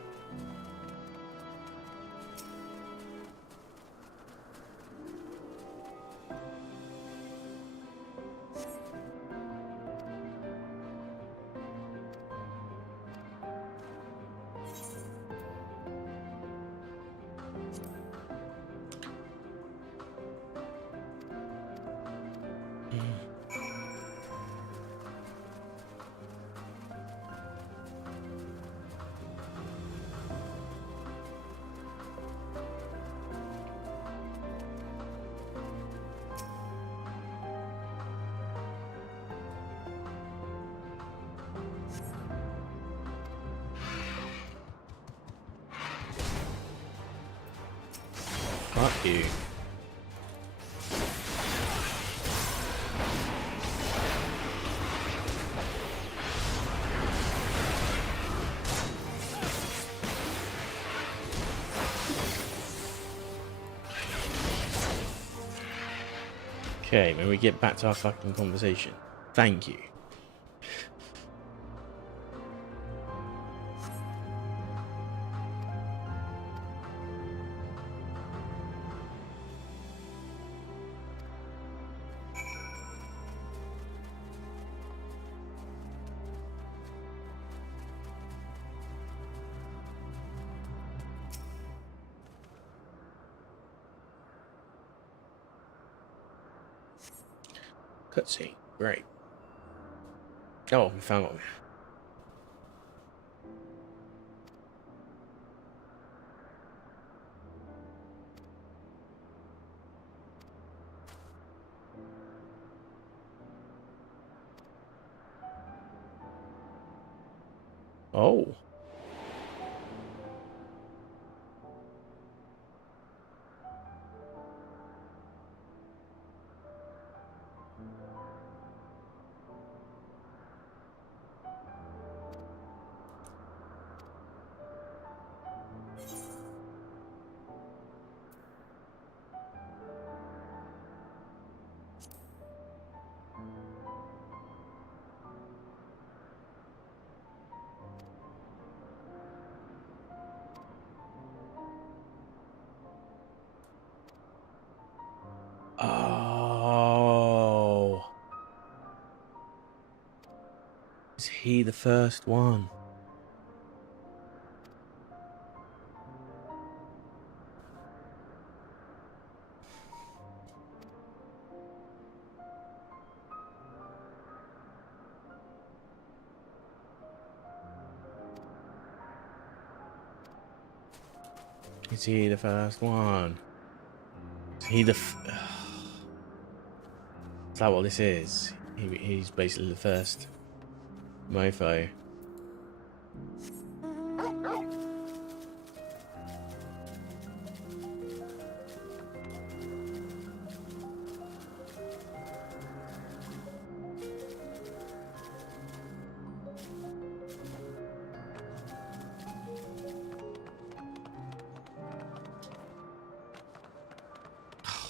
Fuck you. Okay, when we get back to our fucking conversation. Thank you. Cutscene. Great. Oh, we found one. Oh. Oh. Is he the first one? Is he the first one? Is he the... Is that what this is? He's basically the first mofo.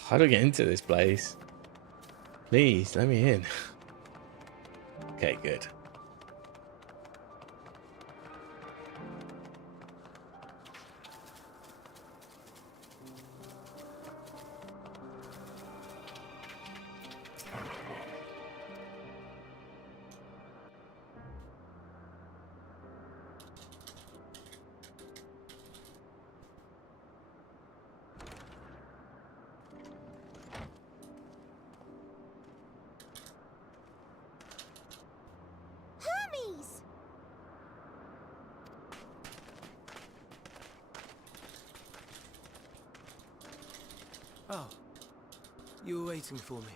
How do I get into this place? Please, let me in. Okay, good. Oh, you were waiting for me.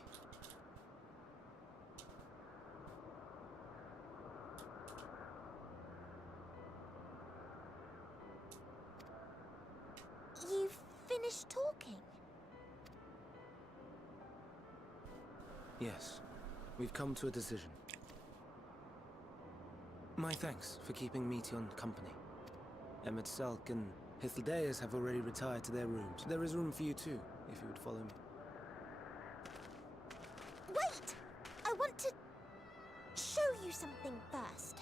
You've finished talking? Yes, we've come to a decision. My thanks for keeping Meteon company. Emmett Salk and Hythlodaeus have already retired to their rooms. There is room for you too, if you would follow me. Wait! I want to show you something first.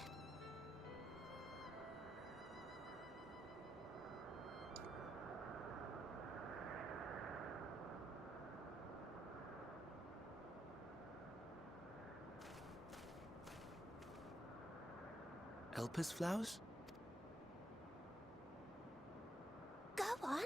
Elpis flowers? Go on.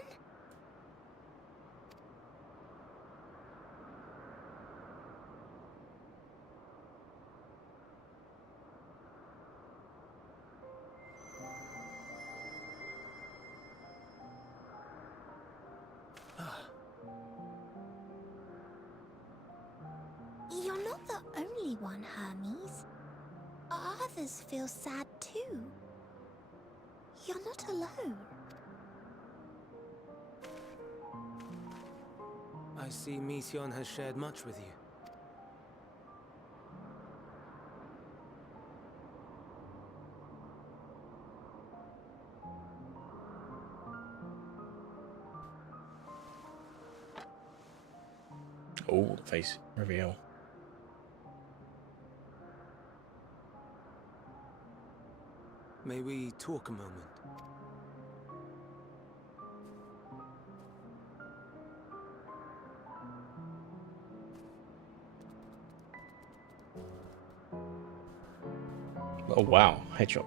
You're not the only one, Hermes. Others feel sad too. You're not alone. I see Meteon has shared much with you. Oh, face reveal. May we talk a moment? Oh wow, headshot.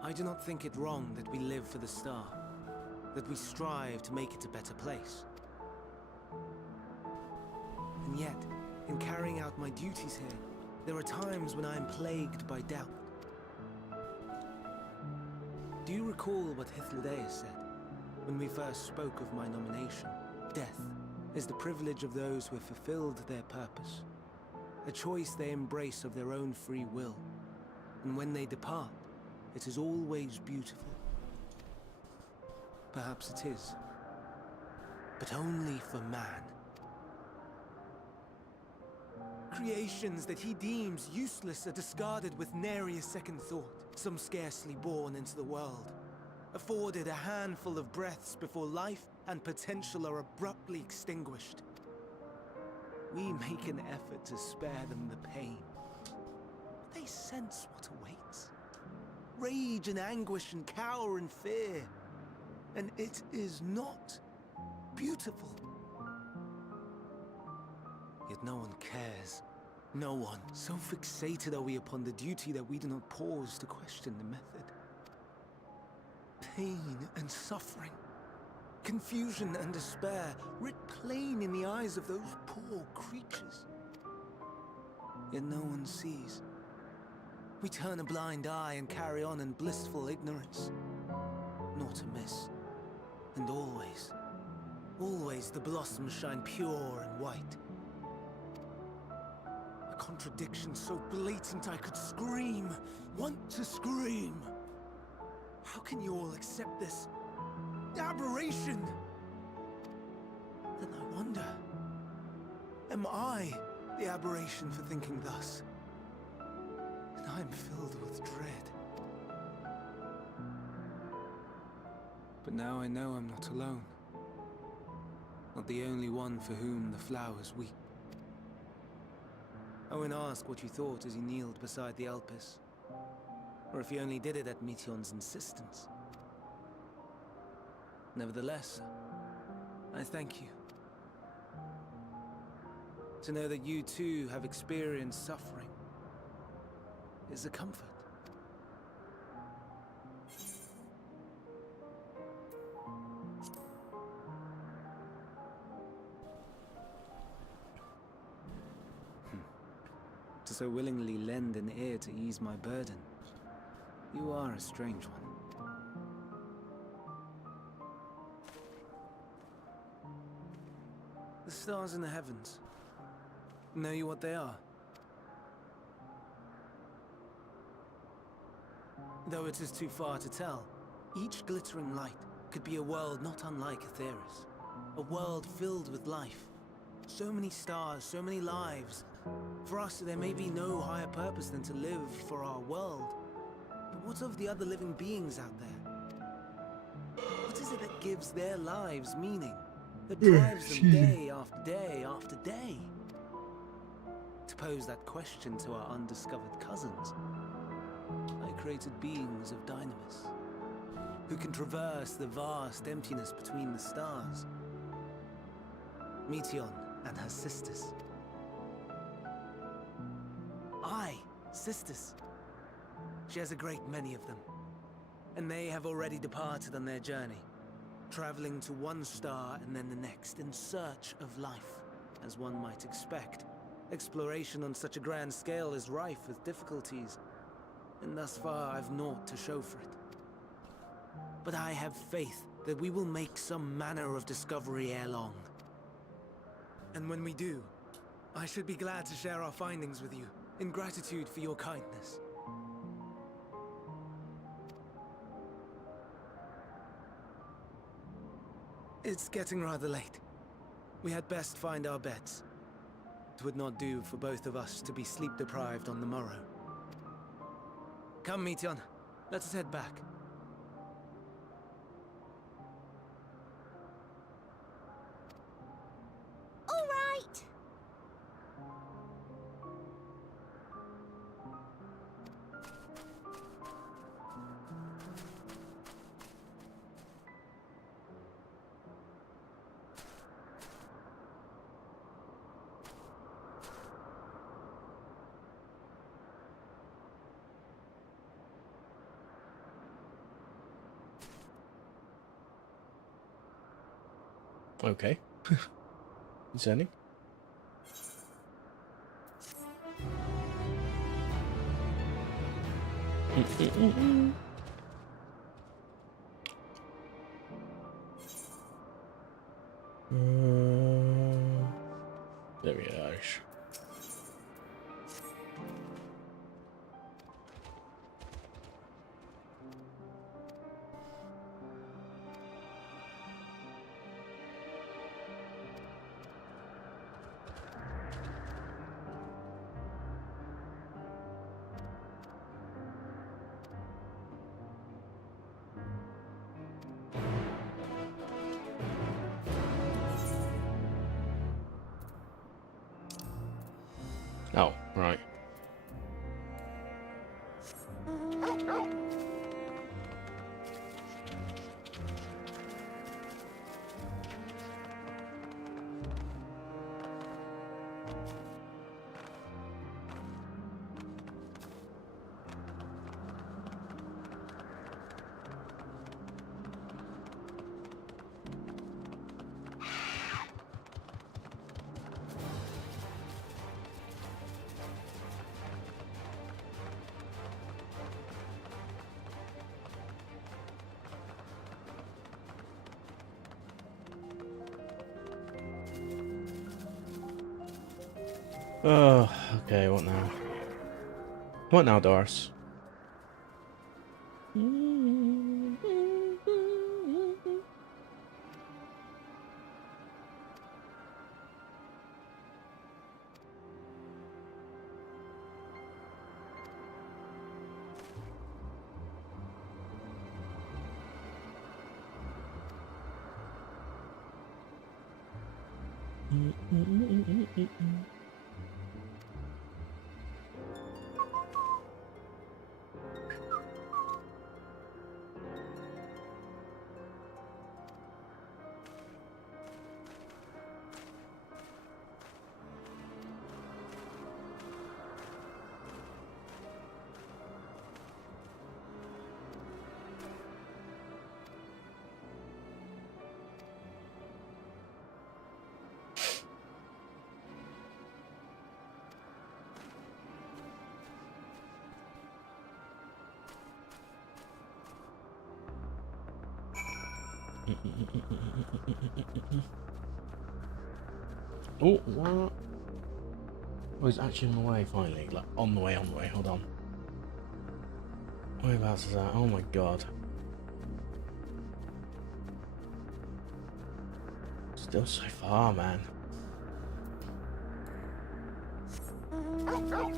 I do not think it wrong that we live for the star, that we strive to make it a better place. And yet, in carrying out my duties here, there are times when I am plagued by doubt. Do you recall what Hythlodaeus said when we first spoke of my nomination? Death is the privilege of those who have fulfilled their purpose, a choice they embrace of their own free will. And when they depart, it is always beautiful. Perhaps it is, but only for man. Creations that he deems useless are discarded with nary a second thought. Some scarcely born into the world, afforded a handful of breaths before life and potential are abruptly extinguished. We make an effort to spare them the pain, but they sense what awaits. Rage and anguish and cower and fear, and it is not beautiful. Yet no one cares. No one. So fixated are we upon the duty that we do not pause to question the method. Pain and suffering, confusion and despair, writ plain in the eyes of those poor creatures. Yet no one sees. We turn a blind eye and carry on in blissful ignorance. Not amiss. And always, always the blossoms shine pure and white. Contradiction so blatant I could scream, want to scream. How can you all accept this aberration? Then I wonder, am I the aberration for thinking thus? And I'm filled with dread. But now I know I'm not alone. Not the only one for whom the flowers weep. Owen asked what you thought as he kneeled beside the Elpis, or if he only did it at Meteon's insistence. Nevertheless, I thank you. To know that you too have experienced suffering is a comfort. To so willingly lend an ear to ease my burden. You are a strange one. The stars in the heavens. Know you what they are? Though it is too far to tell, each glittering light could be a world not unlike Aetheris. A world filled with life. So many stars, so many lives. For us, there may be no higher purpose than to live for our world. But what of the other living beings out there? What is it that gives their lives meaning? That drives them day after day after day? To pose that question to our undiscovered cousins, I created beings of dynamis, who can traverse the vast emptiness between the stars. Meteon and her sisters. Sisters. She has a great many of them, and they have already departed on their journey, traveling to one star and then the next in search of life, as one might expect. Exploration on such a grand scale is rife with difficulties, and thus far I've naught to show for it. But I have faith that we will make some manner of discovery ere long. And when we do, I should be glad to share our findings with you, in gratitude for your kindness. It's getting rather late. We had best find our beds. It would not do for both of us to be sleep-deprived on the morrow. Come, Meteon. Let us head back. All right! Okay. Concerning. There we are. Oh, right. Oh, okay, what now? What now, Doris? Oh, what? Oh, he's actually on the way, finally. Like, on the way, hold on. Whereabouts is that? Oh my god. Still so far, man. Okay.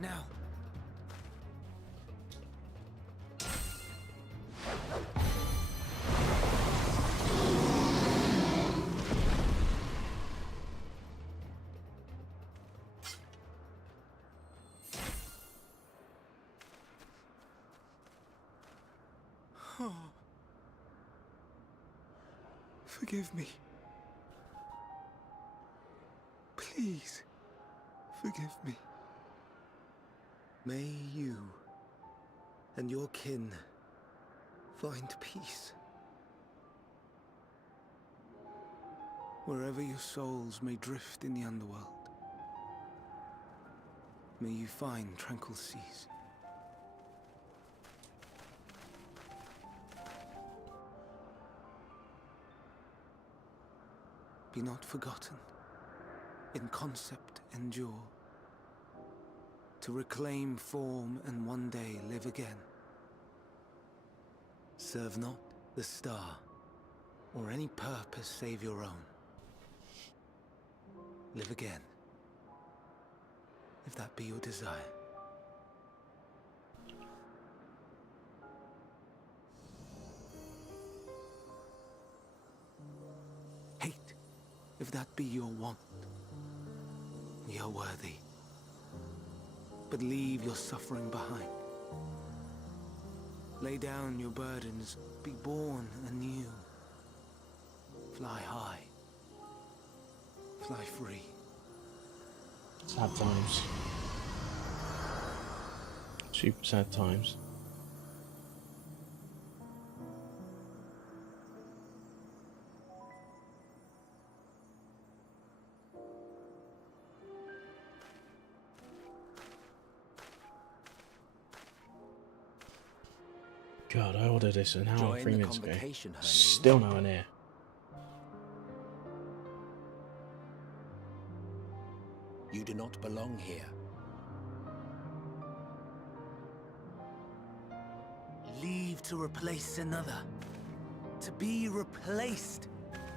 Now. Oh. Forgive me. Please, forgive me. May you and your kin find peace. Wherever your souls may drift in the underworld, may you find tranquil seas. Be not forgotten, in concept endure, to reclaim form and one day live again. Serve not the star, or any purpose save your own. Live again, if that be your desire. Hate, if that be your want. We are worthy. But leave your suffering behind. Lay down your burdens, be born anew. Fly high. Fly free. Sad times. Super sad times. God, I ordered this an hour and 3 minutes ago. Still no one here. You do not belong here. Leave to replace another. To be replaced.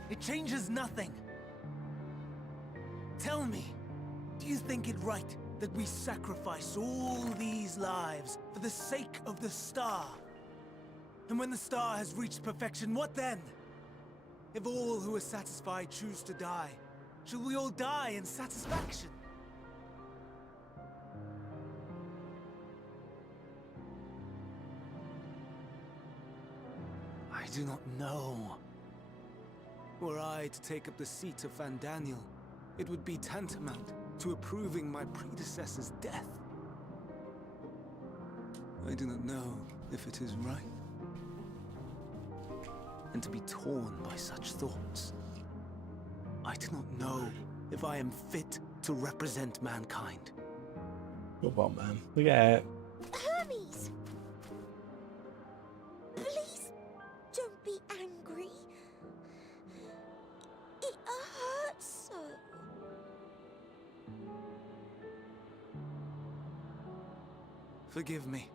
It changes nothing. Tell me, do you think it right that we sacrifice all these lives for the sake of the star? And when the star has reached perfection, what then? If all who are satisfied choose to die, shall we all die in satisfaction? I do not know. Were I to take up the seat of Van Daniel, It would be tantamount to approving my predecessor's death. I do not know if it is right. And to be torn by such thoughts, I do not know if I am fit to represent mankind. Come on, man. Look at it. Hermes! Please don't be angry. It hurts so. Forgive me.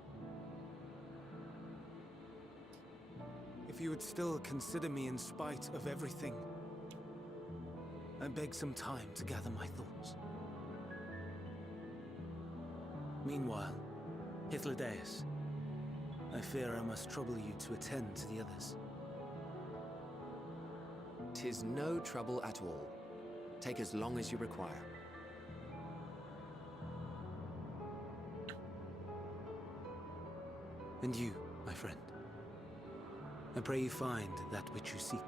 If you would still consider me in spite of everything, I beg some time to gather my thoughts. Meanwhile, Hythlodaeus, I fear I must trouble you to attend to the others. 'Tis no trouble at all. Take as long as you require. And you, my friend, I pray you find that which you seek.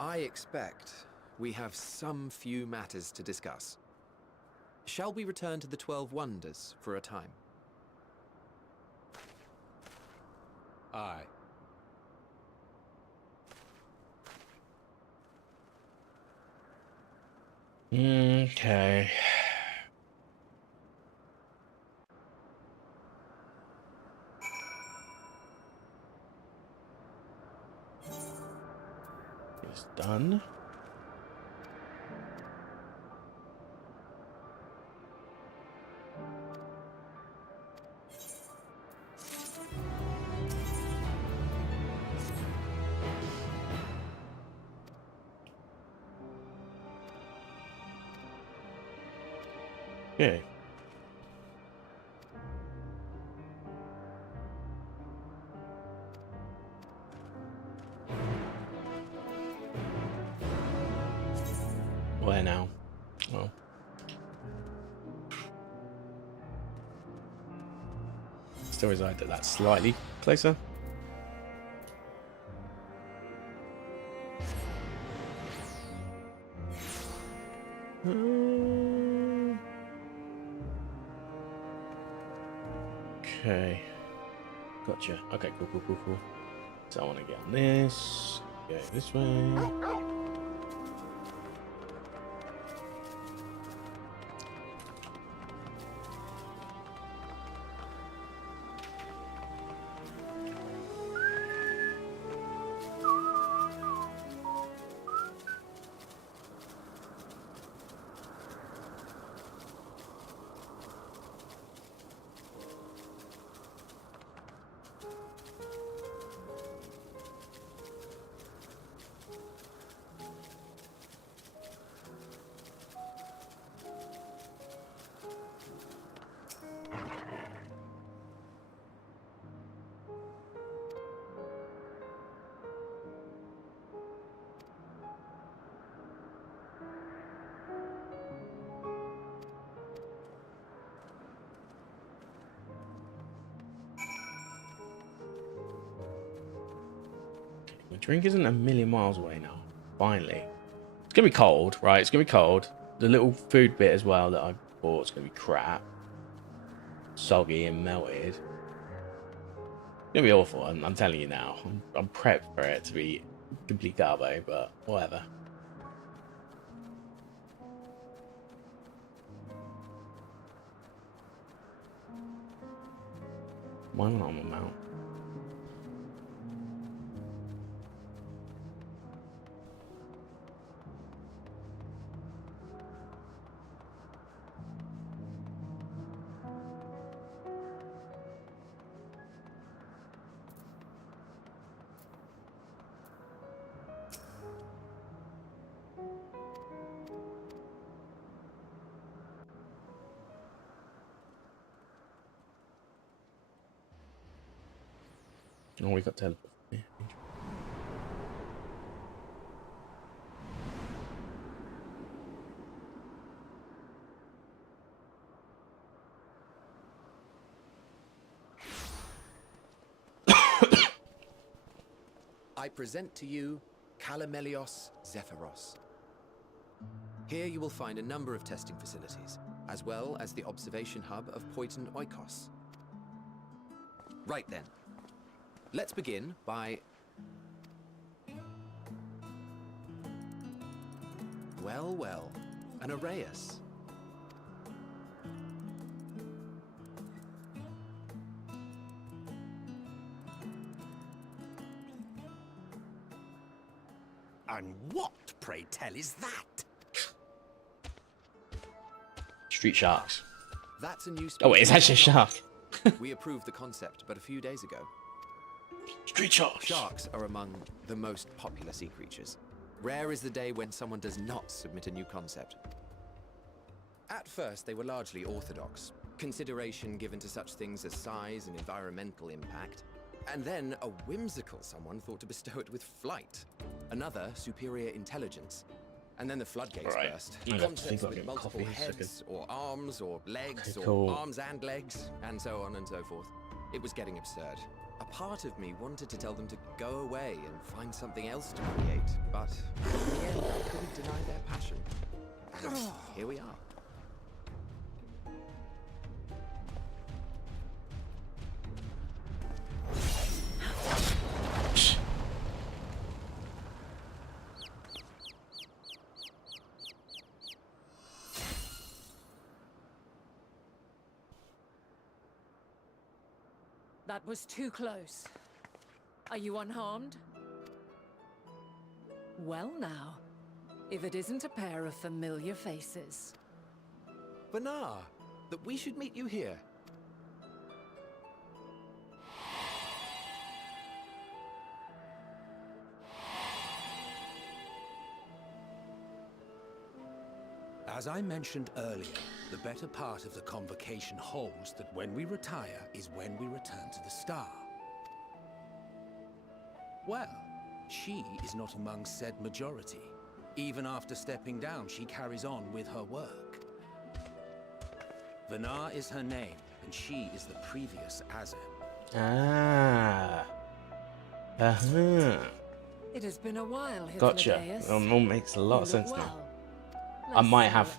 I expect we have some few matters to discuss. Shall we return to the 12 Wonders for a time? Aye. Okay. It's done. Okay. Where now? Oh. Still reside at that slightly closer. Okay. Gotcha. Okay, cool. So I want to get on this. Go this way. The drink isn't a million miles away now. Finally. It's going to be cold, right? It's going to be cold. The little food bit as well that I bought is going to be crap. Soggy and melted. It's going to be awful, I'm telling you now. I'm prepped for it to be complete garbo, but whatever. Why am I not on my mount? Oh, we got teleport. Yeah. I present to you Calamelios Zephyros. Here you will find a number of testing facilities, as well as the observation hub of Poiton Oikos. Right then, let's begin by... Well, well, an Arrayus. And what, pray tell, is that? Street sharks. That's a new Oh, wait, it's actually a shark. We approved the concept but a few days ago. Street sharks. Sharks are among the most popular sea creatures. Rare is the day when someone does not submit a new concept. At first, they were largely orthodox, consideration given to such things as size and environmental impact. And then a whimsical someone thought to bestow it with flight, another superior intelligence. And then the floodgates burst. Concepts with multiple heads, or arms, or legs, or arms and legs, and so on and so forth. It was getting absurd. A part of me wanted to tell them to go away and find something else to create, but in the end, I couldn't deny their passion. And here we are. That was too close. Are you unharmed? Well now, if it isn't a pair of familiar faces. Banar, that we should meet you here. As I mentioned earlier, the better part of the convocation holds that when we retire is when we return to the star. Well, she is not among said majority. Even after stepping down, she carries on with her work. Vanar is her name, and she is the previous Azem. Ah. It has been a while, Gotcha. Hythlodaeus. All makes a lot of sense now. I might have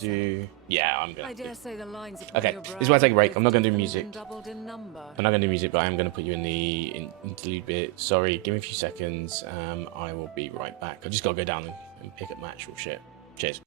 to... Yeah, I'm gonna I have dare to. say the lines upon Okay, your this is where I take a break. I'm not gonna do brow music. doubled in number. I'm not gonna do music, but I am gonna put you in the interlude bit. Sorry, give me a few seconds. I will be right back. I just gotta go down and pick up my actual shit. Cheers.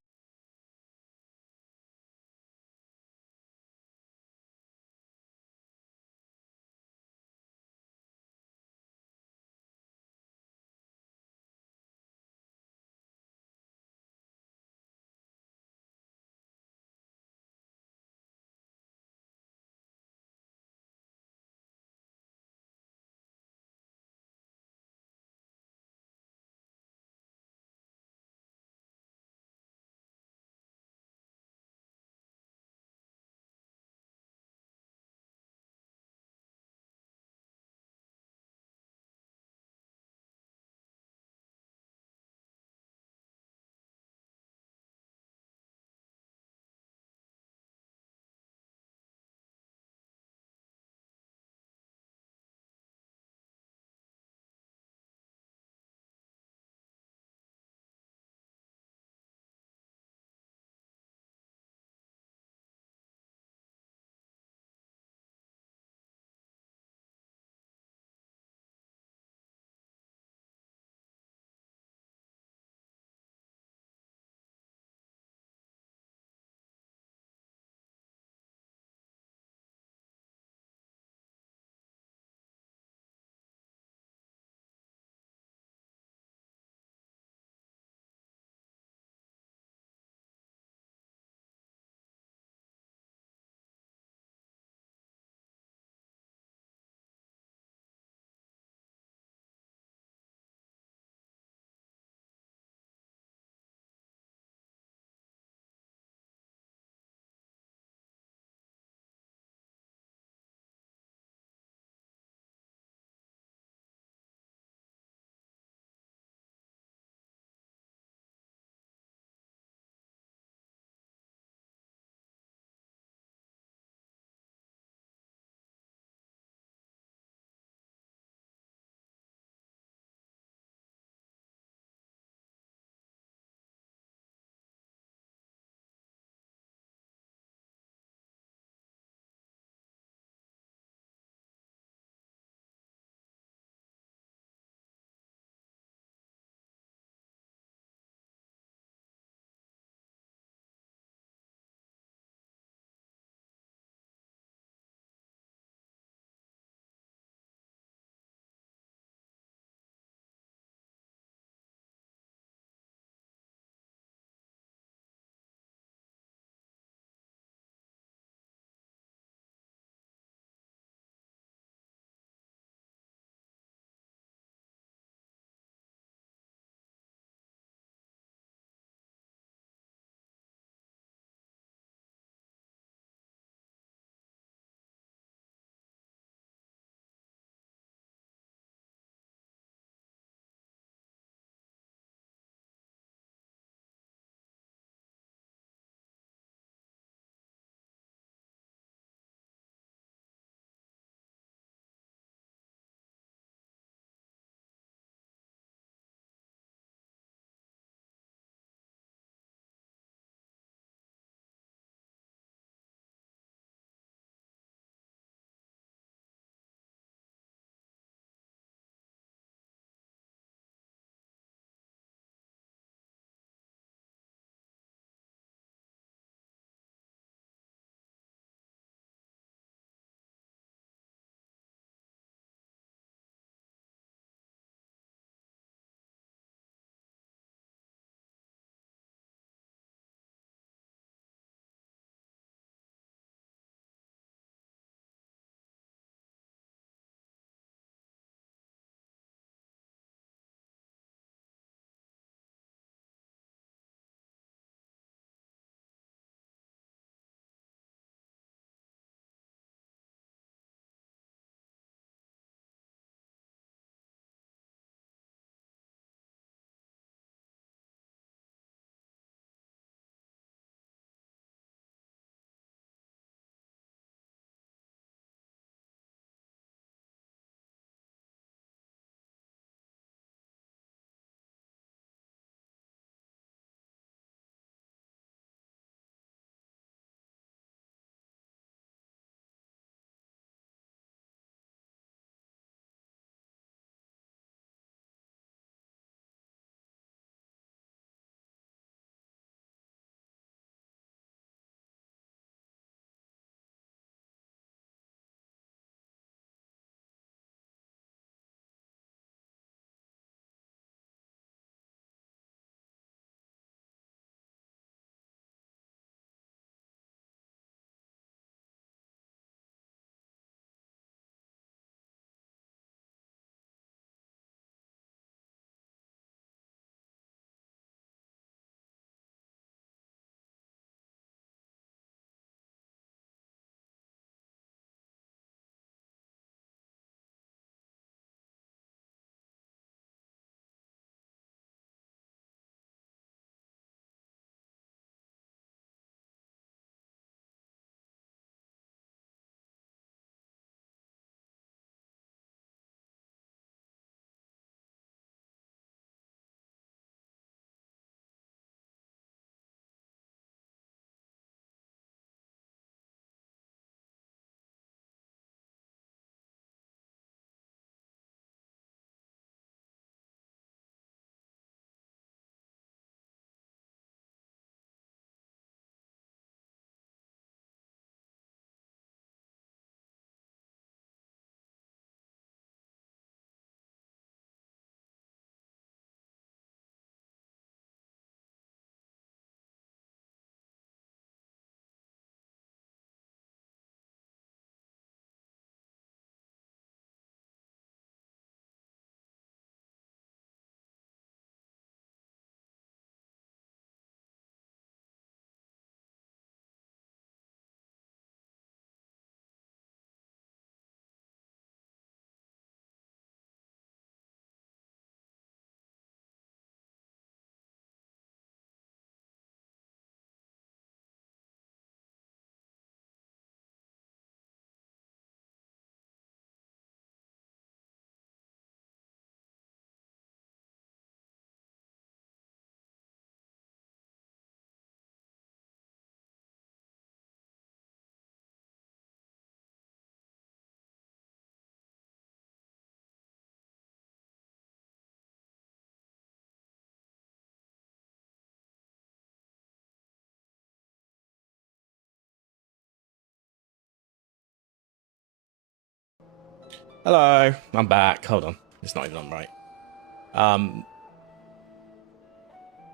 Hello, I'm back. Hold on, it's not even on right.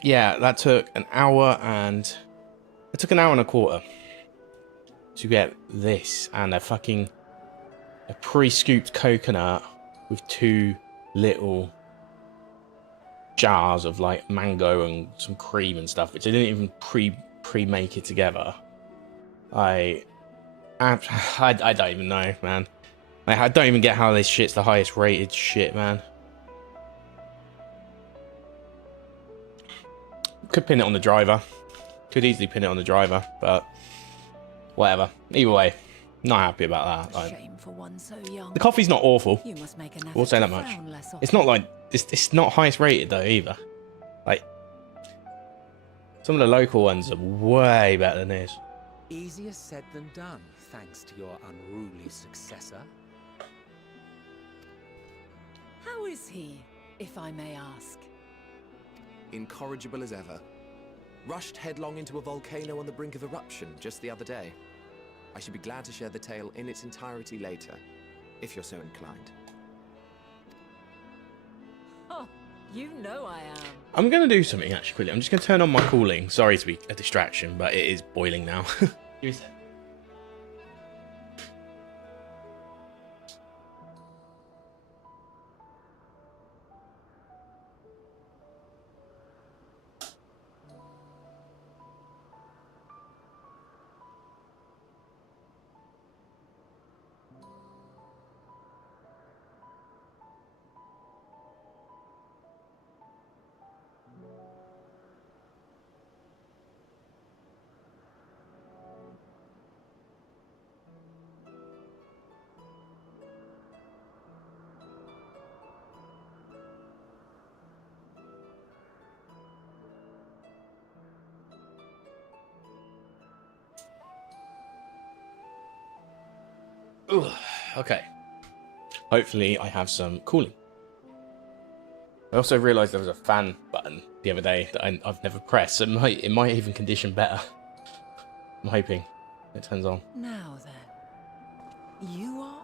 Yeah, that took an hour and a quarter to get this and a pre-scooped coconut with 2 little jars of like mango and some cream and stuff, which I didn't even pre-make it together. I don't even know, man. I don't even get how this shit's the highest rated shit, man. Could pin it on the driver. Could easily pin it on the driver, but whatever. Either way, not happy about that. Like, Shame for one so young. the coffee's not awful. You must make an We'll effort say to that much. frown less It's not like it's not highest rated though either. Like some of the local ones are way better than this. Easier said than done, thanks to your unruly successor. How is he, if I may ask? Incorrigible as ever. Rushed headlong into a volcano on the brink of eruption just the other day. I should be glad to share the tale in its entirety later, if you're so inclined. Oh, you know I am. I'm gonna do something actually quickly. I'm just gonna turn on my cooling. Sorry to be a distraction, but it is boiling now. Give me a sec. Ooh, okay. Hopefully I have some cooling. I also realised there was a fan button the other day that I've never pressed, so it might even condition better. I'm hoping it turns on. Now then, you are?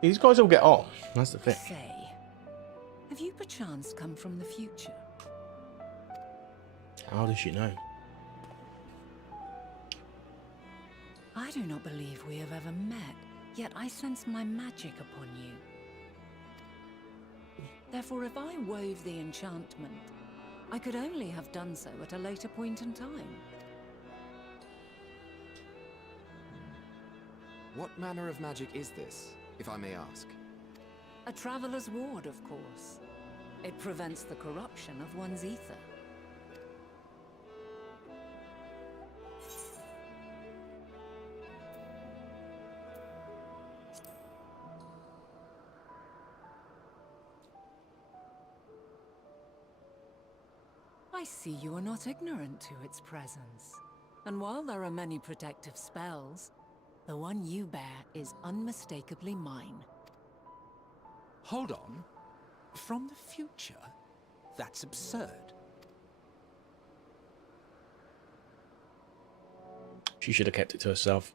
These guys all get on. That's the thing. Say, have you perchance come from the future? How does she know? I do not believe we have ever met, yet I sense my magic upon you. Therefore, if I wove the enchantment, I could only have done so at a later point in time. What manner of magic is this, if I may ask? A traveler's ward, of course. It prevents the corruption of one's ether. I see you are not ignorant to its presence. And while there are many protective spells, the one you bear is unmistakably mine. Hold on. From the future? That's absurd. She should have kept it to herself.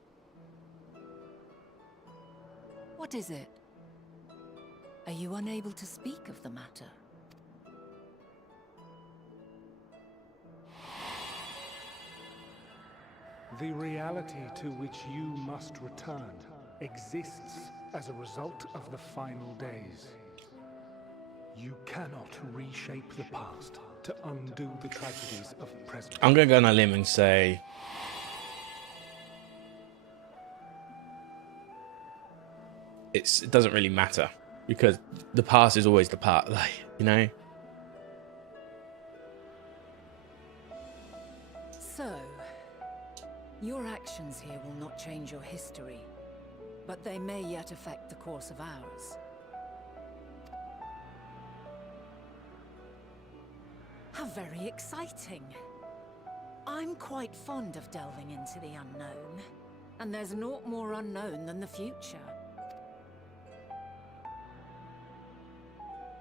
What is it? Are you unable to speak of the matter? The reality to which you must return exists as a result of the final days. You cannot reshape the past to undo the tragedies of the present. I'm going to go on a limb and say it doesn't really matter because the past is always the past, like, you know? So, your actions here will not change your history, but they may yet affect the course of ours. How very exciting! I'm quite fond of delving into the unknown. And there's naught more unknown than the future.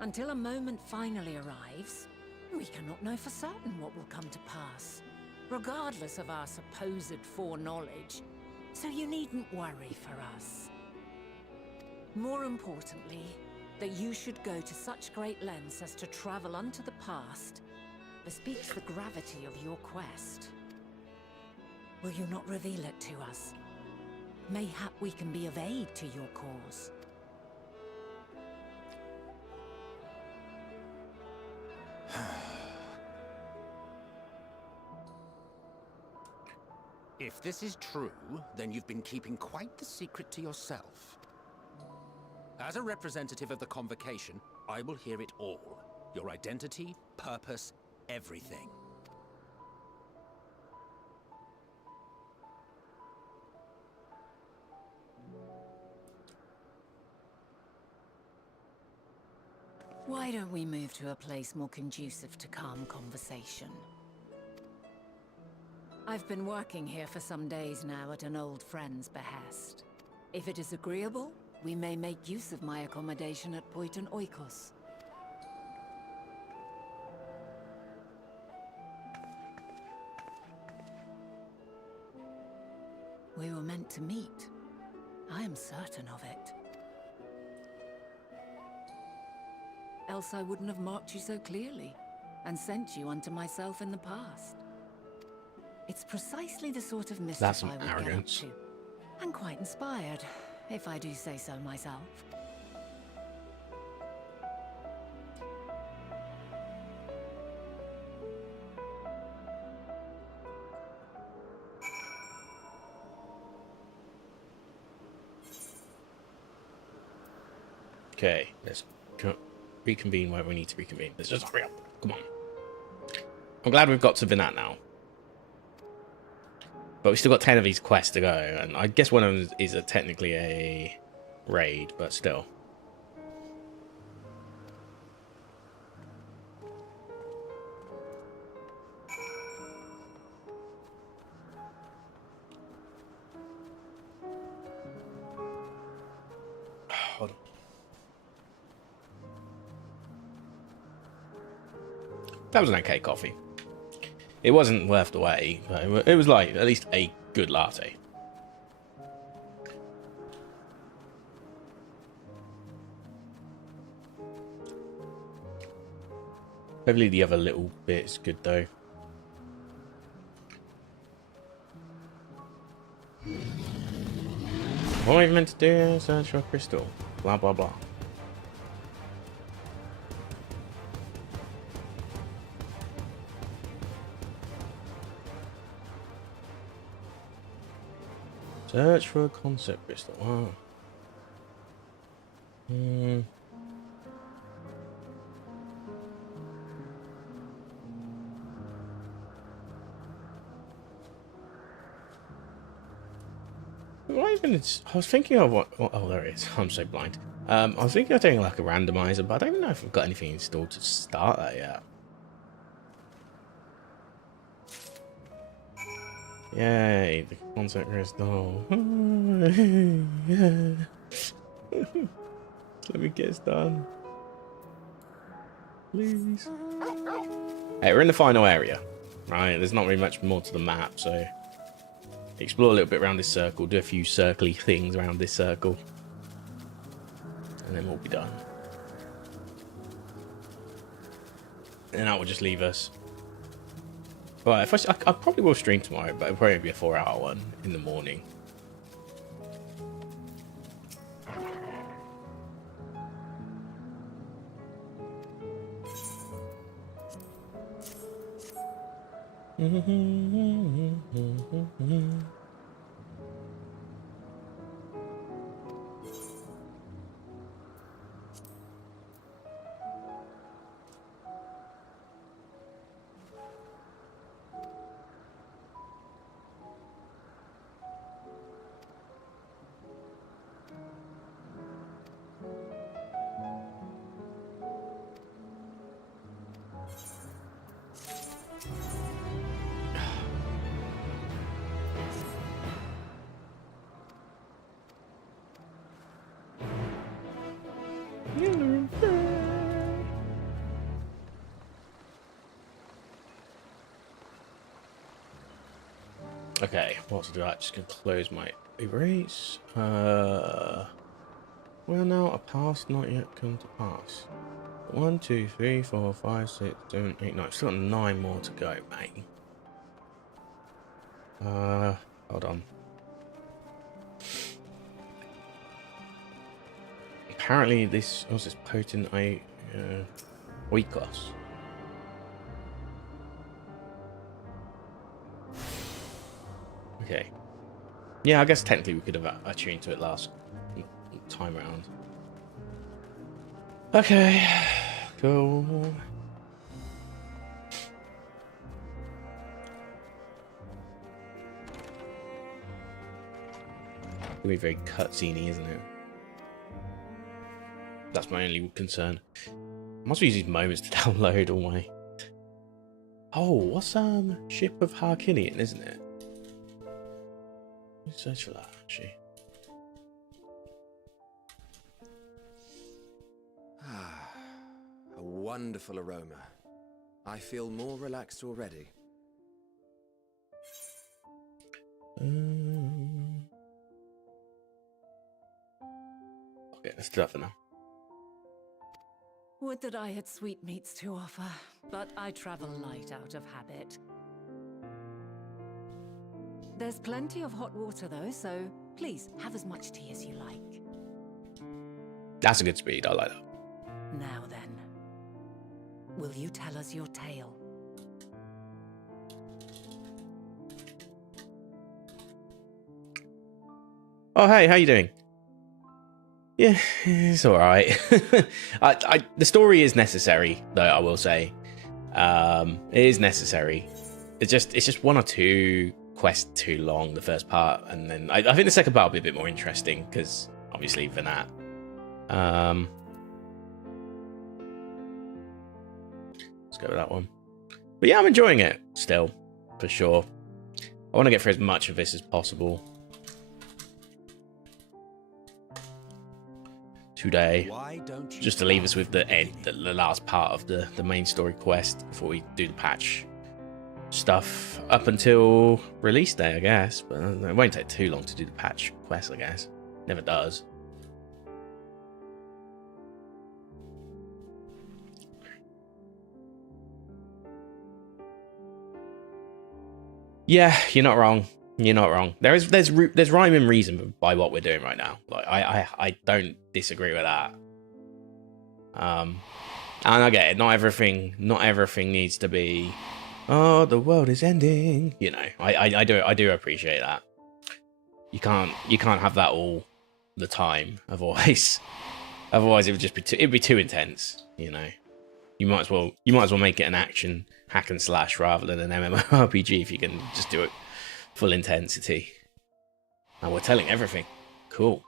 Until a moment finally arrives, we cannot know for certain what will come to pass, regardless of our supposed foreknowledge. So you needn't worry for us. More importantly, that you should go to such great lengths as to travel unto the past bespeaks the gravity of your quest. Will you not reveal it to us? Mayhap we can be of aid to your cause. If this is true, then you've been keeping quite the secret to yourself. As a representative of the Convocation, I will hear it all. Your identity, purpose, everything. Why don't we move to a place more conducive to calm conversation? I've been working here for some days now at an old friend's behest. If it is agreeable, we may make use of my accommodation at Poiton Oikos. We were meant to meet. I am certain of it. Else I wouldn't have marked you so clearly, and sent you unto myself in the past. It's precisely the sort of mischief I would arrogance. get up to. And quite inspired, if I do say so myself. Okay, let's reconvene where we need to reconvene. Let's just hurry up. Come on. I'm glad we've got to Vinat now. But we still got 10 of these quests to go. And I guess one of them is technically a raid, but still. Hold on. That was an okay coffee. It wasn't worth the wait, but it was like at least a good latte. Hopefully the other little bit is good though. What am I even meant to do? Search for a crystal. Blah blah blah. Search for a concept crystal. Wow. Why even? I was thinking of what? Oh, there it is. I'm so blind. I was thinking of doing like a randomizer, but I don't even know if I've got anything installed to start that yet. Yay, the concept crystal. Yeah. Let me get this done. Please. Hey, we're in the final area, right? There's not really much more to the map, so explore a little bit around this circle, do a few circly things around this circle, and then we'll be done. And that will just leave us. Well, if I probably will stream tomorrow, but it'll probably be a 4-hour one in the morning. Okay, what's do that? Just gonna close my erase. Well, now a pass not yet come to pass. 1, 2, 3, 4, 5, 6, 7, 8, 9. Still got 9 more to go, mate. Hold on. Apparently, this was this potent weight loss. Okay. Yeah, I guess technically we could have attuned to it last time around. Okay. Cool. It'll be very cutscene-y, isn't it? That's my only concern. I must use these moments to download all my... Oh, what's Ship of Harkinian, isn't it? Let's search for that, actually. A wonderful aroma. I feel more relaxed already. Okay, let's do that for now. Would that I had sweetmeats to offer, but I travel light out of habit. There's plenty of hot water though, so please have as much tea as you like. That's a good speed, I like that. Now then, will you tell us your tale? Oh, hey, how you doing? Yeah, it's all right. The story is necessary, though. I will say, it is necessary. It's just 1 or 2 quests too long. The first part, and then I think the second part will be a bit more interesting because obviously for that. Let's go with that one. But yeah, I'm enjoying it still, for sure. I want to get through as much of this as possible today, just to leave us with the end, the last part of the main story quest before we do the patch stuff up until release day, I guess. But it won't take too long to do the patch quest, I guess. Never does. Yeah, you're not wrong. You're not wrong. There's rhyme and reason by what we're doing right now. Like I don't disagree with that. And I get it. Not everything needs to be, oh, the world is ending. You know, I do appreciate that. You can't have that all the time. Otherwise it would just be it'd be too intense. You know, you might as well make it an action hack and slash rather than an MMORPG if you can just do it full intensity. And we're telling everything. Cool.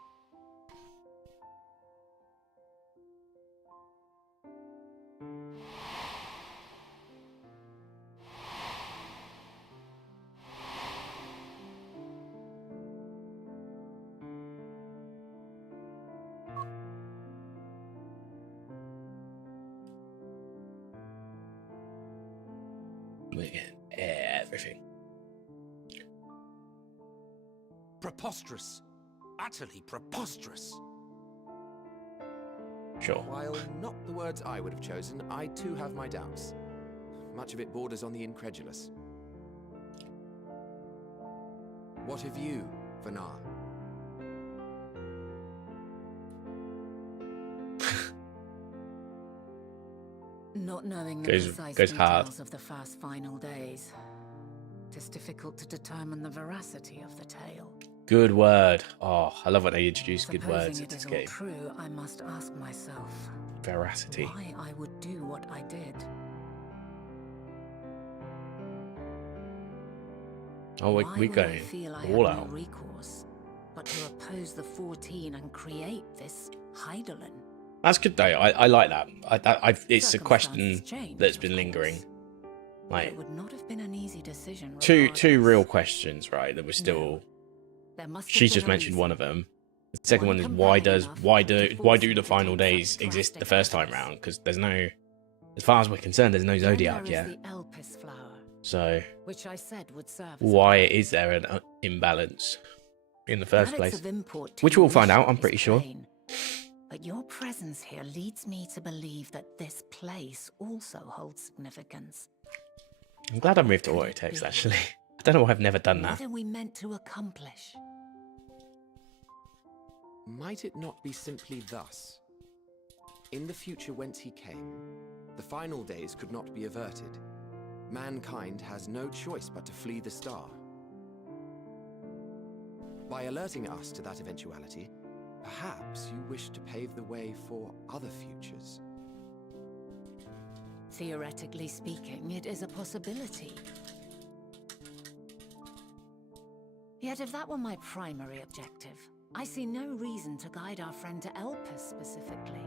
Everything. Preposterous. Utterly preposterous. Sure. While not the words I would have chosen, I too have my doubts. Much of it borders on the incredulous. What of you, Vanar? Not knowing the precise details of the fast final days, it is difficult to determine the veracity of the tale. Good word. Oh, I love when they introduce good words Supposing into it is this all game. true, I must ask myself Veracity. why I would do what I did. Oh, we're Why going would I feel I all had out. no recourse but to oppose the 14 and create this Heidelin? That's good though. I like that. It's a question that's been lingering. Like, It would not have been an easy decision. two real questions, right? That were still. There must have She's been just a mentioned reason. one of them. The second one is why do the final days exist the first time round? Because there's no, as far as we're concerned, there's no zodiac yet. So which I said would serve why is there an imbalance in the first place? Which we'll find out, I'm pretty sure. But your presence here leads me to believe that this place also holds significance. I'm glad I moved to auto text actually. I don't know why I've never done that. What are we meant to accomplish? Might it not be simply thus? In the future whence he came, the final days could not be averted. Mankind has no choice but to flee the star. By alerting us to that eventuality, perhaps you wish to pave the way for other futures. Theoretically speaking, it is a possibility. Yet if that were my primary objective, I see no reason to guide our friend to Elpis specifically.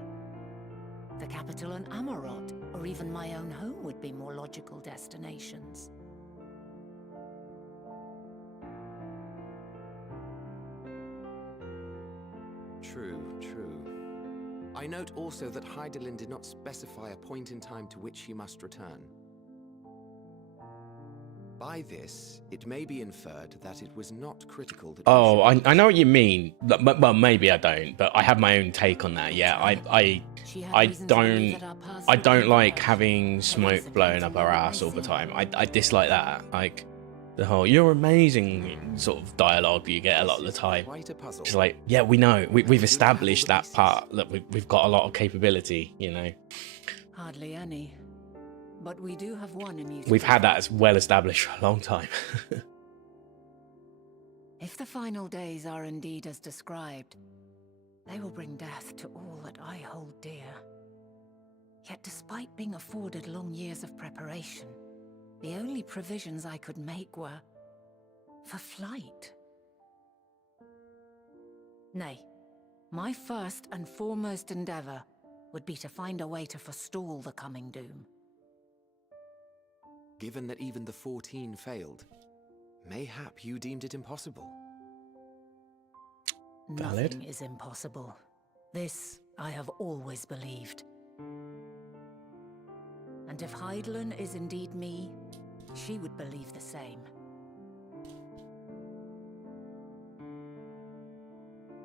The capital and Amarot, or even my own home would be more logical destinations. True. I note also that Hydaelyn did not specify a point in time to which he must return. By this, it may be inferred that it was not critical that... Oh, I know what you mean. But, well, maybe I don't, but I have my own take on that. Yeah, I don't like having smoke blowing up our ass all the time. I dislike that. Like the whole "you're amazing" sort of dialogue that you get a lot of the time. It's like, yeah, we know, we've established that part, that we've got a lot of capability, you know. Hardly any. But we do have one immutable. We've had that as well established for a long time. If the final days are indeed as described, they will bring death to all that I hold dear. Yet despite being afforded long years of preparation, the only provisions I could make were for flight. Nay, my first and foremost endeavor would be to find a way to forestall the coming doom. Given that even the 14 failed, mayhap you deemed it impossible. Nothing is impossible. This I have always believed. And if Hydaelyn is indeed me, she would believe the same.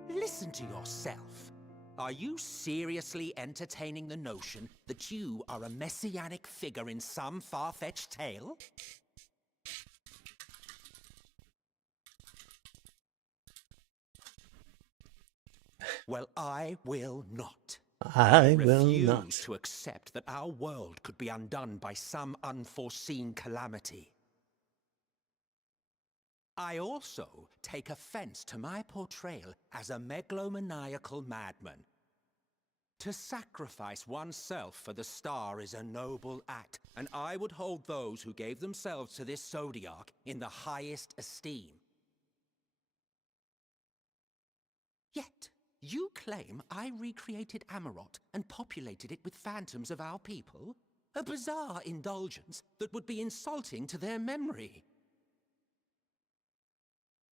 Listen to yourself. Are you seriously entertaining the notion that you are a messianic figure in some far-fetched tale? Well, I will not. I will not. Refuse to accept that our world could be undone by some unforeseen calamity. I also take offense to my portrayal as a megalomaniacal madman. To sacrifice oneself for the star is a noble act, and I would hold those who gave themselves to this zodiac in the highest esteem. Yet, you claim I recreated Amarot and populated it with phantoms of our people? A bizarre indulgence that would be insulting to their memory.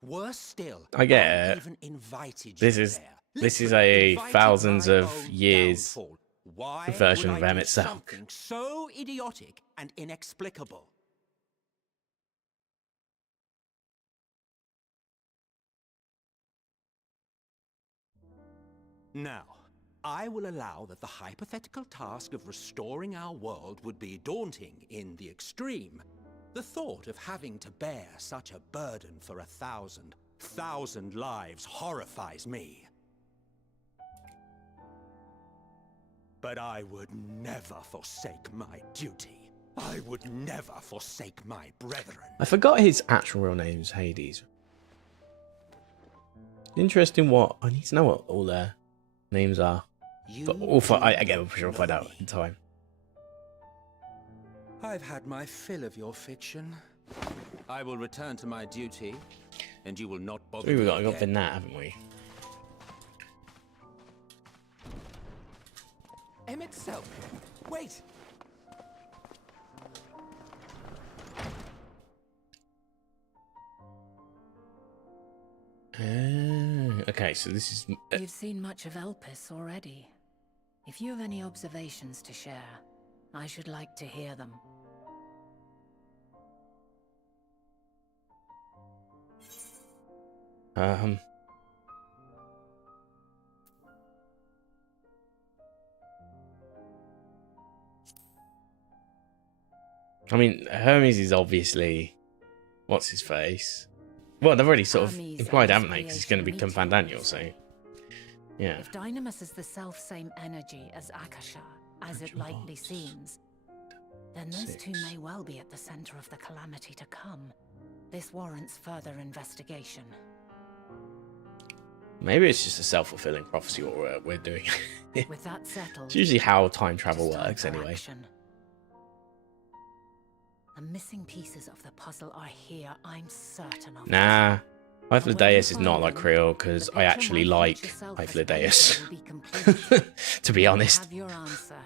Worse still, I get it. even invited This you is there. this is Literally a invited thousands my of own years downfall. Why version would of I them do itself. something so idiotic and inexplicable? Now, I will allow that the hypothetical task of restoring our world would be daunting in the extreme. The thought of having to bear such a burden for 1,000 lives horrifies me. But I would never forsake my duty. I would never forsake my brethren. I forgot his actual real name is Hades. Interesting. What I need to know what all their names are. But again, I'm sure we'll find out in time. I've had my fill of your fiction. I will return to my duty, and you will not bother me We've got again. that, haven't we? Emmett Self, wait! Okay, so this is... You've seen much of Elpis already. If you have any observations to share, I should like to hear them. I mean, Hermes is obviously... What's his face? Well, they've already sort of Hermes implied, and haven't they? Because he's creation going to become meet Fandaniel, so... Yeah. If Dynamis is the self-same energy as Akasha, as it likely seems, then those two may well be at the center of the calamity to come. This warrants further investigation. Maybe it's just a self-fulfilling prophecy what we're doing. With that settled, It's usually how time travel it's time works, for anyway. action. The missing pieces of the puzzle are here, I'm certain of. Nah. Hyphlodeus is not like Creel, because I actually like Hyphlodeus. To be honest. Have your answer.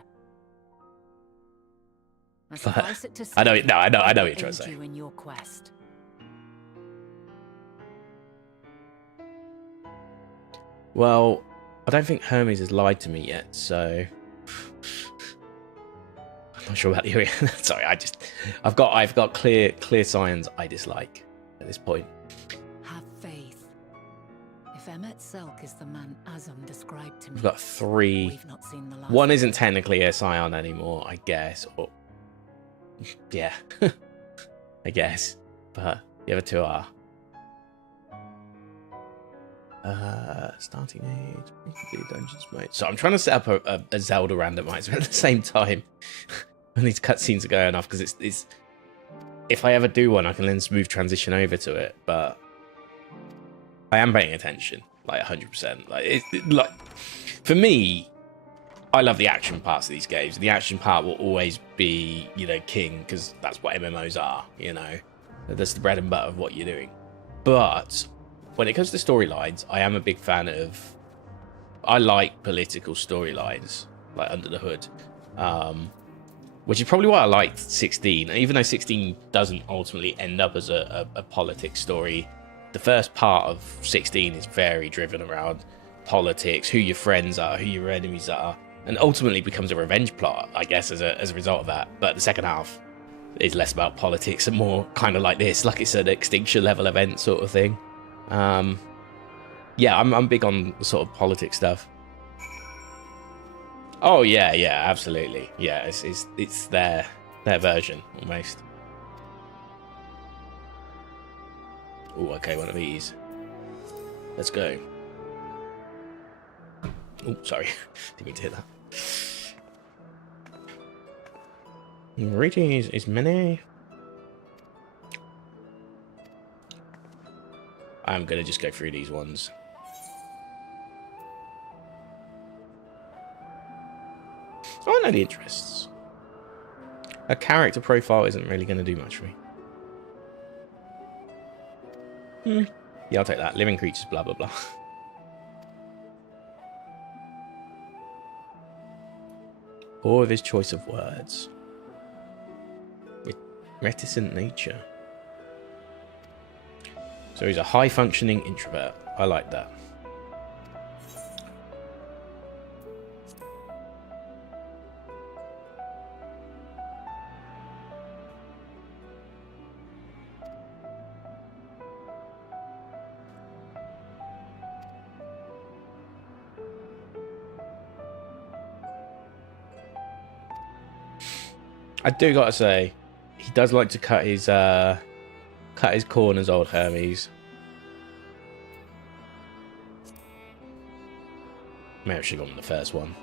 But I know what you're trying to say. In your quest. Well, I don't think Hermes has lied to me yet, so I'm not sure about the area. Sorry, I've got clear signs I dislike at this point. Have faith. If Emmet Selk is the man Azum described to me, We've got 3. we've not seen the last. One isn't technically a Scion anymore, I guess. Or yeah, I guess. But the other 2 are. Starting age, dungeons mode. So I'm trying to set up a Zelda randomizer at the same time when these cutscenes are going off, because it's if I ever do one, I can then smooth transition over to it. But I am paying attention, like 100%. Like for me, I love the action parts of these games. The action part will always be, king, because that's what MMOs are. That's the bread and butter of what you're doing. But when it comes to storylines, I am a big fan of... I like political storylines, like under the hood. Which is probably why I liked 16. Even though 16 doesn't ultimately end up as a politics story, the first part of 16 is very driven around politics, who your friends are, who your enemies are, and ultimately becomes a revenge plot, I guess, as a result of that. But the second half is less about politics and more kind of like this, like it's an extinction level event sort of thing. Yeah, I'm big on sort of politics stuff. Oh yeah, absolutely. Yeah, it's their version almost. Oh, okay, one of these. Let's go. Oh, sorry, didn't mean to hit that. Rating is many. I'm gonna just go through these ones. Oh, I know the interests. A character profile isn't really gonna do much for me. Yeah, I'll take that. Living creatures, blah blah blah. Or of his choice of words. Reticent nature. So he's a high-functioning introvert. I like that. I do gotta say, he does like to cut his corners, old Hermes. May have should have gone with the first one.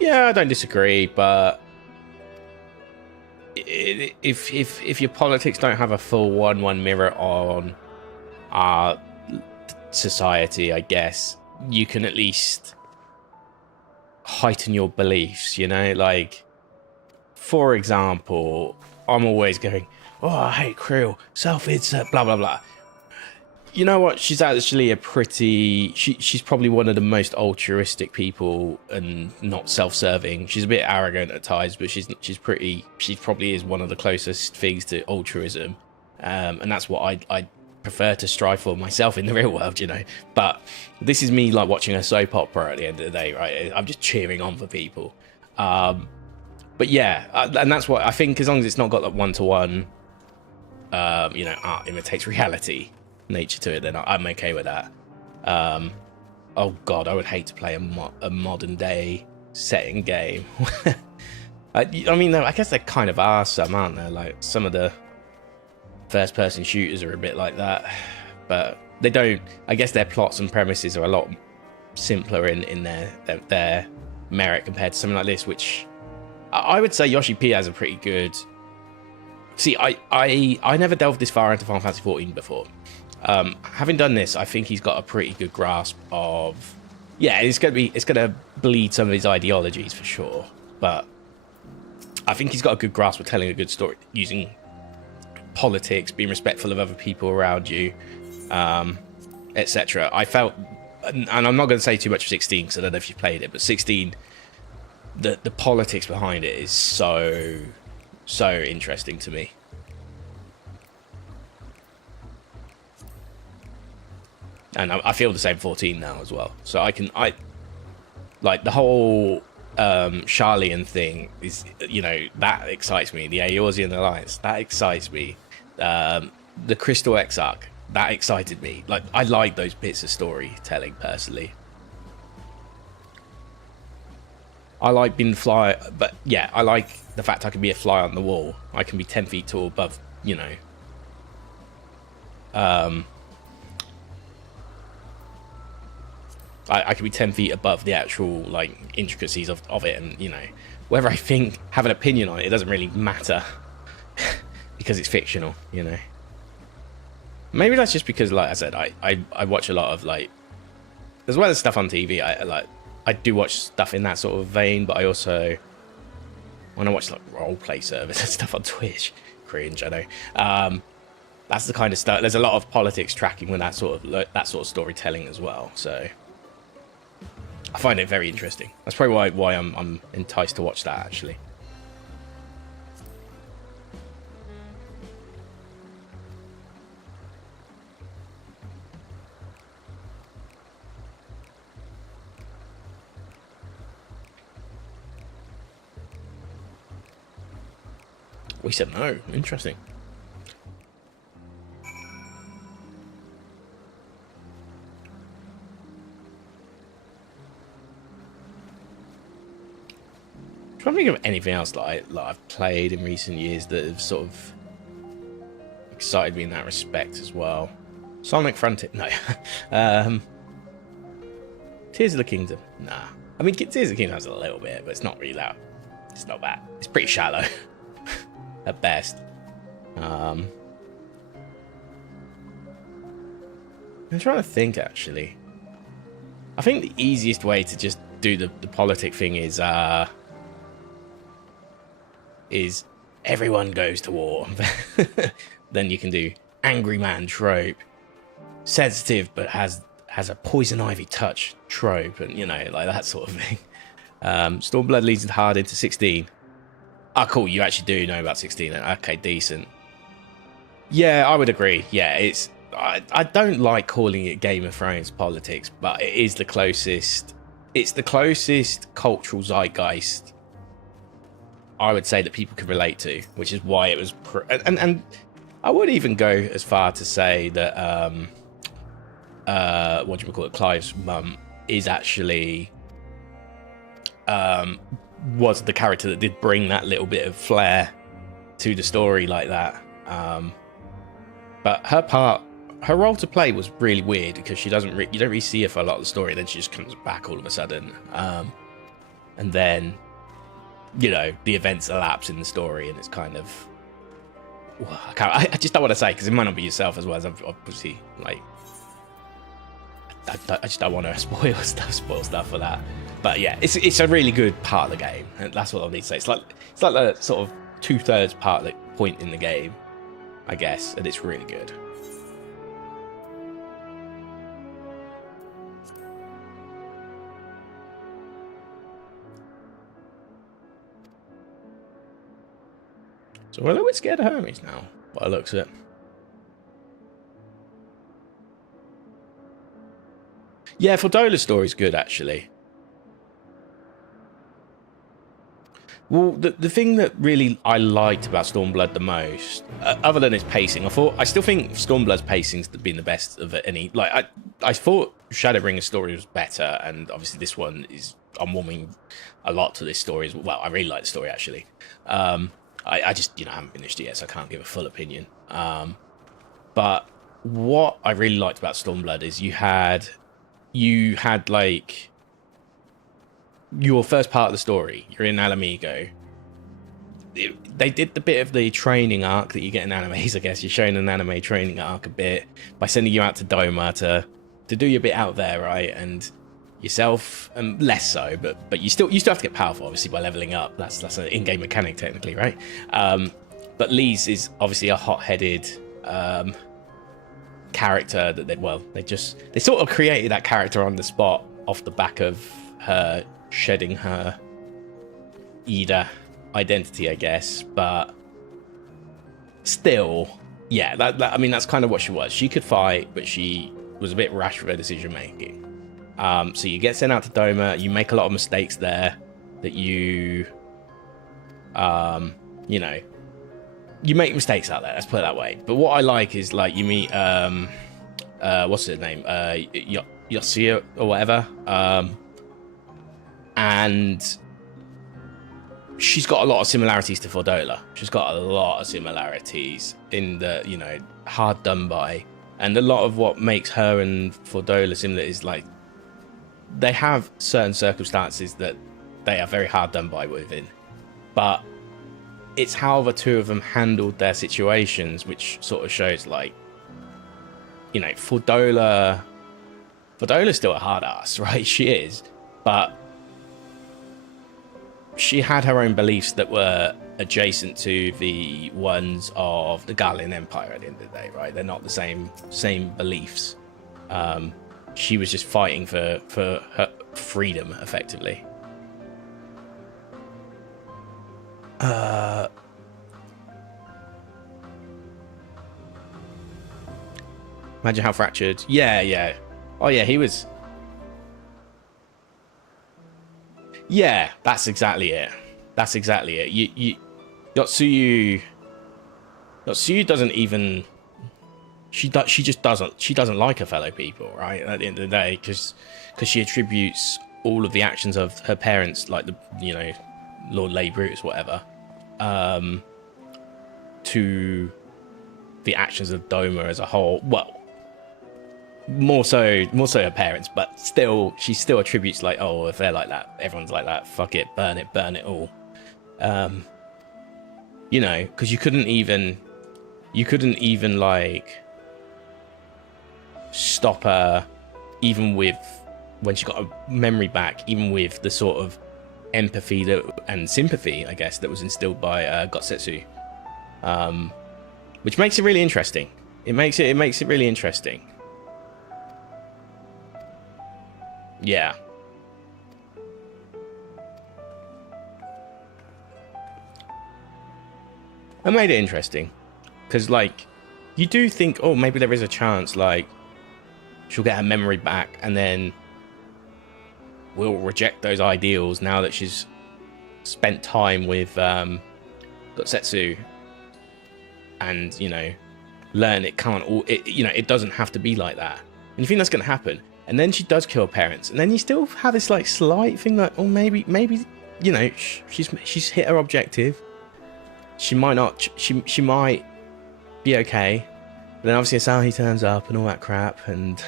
Yeah, I don't disagree, but if your politics don't have a full one mirror on our society, I guess you can at least heighten your beliefs, like, for example, I'm always going, oh, I hate Creel, self-insert, blah blah blah. You know what? She's actually a pretty... She's probably one of the most altruistic people and not self-serving. She's a bit arrogant at times, but she's pretty... She probably is one of the closest things to altruism. And that's what I prefer to strive for myself in the real world, you know. But this is me like watching a soap opera at the end of the day, right? I'm just cheering on for people. But yeah, and that's what I think, as long as it's not got that one-to-one, you know, art imitates reality nature to it, then I'm okay with that. Oh god, I would hate to play a modern day setting game. I mean, I guess they kind of are some, aren't they? Like some of the first person shooters are a bit like that, but they don't... I guess their plots and premises are a lot simpler in their merit compared to something like this, which I would say Yoshi P has a pretty good... See, I never delved this far into Final Fantasy XIV before. Having done this, I think he's got a pretty good grasp of... Yeah, it's gonna bleed some of his ideologies for sure, but I think he's got a good grasp of telling a good story, using politics, being respectful of other people around you, etc. I felt, and I'm not going to say too much of 16 because I don't know if you've played it, but 16, the politics behind it is so interesting to me. And I feel the same 14 now as well. So I like the whole Charlian thing is, you know, that excites me. The Eorzean Alliance, that excites me. The Crystal Exarch, that excited me. Like, I like those bits of storytelling personally. I like being fly, but yeah, I like the fact I can be a fly on the wall. I can be 10 feet tall above, you know. I can be 10 feet above the actual, like, intricacies of it, and, you know, whether I have an opinion on it, it doesn't really matter because it's fictional, you know. Maybe that's just because, like I said, I watch a lot of, like, as well as stuff on TV, I do watch stuff in that sort of vein, but I also, when I watch, like, roleplay service and stuff on Twitch, cringe, I know, that's the kind of stuff, there's a lot of politics tracking with that sort of storytelling as well, so I find it very interesting. That's probably why I'm enticed to watch that, actually. We said no. Interesting. I'm trying to think of anything else that I've played in recent years that have sort of excited me in that respect as well. Sonic Frontier, no. Tears of the Kingdom, nah. I mean, Tears of the Kingdom has a little bit, but it's not really that. It's not bad. It's pretty shallow at best. I'm trying to think, actually. I think the easiest way to just do the politic thing is everyone goes to war. Then you can do angry man trope, sensitive but has a poison ivy touch trope, and, you know, like that sort of thing. Stormblood leads hard into 16. Ah, cool, you actually do know about 16. Okay, decent. Yeah, I would agree. Yeah, it's I don't like calling it Game of Thrones politics, but it is the closest. It's the closest cultural zeitgeist I would say that people can relate to, which is why it was... And I would even go as far to say that, what do you call it, Clive's mum is actually... was the character that did bring that little bit of flair to the story like that. But her role to play was really weird because she doesn't you don't really see her for a lot of the story, then she just comes back all of a sudden. And then, you know, the events elapse in the story, and it's kind of... Well, I just don't want to say, because it might not be yourself as well, as obviously, like... I just don't want to spoil stuff for that. But yeah, it's a really good part of the game, and that's what I need to say. It's like the sort of 2/3 part point in the game, I guess, and it's really good. So we're a little bit scared of Hermes now, by the looks of it. Yeah, Fordola's story's good, actually. Well, the thing that really I liked about Stormblood the most, other than its pacing, I still think Stormblood's pacing's been the best of any. Like, I thought Shadowbringers' story was better, and obviously this one is, I'm warming a lot to this story as well. I really like the story, actually. I just, haven't finished it yet, so I can't give a full opinion. But what I really liked about Stormblood is you had like your first part of the story. You're in Alamigo. They did the bit of the training arc that you get in animes, I guess. You're showing an anime training arc a bit by sending you out to Doma to do your bit out there, right? And yourself, less so, but you still have to get powerful, obviously, by leveling up. That's an in-game mechanic, technically, right? But Lise is obviously a hot-headed character that they sort of created that character on the spot off the back of her shedding her Ida identity, I guess. But still, yeah, I mean, that's kind of what she was. She could fight, but she was a bit rash with her decision making. So you get sent out to Doma, you make a lot of mistakes there that you make mistakes out there, let's put it that way. But what I like is, like, you meet what's her name, Yosia or whatever, and she's got a lot of similarities to Fordola. She's got a lot of similarities in the, hard done by. And a lot of what makes her and Fordola similar is, like, they have certain circumstances that they are very hard done by within. But it's how the two of them handled their situations, which sort of shows, like, Fordola's still a hard ass, right? She is. But she had her own beliefs that were adjacent to the ones of the Gallian Empire at the end of the day, right? They're not the same beliefs. She was just fighting for her freedom, effectively. Imagine how fractured. Yeah. Oh, yeah, he was... Yeah, that's exactly it. Yotsuyu doesn't even... She doesn't like her fellow people, right? At the end of the day, because she attributes all of the actions of her parents, like Lord Ley Brutus, whatever, to the actions of Doma as a whole. Well, more so her parents, but still, she still attributes, like, oh, if they're like that, everyone's like that. Fuck it, burn it all. Because you couldn't even like stop her, even with when she got a memory back, even with the sort of empathy and sympathy, I guess, that was instilled by Gotsetsu, which makes it really interesting. It makes it really interesting. Yeah. I made it interesting because, like, you do think, oh, maybe there is a chance, like, she'll get her memory back and then we'll reject those ideals now that she's spent time with Gotsetsu and, learn it can't all, it doesn't have to be like that. And you think that's going to happen. And then she does kill her parents. And then you still have this, like, slight thing like, oh, maybe, she's hit her objective. She might not, she might be okay. But then obviously Asahi turns up and all that crap, and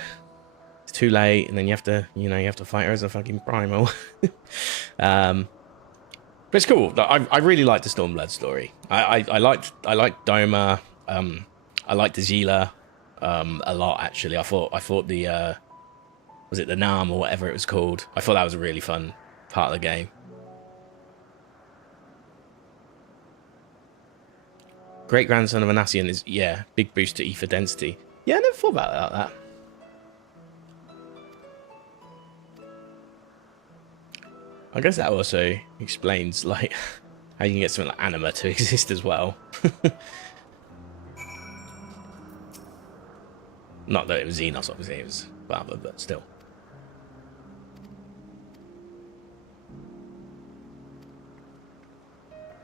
it's too late, and then you have to fight her as a fucking primal. But it's cool. I really liked the Stormblood story. I liked Doma. I liked the Zila a lot, actually. I thought the was it the Nam or whatever it was called? I thought that was a really fun part of the game. Great grandson of Anassian is, yeah, big boost to ether density. Yeah, I never thought about it like that. I guess that also explains, like, How you can get something like anima to exist as well. Not that it was Xenos, obviously, it was Barber, but still.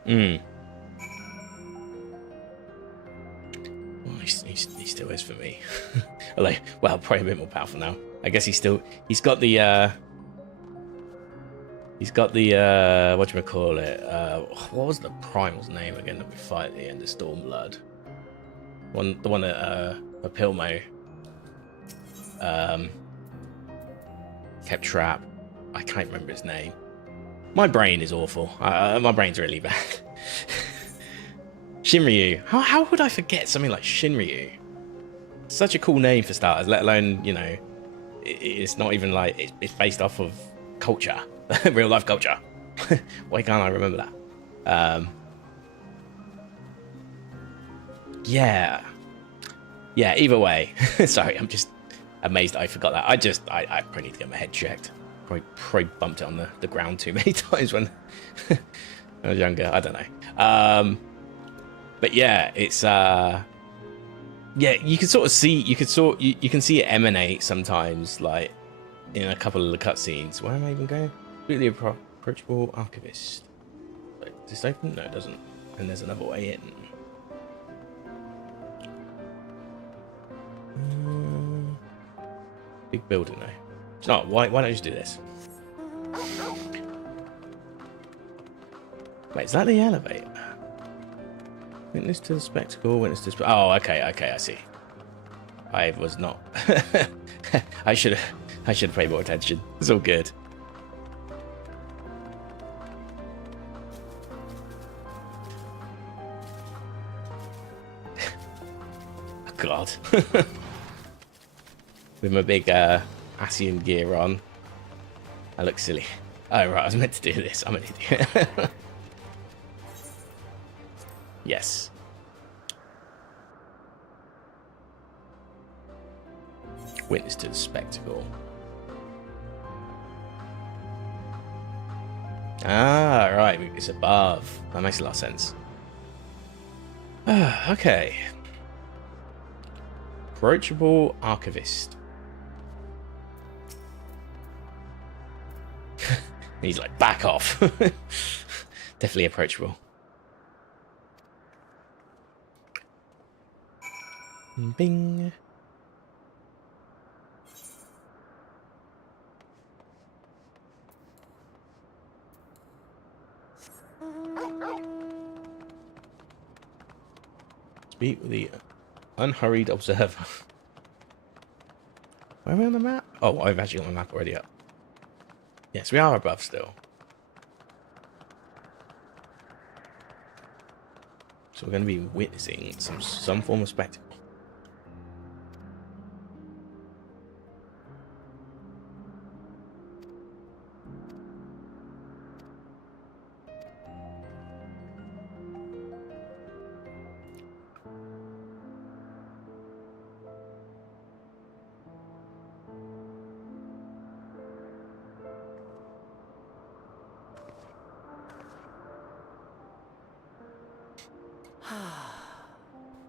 Well, he still is for me. Although, well, probably a bit more powerful now. I guess he's got the whatchamacallit, what was the Primal's name again that we fight at the end of Stormblood? The one that Pilmo kept trap. I can't remember his name. My brain is awful. My brain's really bad. Shinryu. How would I forget something like Shinryu? Such a cool name for starters, let alone, you know, it's not even like, it's based off of culture. Real life culture. Why can't I remember that? Yeah, either way. Sorry, I'm just amazed I forgot that. I probably need to get my head checked. Probably bumped it on the ground too many times when I was younger. I don't know. But yeah, it's yeah, you can sort of see, you can see it emanate sometimes, like in a couple of the cutscenes. Where am I even going? Completely approachable archivist. Wait, does this open? No, it doesn't. And there's another way in. Big building though. No, why don't you just do this? Wait, is that the elevator? Witness to the spectacle, witness to the oh, okay, I see. I was not. I should have paid more attention. It's all good. Oh, God. With my big Asian gear on. I look silly. Oh, right, I was meant to do this. I'm an idiot. Yes. Witness to the spectacle. Ah, right, it's above. That makes a lot of sense. Okay. Approachable archivist. He's like, back off. Definitely approachable. Bing. Speak with the unhurried observer. Where are we on the map? Oh, I've actually got my map already up. Yes, we are above still. So we're going to be witnessing some form of spectacle.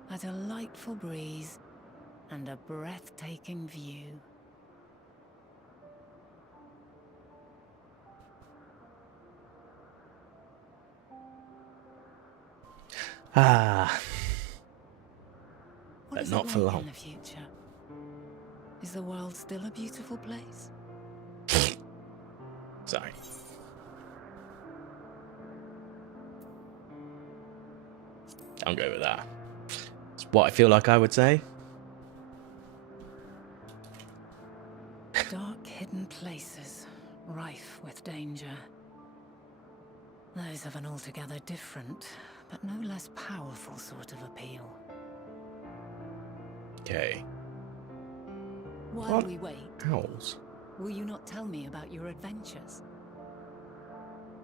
A delightful breeze and a breathtaking view. But not for long. In the future, is the world still a beautiful place? Sorry. Don't go with that. It's what I feel like I would say. Dark hidden places, rife with danger. Those have an altogether different, but no less powerful sort of appeal. Okay. While we wait, Owls? will you not tell me about your adventures?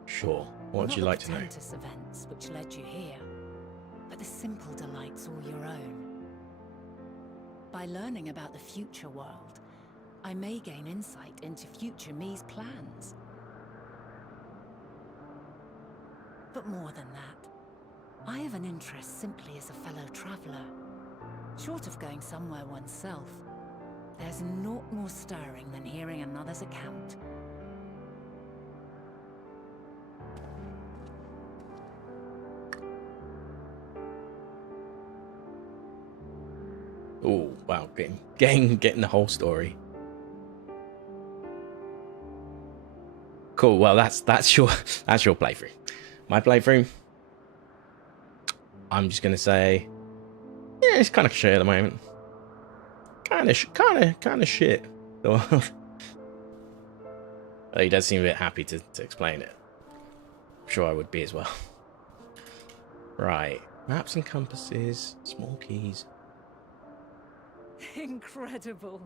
Sure. What would you like to know? Not the portentous events which led you here, but the simple delights all your own. By learning about the future world, I may gain insight into future me's plans. But more than that, I have an interest simply as a fellow traveller. Short of going somewhere oneself, there's naught more stirring than hearing another's account. Oh wow, getting the whole story. Cool. Well, that's your playthrough. My playthrough. I'm just gonna say, yeah, it's kind of shit at the moment. Kind of shit. But he does seem a bit happy to explain it. I'm sure I would be as well. Right. Maps and compasses, small keys. Incredible.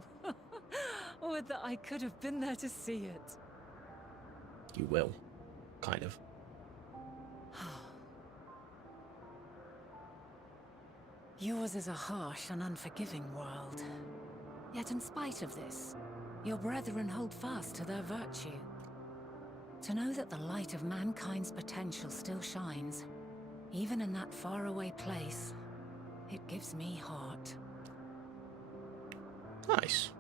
Would that I could have been there to see it. You will. Kind of. Yours is a harsh and unforgiving world. Yet in spite of this, your brethren hold fast to their virtue. To know that the light of mankind's potential still shines, even in that faraway place, it gives me heart. Nice.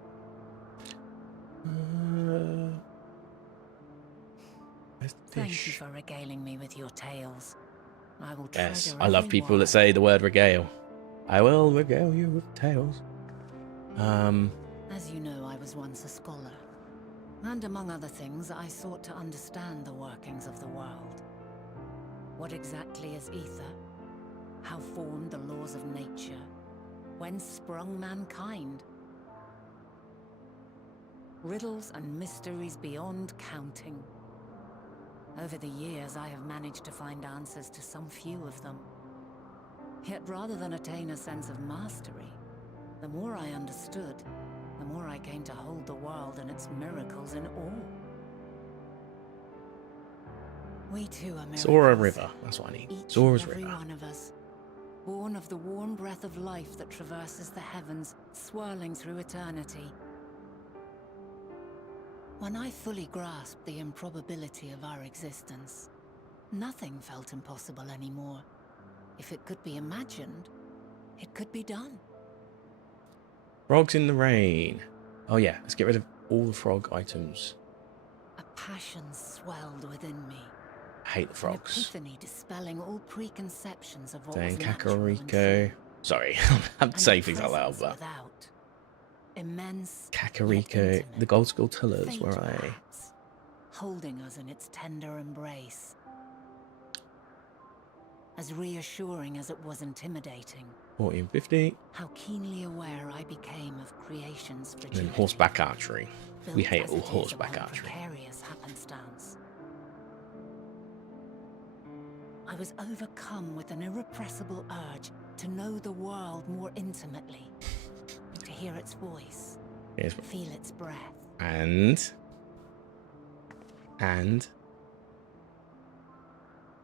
Thank you for regaling me with your tales. I will Yes, treasure I love every people that word. say the word regale. I will regale you with tales. As you know, I was once a scholar. And among other things, I sought to understand the workings of the world. What exactly is ether? How formed the laws of nature? Whence sprung mankind? Riddles and mysteries beyond counting. Over the years, I have managed to find answers to some few of them. Yet rather than attain a sense of mastery, the more I understood, the more I came to hold the world and its miracles in awe. We too are miracles. Zora River, that's what I need. Each Zora's and every River. one of us, born of the warm breath of life that traverses the heavens, swirling through eternity. When I fully grasped the improbability of our existence, nothing felt impossible anymore. If it could be imagined, it could be done. Frogs in the rain. Oh yeah, let's get rid of all the frog items. A passion swelled within me. I hate the An frogs. epiphany dispelling all preconceptions of what Saying was natural and Kakariko. Sorry, I'm And saying a things out loud, presence but without. Immense, Kakariko, the gold school tellers, where are they? holding us in its tender embrace. As reassuring as it was intimidating, 40 and 50. how keenly aware I became of creation's And then fragility. horseback archery. We built hate as all it is horseback upon archery. precarious happenstance. I was overcome with an irrepressible urge to know the world more intimately, to hear its voice, Yes. feel its breath. And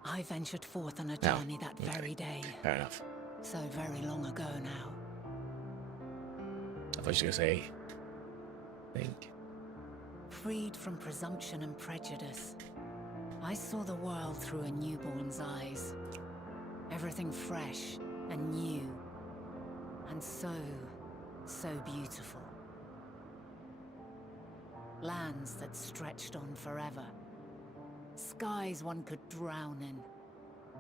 I ventured forth on a Oh, journey that okay. very day. Fair enough. So very long ago now. I thought you were going to say, think. Freed from presumption and prejudice, I saw the world through a newborn's eyes. Everything fresh and new. And so beautiful. Lands that stretched on forever. Skies one could drown in.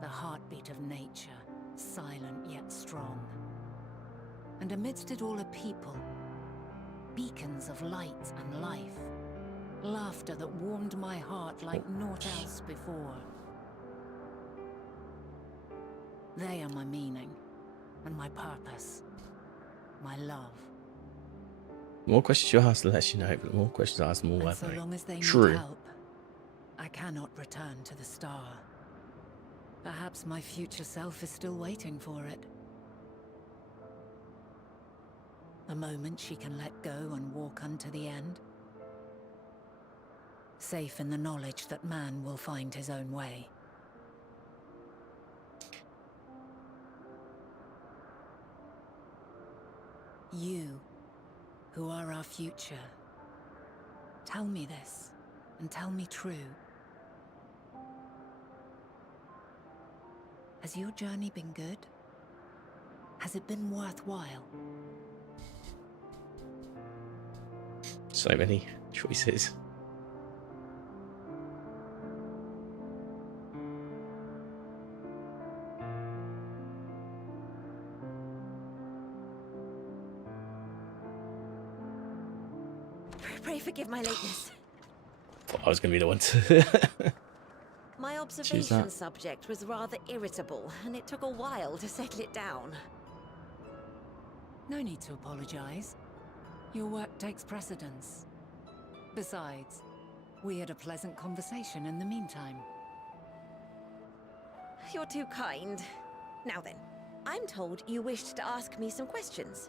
The heartbeat of nature, silent yet strong. And amidst it all a people, beacons of light and life. Laughter that warmed my heart like naught else before. They are my meaning and my purpose, my love. The more questions you ask, the less you know, but the more questions I ask, the more And worth so knowing. long as they True. need help, I cannot return to the star. Perhaps my future self is still waiting for it. A moment she can let go and walk unto the end. Safe in the knowledge that man will find his own way. You, who are our future, tell me this, and tell me true. Has your journey been good? Has it been worthwhile? So many choices. Pray forgive my lateness. Thought I was going to be the one to... My observation subject was rather irritable, and it took a while to settle it down. No need to apologize. Your work takes precedence. Besides, we had a pleasant conversation in the meantime. You're too kind. Now then, I'm told you wished to ask me some questions.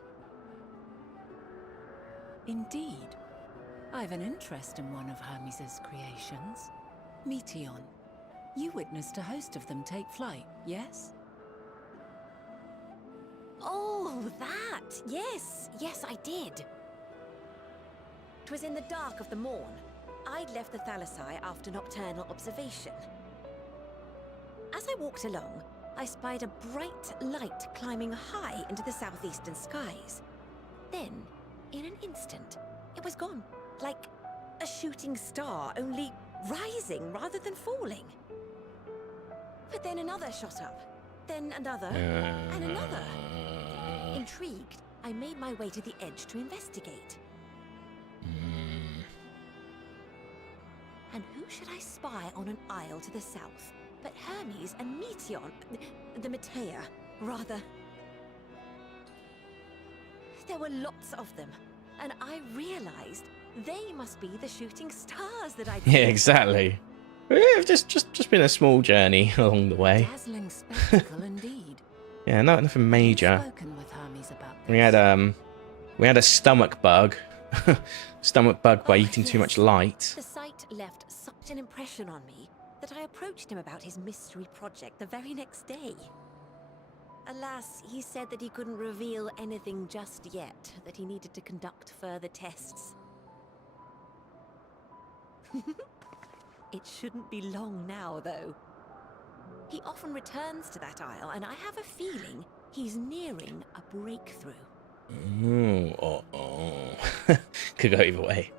Indeed. I've an interest in one of Hermes' creations. Meteon. You witnessed a host of them take flight, yes? Oh, that! Yes, yes I did. 'Twas in the dark of the morn. I'd left the Thalassai after nocturnal observation. As I walked along, I spied a bright light climbing high into the southeastern skies. Then, in an instant, it was gone. Like a shooting star, only rising rather than falling. But then another shot up. Then another, and another. Intrigued, I made my way to the edge to investigate. And who should I spy on an isle to the south but Hermes and Meteon, the Metea, rather. There were lots of them, and I realized they must be the shooting stars that I'd Yeah, exactly. Just been a small journey along the way. Dazzling spectacle indeed. Yeah, nothing major. Spoken with Hermes about We had a stomach bug. Stomach bug by eating too much light. The sight left such an impression on me that I approached him about his mystery project the very next day. Alas, he said that he couldn't reveal anything just yet, that he needed to conduct further tests. It shouldn't be long now, though. He often returns to that isle, and I have a feeling he's nearing a breakthrough. Could go either way.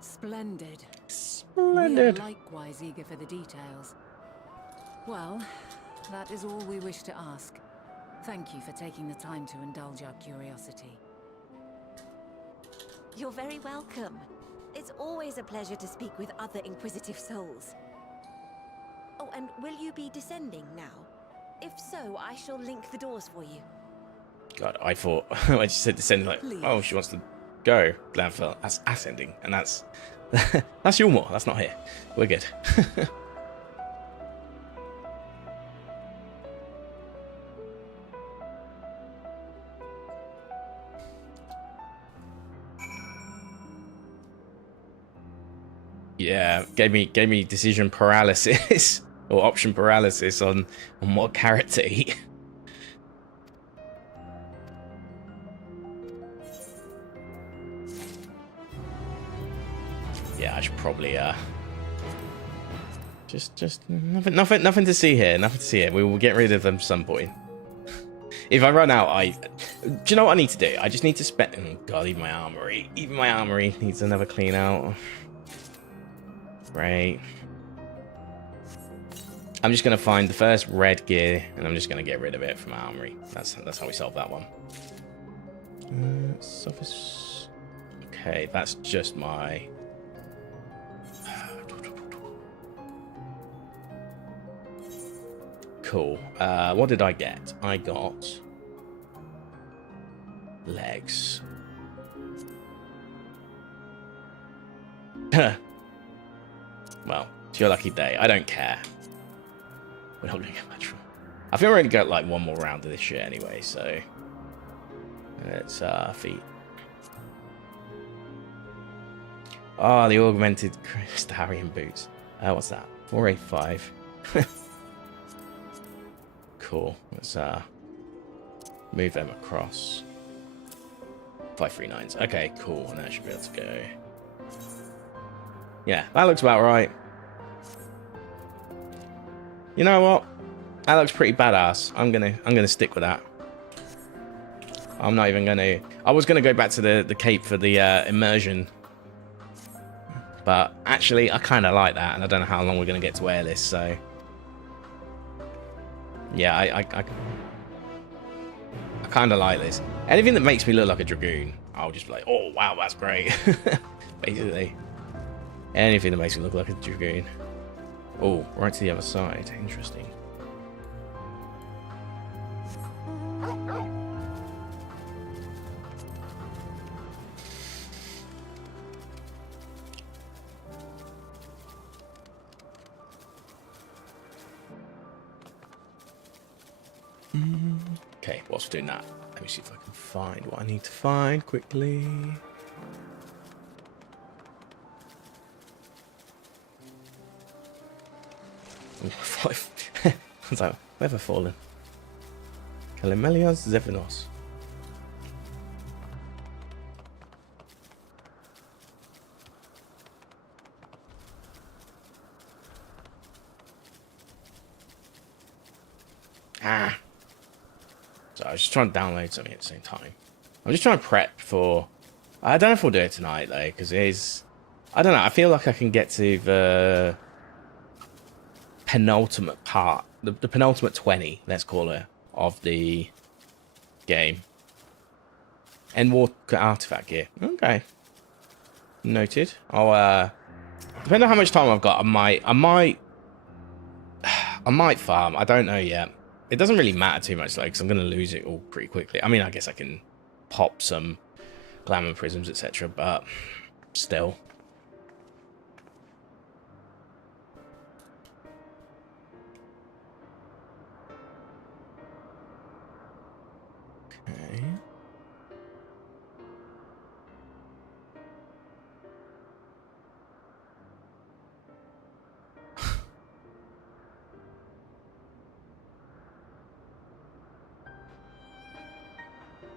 Splendid. Splendid. We are likewise eager for the details. Well, that is all we wish to ask. Thank you for taking the time to indulge our curiosity. You're very welcome. It's always a pleasure to speak with other inquisitive souls. Oh, and will you be descending now? If so, I shall link the doors for you. God, I thought I just said descending like, oh, she wants to go. Landfill. That's ascending, and that's that's Yulmore. That's not here. We're good. Yeah, gave me decision paralysis or option paralysis on what character eat. Yeah, I should probably just nothing to see here. Nothing to see here. We will get rid of them at some point. If I run out, do you know what I need to do? I just need to spend. Oh God, even my armory. Even my armory needs another clean out. Right. I'm just gonna find the first red gear, and I'm just gonna get rid of it from my armory. That's how we solve that one. Surface. Okay, that's just my. Cool. What did I get? I got legs. Well, it's your lucky day. I don't care. We're not going to get much from. I think we're going to get like one more round of this shit anyway, so let's feet. Oh, the augmented Crystarian boots. What's that? 485. Cool. Let's move them across. 539s. Okay, cool. And that should be able to go. Yeah, that looks about right. You know what? That looks pretty badass. I'm gonna stick with that. I'm not even gonna. I was gonna go back to the cape for the immersion, but actually I kind of like that, and I don't know how long we're gonna get to airless. So yeah, I kind of like this. Anything that makes me look like a dragoon, I'll just be like, oh wow, that's great. Basically, anything that makes me look like a dragoon. Oh, right to the other side. Interesting. Okay, whilst we're doing that, let me see if I can find what I need to find quickly. I was like, weather fallen. Calimelios Zephyrnos. Ah. So I was just trying to download something at the same time. I'm just trying to prep for... I don't know if we'll do it tonight, though, because it is... I don't know, I feel like I can get to the penultimate part, the penultimate 20, let's call it, of the game. Endwalker artifact gear. Okay. Noted. I'll, depending on how much time I've got, I might farm. I don't know yet. It doesn't really matter too much, though, because I'm going to lose it all pretty quickly. I mean, I guess I can pop some glamour prisms, etc., but still. Okay.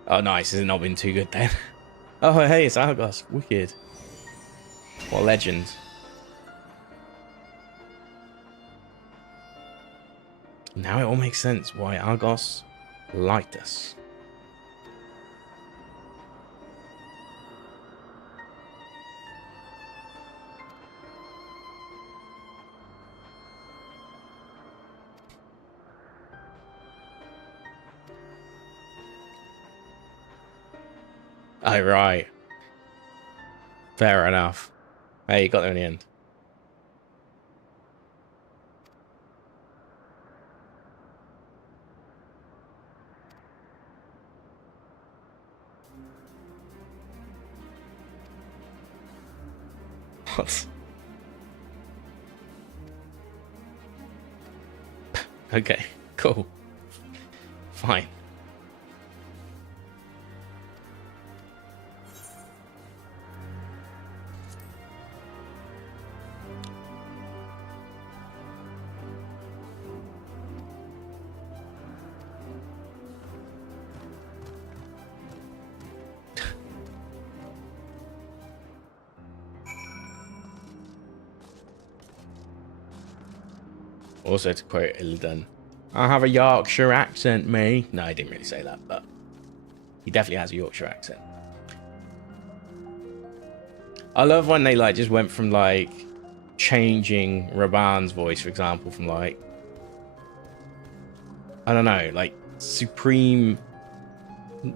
Oh, nice. Has it not been too good then? Oh, hey, it's Argos. Wicked. What a legend. Now it all makes sense why Argos liked us. Oh, right. Fair enough. Hey, you got there in the end. What? Okay, cool. Fine. Also, to quote Illidan, I have a Yorkshire accent, me. No, I didn't really say that, but he definitely has a Yorkshire accent. I love when they like just went from like changing Raban's voice, for example, from like, I don't know, like supreme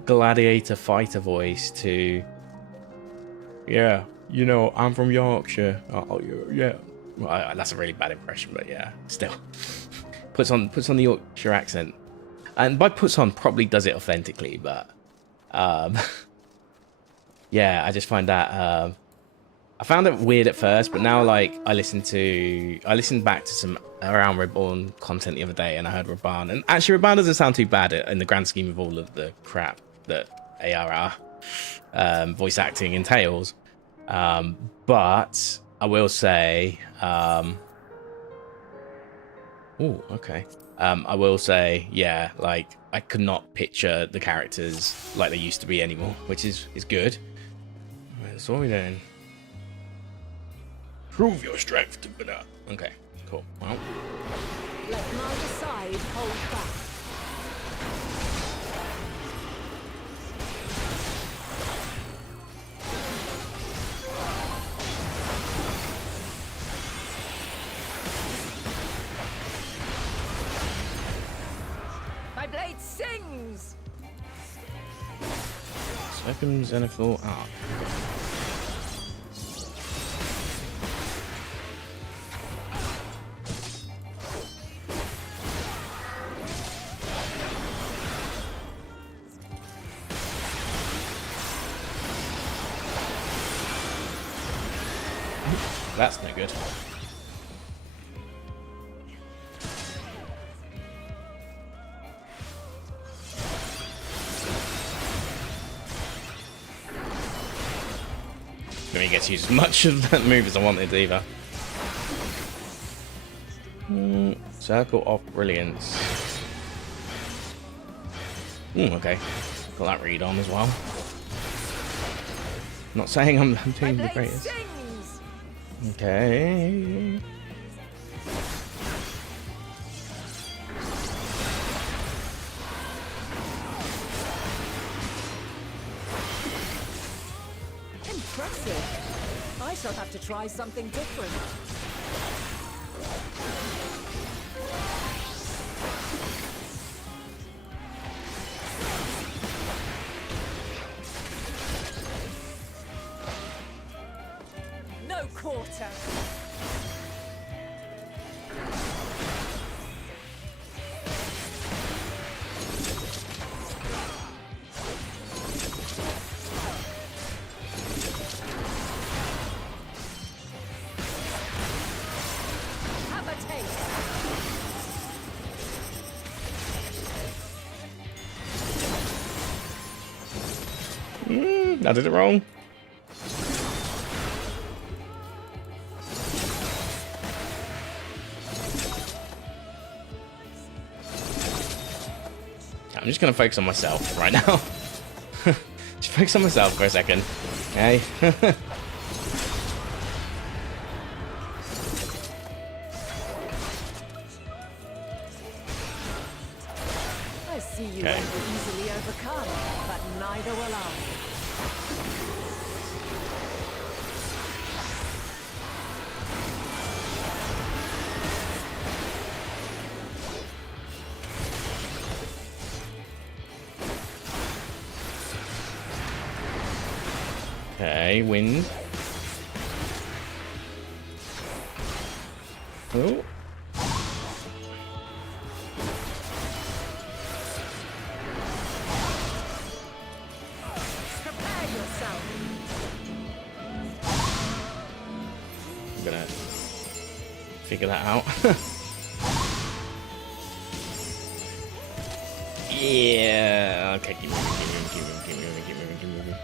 gladiator fighter voice to, yeah, you know, I'm from Yorkshire. Oh, yeah. Well, that's a really bad impression, but yeah, still puts on the Yorkshire accent, and by puts on probably does it authentically, but yeah, I just find that I found it weird at first, but now like I listened back to some Around Reborn content the other day, and I heard Raban, and actually Raban doesn't sound too bad in the grand scheme of all of the crap that ARR voice acting entails, but I will say, oh, okay. I will say, yeah, like I could not picture the characters like they used to be anymore, which is good. Right, so what are we doing? Prove your strength to be. Okay, cool. Well. Let neither side hold back. My blade sings! Second Zenithal Arc. That's no good. I mean, get to use as much of that move as I wanted either. Circle of Brilliance. Okay. Got that read on as well. Not saying I'm doing the greatest. Okay. Impressive. I shall have to try something different. No quarter. Have a taste. I did it wrong. I'm just gonna focus on myself right now. Just focus on myself for a second. Okay. I see you Okay. won't be easily overcome, but neither will I. Okay, wind. Oh. Prepare yourself. I'm gonna figure that out. Yeah. Okay, keep moving, keep moving, keep moving, keep moving, keep moving, keep moving.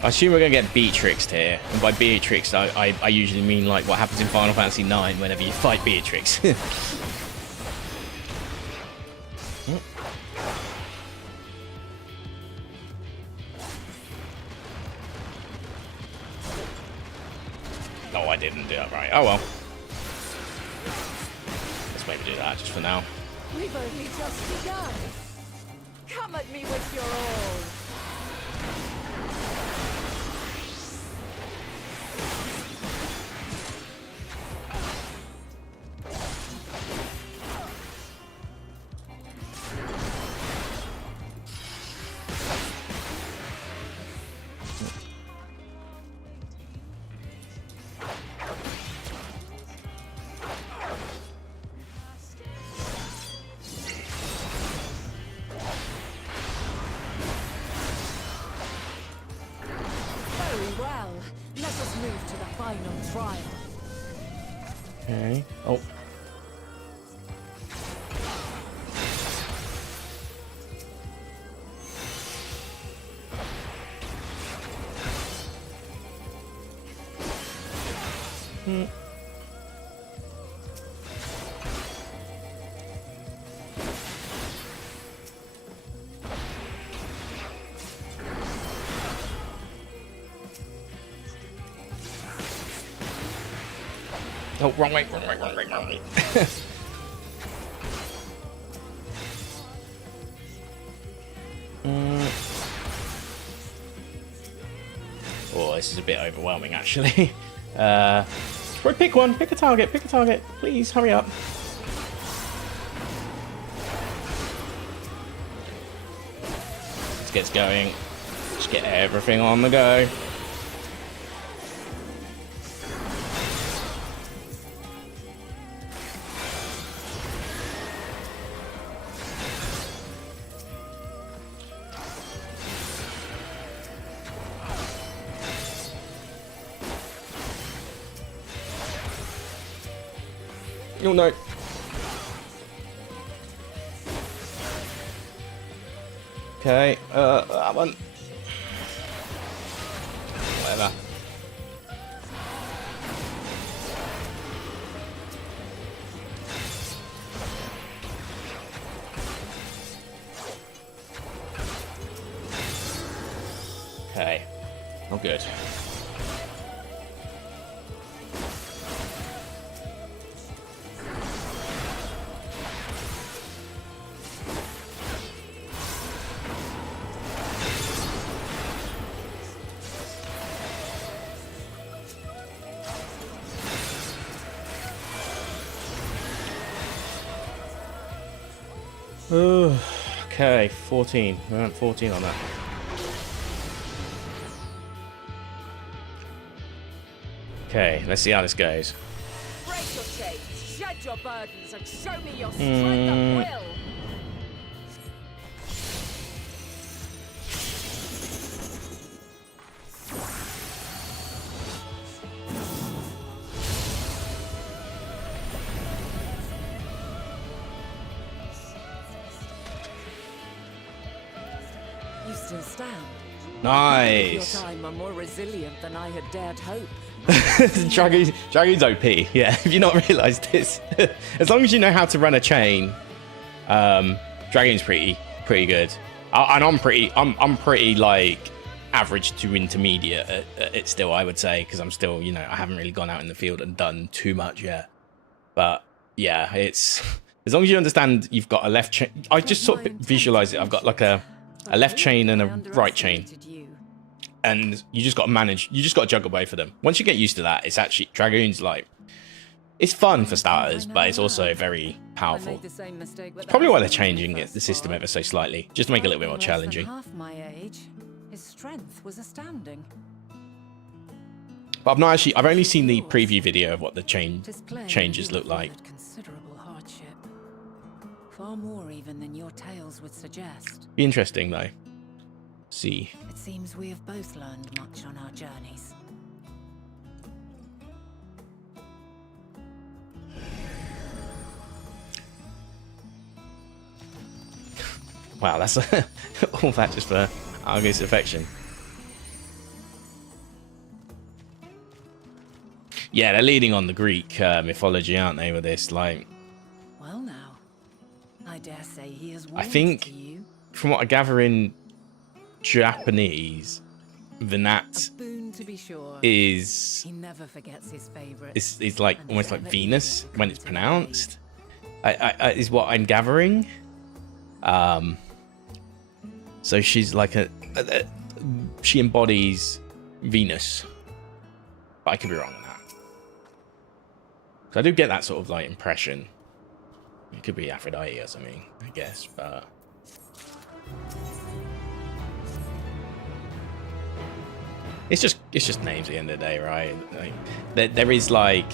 I assume we're gonna get Beatrixed here, and by Beatrixed I usually mean like what happens in Final Fantasy IX whenever you fight Beatrix. No, I didn't do that right. Oh well. Let's maybe do that just for now. We've only just begun. Come at me with your all. Well, let us move to the final trial. Okay. Oh. Oh, wrong way, wrong way, wrong way, wrong way. Oh, this is a bit overwhelming, actually. Pick one, pick a target, please, hurry up. Let's get going. Just get everything on the go. Oh no. Okay, that one. Whatever. Okay, all good. Okay, 14. We went 14 on that. Okay, let's see how this goes. Break your chains, shed your burdens, and show me your strength of will. You still stand. Nice. Your time are more resilient than I had dared hope. Dragoon's OP. Yeah, if you not realised this, as long as you know how to run a chain, Dragoon's pretty good. And I'm pretty like average to intermediate at it still, I would say, because I'm still, you know, I haven't really gone out in the field and done too much yet. But yeah, it's as long as you understand you've got a left chain. I just sort of visualize it. I've got like a left chain and a right chain. And you just got to manage, you just got to juggle both of them. Once you get used to that, it's actually, Dragoon's like, it's fun for starters, but it's also very powerful. It's probably why they're changing it, the system ever so slightly, just to make it a little bit more challenging. Half my age, his strength was astounding. But I've only seen the preview video of what the changes look like. Considerable hardship. Far more even than your tales would suggest. Be interesting though. See. It seems we have both learned much on our journeys. Wow, that's all that just for Argus affection. Yeah, they're leading on the Greek mythology, aren't they, with this? Like, Well now, I dare say he is I think, to you. from what I gather in Japanese, Venat Boon to be sure. is He never forgets his favorite. is like almost like Venus when it's pronounced. I is what I'm gathering. So she's like she embodies Venus, but I could be wrong on that. So I do get that sort of like impression. It could be Aphrodite or something, I guess, but it's just names at the end of the day, right? Like, there is like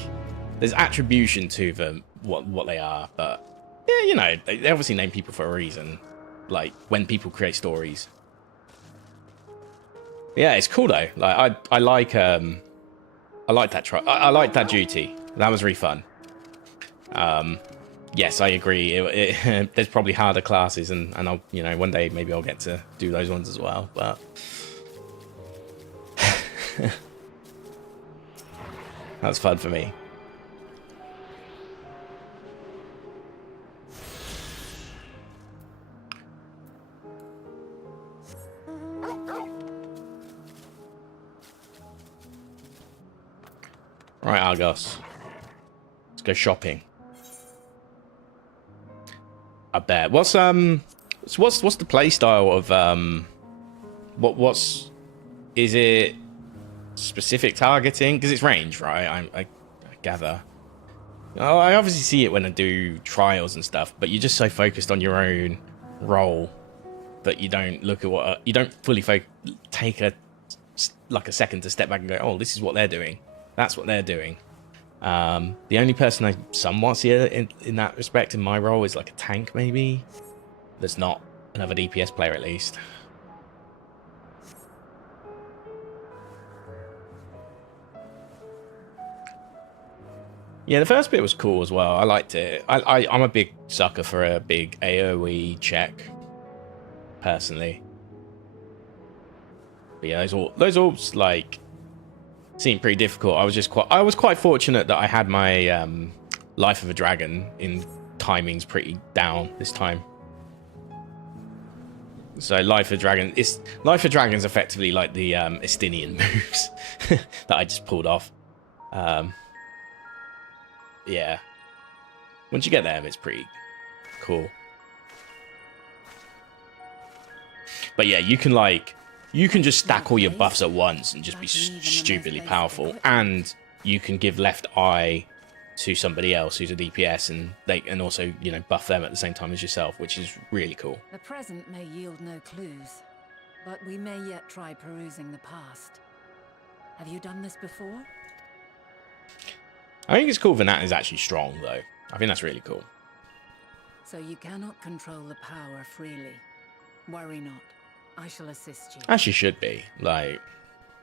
there's attribution to them what they are, but yeah, you know, they obviously name people for a reason. Like when people create stories. Yeah, it's cool though. Like I like that I like that duty. That was really fun. Yes, I agree. There's probably harder classes, and I'll, you know, one day maybe I'll get to do those ones as well. But that's fun for me. Right, Argos. go shopping. I bet. What's the play style of is it specific targeting? Because it's range, right? I gather. Oh, I obviously see it when I do trials and stuff, but you're just so focused on your own role that you don't look at you don't fully take a second to step back and go, oh, this is what they're doing. That's what they're doing. The only person I somewhat see in that respect in my role is like a tank, maybe. There's not another DPS player, at least. Yeah, the first bit was cool as well. I liked it. I'm a big sucker for a big AoE check, personally. But yeah, those all like seemed pretty difficult. I was quite fortunate that I had my Life of a Dragon in timings pretty down this time. So Life of Dragon's effectively like the Estinian moves that I just pulled off. Yeah. Once you get them, it's pretty cool. But yeah, you can just stack all your buffs at once and just be stupidly powerful. And you can give left eye to somebody else who's a DPS, and they can also, you know, buff them at the same time as yourself, which is really cool. The present may yield no clues, but we may yet try perusing the past. Have you done this before? I think it's cool Vanat is actually strong, though. I think that's really cool. So you cannot control the power freely. Worry not. I shall assist you. As she should be. Like,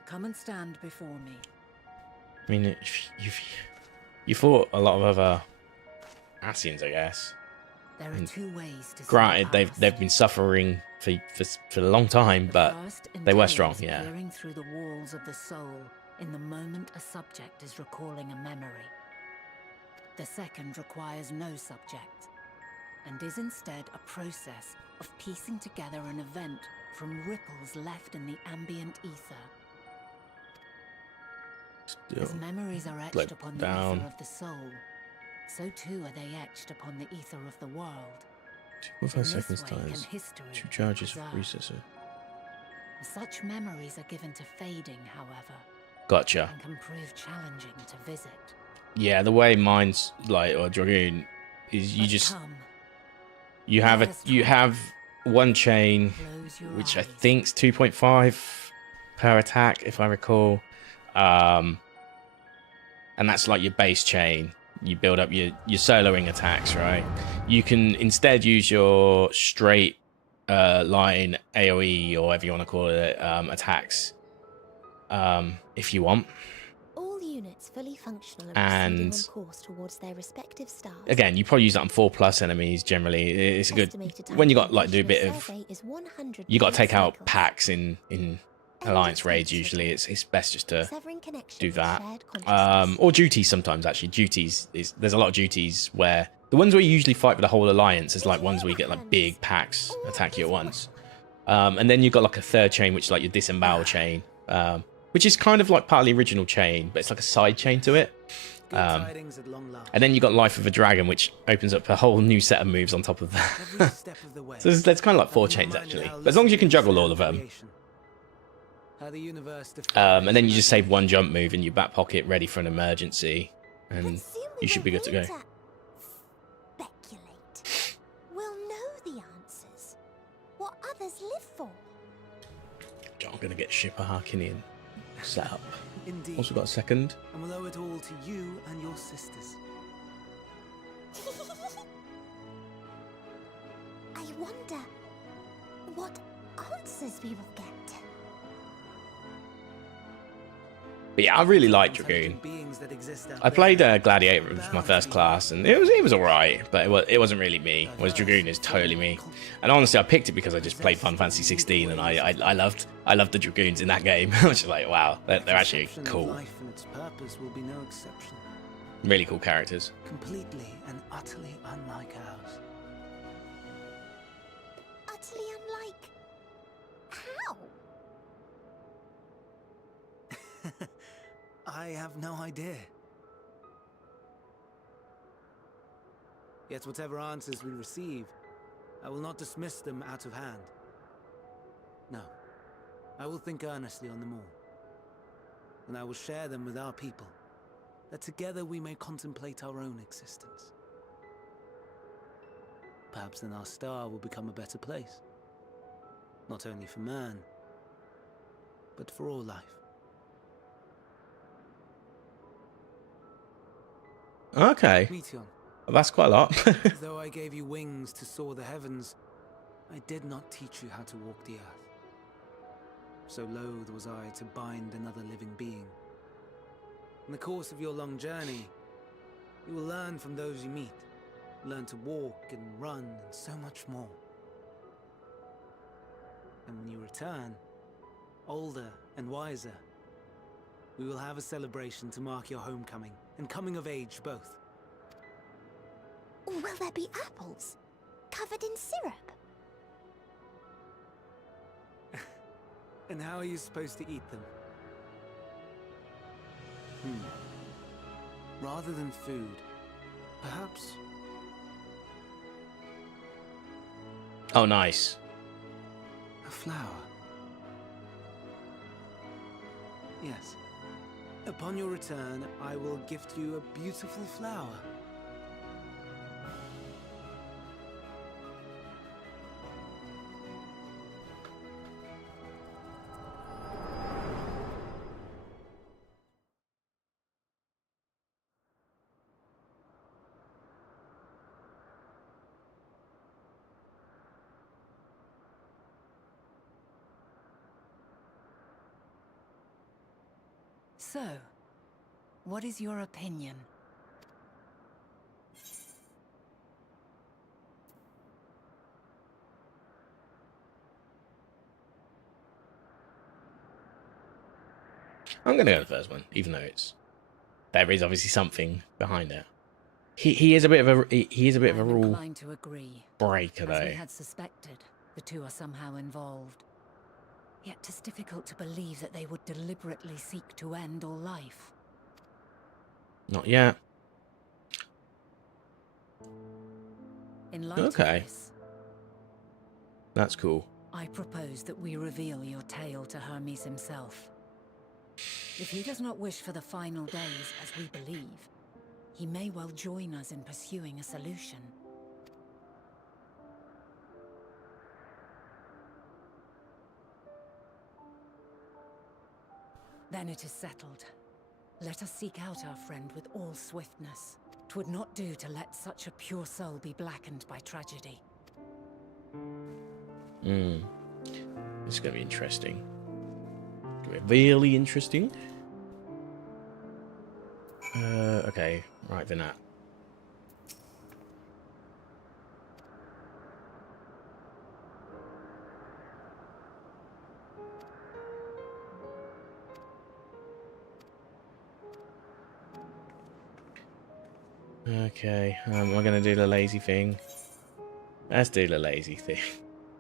come and stand before me. I mean, you fought a lot of other Asians, I guess. There are two ways to. Granted, they've been suffering for a long time, but they were strong. Yeah. Peering through the walls of the soul in the moment a subject is recalling a memory. The second requires no subject, and is instead a process of piecing together an event from ripples left in the ambient ether. As memories are etched upon the ether of the soul, so too are they etched upon the ether of the world. 2.5 seconds times 2 charges of processor. Such memories are given to fading, however. Gotcha. And can prove challenging to visit. Yeah, the way mine's like, or Dragoon, is you have one chain, which I think's 2.5 per attack, if I recall. And that's like your base chain. You build up your soloing attacks, right? You can instead use your straight line AoE, or whatever you want to call it, attacks, if you want. All units fully functional and on course towards their respective stars. Again, you probably use that on 4+ enemies generally. It's a good when you got like do a bit of. You got to take out packs in Alliance raids. Usually, it's best just to do that. Or duties sometimes. Actually, duties there's a lot of duties where the ones where you usually fight for the whole alliance is like ones where you get like big packs attack you at once. And then you've got like a third chain, which is like your disembowel chain, which is kind of like part of the original chain, but it's like a side chain to it. And then you got Life of a Dragon, which opens up a whole new set of moves on top of that. So there's kind of like 4 chains actually, but as long as you can juggle all of them. And then you just save 1 jump move in your back pocket, ready for an emergency, and you should be good to go. Speculate. We'll know the answers. What others live for. I'm gonna get Shipper Harkinian set up. Indeed. Also got a second. And we'll owe it all to you and your sisters. I wonder what answers we will get. But yeah, I really like Dragoon. I played Gladiator, it was my first class, and it was alright, but it wasn't really me. Whereas Dragoon is totally me. And honestly, I picked it because I just played Final Fantasy 16, and I loved the Dragoons in that game. I was just like, wow, they're actually cool. Life and its purpose will be no exception. Really cool characters. Completely and utterly unlike ours. Utterly unlike. How? I have no idea. Yet whatever answers we receive, I will not dismiss them out of hand. No, I will think earnestly on them all, and I will share them with our people, that together we may contemplate our own existence. Perhaps then our star will become a better place, not only for man, but for all life. Okay. Meteion. Well, that's quite a lot. Though I gave you wings to soar the heavens, I did not teach you how to walk the earth. So loath was I to bind another living being. In the course of your long journey, you will learn from those you meet. Learn to walk and run and so much more. And when you return, older and wiser, we will have a celebration to mark your homecoming and coming of age both. Will there be apples? Covered in syrup? And how are you supposed to eat them? Rather than food, perhaps... Oh, nice. a flower. Yes. Upon your return, I will gift you a beautiful flower. So, what is your opinion? I'm gonna go the first one, even though there is obviously something behind it. He is a bit of a rule inclined to agree. breaker though. As we had suspected, the two are somehow involved. Yet 'tis difficult to believe that they would deliberately seek to end all life. Not yet. In light of Okay. this, That's cool. I propose that we reveal your tale to Hermes himself. If he does not wish for the final days, as we believe, he may well join us in pursuing a solution. Then it is settled. Let us seek out our friend with all swiftness. 'Twould not do to let such a pure soul be blackened by tragedy. This is gonna be interesting. Gonna be really interesting. Okay, right then that. Okay, we're gonna do the lazy thing. Let's do the lazy thing.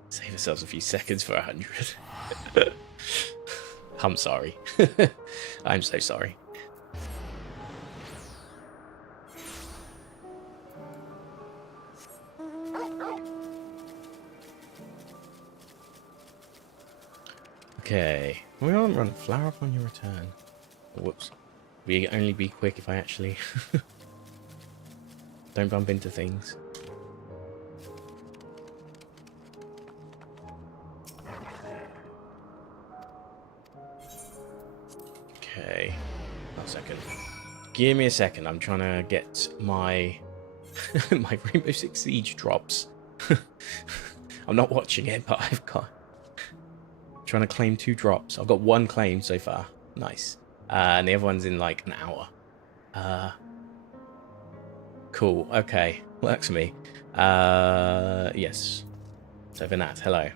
Save ourselves a few seconds for 100. I'm sorry. I'm so sorry. Okay, we won't run flower upon your return. Whoops. We only be quick if I actually don't bump into things. Okay, 1 second. Give me a second. I'm trying to get my my Rainbow Six Siege drops. I'm not watching it, but I've got trying to claim 2 drops. I've got 1 claim so far. Nice. And the other one's in like an hour. Cool. Okay, works for me. Yes. So Vinat, hello.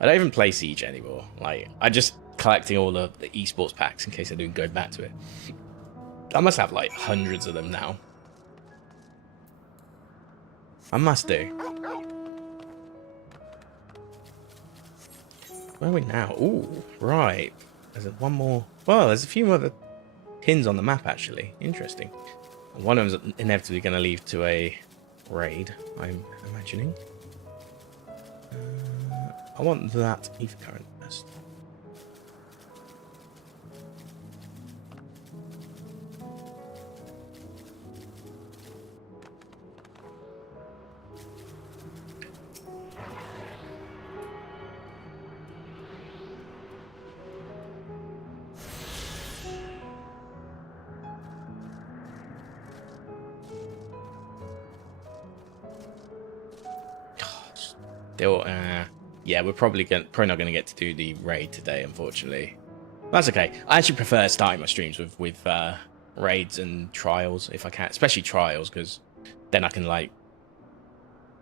I don't even play Siege anymore. Like, I just collecting all the esports packs in case I do go back to it. I must have like hundreds of them now. I must do. Where are we now? Ooh, right. There's one more. Well, there's a few other pins on the map actually. Interesting. One of them's inevitably going to lead to a raid, I'm imagining. I want that ether current first. Still, yeah, we're probably not going to get to do the raid today, unfortunately. That's okay. I actually prefer starting my streams with raids and trials if I can, especially trials, because then I can like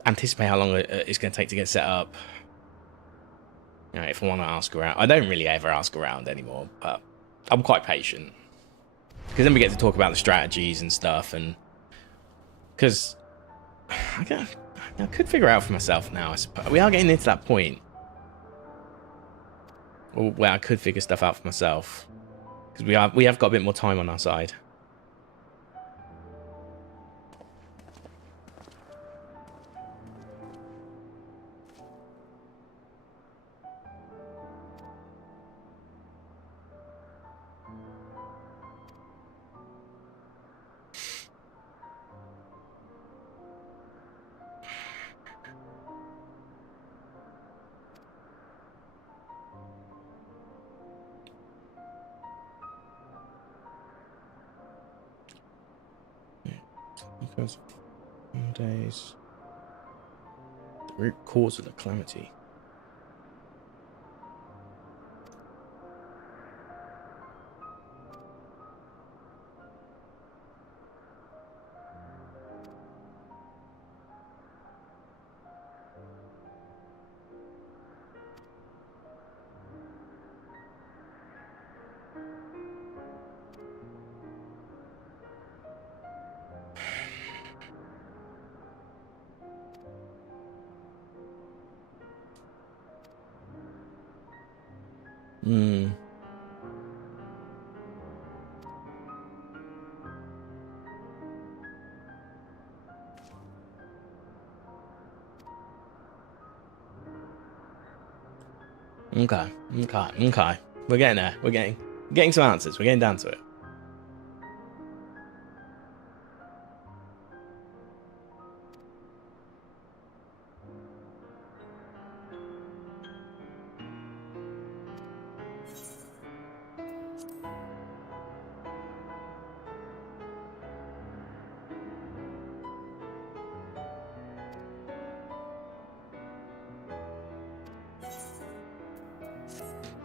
anticipate how long it's going to take to get set up. You know, if I want to ask around, I don't really ever ask around anymore, but I'm quite patient because then we get to talk about the strategies and stuff, and because I could figure out for myself now. I suppose we are getting into that point where I could figure stuff out for myself because we have got a bit more time on our side. Because days, the root cause of the calamity. Okay. We're getting there. We're getting some answers. We're getting down to it.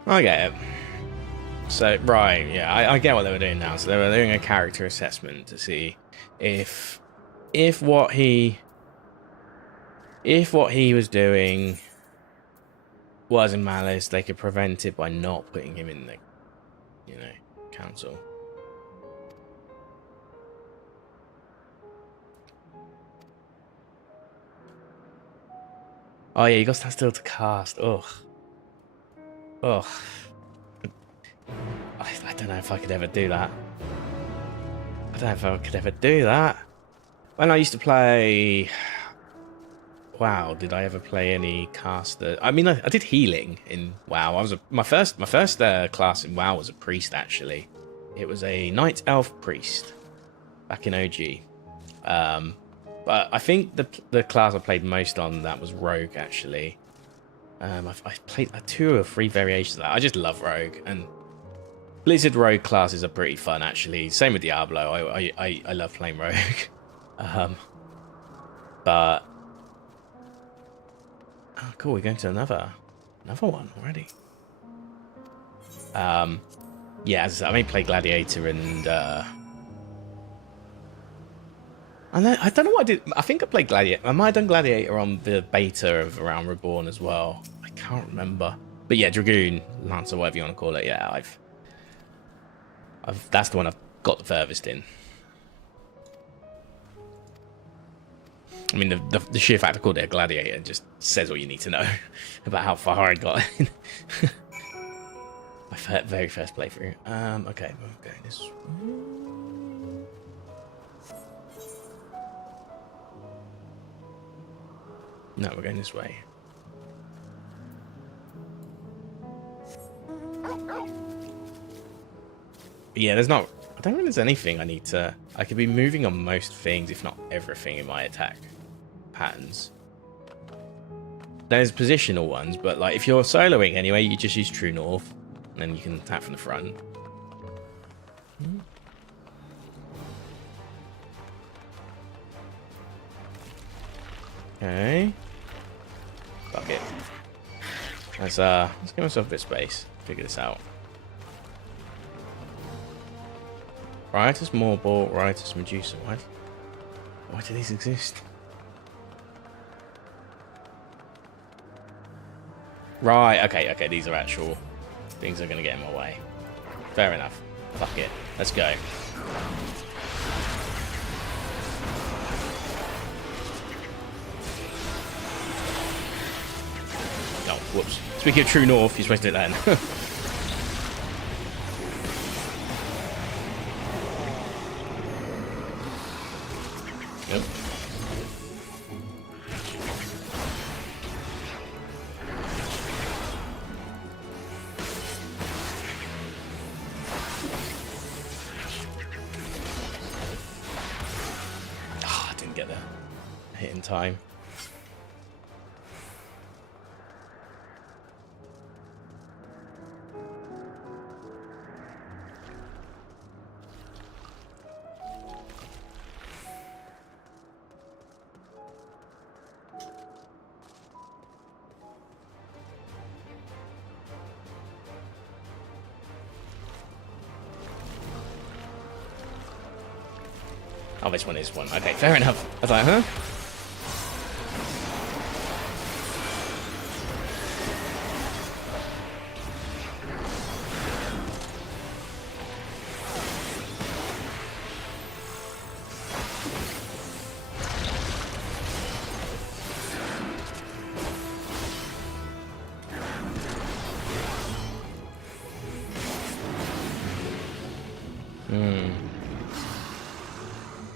I get it. So, right, yeah, I get what they were doing now. So they were doing a character assessment to see if what he was doing was in malice, they could prevent it by not putting him in the, council. Oh yeah, you got to stand still to cast. Ugh. I don't know if I could ever do that. When I used to play... WoW, did I ever play any caster? I mean, I did healing in WoW. My first class in WoW was a priest, actually. It was a Night Elf priest back in OG. But I think the class I played most on that was Rogue, actually. I've played 2 or 3 variations of that. I just love Rogue, and Blizzard Rogue classes are pretty fun, actually. Same with Diablo. I love playing Rogue. But oh, cool. We're going to another one already. Yeah, as I said, I may play Gladiator and I don't know what I did. I think I played Gladiator. I might have done Gladiator on the beta of Around Reborn as well. I can't remember. But yeah, Dragoon, Lancer, whatever you want to call it. Yeah, I've that's the one I've got the furthest in. I mean, the sheer fact I called it a Gladiator just says all you need to know about how far I got in my very first playthrough. Okay, we're going this. No, we're going this way. Yeah, there's not... I don't think there's anything I need to... I could be moving on most things, if not everything, in my attack patterns. There's positional ones, but like if you're soloing anyway, you just use true north, and then you can attack from the front. Okay. Fuck it. Let's give myself a bit of space. Figure this out. Riotous Morbol, Riotous Medusa. Why do these exist? Right, okay, these are actual things that are going to get in my way. Fair enough. Fuck it. Let's go. Oh, whoops. Speaking of true north, you're supposed to do that then. Yep. Oh, I didn't get the hit in time. Oh, this one is one. Okay, fair enough. I was like, huh?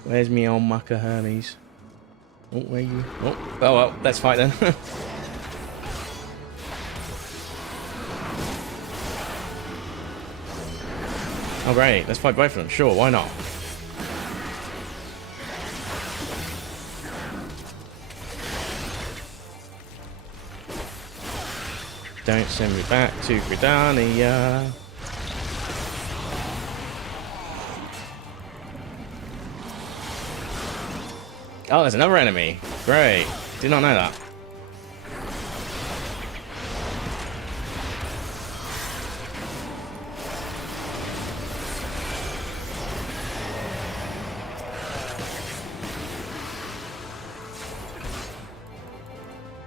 Where's me old mucker Hermes? Oh, where you? Oh, well, let's fight then. Oh, great. Let's fight both of them. Sure, why not? Don't send me back to Gridania. Oh, there's another enemy. Great. Did not know that.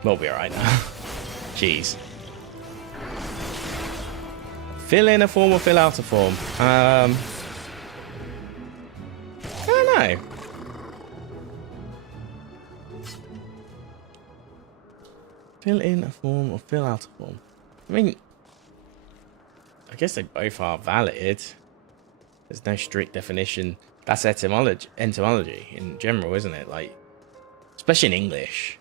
We'll be alright now. Jeez. Fill in a form or fill out a form? I don't know. Fill in a form or fill out a form. I mean, I guess they both are valid. There's no strict definition. That's etymology in general, isn't it? Like, especially in English.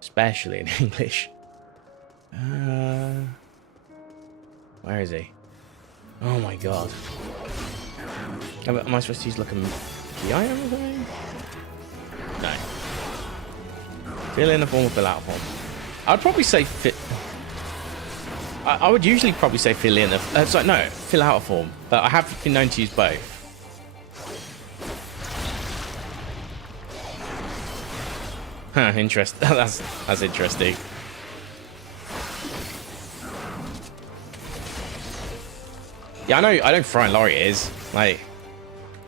Especially in English. Where is he? Oh my god. Am I supposed to use like a PI or anything? No. Fill in a form or fill out a form. I'd probably say fit. I would usually probably say fill in a. Sorry, no, fill out a form. But I have been known to use both. Huh, interesting. That's interesting. Yeah, I know Fry and Laurie is. Like,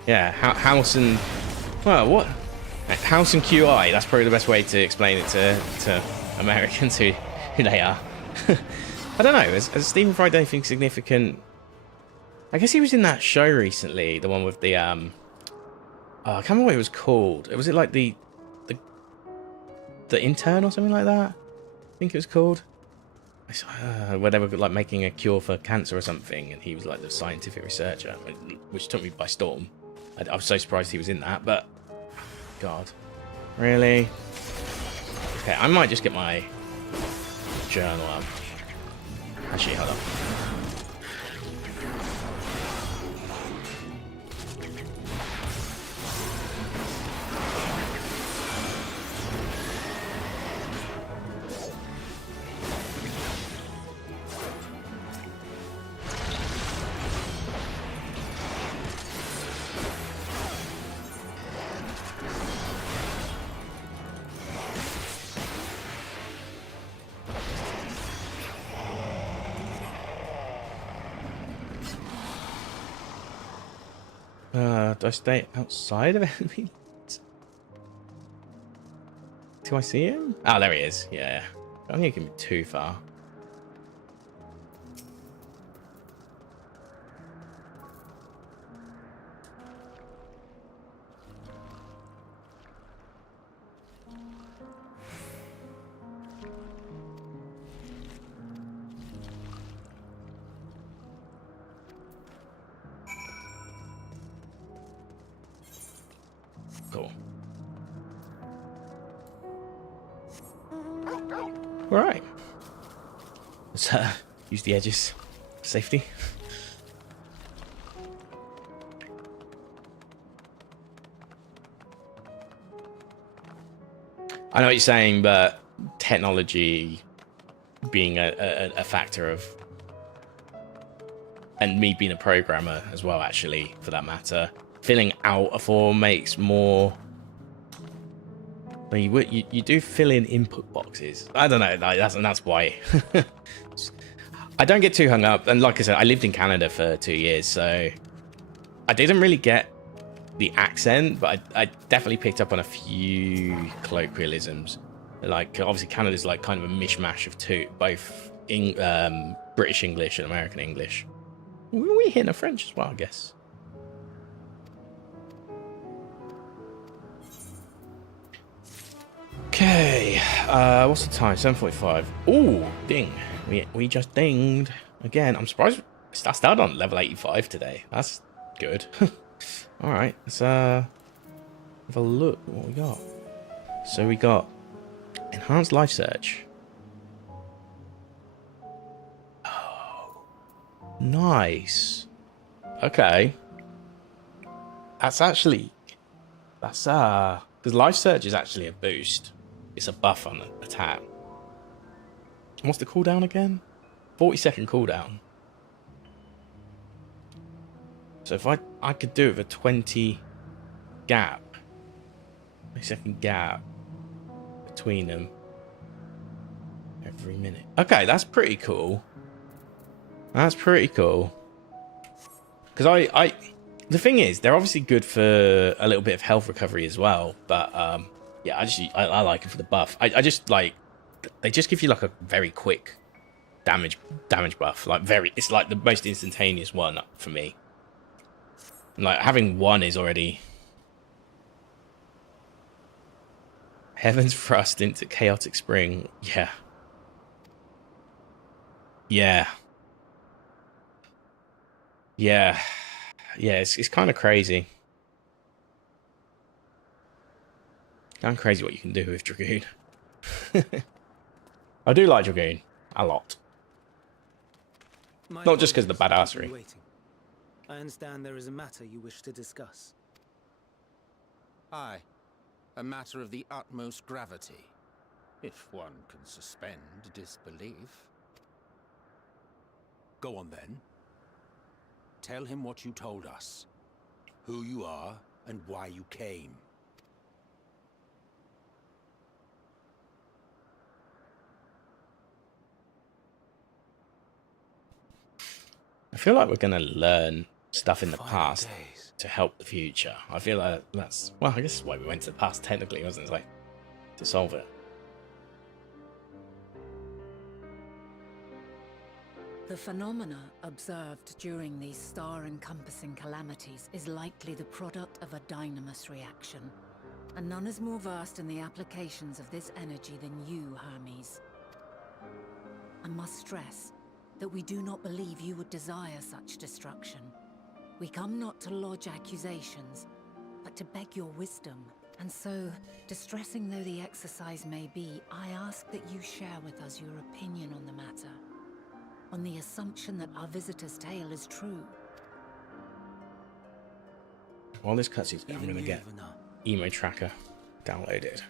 yeah, House and. Well, what? House and QI, that's probably the best way to explain it to Americans who they are. I don't know, has Stephen Fry done anything significant? I guess he was in that show recently, the one with the, I can't remember what it was called. Was it like the Intern or something like that? I think it was called. Where they were like making a cure for cancer or something, and he was like the scientific researcher, which took me by storm. I was so surprised he was in that, but god. Really? Okay, I might just get my journal up. Actually, hold up. Do I stay outside of it? Do I see him? Oh, there he is. Yeah. I don't think he can be too far. Cool. All right. Let's use the edges for safety. I know what you're saying, but technology being a factor of, and me being a programmer as well, actually, for that matter, filling out a form makes more. You do fill in input boxes. I don't know. That's why. I don't get too hung up. And like I said, I lived in Canada for 2 years, so I didn't really get the accent, but I definitely picked up on a few colloquialisms. Like, obviously, Canada's like kind of a mishmash of both British English and American English. We hit a French as well, I guess. Okay, what's the time? 7:45. Ooh, ding. We just dinged again. I'm surprised I started on level 85 today. That's good. All right, let's have a look at what we got. So we got enhanced life search. Oh, nice. Okay, that's because life search is actually a boost. It's a buff on the attack. What's the cooldown again? 40-second cooldown. So if I could do it with a 20 second gap between them every minute. Okay, that's pretty cool. That's pretty cool. Because the thing is, they're obviously good for a little bit of health recovery as well. But yeah, I like it for the buff. I just like, they just give you like a very quick damage buff. Like it's like the most instantaneous one for me. Like having one is already Heaven's Thrust into Chaotic Spring. Yeah. Yeah. Yeah. Yeah, it's kind of crazy. Kind of crazy what you can do with Dragoon. I do like Dragoon a lot. Not just because of the badassery. I understand there is a matter you wish to discuss. Aye. A matter of the utmost gravity. If one can suspend disbelief. Go on then. Tell him what you told us. Who you are and why you came. I feel like we're going to learn stuff in the past to help the future. I feel like that's, well, I guess that's why we went to the past technically, wasn't it? Like, to solve it. The phenomena observed during these star-encompassing calamities is likely the product of a dynamis reaction, and none is more versed in the applications of this energy than you, Hermes. I must stress that we do not believe you would desire such destruction. We come not to lodge accusations, but to beg your wisdom And so, distressing though the exercise may be, I ask that you share with us your opinion on the matter, on the assumption that our visitor's tale is true. While this cutscene's going, I'm going to get Emo Tracker downloaded.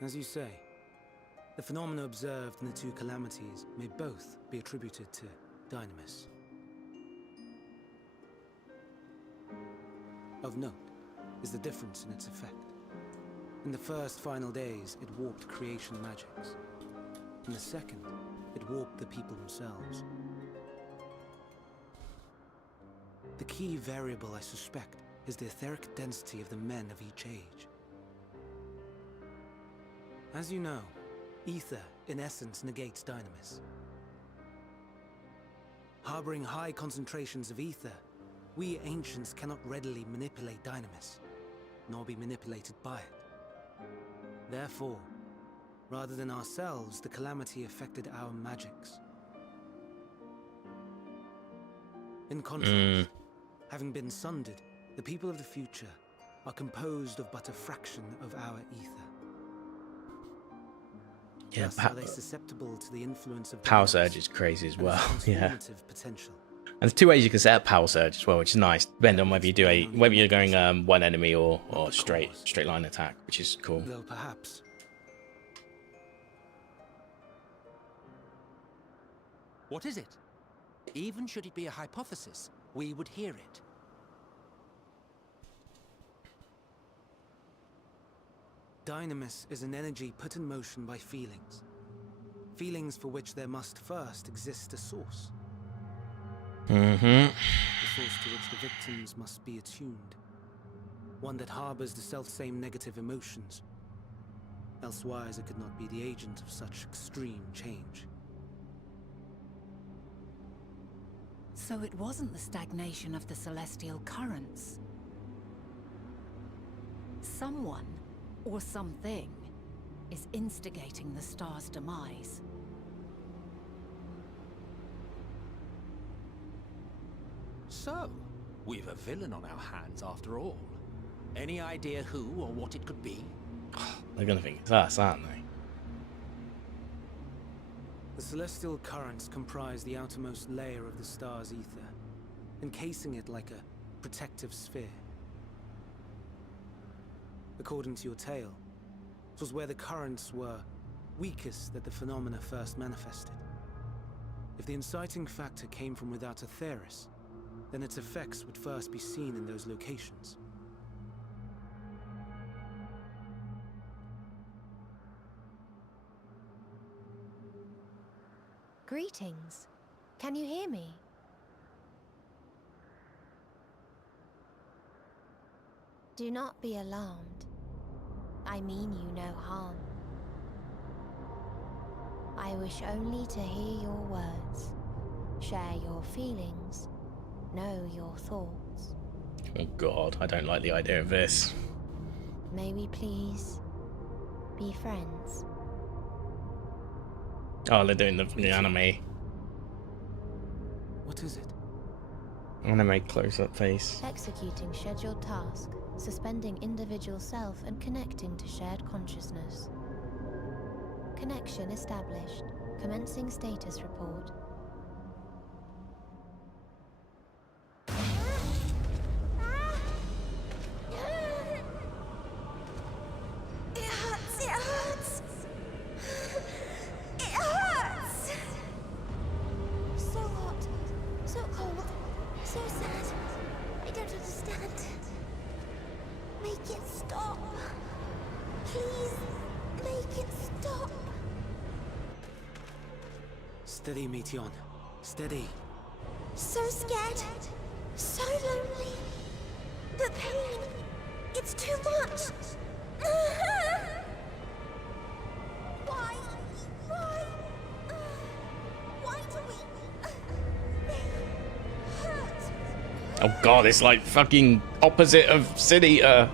As you say, the phenomena observed in the two calamities may both be attributed to Dynamis. Of note is the difference in its effect. In the first final days, it warped creation magics. In the second, it warped the people themselves. The key variable, I suspect, is the etheric density of the men of each age. As you know, ether, in essence, negates Dynamis. Harboring high concentrations of ether, we ancients cannot readily manipulate Dynamis, nor be manipulated by it. Therefore, rather than ourselves, the calamity affected our magics. In contrast, having been sundered, the people of the future are composed of but a fraction of our ether. Yeah, Thus are they susceptible to the influence of Power Dynamis Surge is crazy as and well. its Yeah. transformative potential. And there's two ways you can set up Power Surge as well, which is nice. Depending on whether you do whether you're going one enemy or straight line attack, which is cool. Though perhaps. What is it? Even should it be a hypothesis, we would hear it. Dynamis is an energy put in motion by feelings. Feelings for which there must first exist a source. Mm-hmm. The source to which the victims must be attuned. One that harbors the self-same negative emotions. Elsewise it could not be the agent of such extreme change. So it wasn't the stagnation of the celestial currents. Someone, or something, is instigating the star's demise. So, we've a villain on our hands after all. Any idea who or what it could be? They're gonna think it's us, aren't they? The celestial currents comprise the outermost layer of the star's ether, encasing it like a protective sphere. According to your tale, it was where the currents were weakest that the phenomena first manifested. If the inciting factor came from without Aetheris, then its effects would first be seen in those locations. Greetings. Can you hear me? Do not be alarmed. I mean you no harm. I wish only to hear your words, share your feelings, know your thoughts. Oh god, I don't like the idea of this. May we please be friends? Oh, they're doing the anime. What is it? Anime close-up face. Executing scheduled task, suspending individual self and connecting to shared consciousness. Connection established. Commencing status report. It hurts! It hurts! It hurts! So hot, so cold, so sad. I don't understand. Make it stop. Please, make it stop. Steady, Meteon. Steady. So scared, so lonely. The pain, it's too much. Why? Why? Why do we? They hurt. Oh god, it's like fucking opposite of Sin Eater.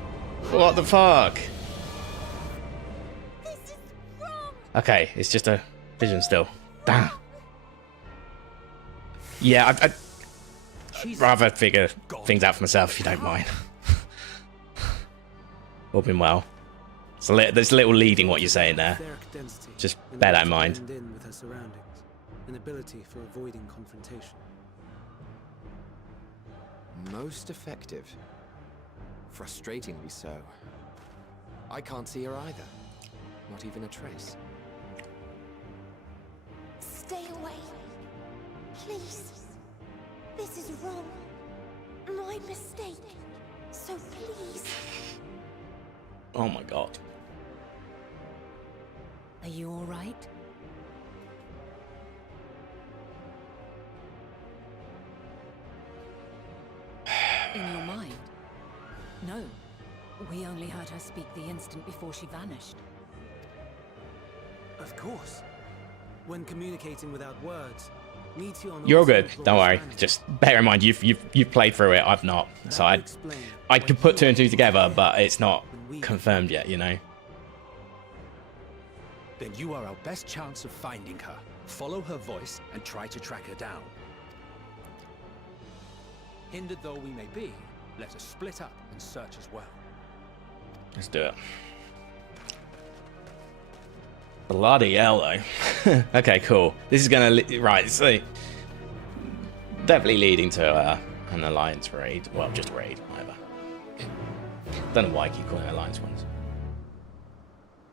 What the fuck? Okay, it's just a vision still. Damn. Yeah, rather figure things out for myself if you don't mind. All been well. So there's a little leading what you're saying there. Just bear that in mind. Blend in with her surroundings, an ability for avoiding confrontation. Most effective. Frustratingly so. I can't see her either. Not even a trace. Stay away. Please. This is wrong. My mistake. So please. Oh my god. Are you all right? In your mind? No. We only heard her speak the instant before she vanished. Of course. When communicating without words, You're good. Don't worry. Just bear in mind you've played through it. I've not. So I could put 2 and 2 together, but it's not confirmed yet. You know. Then you are our best chance of finding her. Follow her voice and try to track her down. Hindered though we may be, let us split up and search as well. Let's do it. Bloody hell, though. Okay, cool. This is gonna right. So definitely leading to an alliance raid. Well, just a raid, whatever. Don't know why I keep calling it alliance ones.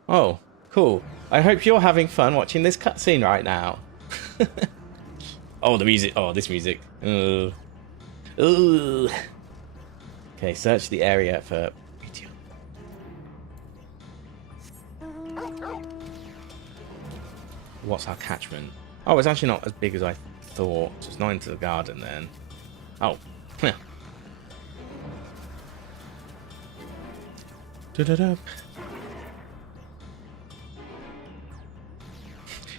Oh, cool. I hope you're having fun watching this cutscene right now. Oh, the music. Oh, this music. Ooh. Okay, search the area for. What's our catchment? Oh, it's actually not as big as I thought. So it's not into the garden then. Oh. Yeah. Da-da-da.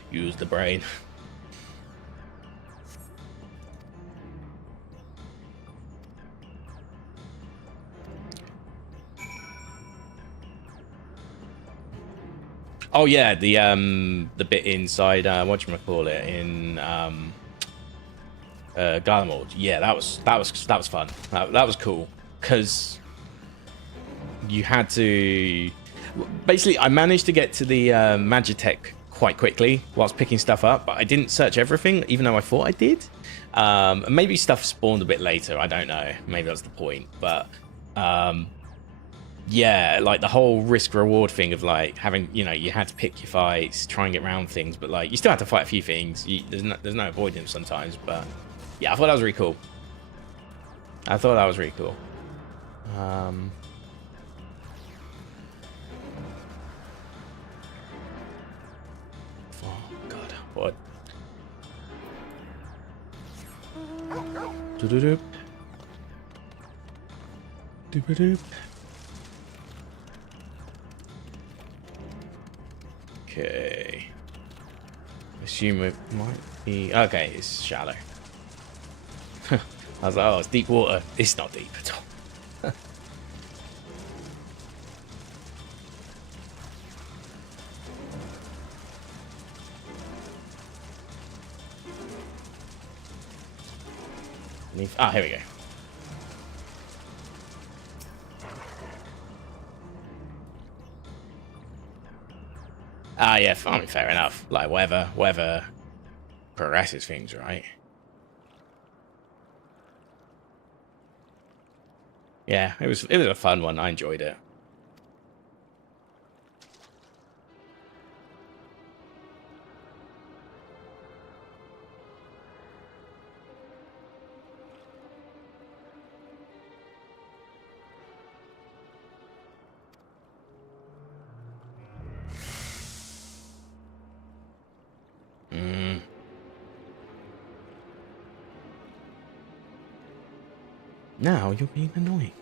Use the brain. Oh yeah, the bit inside whatchamacallit in Garlemald. Yeah, that was fun. That was cool because you had to basically. I managed to get to the Magitech quite quickly whilst picking stuff up, but I didn't search everything, even though I thought I did. Maybe stuff spawned a bit later. I don't know. Maybe that's the point, but. Yeah, like the whole risk-reward thing of like having, you know, you had to pick your fights, try and get around things, but like you still have to fight a few things. There's no avoidance sometimes, but yeah, I thought that was really cool. Oh god, what? Doop-a-doop. Doop-a-doop. Okay. Assume it might be. Okay, it's shallow. I was like, oh, it's deep water. It's not deep at all. Ah, here we go. Ah, yeah, I mean, fair enough. Like, whatever progresses things, right? Yeah, it was a fun one. I enjoyed it. Now you're being annoying.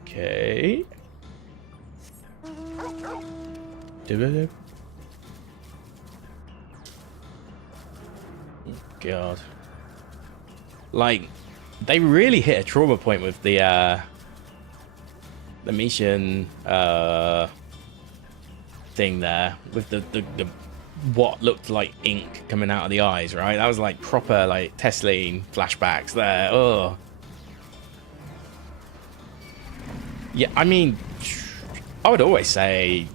Okay. God. Like, they really hit a trauma point with the mission, thing there with the what looked like ink coming out of the eyes, right? That was like proper like Tesline flashbacks there. Oh. Yeah, I mean, I would always say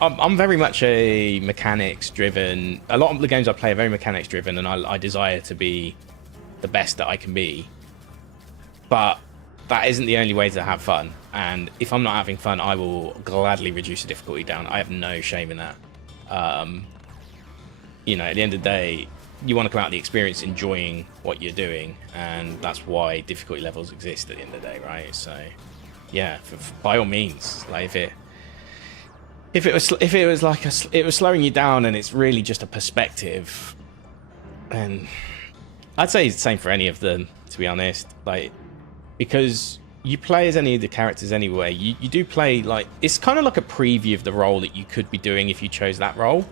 I'm very much a mechanics-driven. A lot of the games I play are very mechanics-driven, and I desire to be the best that I can be. But that isn't the only way to have fun. And if I'm not having fun, I will gladly reduce the difficulty down. I have no shame in that. You know, at the end of the day, you want to come out of the experience enjoying what you're doing, and that's why difficulty levels exist at the end of the day, right? So, yeah, by all means, like if it was like it was slowing you down and it's really just a perspective, and I'd say it's the same for any of them, to be honest, like, because you play as any of the characters anyway. You do play like, it's kind of like a preview of the role that you could be doing if you chose that role,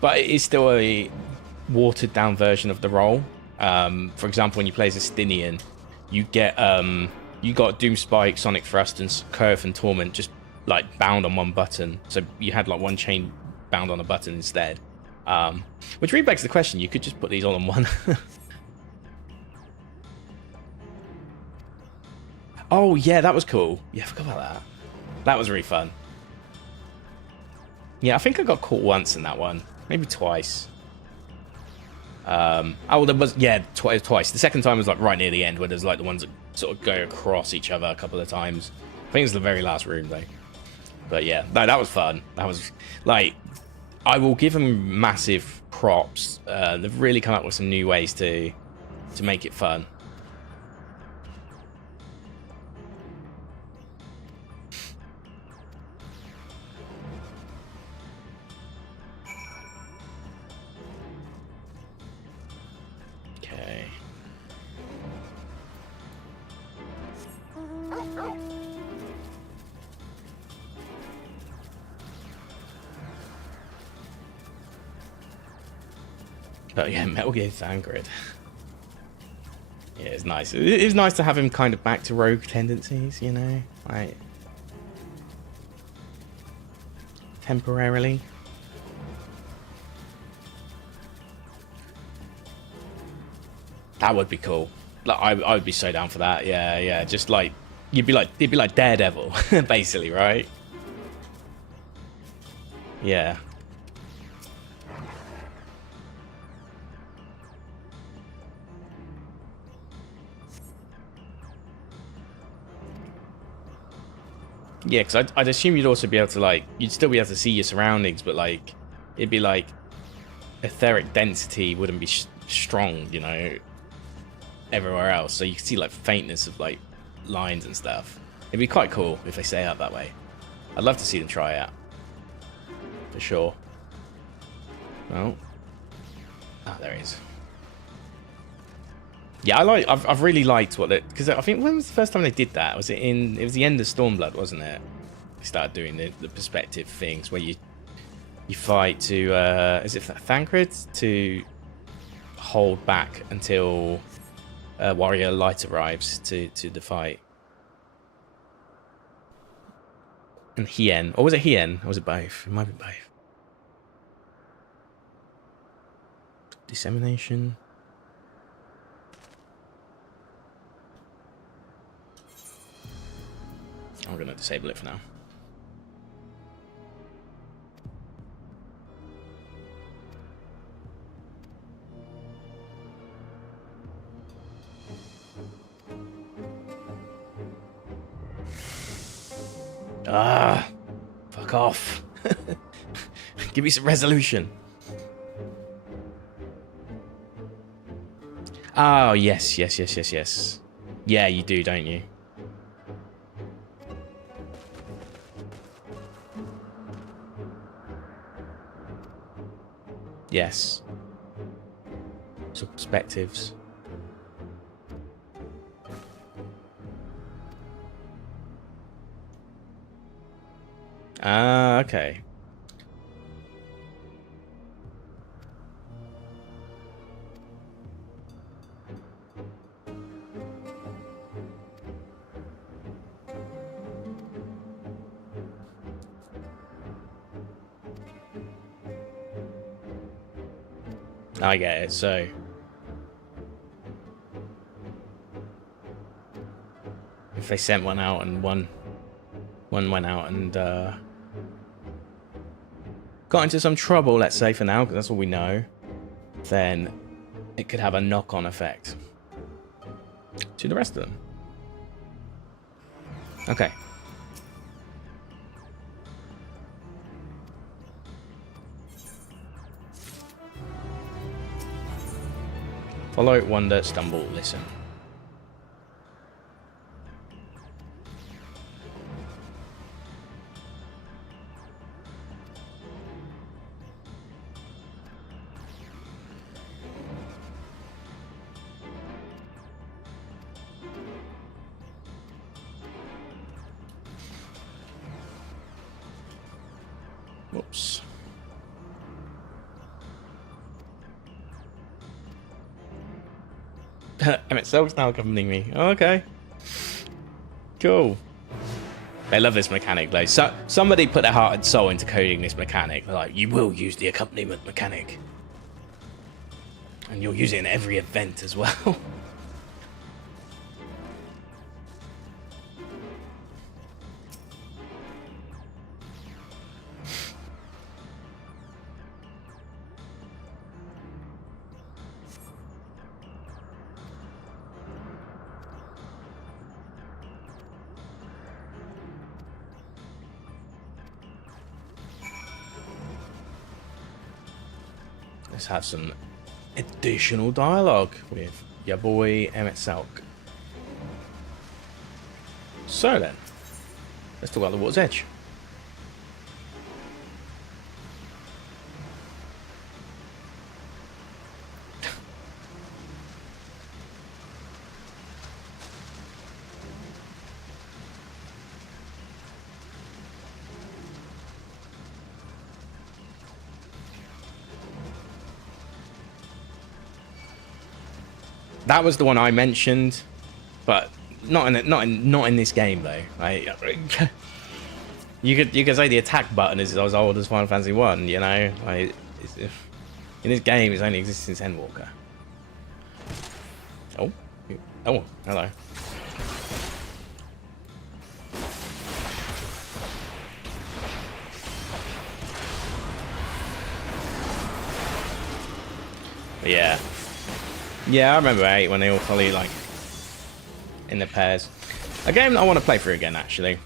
but it is still a watered down version of the role. For example, when you play as Estinian, you get you got Doomspike, Sonic Thrust, and Curve and Torment just like bound on one button. So you had like one chain bound on a button instead. Which really begs the question, you could just put these all on one. Oh yeah, that was cool. Yeah, I forgot about that. That was really fun. Yeah, I think I got caught once in that one. Maybe twice. Oh, there was, yeah, twice. The second time was like right near the end, where there's like the ones that sort of go across each other a couple of times. I think it was the very last room though. But yeah, that was fun. That was like, I will give them massive props. They've really come up with some new ways to make it fun. But yeah, Metal Gear Thancred. Yeah, it's nice. It was nice to have him kind of back to rogue tendencies, you know, like temporarily. That would be cool. Like, I would be so down for that. Yeah, yeah. Just like it'd be like Daredevil, basically, right? Yeah. Yeah, because I'd assume you'd also be able to, like, you'd still be able to see your surroundings, but, like, it'd be, like, etheric density wouldn't be strong, you know, everywhere else. So you can see, like, faintness of, like, lines and stuff. It'd be quite cool if they stay out that way. I'd love to see them try it out. For sure. Well. Ah, there he is. Yeah, I've really liked what it, because I think, when was the first time they did that? Was it it was the end of Stormblood, wasn't it? They started doing the perspective things where you fight to is it Thancred, to hold back until Warrior Light arrives to the fight. And Hien, or was it Hien? Or was it both? It might be both. Dissemination. I'm going to disable it for now. Ah, fuck off. Give me some resolution. Oh, yes. Yeah, you do, don't you? Yes. So perspectives. Ah, okay. I get it. So if they sent one out and one went out and got into some trouble, let's say for now, because that's all we know, then it could have a knock-on effect to the rest of them. Okay. Follow, wonder, stumble, listen. Whoops. MSL's now accompanying me. Okay. Cool. They love this mechanic though. So somebody put their heart and soul into coding this mechanic. They're like, you will use the accompaniment mechanic. And you'll use it in every event as well. Let's have some additional dialogue with your boy Emmett Selk. So then, let's talk about the Water's Edge. That was the one I mentioned, but not in this game though. Like, you could say the attack button is as old as Final Fantasy 1, you know. Like, in this game, it's only existed since Endwalker. Oh, hello. But yeah. Yeah, I remember 8 when they all follow like in the pairs. A game that I want to play through again, actually.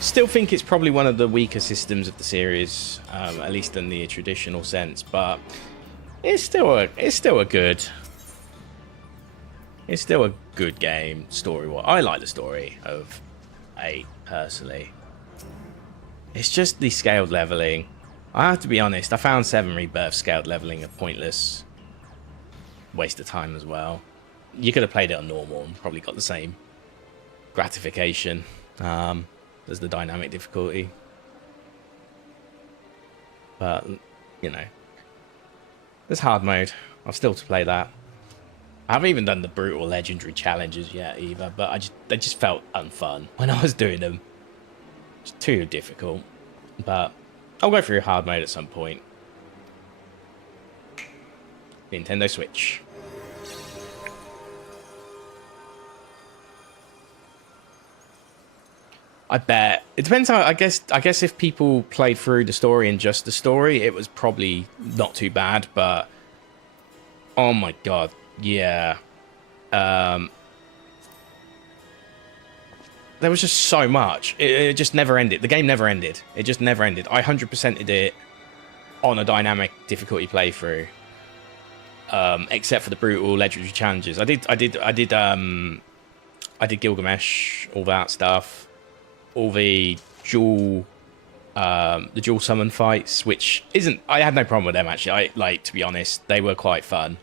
Still think it's probably one of the weaker systems of the series, at least in the traditional sense. But it's still a good game story-wise. I like the story of 8 personally. It's just the scaled leveling. I have to be honest. I found 7 Rebirth scaled leveling a pointless waste of time as well. You could have played it on normal and probably got the same gratification as the dynamic difficulty. But, you know, there's hard mode. I've still to play that. I haven't even done the brutal legendary challenges yet either, but they just felt unfun when I was doing them. It's too difficult. But I'll go through hard mode at some point. Nintendo Switch. I bet it depends how. I guess if people played through the story and just the story, it was probably not too bad. But oh my god, yeah. There was just so much. It just never ended. The game never ended. It just never ended. I 100%ed it on a dynamic difficulty playthrough. Except for the brutal legendary challenges. I did Gilgamesh, all that stuff, all the dual summon fights, which isn't. I had no problem with them actually. To be honest, they were quite fun.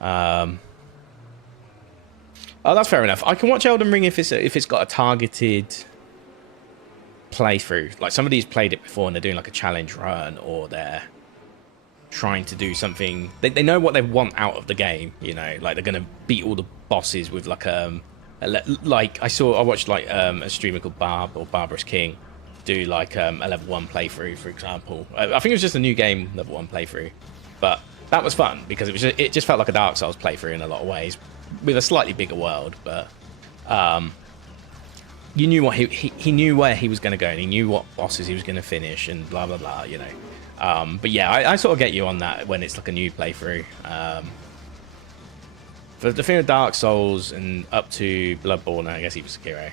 Oh, that's fair enough. I can watch Elden Ring if it's got a targeted playthrough. Like somebody's played it before and they're doing like a challenge run, or they're trying to do something. They know what they want out of the game, you know, like they're gonna beat all the bosses with like like I watched like a streamer called Barbarous King do like a level 1 playthrough, for example. I think it was just a new game level 1 playthrough, but that was fun because it just felt like a Dark Souls playthrough in a lot of ways, with a slightly bigger world. But you knew what he knew where he was going to go, and he knew what bosses he was going to finish, and blah blah blah. You know. But yeah, I sort of get you on that when it's like a new playthrough. For the thing with Dark Souls and up to Bloodborne, I guess even Sekiro,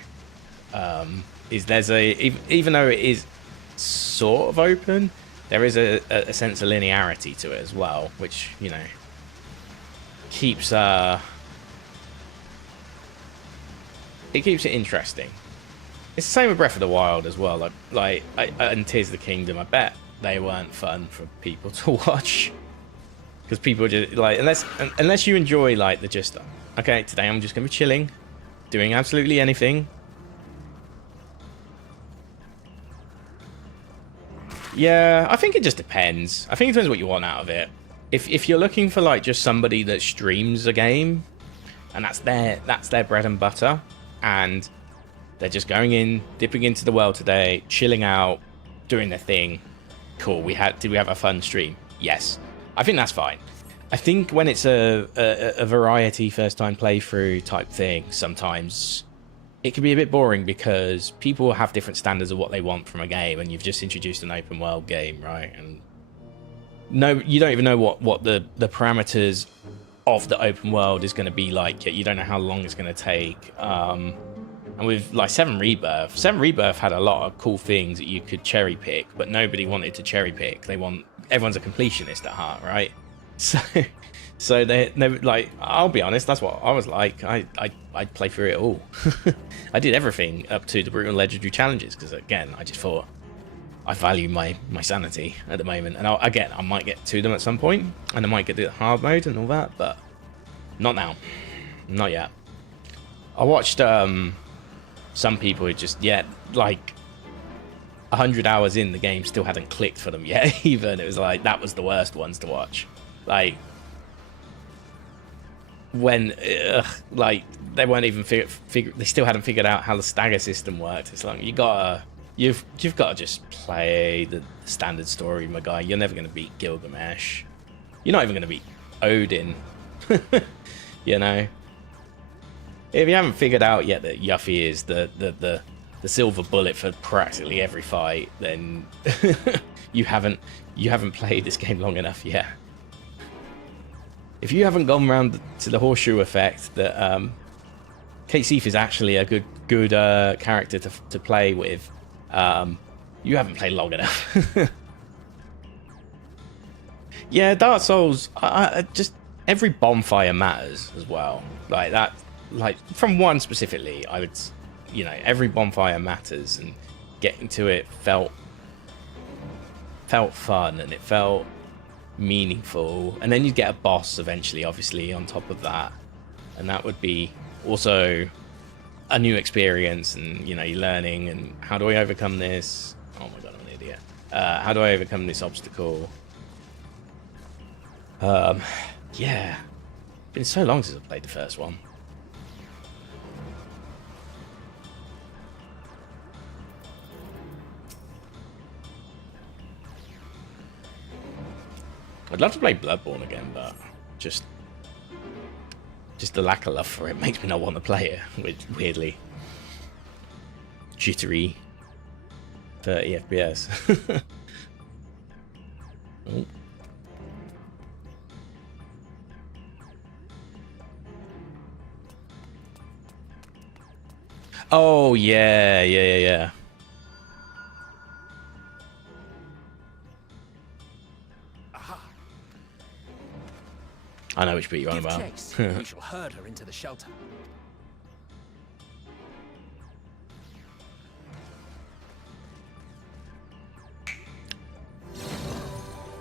is there's even though it is sort of open, there is a sense of linearity to it as well, which, you know, keeps it keeps it interesting. It's the same with Breath of the Wild as well. Like and Tears of the Kingdom, I bet they weren't fun for people to watch, because people just like, unless you enjoy like the just, okay, today I'm just gonna be chilling, doing absolutely anything. Yeah, I think it just depends. I think it depends what you want out of it. If you're looking for like just somebody that streams a game, and that's their bread and butter, and they're just going in, dipping into the world today, chilling out, doing their thing. Cool. Did we have a fun stream? Yes. I think that's fine. I think when it's a variety first time playthrough type thing, sometimes it can be a bit boring because people have different standards of what they want from a game, and you've just introduced an open world game, right? And no, you don't even know what the parameters of the open world is going to be like yet. You don't know how long it's going to take. And with like 7 Rebirth had a lot of cool things that you could cherry pick, but nobody wanted to cherry pick. Everyone's a completionist at heart, right? So they like, I'll be honest, that's what I was like. I'd play through it all. I did everything up to the brutal legendary challenges because, again, I just thought I value my sanity at the moment. And I might get to them at some point, and I might get the hard mode and all that, but not now, not yet. I watched some people who just like 100 hours in, the game still hadn't clicked for them yet. Even it was like that was the worst ones to watch. Like when like they weren't even they still hadn't figured out how the stagger system worked. It's like you've got to just play the standard story, my guy. You're never going to beat Gilgamesh. You're not even going to beat Odin. You know, if you haven't figured out yet that Yuffie is the silver bullet for practically every fight, then you haven't played this game long enough yet. If you haven't gone around to the horseshoe effect, that Kate Seif is actually a good character to play with, you haven't played long enough. Yeah, Dark Souls, I just every bonfire matters as well. Like that, like from one specifically, I would, you know, every bonfire matters, and getting to it felt fun, and it felt meaningful. And then you'd get a boss eventually, obviously, on top of that, and that would be also a new experience. And you know, you're learning, and how do I overcome this? Oh my god, I'm an idiot. How do I overcome this obstacle? Yeah, been so long since I played the first one. I'd love to play Bloodborne again, but just the lack of love for it makes me not want to play it. Weirdly, jittery 30 FPS. Oh. Oh yeah. I know which bit you're on about. We shall herd her into the shelter.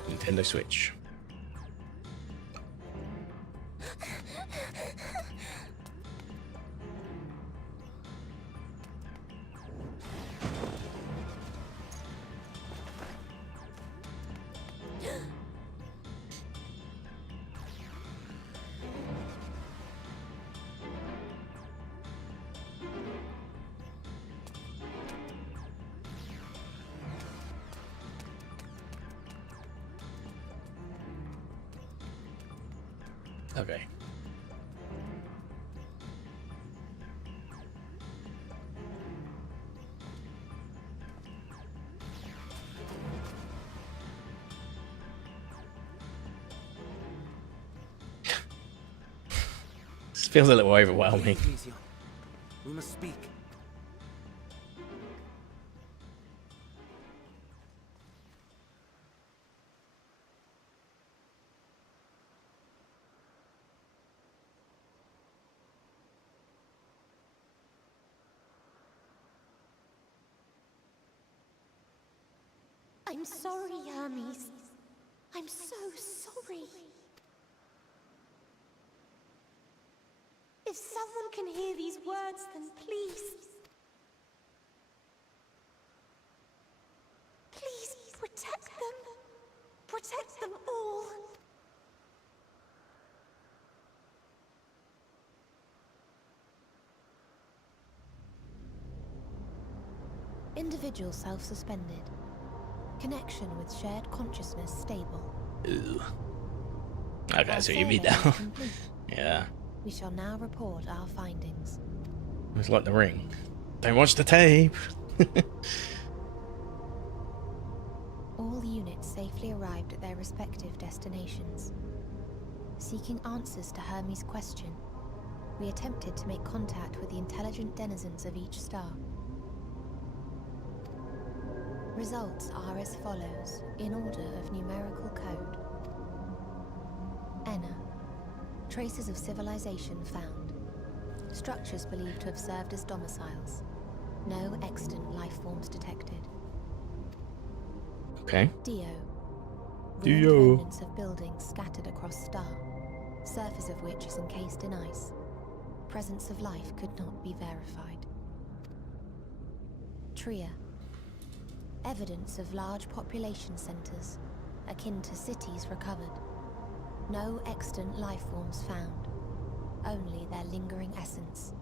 Nintendo Switch. Okay. This feels a little overwhelming. Elysion, we must speak. I'm sorry, Hermes. I'm so sorry. If someone can hear these words, then please... Please protect them. Protect them all. Individual self-suspended. Connection with shared consciousness stable. Ooh. Okay, Our so you mean survey is now. complete. Yeah. We shall now report our findings. It's like the ring. Don't watch the tape. All units safely arrived at their respective destinations. Seeking answers to Hermes' question, we attempted to make contact with the intelligent denizens of each star. Results are as follows, in order of numerical code. Enna. Traces of civilization found. Structures believed to have served as domiciles. No extant life forms detected. Okay. Dio. Dio. Ruined remnants of buildings scattered across star, surface of which is encased in ice. Presence of life could not be verified. Tria. Evidence of large population centers, akin to cities recovered. No extant life forms found, only their lingering essence.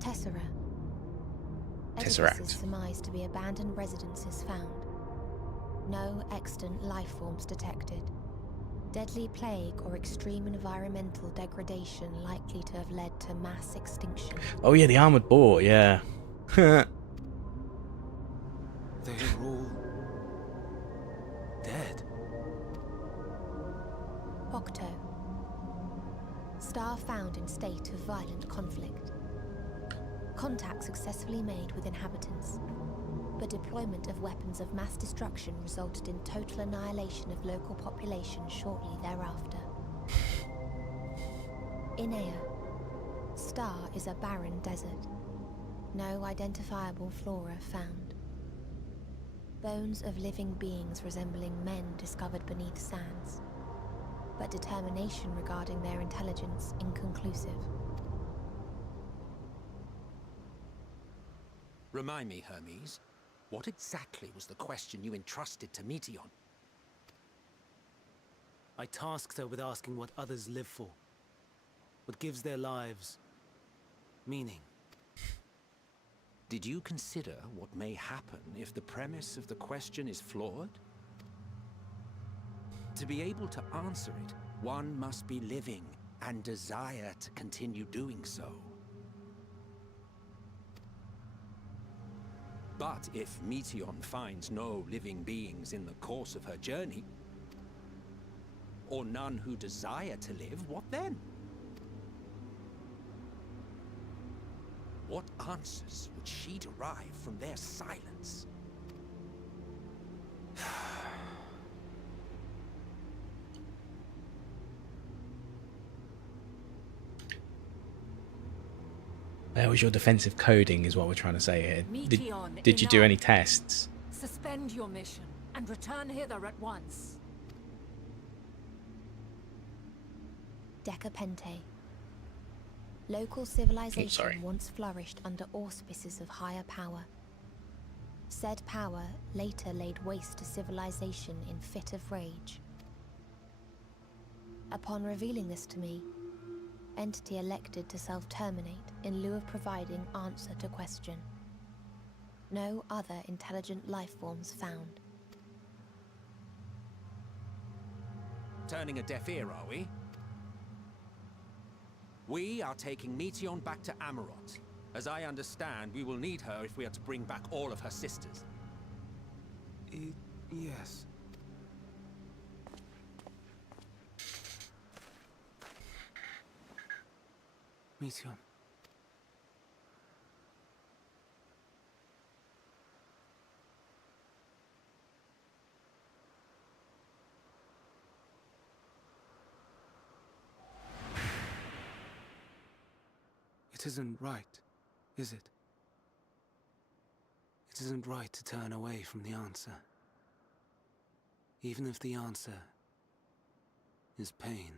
Tessera. Tesseract. Edifices surmised to be abandoned residences found. No extant life forms detected. Deadly plague or extreme environmental degradation likely to have led to mass extinction. Oh yeah, the armored boar. Yeah. They're all... dead. Octo. Star found in state of violent conflict. Contact successfully made with inhabitants, but deployment of weapons of mass destruction resulted in total annihilation of local population shortly thereafter. Inea. Star is a barren desert. No identifiable flora found. Bones of living beings resembling men discovered beneath sands, but determination regarding their intelligence inconclusive. Remind me, Hermes, what exactly was the question you entrusted to Meteon? I tasked her with asking what others live for. What gives their lives meaning. Did you consider what may happen if the premise of the question is flawed? To be able to answer it, one must be living and desire to continue doing so. But if Meteon finds no living beings in the course of her journey, or none who desire to live, what then? What answers would she derive from their silence? Where was your defensive coding is what we're trying to say here. Meteon, Did you do enough. any tests? Suspend your mission and return hither at once. Decapente. Local civilization once flourished under auspices of higher power. Said power later laid waste to civilization in fit of rage. Upon revealing this to me, entity elected to self-terminate in lieu of providing answer to question. No other intelligent life forms found. turning a deaf ear, are we? We are taking Meteon back to Amarot. As I understand, we will need her if we are to bring back all of her sisters. Yes. Meteon. It isn't right, is it? It isn't right to turn away from the answer. Even if the answer is pain.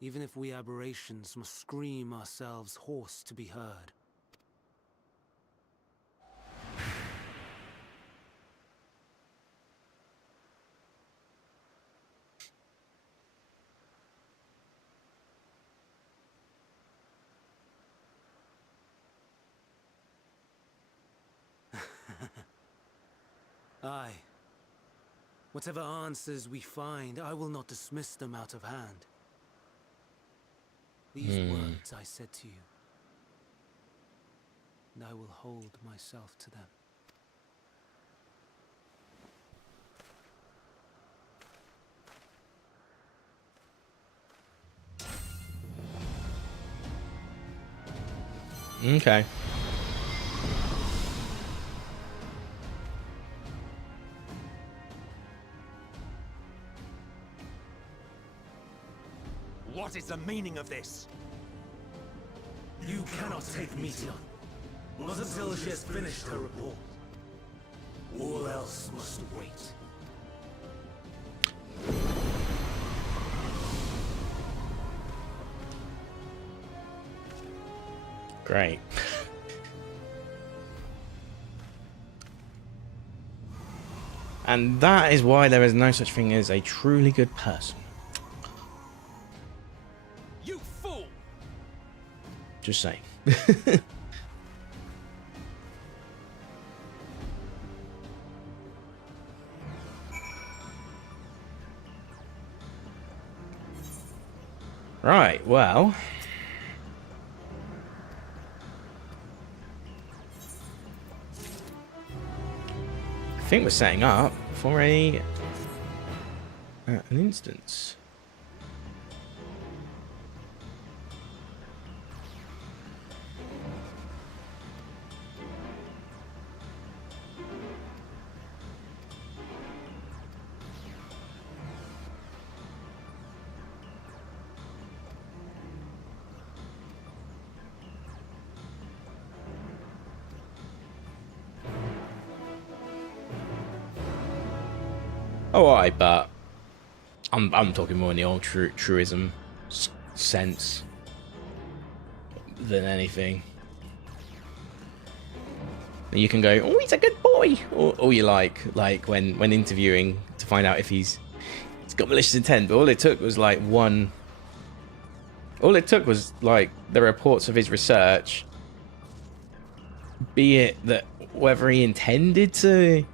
Even if we aberrations must scream ourselves hoarse to be heard. Aye. Whatever answers we find, I will not dismiss them out of hand. These words I said to you, and I will hold myself to them. Okay. What is the meaning of this? You cannot take Meteon, not until she has finished her report. All else must wait. Great. And that is why there is no such thing as a truly good person. You fool! Just saying. Right, well. I think we're setting up for an instance. Oh, alright, but I'm talking more in the old truism sense than anything. You can go, oh, he's a good boy, or you like when interviewing to find out if he's got malicious intent. But all it took was like all it took was like the reports of his research, be it that whether he intended to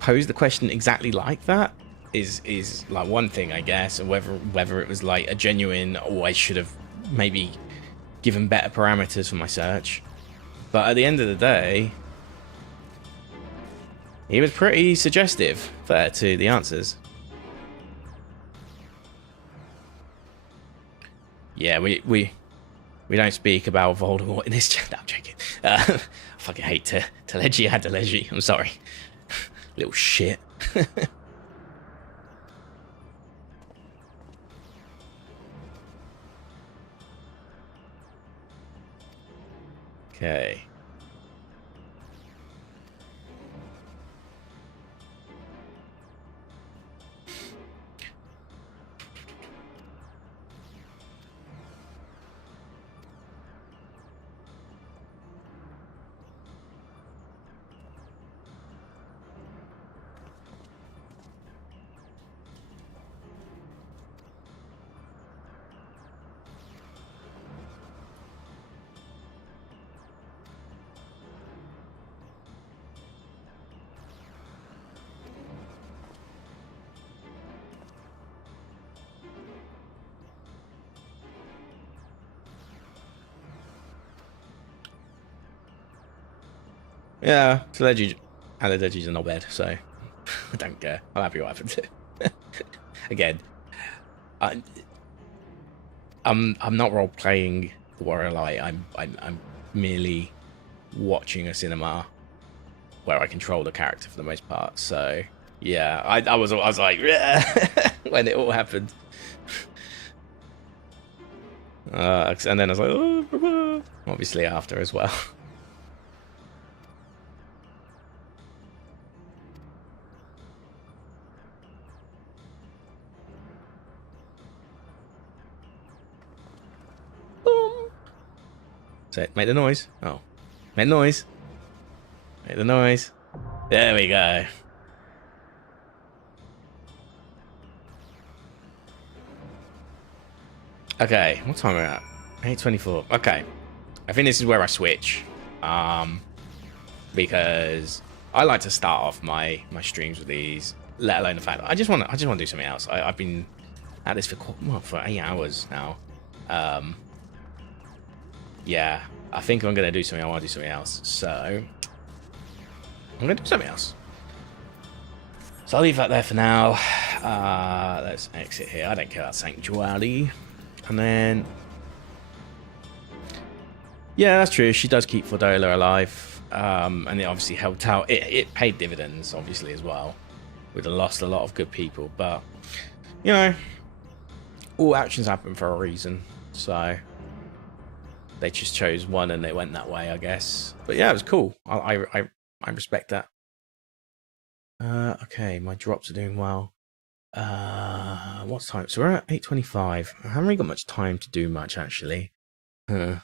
pose the question exactly like that is like one thing, I guess, and whether it was like a genuine, oh, I should have maybe given better parameters for my search. But at the end of the day, he was pretty suggestive there to the answers. Yeah, we don't speak about Voldemort in this chat. No, I'm joking. I fucking hate to let you had to let you. I'm sorry. Little shit. Okay. Yeah, the legends and the legends are not bad, so I don't care. I'm happy what happens. Again, I'm not role playing the Warrior Light. I'm merely watching a cinema where I control the character for the most part. So yeah, I was like when it all happened. And then I was like, oh, obviously after as well. Boom. So make the noise. Oh, make the noise. Make the noise. There we go. Okay, what time are we at? 8:24. Okay, I think this is where I switch, because I like to start off my streams with these. Let alone the fact that I just want to do something else. I've been at this for 8 hours now. Yeah, I think I'm gonna do something. I want to do something else, so I'm gonna do something else. So I'll leave that there for now. Let's exit here. I don't care about Sanctuary. And then, yeah, that's true. She does keep Fordola alive, and it obviously helped out. It paid dividends, obviously, as well. We'd have lost a lot of good people, but you know, all actions happen for a reason. So they just chose one, and they went that way, I guess. But yeah, it was cool. I respect that. Okay, my drops are doing well. What's time? So we're at 8:25. I haven't really got much time to do much, actually. It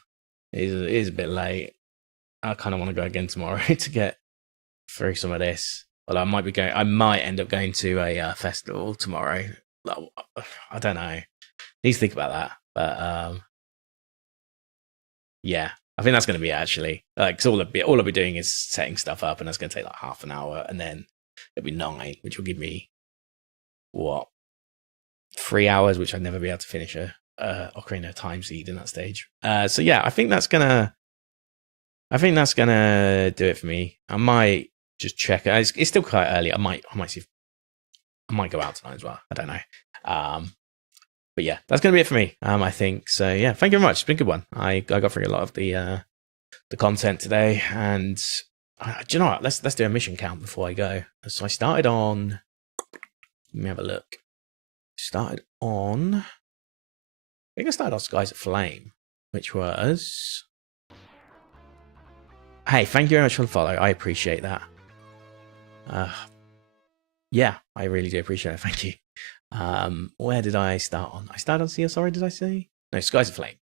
is a bit late. I kind of want to go again tomorrow to get through some of this. Well, I might end up going to a festival tomorrow. I don't know. Need to think about that. But yeah, I think that's going to be it, actually. Like, all I'll be doing is setting stuff up, and that's going to take like half an hour, and then it'll be 9, which will give me what, 3 hours, which I'd never be able to finish a Ocarina of Time seed in that stage. So yeah, I think that's gonna do it for me. I might just check it. It's still quite early. I might see if I might go out tonight as well. I don't know. But yeah, that's gonna be it for me. I think so. Yeah, thank you very much. It's been a good one. I got through a lot of the content today, and do you know what? Let's do a mission count before I go. So I started on. Let me have a look. I think I started on Skies of Flame, which was. Hey, thank you very much for the follow. I appreciate that. Yeah, I really do appreciate it. Thank you. Where did I start on? I started on Sea of Sorrow, did I say? No, Skies of Flame.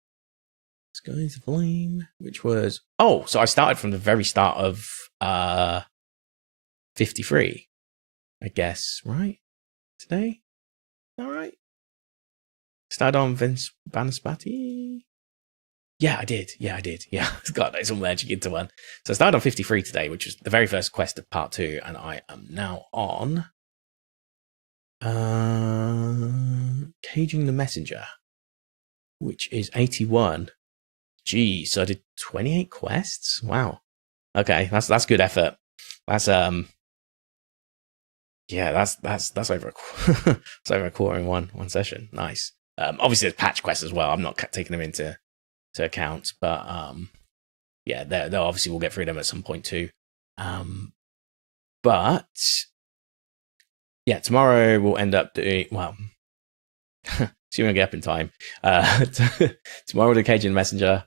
Skies of Flame, which was. Oh, so I started from the very start of 53, I guess, right? Today? All right. Started on Vince Banaspati. Yeah, I did. Yeah. God, it's all merging into one. So I started on 53 today, which was the very first quest of part 2, and I am now on Caging the Messenger, which is 81. Gee, so I did 28 quests. Wow. Okay, that's good effort. That's yeah, that's over it's over a quarter in one session. Nice. Obviously there's patch quests as well. I'm not taking them into account, but yeah, they'll obviously we'll get through them at some point too. But yeah, tomorrow we'll end up doing see when I get up in time. Tomorrow we'll do Caging Messenger,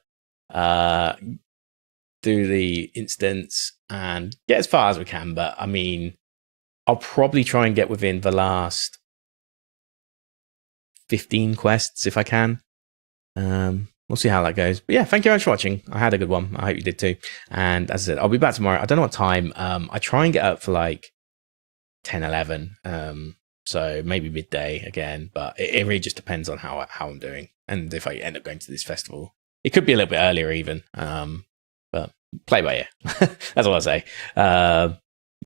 do the instance and get as far as we can, but I mean I'll probably try and get within the last 15 quests if I can. We'll see how that goes. But yeah, thank you very much for watching. I had a good one. I hope you did too. And as I said, I'll be back tomorrow. I don't know what time. I try and get up for like 10, 11. So maybe midday again. But it really just depends on how I'm doing. And if I end up going to this festival. It could be a little bit earlier even. But play by ear. That's all I'll say.